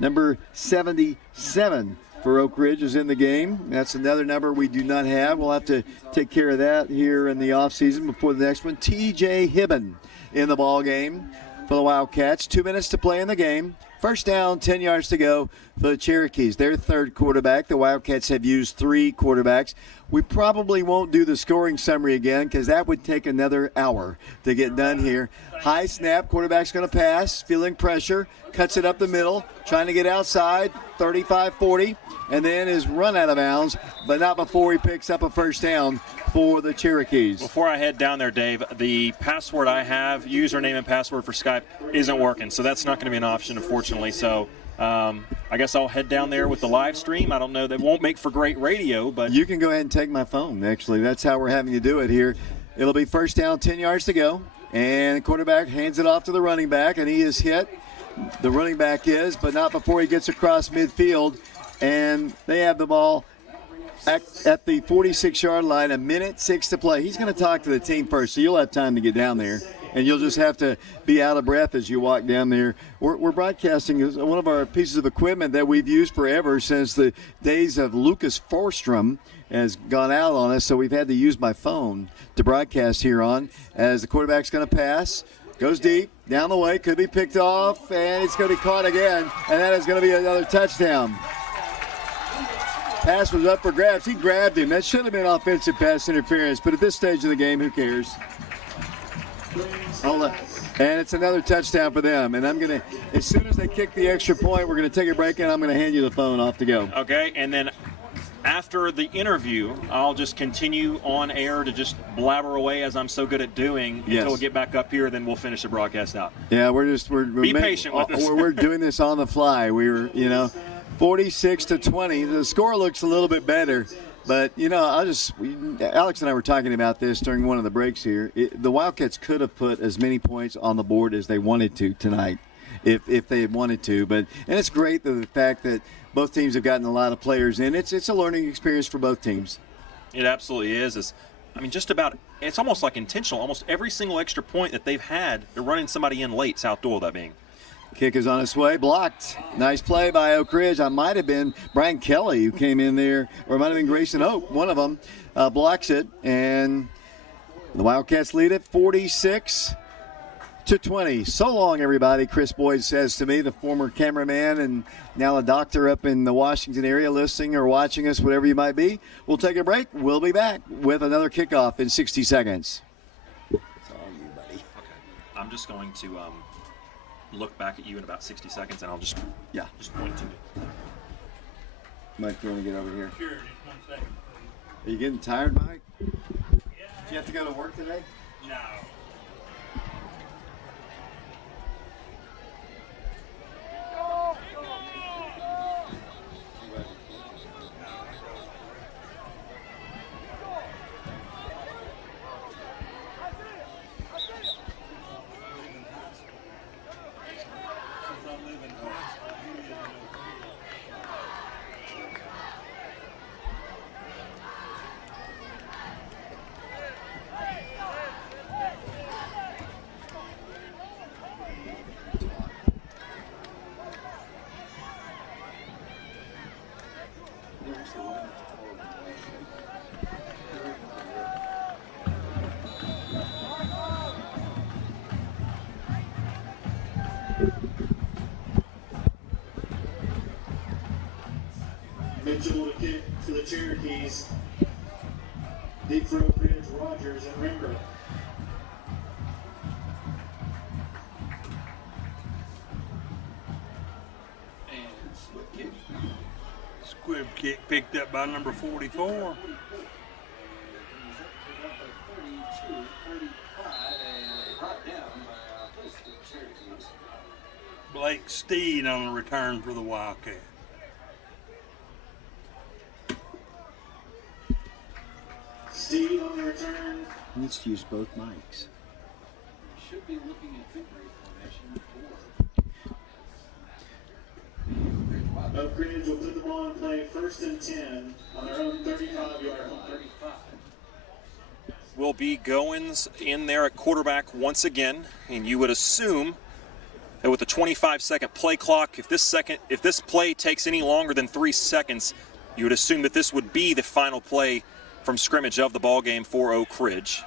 Number 77 for Oak Ridge is in the game. That's another number we do not have. We'll have to take care of that here in the offseason before the next one. T.J. Hibben in the ball game for the Wildcats. 2 minutes to play in the game. First down, 10 yards to go for the Cherokees. Their third quarterback. The Wildcats have used 3 quarterbacks. We probably won't do the scoring summary again because that would take another hour to get done here. High snap, quarterback's going to pass, feeling pressure, cuts it up the middle, trying to get outside, 35-40, and then is run out of bounds, but not before he picks up a first down for the Cherokees. Before I head down there, Dave, the password I have, username and password for Skype, isn't working, so that's not going to be an option, unfortunately. So I guess I'll head down there with the live stream. I don't know. That won't make for great radio, but you can go ahead and take my phone, actually. That's how we're having to do it here. It'll be first down, 10 yards to go, and the quarterback hands it off to the running back, and he is hit. The running back is, but not before he gets across midfield, and they have the ball at the 46-yard line, 1:06 to play. He's going to talk to the team first, so you'll have time to get down there, and you'll just have to be out of breath as you walk down there. We're broadcasting one of our pieces of equipment that we've used forever since the days of Lucas Forstrom has gone out on us, so we've had to use my phone to broadcast here on as the quarterback's going to pass. Goes deep, down the way, could be picked off, and it's going to be caught again, and that is going to be another touchdown. Pass was up for grabs. He grabbed him. That should have been offensive pass interference, but at this stage of the game, who cares? And it's another touchdown for them. And I'm going to, as soon as they kick the extra point, we're going to take a break, and I'm going to hand you the phone off to go. Okay, and then after the interview, I'll just continue on air to just blabber away as I'm so good at doing until we get back up here. Then we'll finish the broadcast out. Yeah, we're patient with us. We're doing this on the fly. We were, 46-20. The score looks a little bit better, but Alex and I were talking about this during one of the breaks here. The Wildcats could have put as many points on the board as they wanted to tonight, if they had wanted to. And it's great the fact that both teams have gotten a lot of players in. It's a learning experience for both teams. It absolutely is. It's almost like intentional. Almost every single extra point that they've had, they're running somebody in late, South-Doyle that being. Kick is on its way, blocked. Nice play by Oak Ridge. I might have been Brian Kelly who came in there, or it might have been Grayson Oak. One of them blocks it, and the Wildcats lead it 46-20. So long, everybody, Chris Boyd says to me, the former cameraman and now a doctor up in the Washington area listening or watching us, whatever you might be. We'll take a break. We'll be back with another kickoff in 60 seconds. It's all you, buddy. Okay. I'm just going to look back at you in about 60 seconds, and I'll just point to it. Mike, you want to get over here? Sure, just 1 second. Are you getting tired, Mike? Yeah. Did you have to go to work today? No. Mitchell to kick for the Cherokees. Deep for Oak Ridge, Rogers, and Rimber. Squib kick picked up by number 44. Blake Steed on the return for the Wildcat. Steve on the return. Let's use both mics. Should be looking at victory formation for. Oak Ridge will put the ball in play 1st and 10 on their own 35-yard line. 35. Will be Goins in there at quarterback once again, and you would assume And with the 25-second play clock, if this play takes any longer than 3 seconds, you would assume that this would be the final play from scrimmage of the ball game for Oak Ridge.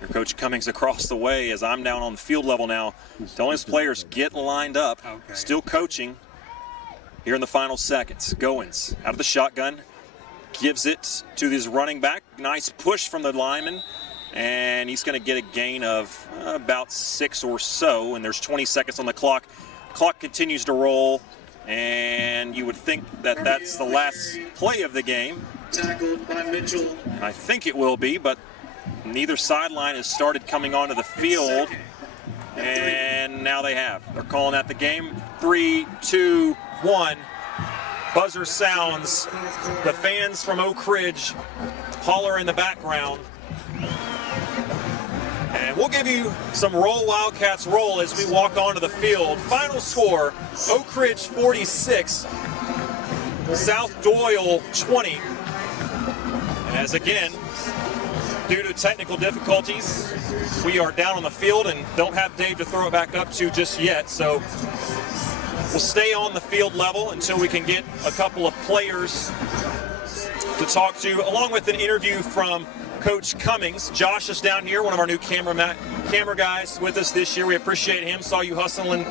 Your Coach Cummings across the way as I'm down on the field level now, telling his players get lined up, still coaching here in the final seconds. Goins out of the shotgun, gives it to his running back. Nice push from the lineman, and he's going to get a gain of about 6 or so, and there's 20 seconds on the clock. Clock continues to roll, and you would think that that's the last play of the game. Tackled by Mitchell. And I think it will be, but neither sideline has started coming onto the field, and now they have. They're calling out the game. 3, 2, 1. Buzzer sounds. The fans from Oak Ridge holler in the background. And we'll give you some Roll Wildcats roll as we walk onto the field. Final score, Oak Ridge 46, South-Doyle 20. As again, due to technical difficulties, we are down on the field and don't have Dave to throw it back up to just yet. So we'll stay on the field level until we can get a couple of players to talk to, along with an interview from Coach Cummings. Josh is down here, one of our new camera guys with us this year. We appreciate him. Saw you hustling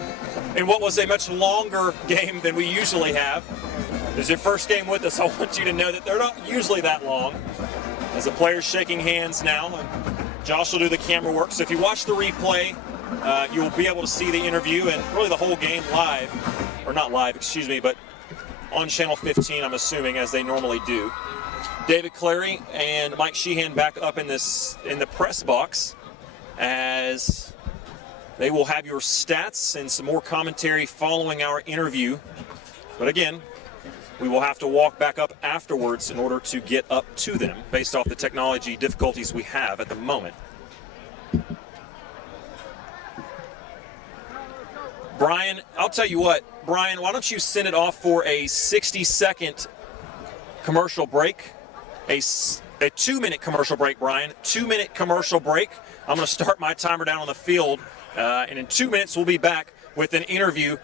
in what was a much longer game than we usually have. This is your first game with us. I want you to know that they're not usually that long. As the players shaking hands now, and Josh will do the camera work. So if you watch the replay, you'll be able to see the interview and really the whole game live, or not live, excuse me, but on Channel 15, I'm assuming, as they normally do. David Clary and Mike Sheehan back up in the press box as they will have your stats and some more commentary following our interview. But again, we will have to walk back up afterwards in order to get up to them based off the technology difficulties we have at the moment. Brian, I'll tell you what, Brian, why don't you send it off for a 60-second commercial break? A 2-minute commercial break, Brian. 2-minute commercial break. I'm going to start my timer down on the field, and in 2 minutes we'll be back with an interview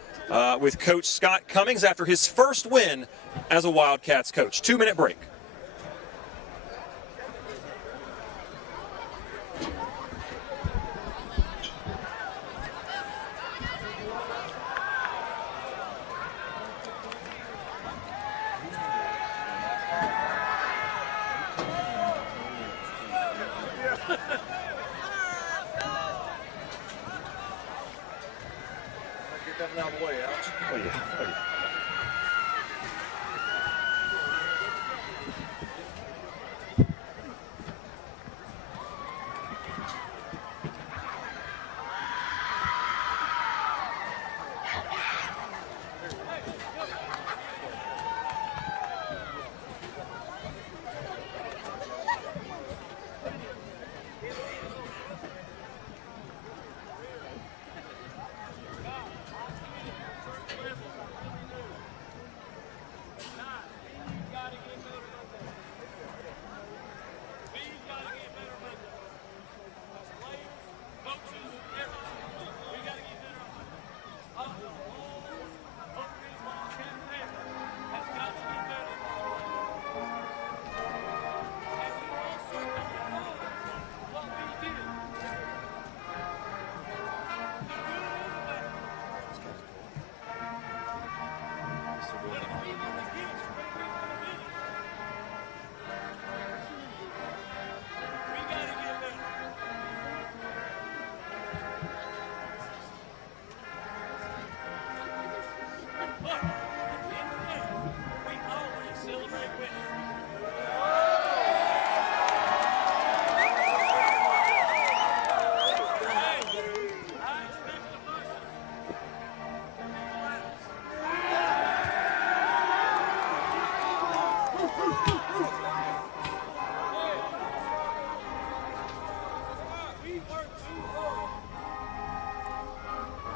with Coach Scott Cummings after his first win as a Wildcats coach. 2-minute break. Coming out of the way, Alex. Oh, yeah. Oh, yeah.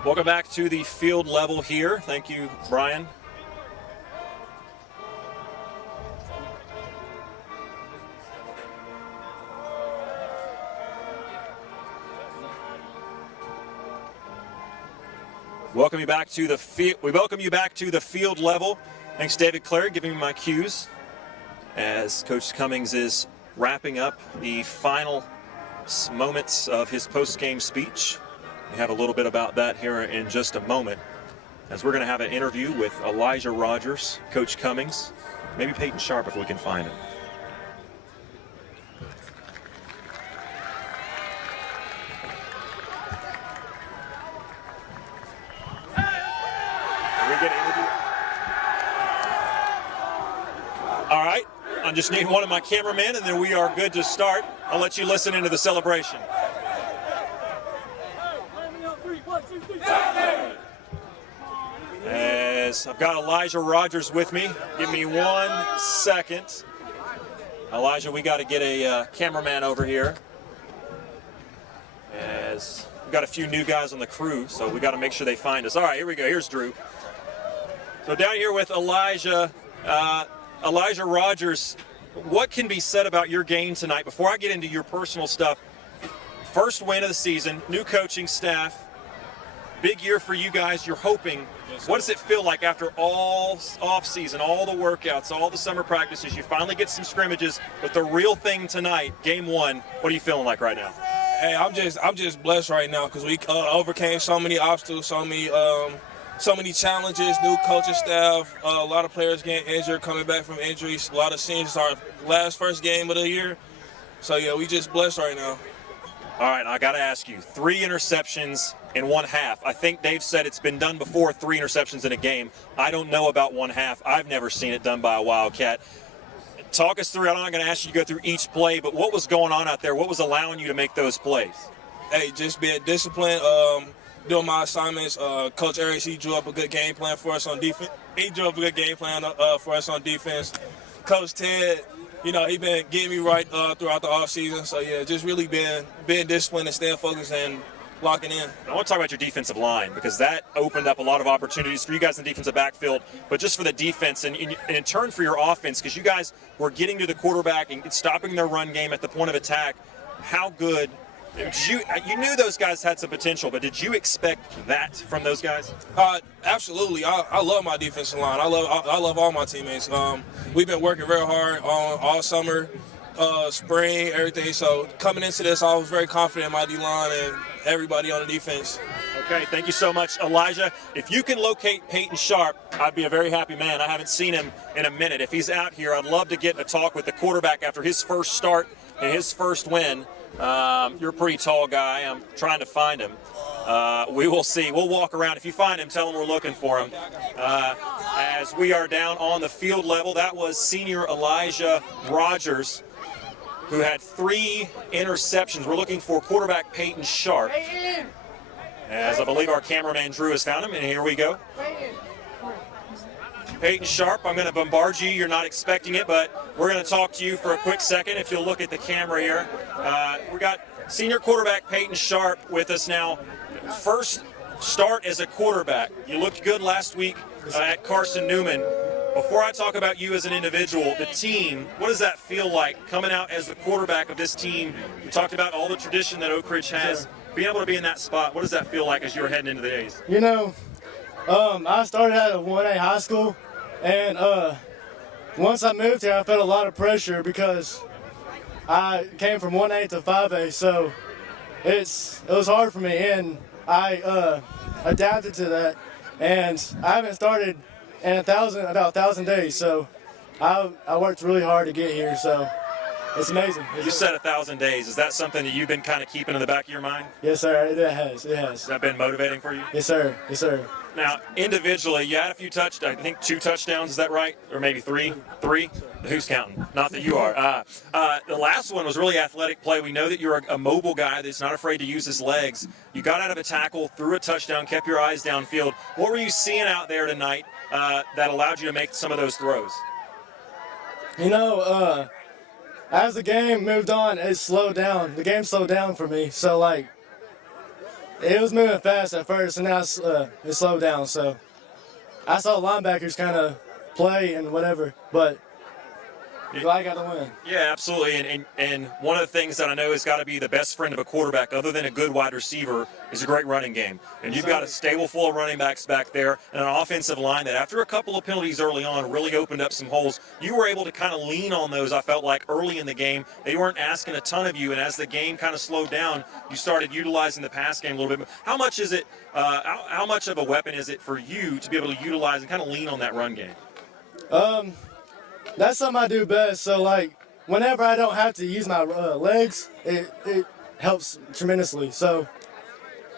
Welcome back to the field level here. Thank you, Brian. welcome you back to the field. We welcome you back to the field level. Thanks, David Clary, giving me my cues as Coach Cummings is wrapping up the final moments of his post-game speech. We have a little bit about that here in just a moment, as we're going to have an interview with Elijah Rogers, Coach Cummings, maybe Peyton Sharp if we can find him. All right, I just need one of my cameramen, and then we are good to start. I'll let you listen into the celebration. As I've got Elijah Rogers with me. Give me 1 second. Elijah, we got to get a cameraman over here, as we've got a few new guys on the crew, so we got to make sure they find us. All right, here we go. Here's Drew. So down here with Elijah. Elijah Rogers, what can be said about your game tonight? Before I get into your personal stuff, first win of the season, new coaching staff, big year for you guys. You're hoping. What does it feel like after all off-season, all the workouts, all the summer practices? You finally get some scrimmages, but the real thing tonight, game one, what are you feeling like right now? Hey, I'm just blessed right now because we overcame so many obstacles, so many challenges, new coaching staff, a lot of players getting injured, coming back from injuries, a lot of seniors, our first game of the year. So, yeah, we just blessed right now. All right, I got to ask you, 3 interceptions in one half. I think Dave said it's been done before, 3 interceptions in a game. I don't know about one half. I've never seen it done by a Wildcat. Talk us through, I'm not going to ask you to go through each play, but what was going on out there? What was allowing you to make those plays? Hey, just being disciplined, doing my assignments. Coach Arias, he drew up a good game plan for us on defense. Coach Ted, you know, he been getting me right throughout the offseason. So, yeah, just really being disciplined and staying focused and locking in. I want to talk about your defensive line, because that opened up a lot of opportunities for you guys in the defensive backfield, but just for the defense and in turn for your offense, because you guys were getting to the quarterback and stopping their run game at the point of attack. How good? You knew those guys had some potential, but did you expect that from those guys? Absolutely. I love my defensive line. I love all my teammates. We've been working very hard on all summer, spring, everything. So coming into this, I was very confident in my D-line and everybody on the defense. Okay, thank you so much, Elijah. If you can locate Peyton Sharp, I'd be a very happy man. I haven't seen him in a minute. If he's out here, I'd love to get a talk with the quarterback after his first start and his first win. You're a pretty tall guy. I'm trying to find him. We will see. We'll walk around. If you find him, tell him we're looking for him. As we are down on the field level, that was senior Elijah Rogers, who had 3 interceptions. We're looking for quarterback Peyton Sharp, as I believe our cameraman Drew has found him, and here we go. Peyton Sharp, I'm going to bombard you. You're not expecting it, but we're going to talk to you for a quick second. If you'll look at the camera here. We got senior quarterback Peyton Sharp with us now. First start as a quarterback. You looked good last week at Carson Newman. Before I talk about you as an individual, the team, what does that feel like coming out as the quarterback of this team? You talked about all the tradition that Oak Ridge has. Being able to be in that spot, what does that feel like as you're heading into the days? You know, I started out at 1A high school, and once I moved here, I felt a lot of pressure because I came from 1A to 5A, so it was hard for me, and I adapted to that, and I haven't started in about 1,000 days, so I worked really hard to get here, so it's amazing. You said 1,000 days. Is that something that you've been kind of keeping in the back of your mind? Yes, sir. It has. Has that been motivating for you? Yes, sir. Yes, sir. Now, individually, you had a few touchdowns. I think 2 touchdowns. Is that right? Or maybe 3? 3? Who's counting? Not that you are. The last one was really athletic play. We know that you're a mobile guy that's not afraid to use his legs. You got out of a tackle, threw a touchdown, kept your eyes downfield. What were you seeing out there tonight that allowed you to make some of those throws? You know, as the game moved on, it slowed down. The game slowed down for me. So, like, it was moving fast at first, and now it slowed down. So I saw linebackers kind of play and whatever. But glad I got the win. Yeah, absolutely. And one of the things that I know has got to be the best friend of a quarterback, other than a good wide receiver, is a great running game. And you've got a stable full of running backs back there and an offensive line that, after a couple of penalties early on, really opened up some holes. You were able to kind of lean on those, I felt like, early in the game. They weren't asking a ton of you, and as the game kind of slowed down, you started utilizing the pass game a little bit. How much is it? How much of a weapon is it for you to be able to utilize and kind of lean on that run game? That's something I do best. So, like, whenever I don't have to use my legs, it helps tremendously. So,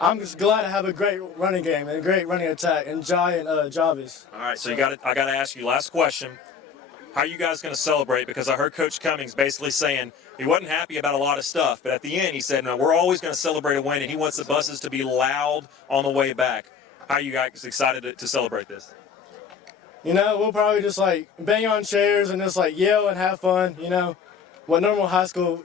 I'm just glad to have a great running game and a great running attack, and Jai and Jarvis. All right, so I got to ask you, last question. How are you guys going to celebrate? Because I heard Coach Cummings basically saying he wasn't happy about a lot of stuff, but at the end he said, no, we're always going to celebrate a win, and he wants the buses to be loud on the way back. How are you guys excited to celebrate this? You know, we'll probably just, like, bang on chairs and just, like, yell and have fun, you know, what normal high school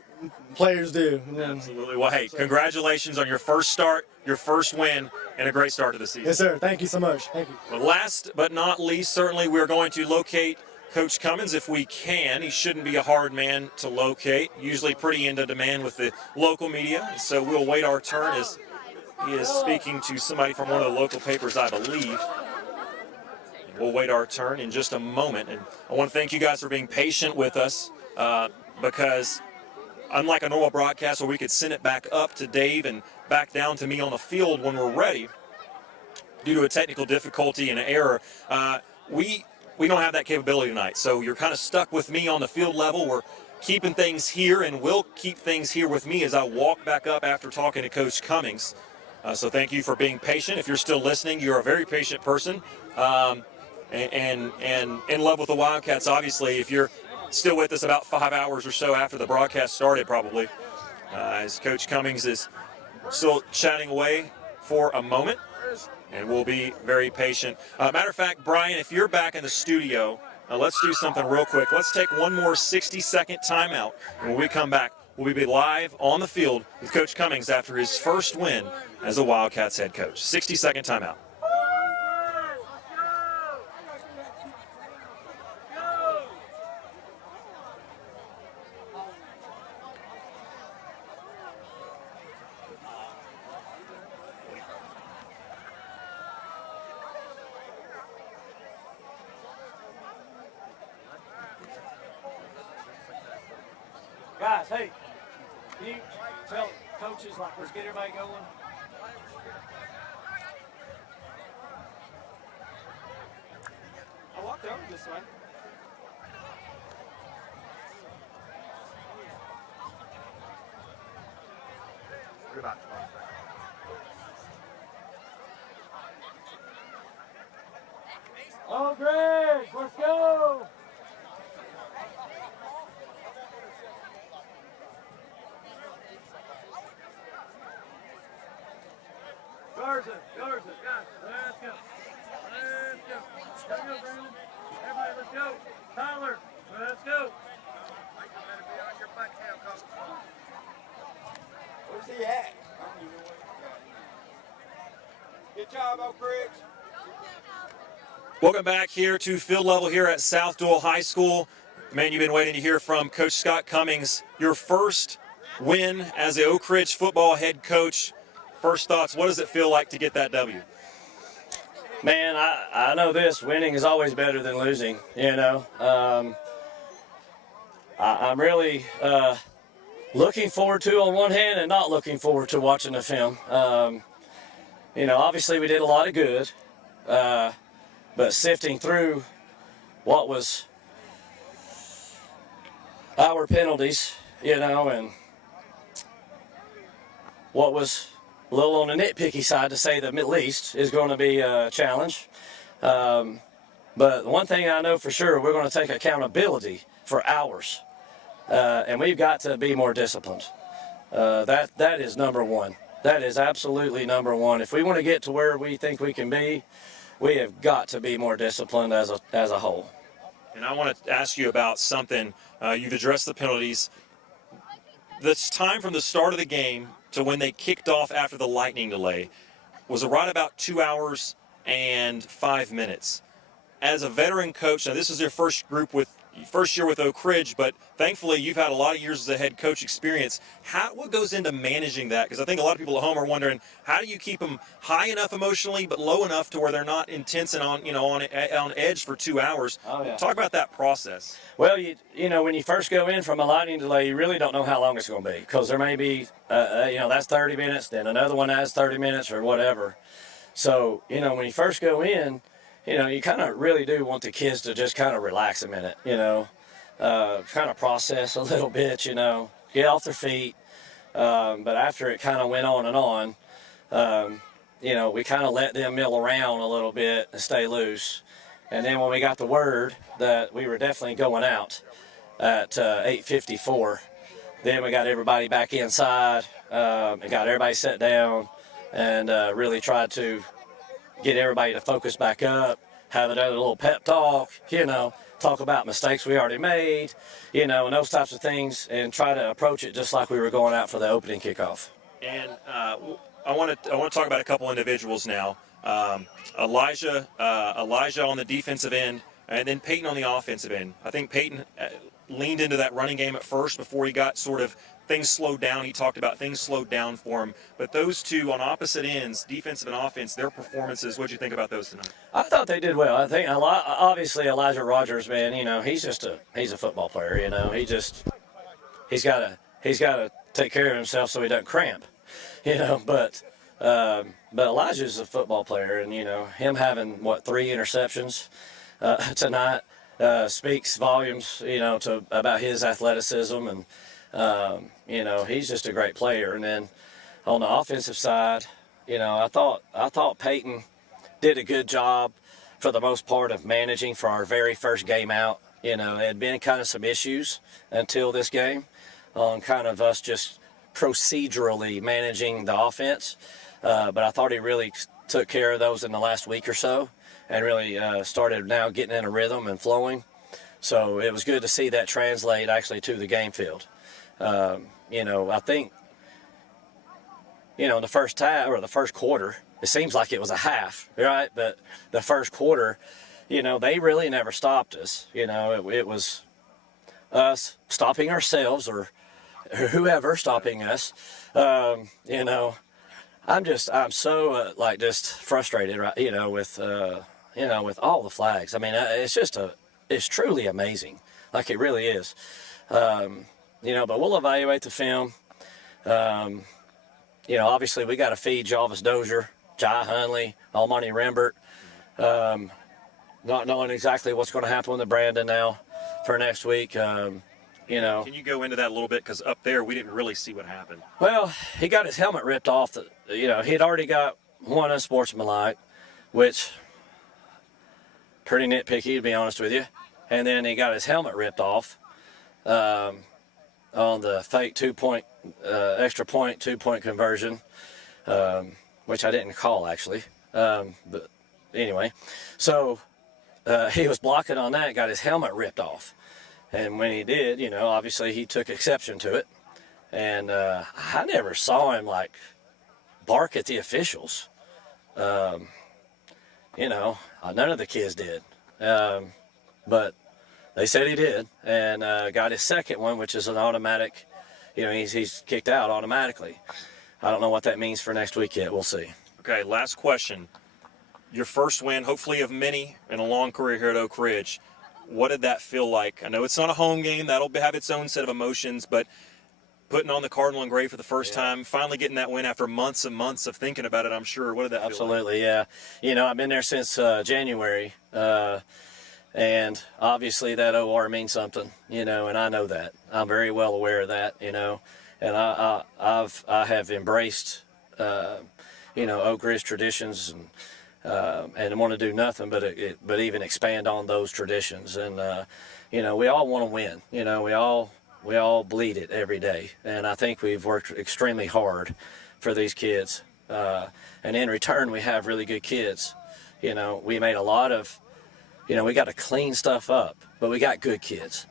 players do. Absolutely. Well, hey, congratulations on your first start, your first win, and a great start to the season. Yes, sir. Thank you so much. Thank you. But last but not least, certainly we're going to locate Coach Cummings if we can. He shouldn't be a hard man to locate, usually pretty into demand with the local media. So we'll wait our turn as he is speaking to somebody from one of the local papers, I believe. We'll wait our turn in just a moment. And I want to thank you guys for being patient with us because unlike a normal broadcast where we could send it back up to Dave and back down to me on the field when we're ready, due to a technical difficulty and an error, we don't have that capability tonight. So you're kind of stuck with me on the field level. We're keeping things here, and we'll keep things here with me as I walk back up after talking to Coach Cummings. So thank you for being patient. If you're still listening, you're a very patient person. And in love with the Wildcats, obviously. If you're still with us about 5 hours or so after the broadcast started, probably, as Coach Cummings is still chatting away for a moment, and we'll be very patient. Matter of fact, Brian, if you're back in the studio, let's do something real quick. Let's take one more 60-second timeout, and when we come back, we'll be live on the field with Coach Cummings after his first win as a Wildcats head coach. 60-second timeout. Guys, hey, can you tell coaches, like, let's get everybody going? I walked over this way. Oh, Greg, let's go! Garza, guys, let's go. Let's go. Let's go, Brandon. Everybody, let's go. Tyler, let's go. Where's he at? Good job, Oak Ridge. Welcome back here to field level here at South-Doyle High School. Man, you've been waiting to hear from Coach Scott Cummings. Your first win as the Oak Ridge football head coach. First thoughts, what does it feel like to get that W? Man, I know this. Winning is always better than losing, you know. I'm really looking forward to, on one hand, and not looking forward to watching the film. You know, obviously we did a lot of good, but sifting through what was our penalties, you know, and what was a little on the nitpicky side, to say the least, is going to be a challenge. But one thing I know for sure, we're going to take accountability for ours. And we've got to be more disciplined. That is number one. That is absolutely number one. If we want to get to where we think we can be, we have got to be more disciplined as a whole. And I want to ask you about something. You've addressed the penalties. This time from the start of the game to when they kicked off after the lightning delay was right about 2 hours and 5 minutes. As a veteran coach, now this is your first group with first year with Oak Ridge, but thankfully you've had a lot of years as a head coach experience. What goes into managing that? Because I think a lot of people at home are wondering, how do you keep them high enough emotionally but low enough to where they're not intense and on edge for 2 hours? Oh, yeah. Talk about that process. Well, when you first go in from a lightning delay, you really don't know how long it's going to be, because there may be, that's 30 minutes, then another one has 30 minutes or whatever. So, when you first go in, you kind of really do want the kids to just kind of relax a minute, kind of process a little bit, get off their feet. But after it kind of went on and on, we kind of let them mill around a little bit and stay loose. And then when we got the word that we were definitely going out at 8:54, then we got everybody back inside and got everybody set down and really tried to get everybody to focus back up, have another little pep talk, talk about mistakes we already made, and those types of things, and try to approach it just like we were going out for the opening kickoff. And I want to talk about a couple individuals now. Elijah on the defensive end, and then Peyton on the offensive end. I think Peyton leaned into that running game at first before he got sort of things slowed down. He talked about things slowed down for him. But those two on opposite ends, defensive and offense, their performances, what did you think about those tonight? I thought they did well. I think obviously Elijah Rogers, man, he's a football player. He's got to take care of himself so he doesn't cramp. But Elijah's a football player, and him having 3 interceptions tonight speaks volumes, about his athleticism, and he's just a great player. And then on the offensive side, I thought Peyton did a good job for the most part of managing for our very first game out. There had been kind of some issues until this game on kind of us just procedurally managing the offense. But I thought he really took care of those in the last week or so, and really started now getting in a rhythm and flowing. So it was good to see that translate actually to the game field. I think, the first half or the first quarter, it seems like it was a half, right? But the first quarter, they really never stopped us. It was us stopping ourselves or whoever stopping us. I'm so just frustrated, right? With all the flags. I mean, it's truly amazing. Like, it really is. But we'll evaluate the film. Obviously we got to feed Jarvis Dozier, Jai Hunley, Almonte Rembert. Not knowing exactly what's going to happen with Brandon now for next week. Can you go into that a little bit? Because up there we didn't really see what happened. Well, he got his helmet ripped off. He had already got one unsportsmanlike, which pretty nitpicky, to be honest with you. And then he got his helmet ripped off on the fake 2-point, extra point, 2-point conversion, which I didn't call actually. But anyway, so he was blocking on that, got his helmet ripped off. And when he did, obviously he took exception to it. And I never saw him bark at the officials. None of the kids did. But they said he did, and got his second one, which is an automatic. He's kicked out automatically. I don't know what that means for next week yet. We'll see. Okay, last question. Your first win, hopefully of many, in a long career here at Oak Ridge. What did that feel like? I know it's not a home game. That'll have its own set of emotions, but putting on the Cardinal and Gray for the first time, finally getting that win after months and months of thinking about it, I'm sure. What did that feel like? Absolutely, yeah. I've been there since January, and obviously that OR means something, and I know that. I'm very well aware of that, and I have embraced, Oak Ridge traditions, and want to do nothing but even expand on those traditions. And we all want to win. We all bleed it every day, and I think we've worked extremely hard for these kids. And in return, we have really good kids. We made a lot of, we got to clean stuff up, but we got good kids.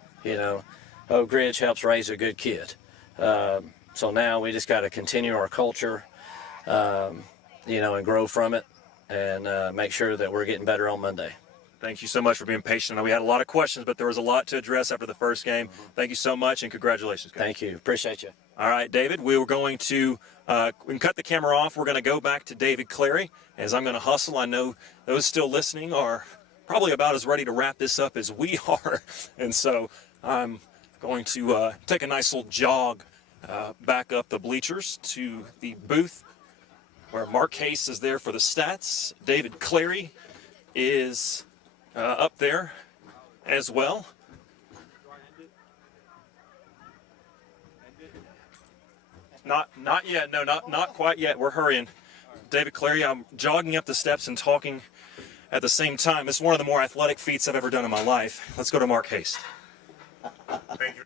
Oak Ridge helps raise a good kid. So now we just got to continue our culture, and grow from it, and make sure that we're getting better on Monday. Thank you so much for being patient. I know we had a lot of questions, but there was a lot to address after the first game. Thank you so much, and congratulations, guys. Thank you. Appreciate you. All right, David, we were going to we can cut the camera off. We're going to go back to David Clary as I'm going to hustle. I know those still listening are probably about as ready to wrap this up as we are, and so I'm going to take a nice little jog back up the bleachers to the booth where Mark Case is there for the stats. David Clary is up there as well. Not yet. No, not quite yet. We're hurrying. David Clary, I'm jogging up the steps and talking at the same time. It's one of the more athletic feats I've ever done in my life. Let's go to Mark Case. Thank you.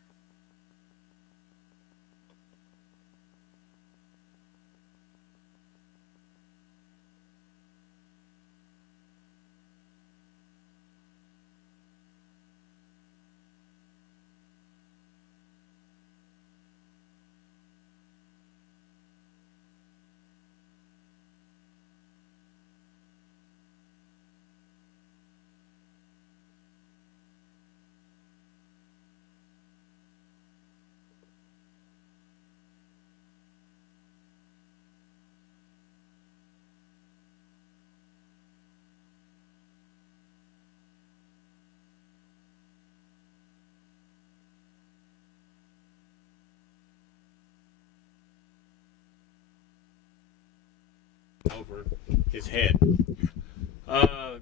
Over his head.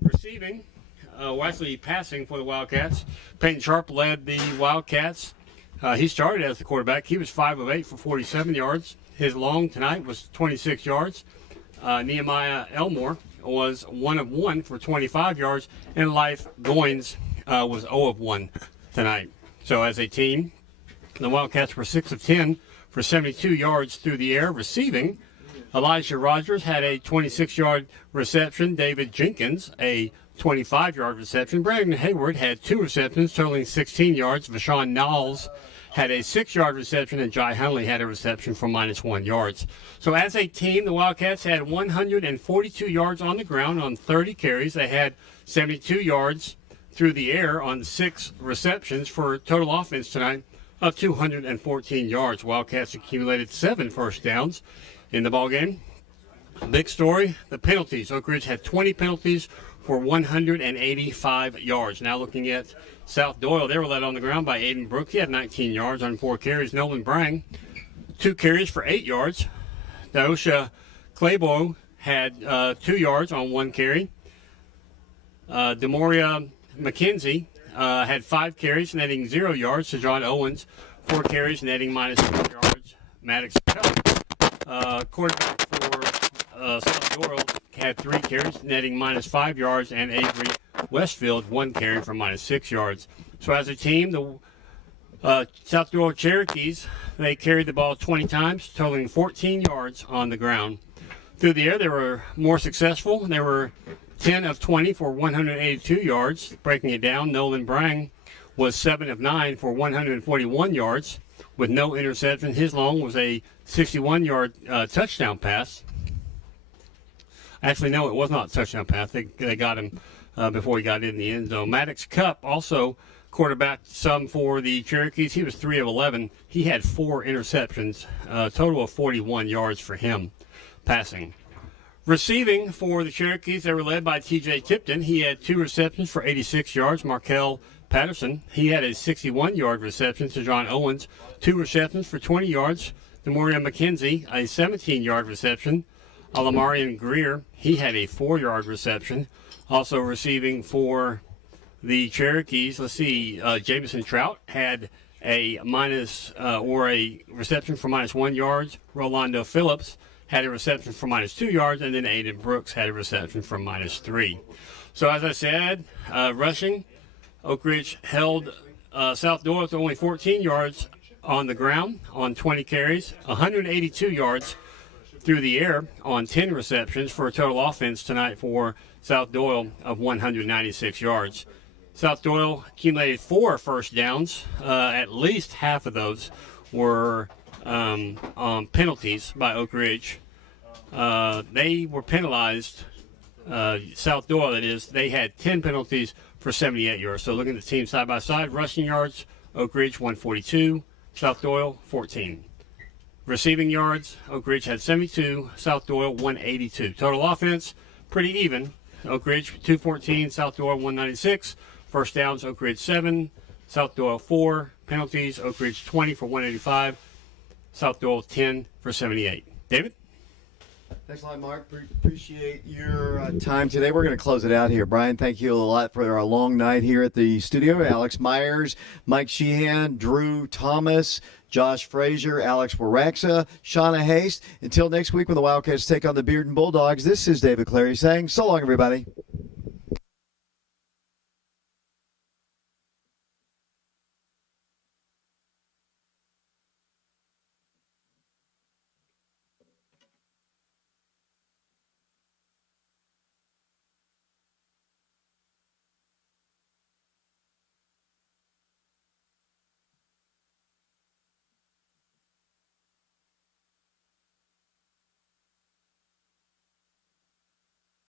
Receiving, Wesley passing for the Wildcats. Peyton Sharp led the Wildcats. He started as the quarterback. He was 5 of 8 for 47 yards. His long tonight was 26 yards. Nehemiah Elmore was 1 of 1 for 25 yards. And Life Goins was 0 of 1 tonight. So as a team, the Wildcats were 6 of 10 for 72 yards through the air. Receiving, Elijah Rogers had a 26-yard reception. David Jenkins, a 25-yard reception. Brandon Hayward had 2 receptions, totaling 16 yards. Vashawn Knowles had a 6-yard reception, and Jai Hunley had a reception for -1 yards. So as a team, the Wildcats had 142 yards on the ground on 30 carries. They had 72 yards through the air on 6 receptions for a total offense tonight of 214 yards. Wildcats accumulated 7 first downs in the ballgame. Big story, the penalties. Oak Ridge had 20 penalties for 185 yards. Now looking at South-Doyle, they were led on the ground by Aiden Brooks. He had 19 yards on 4 carries. Nolan Brang, 2 carries for 8 yards. Daosha Claybo had 2 yards on 1 carry. Demoria McKenzie had 5 carries, netting 0 yards. John Owens, 4 carries, netting -4 yards. Maddox Cup, quarterback for South-Doyle, had 3 carries, netting -5 yards, and Avery Westfield 1 carry for -6 yards. So as a team, the South-Doyle Cherokees, they carried the ball 20 times, totaling 14 yards on the ground. Through the air, they were more successful. They were 10 of 20 for 182 yards. Breaking it down, Nolan Brang was 7 of 9 for 141 yards with no interception. His long was a 61-yard touchdown pass. Actually, no, it was not a touchdown pass. They got him before he got in the end zone. Maddox Cup also quarterbacked some for the Cherokees. He was 3 of 11. He had 4 interceptions, a total of 41 yards for him passing. Receiving for the Cherokees, they were led by T.J. Tipton. He had 2 receptions for 86 yards. Markel Patterson, he had a 61-yard reception. To John Owens, 2 receptions for 20 yards. Demoria McKenzie, a 17-yard reception. Alamarian Greer, he had a 4-yard reception. Also receiving for the Cherokees, let's see, Jamison Trout had a reception for -1 yards. Rolando Phillips had a reception for -2 yards, and then Aiden Brooks had a reception for -3. So as I said, rushing, Oak Ridge held South-Doyle to only 14 yards on the ground on 20 carries, 182 yards through the air on 10 receptions for a total offense tonight for South-Doyle of 196 yards. South-Doyle accumulated 4 first downs. At least half of those were penalties by Oak Ridge. They were penalized South-Doyle, that is, they had 10 penalties for 78 yards. So looking at the team side by side, rushing yards, Oak Ridge 142, South-Doyle 14. Receiving yards, Oak Ridge had 72, South-Doyle 182. Total offense, pretty even. Oak Ridge 214, South-Doyle 196. First downs, Oak Ridge 7, South-Doyle 4. Penalties, Oak Ridge 20 for 185, South-Doyle 10 for 78. David? Thanks a lot, Mark. Appreciate your time today. We're going to close it out here. Brian, thank you a lot for our long night here at the studio. Alex Myers, Mike Sheehan, Drew Thomas, Josh Frazier, Alex Waraxa, Shauna Haste. Until next week when the Wildcats take on the Bearden Bulldogs, this is David Clary saying so long, everybody.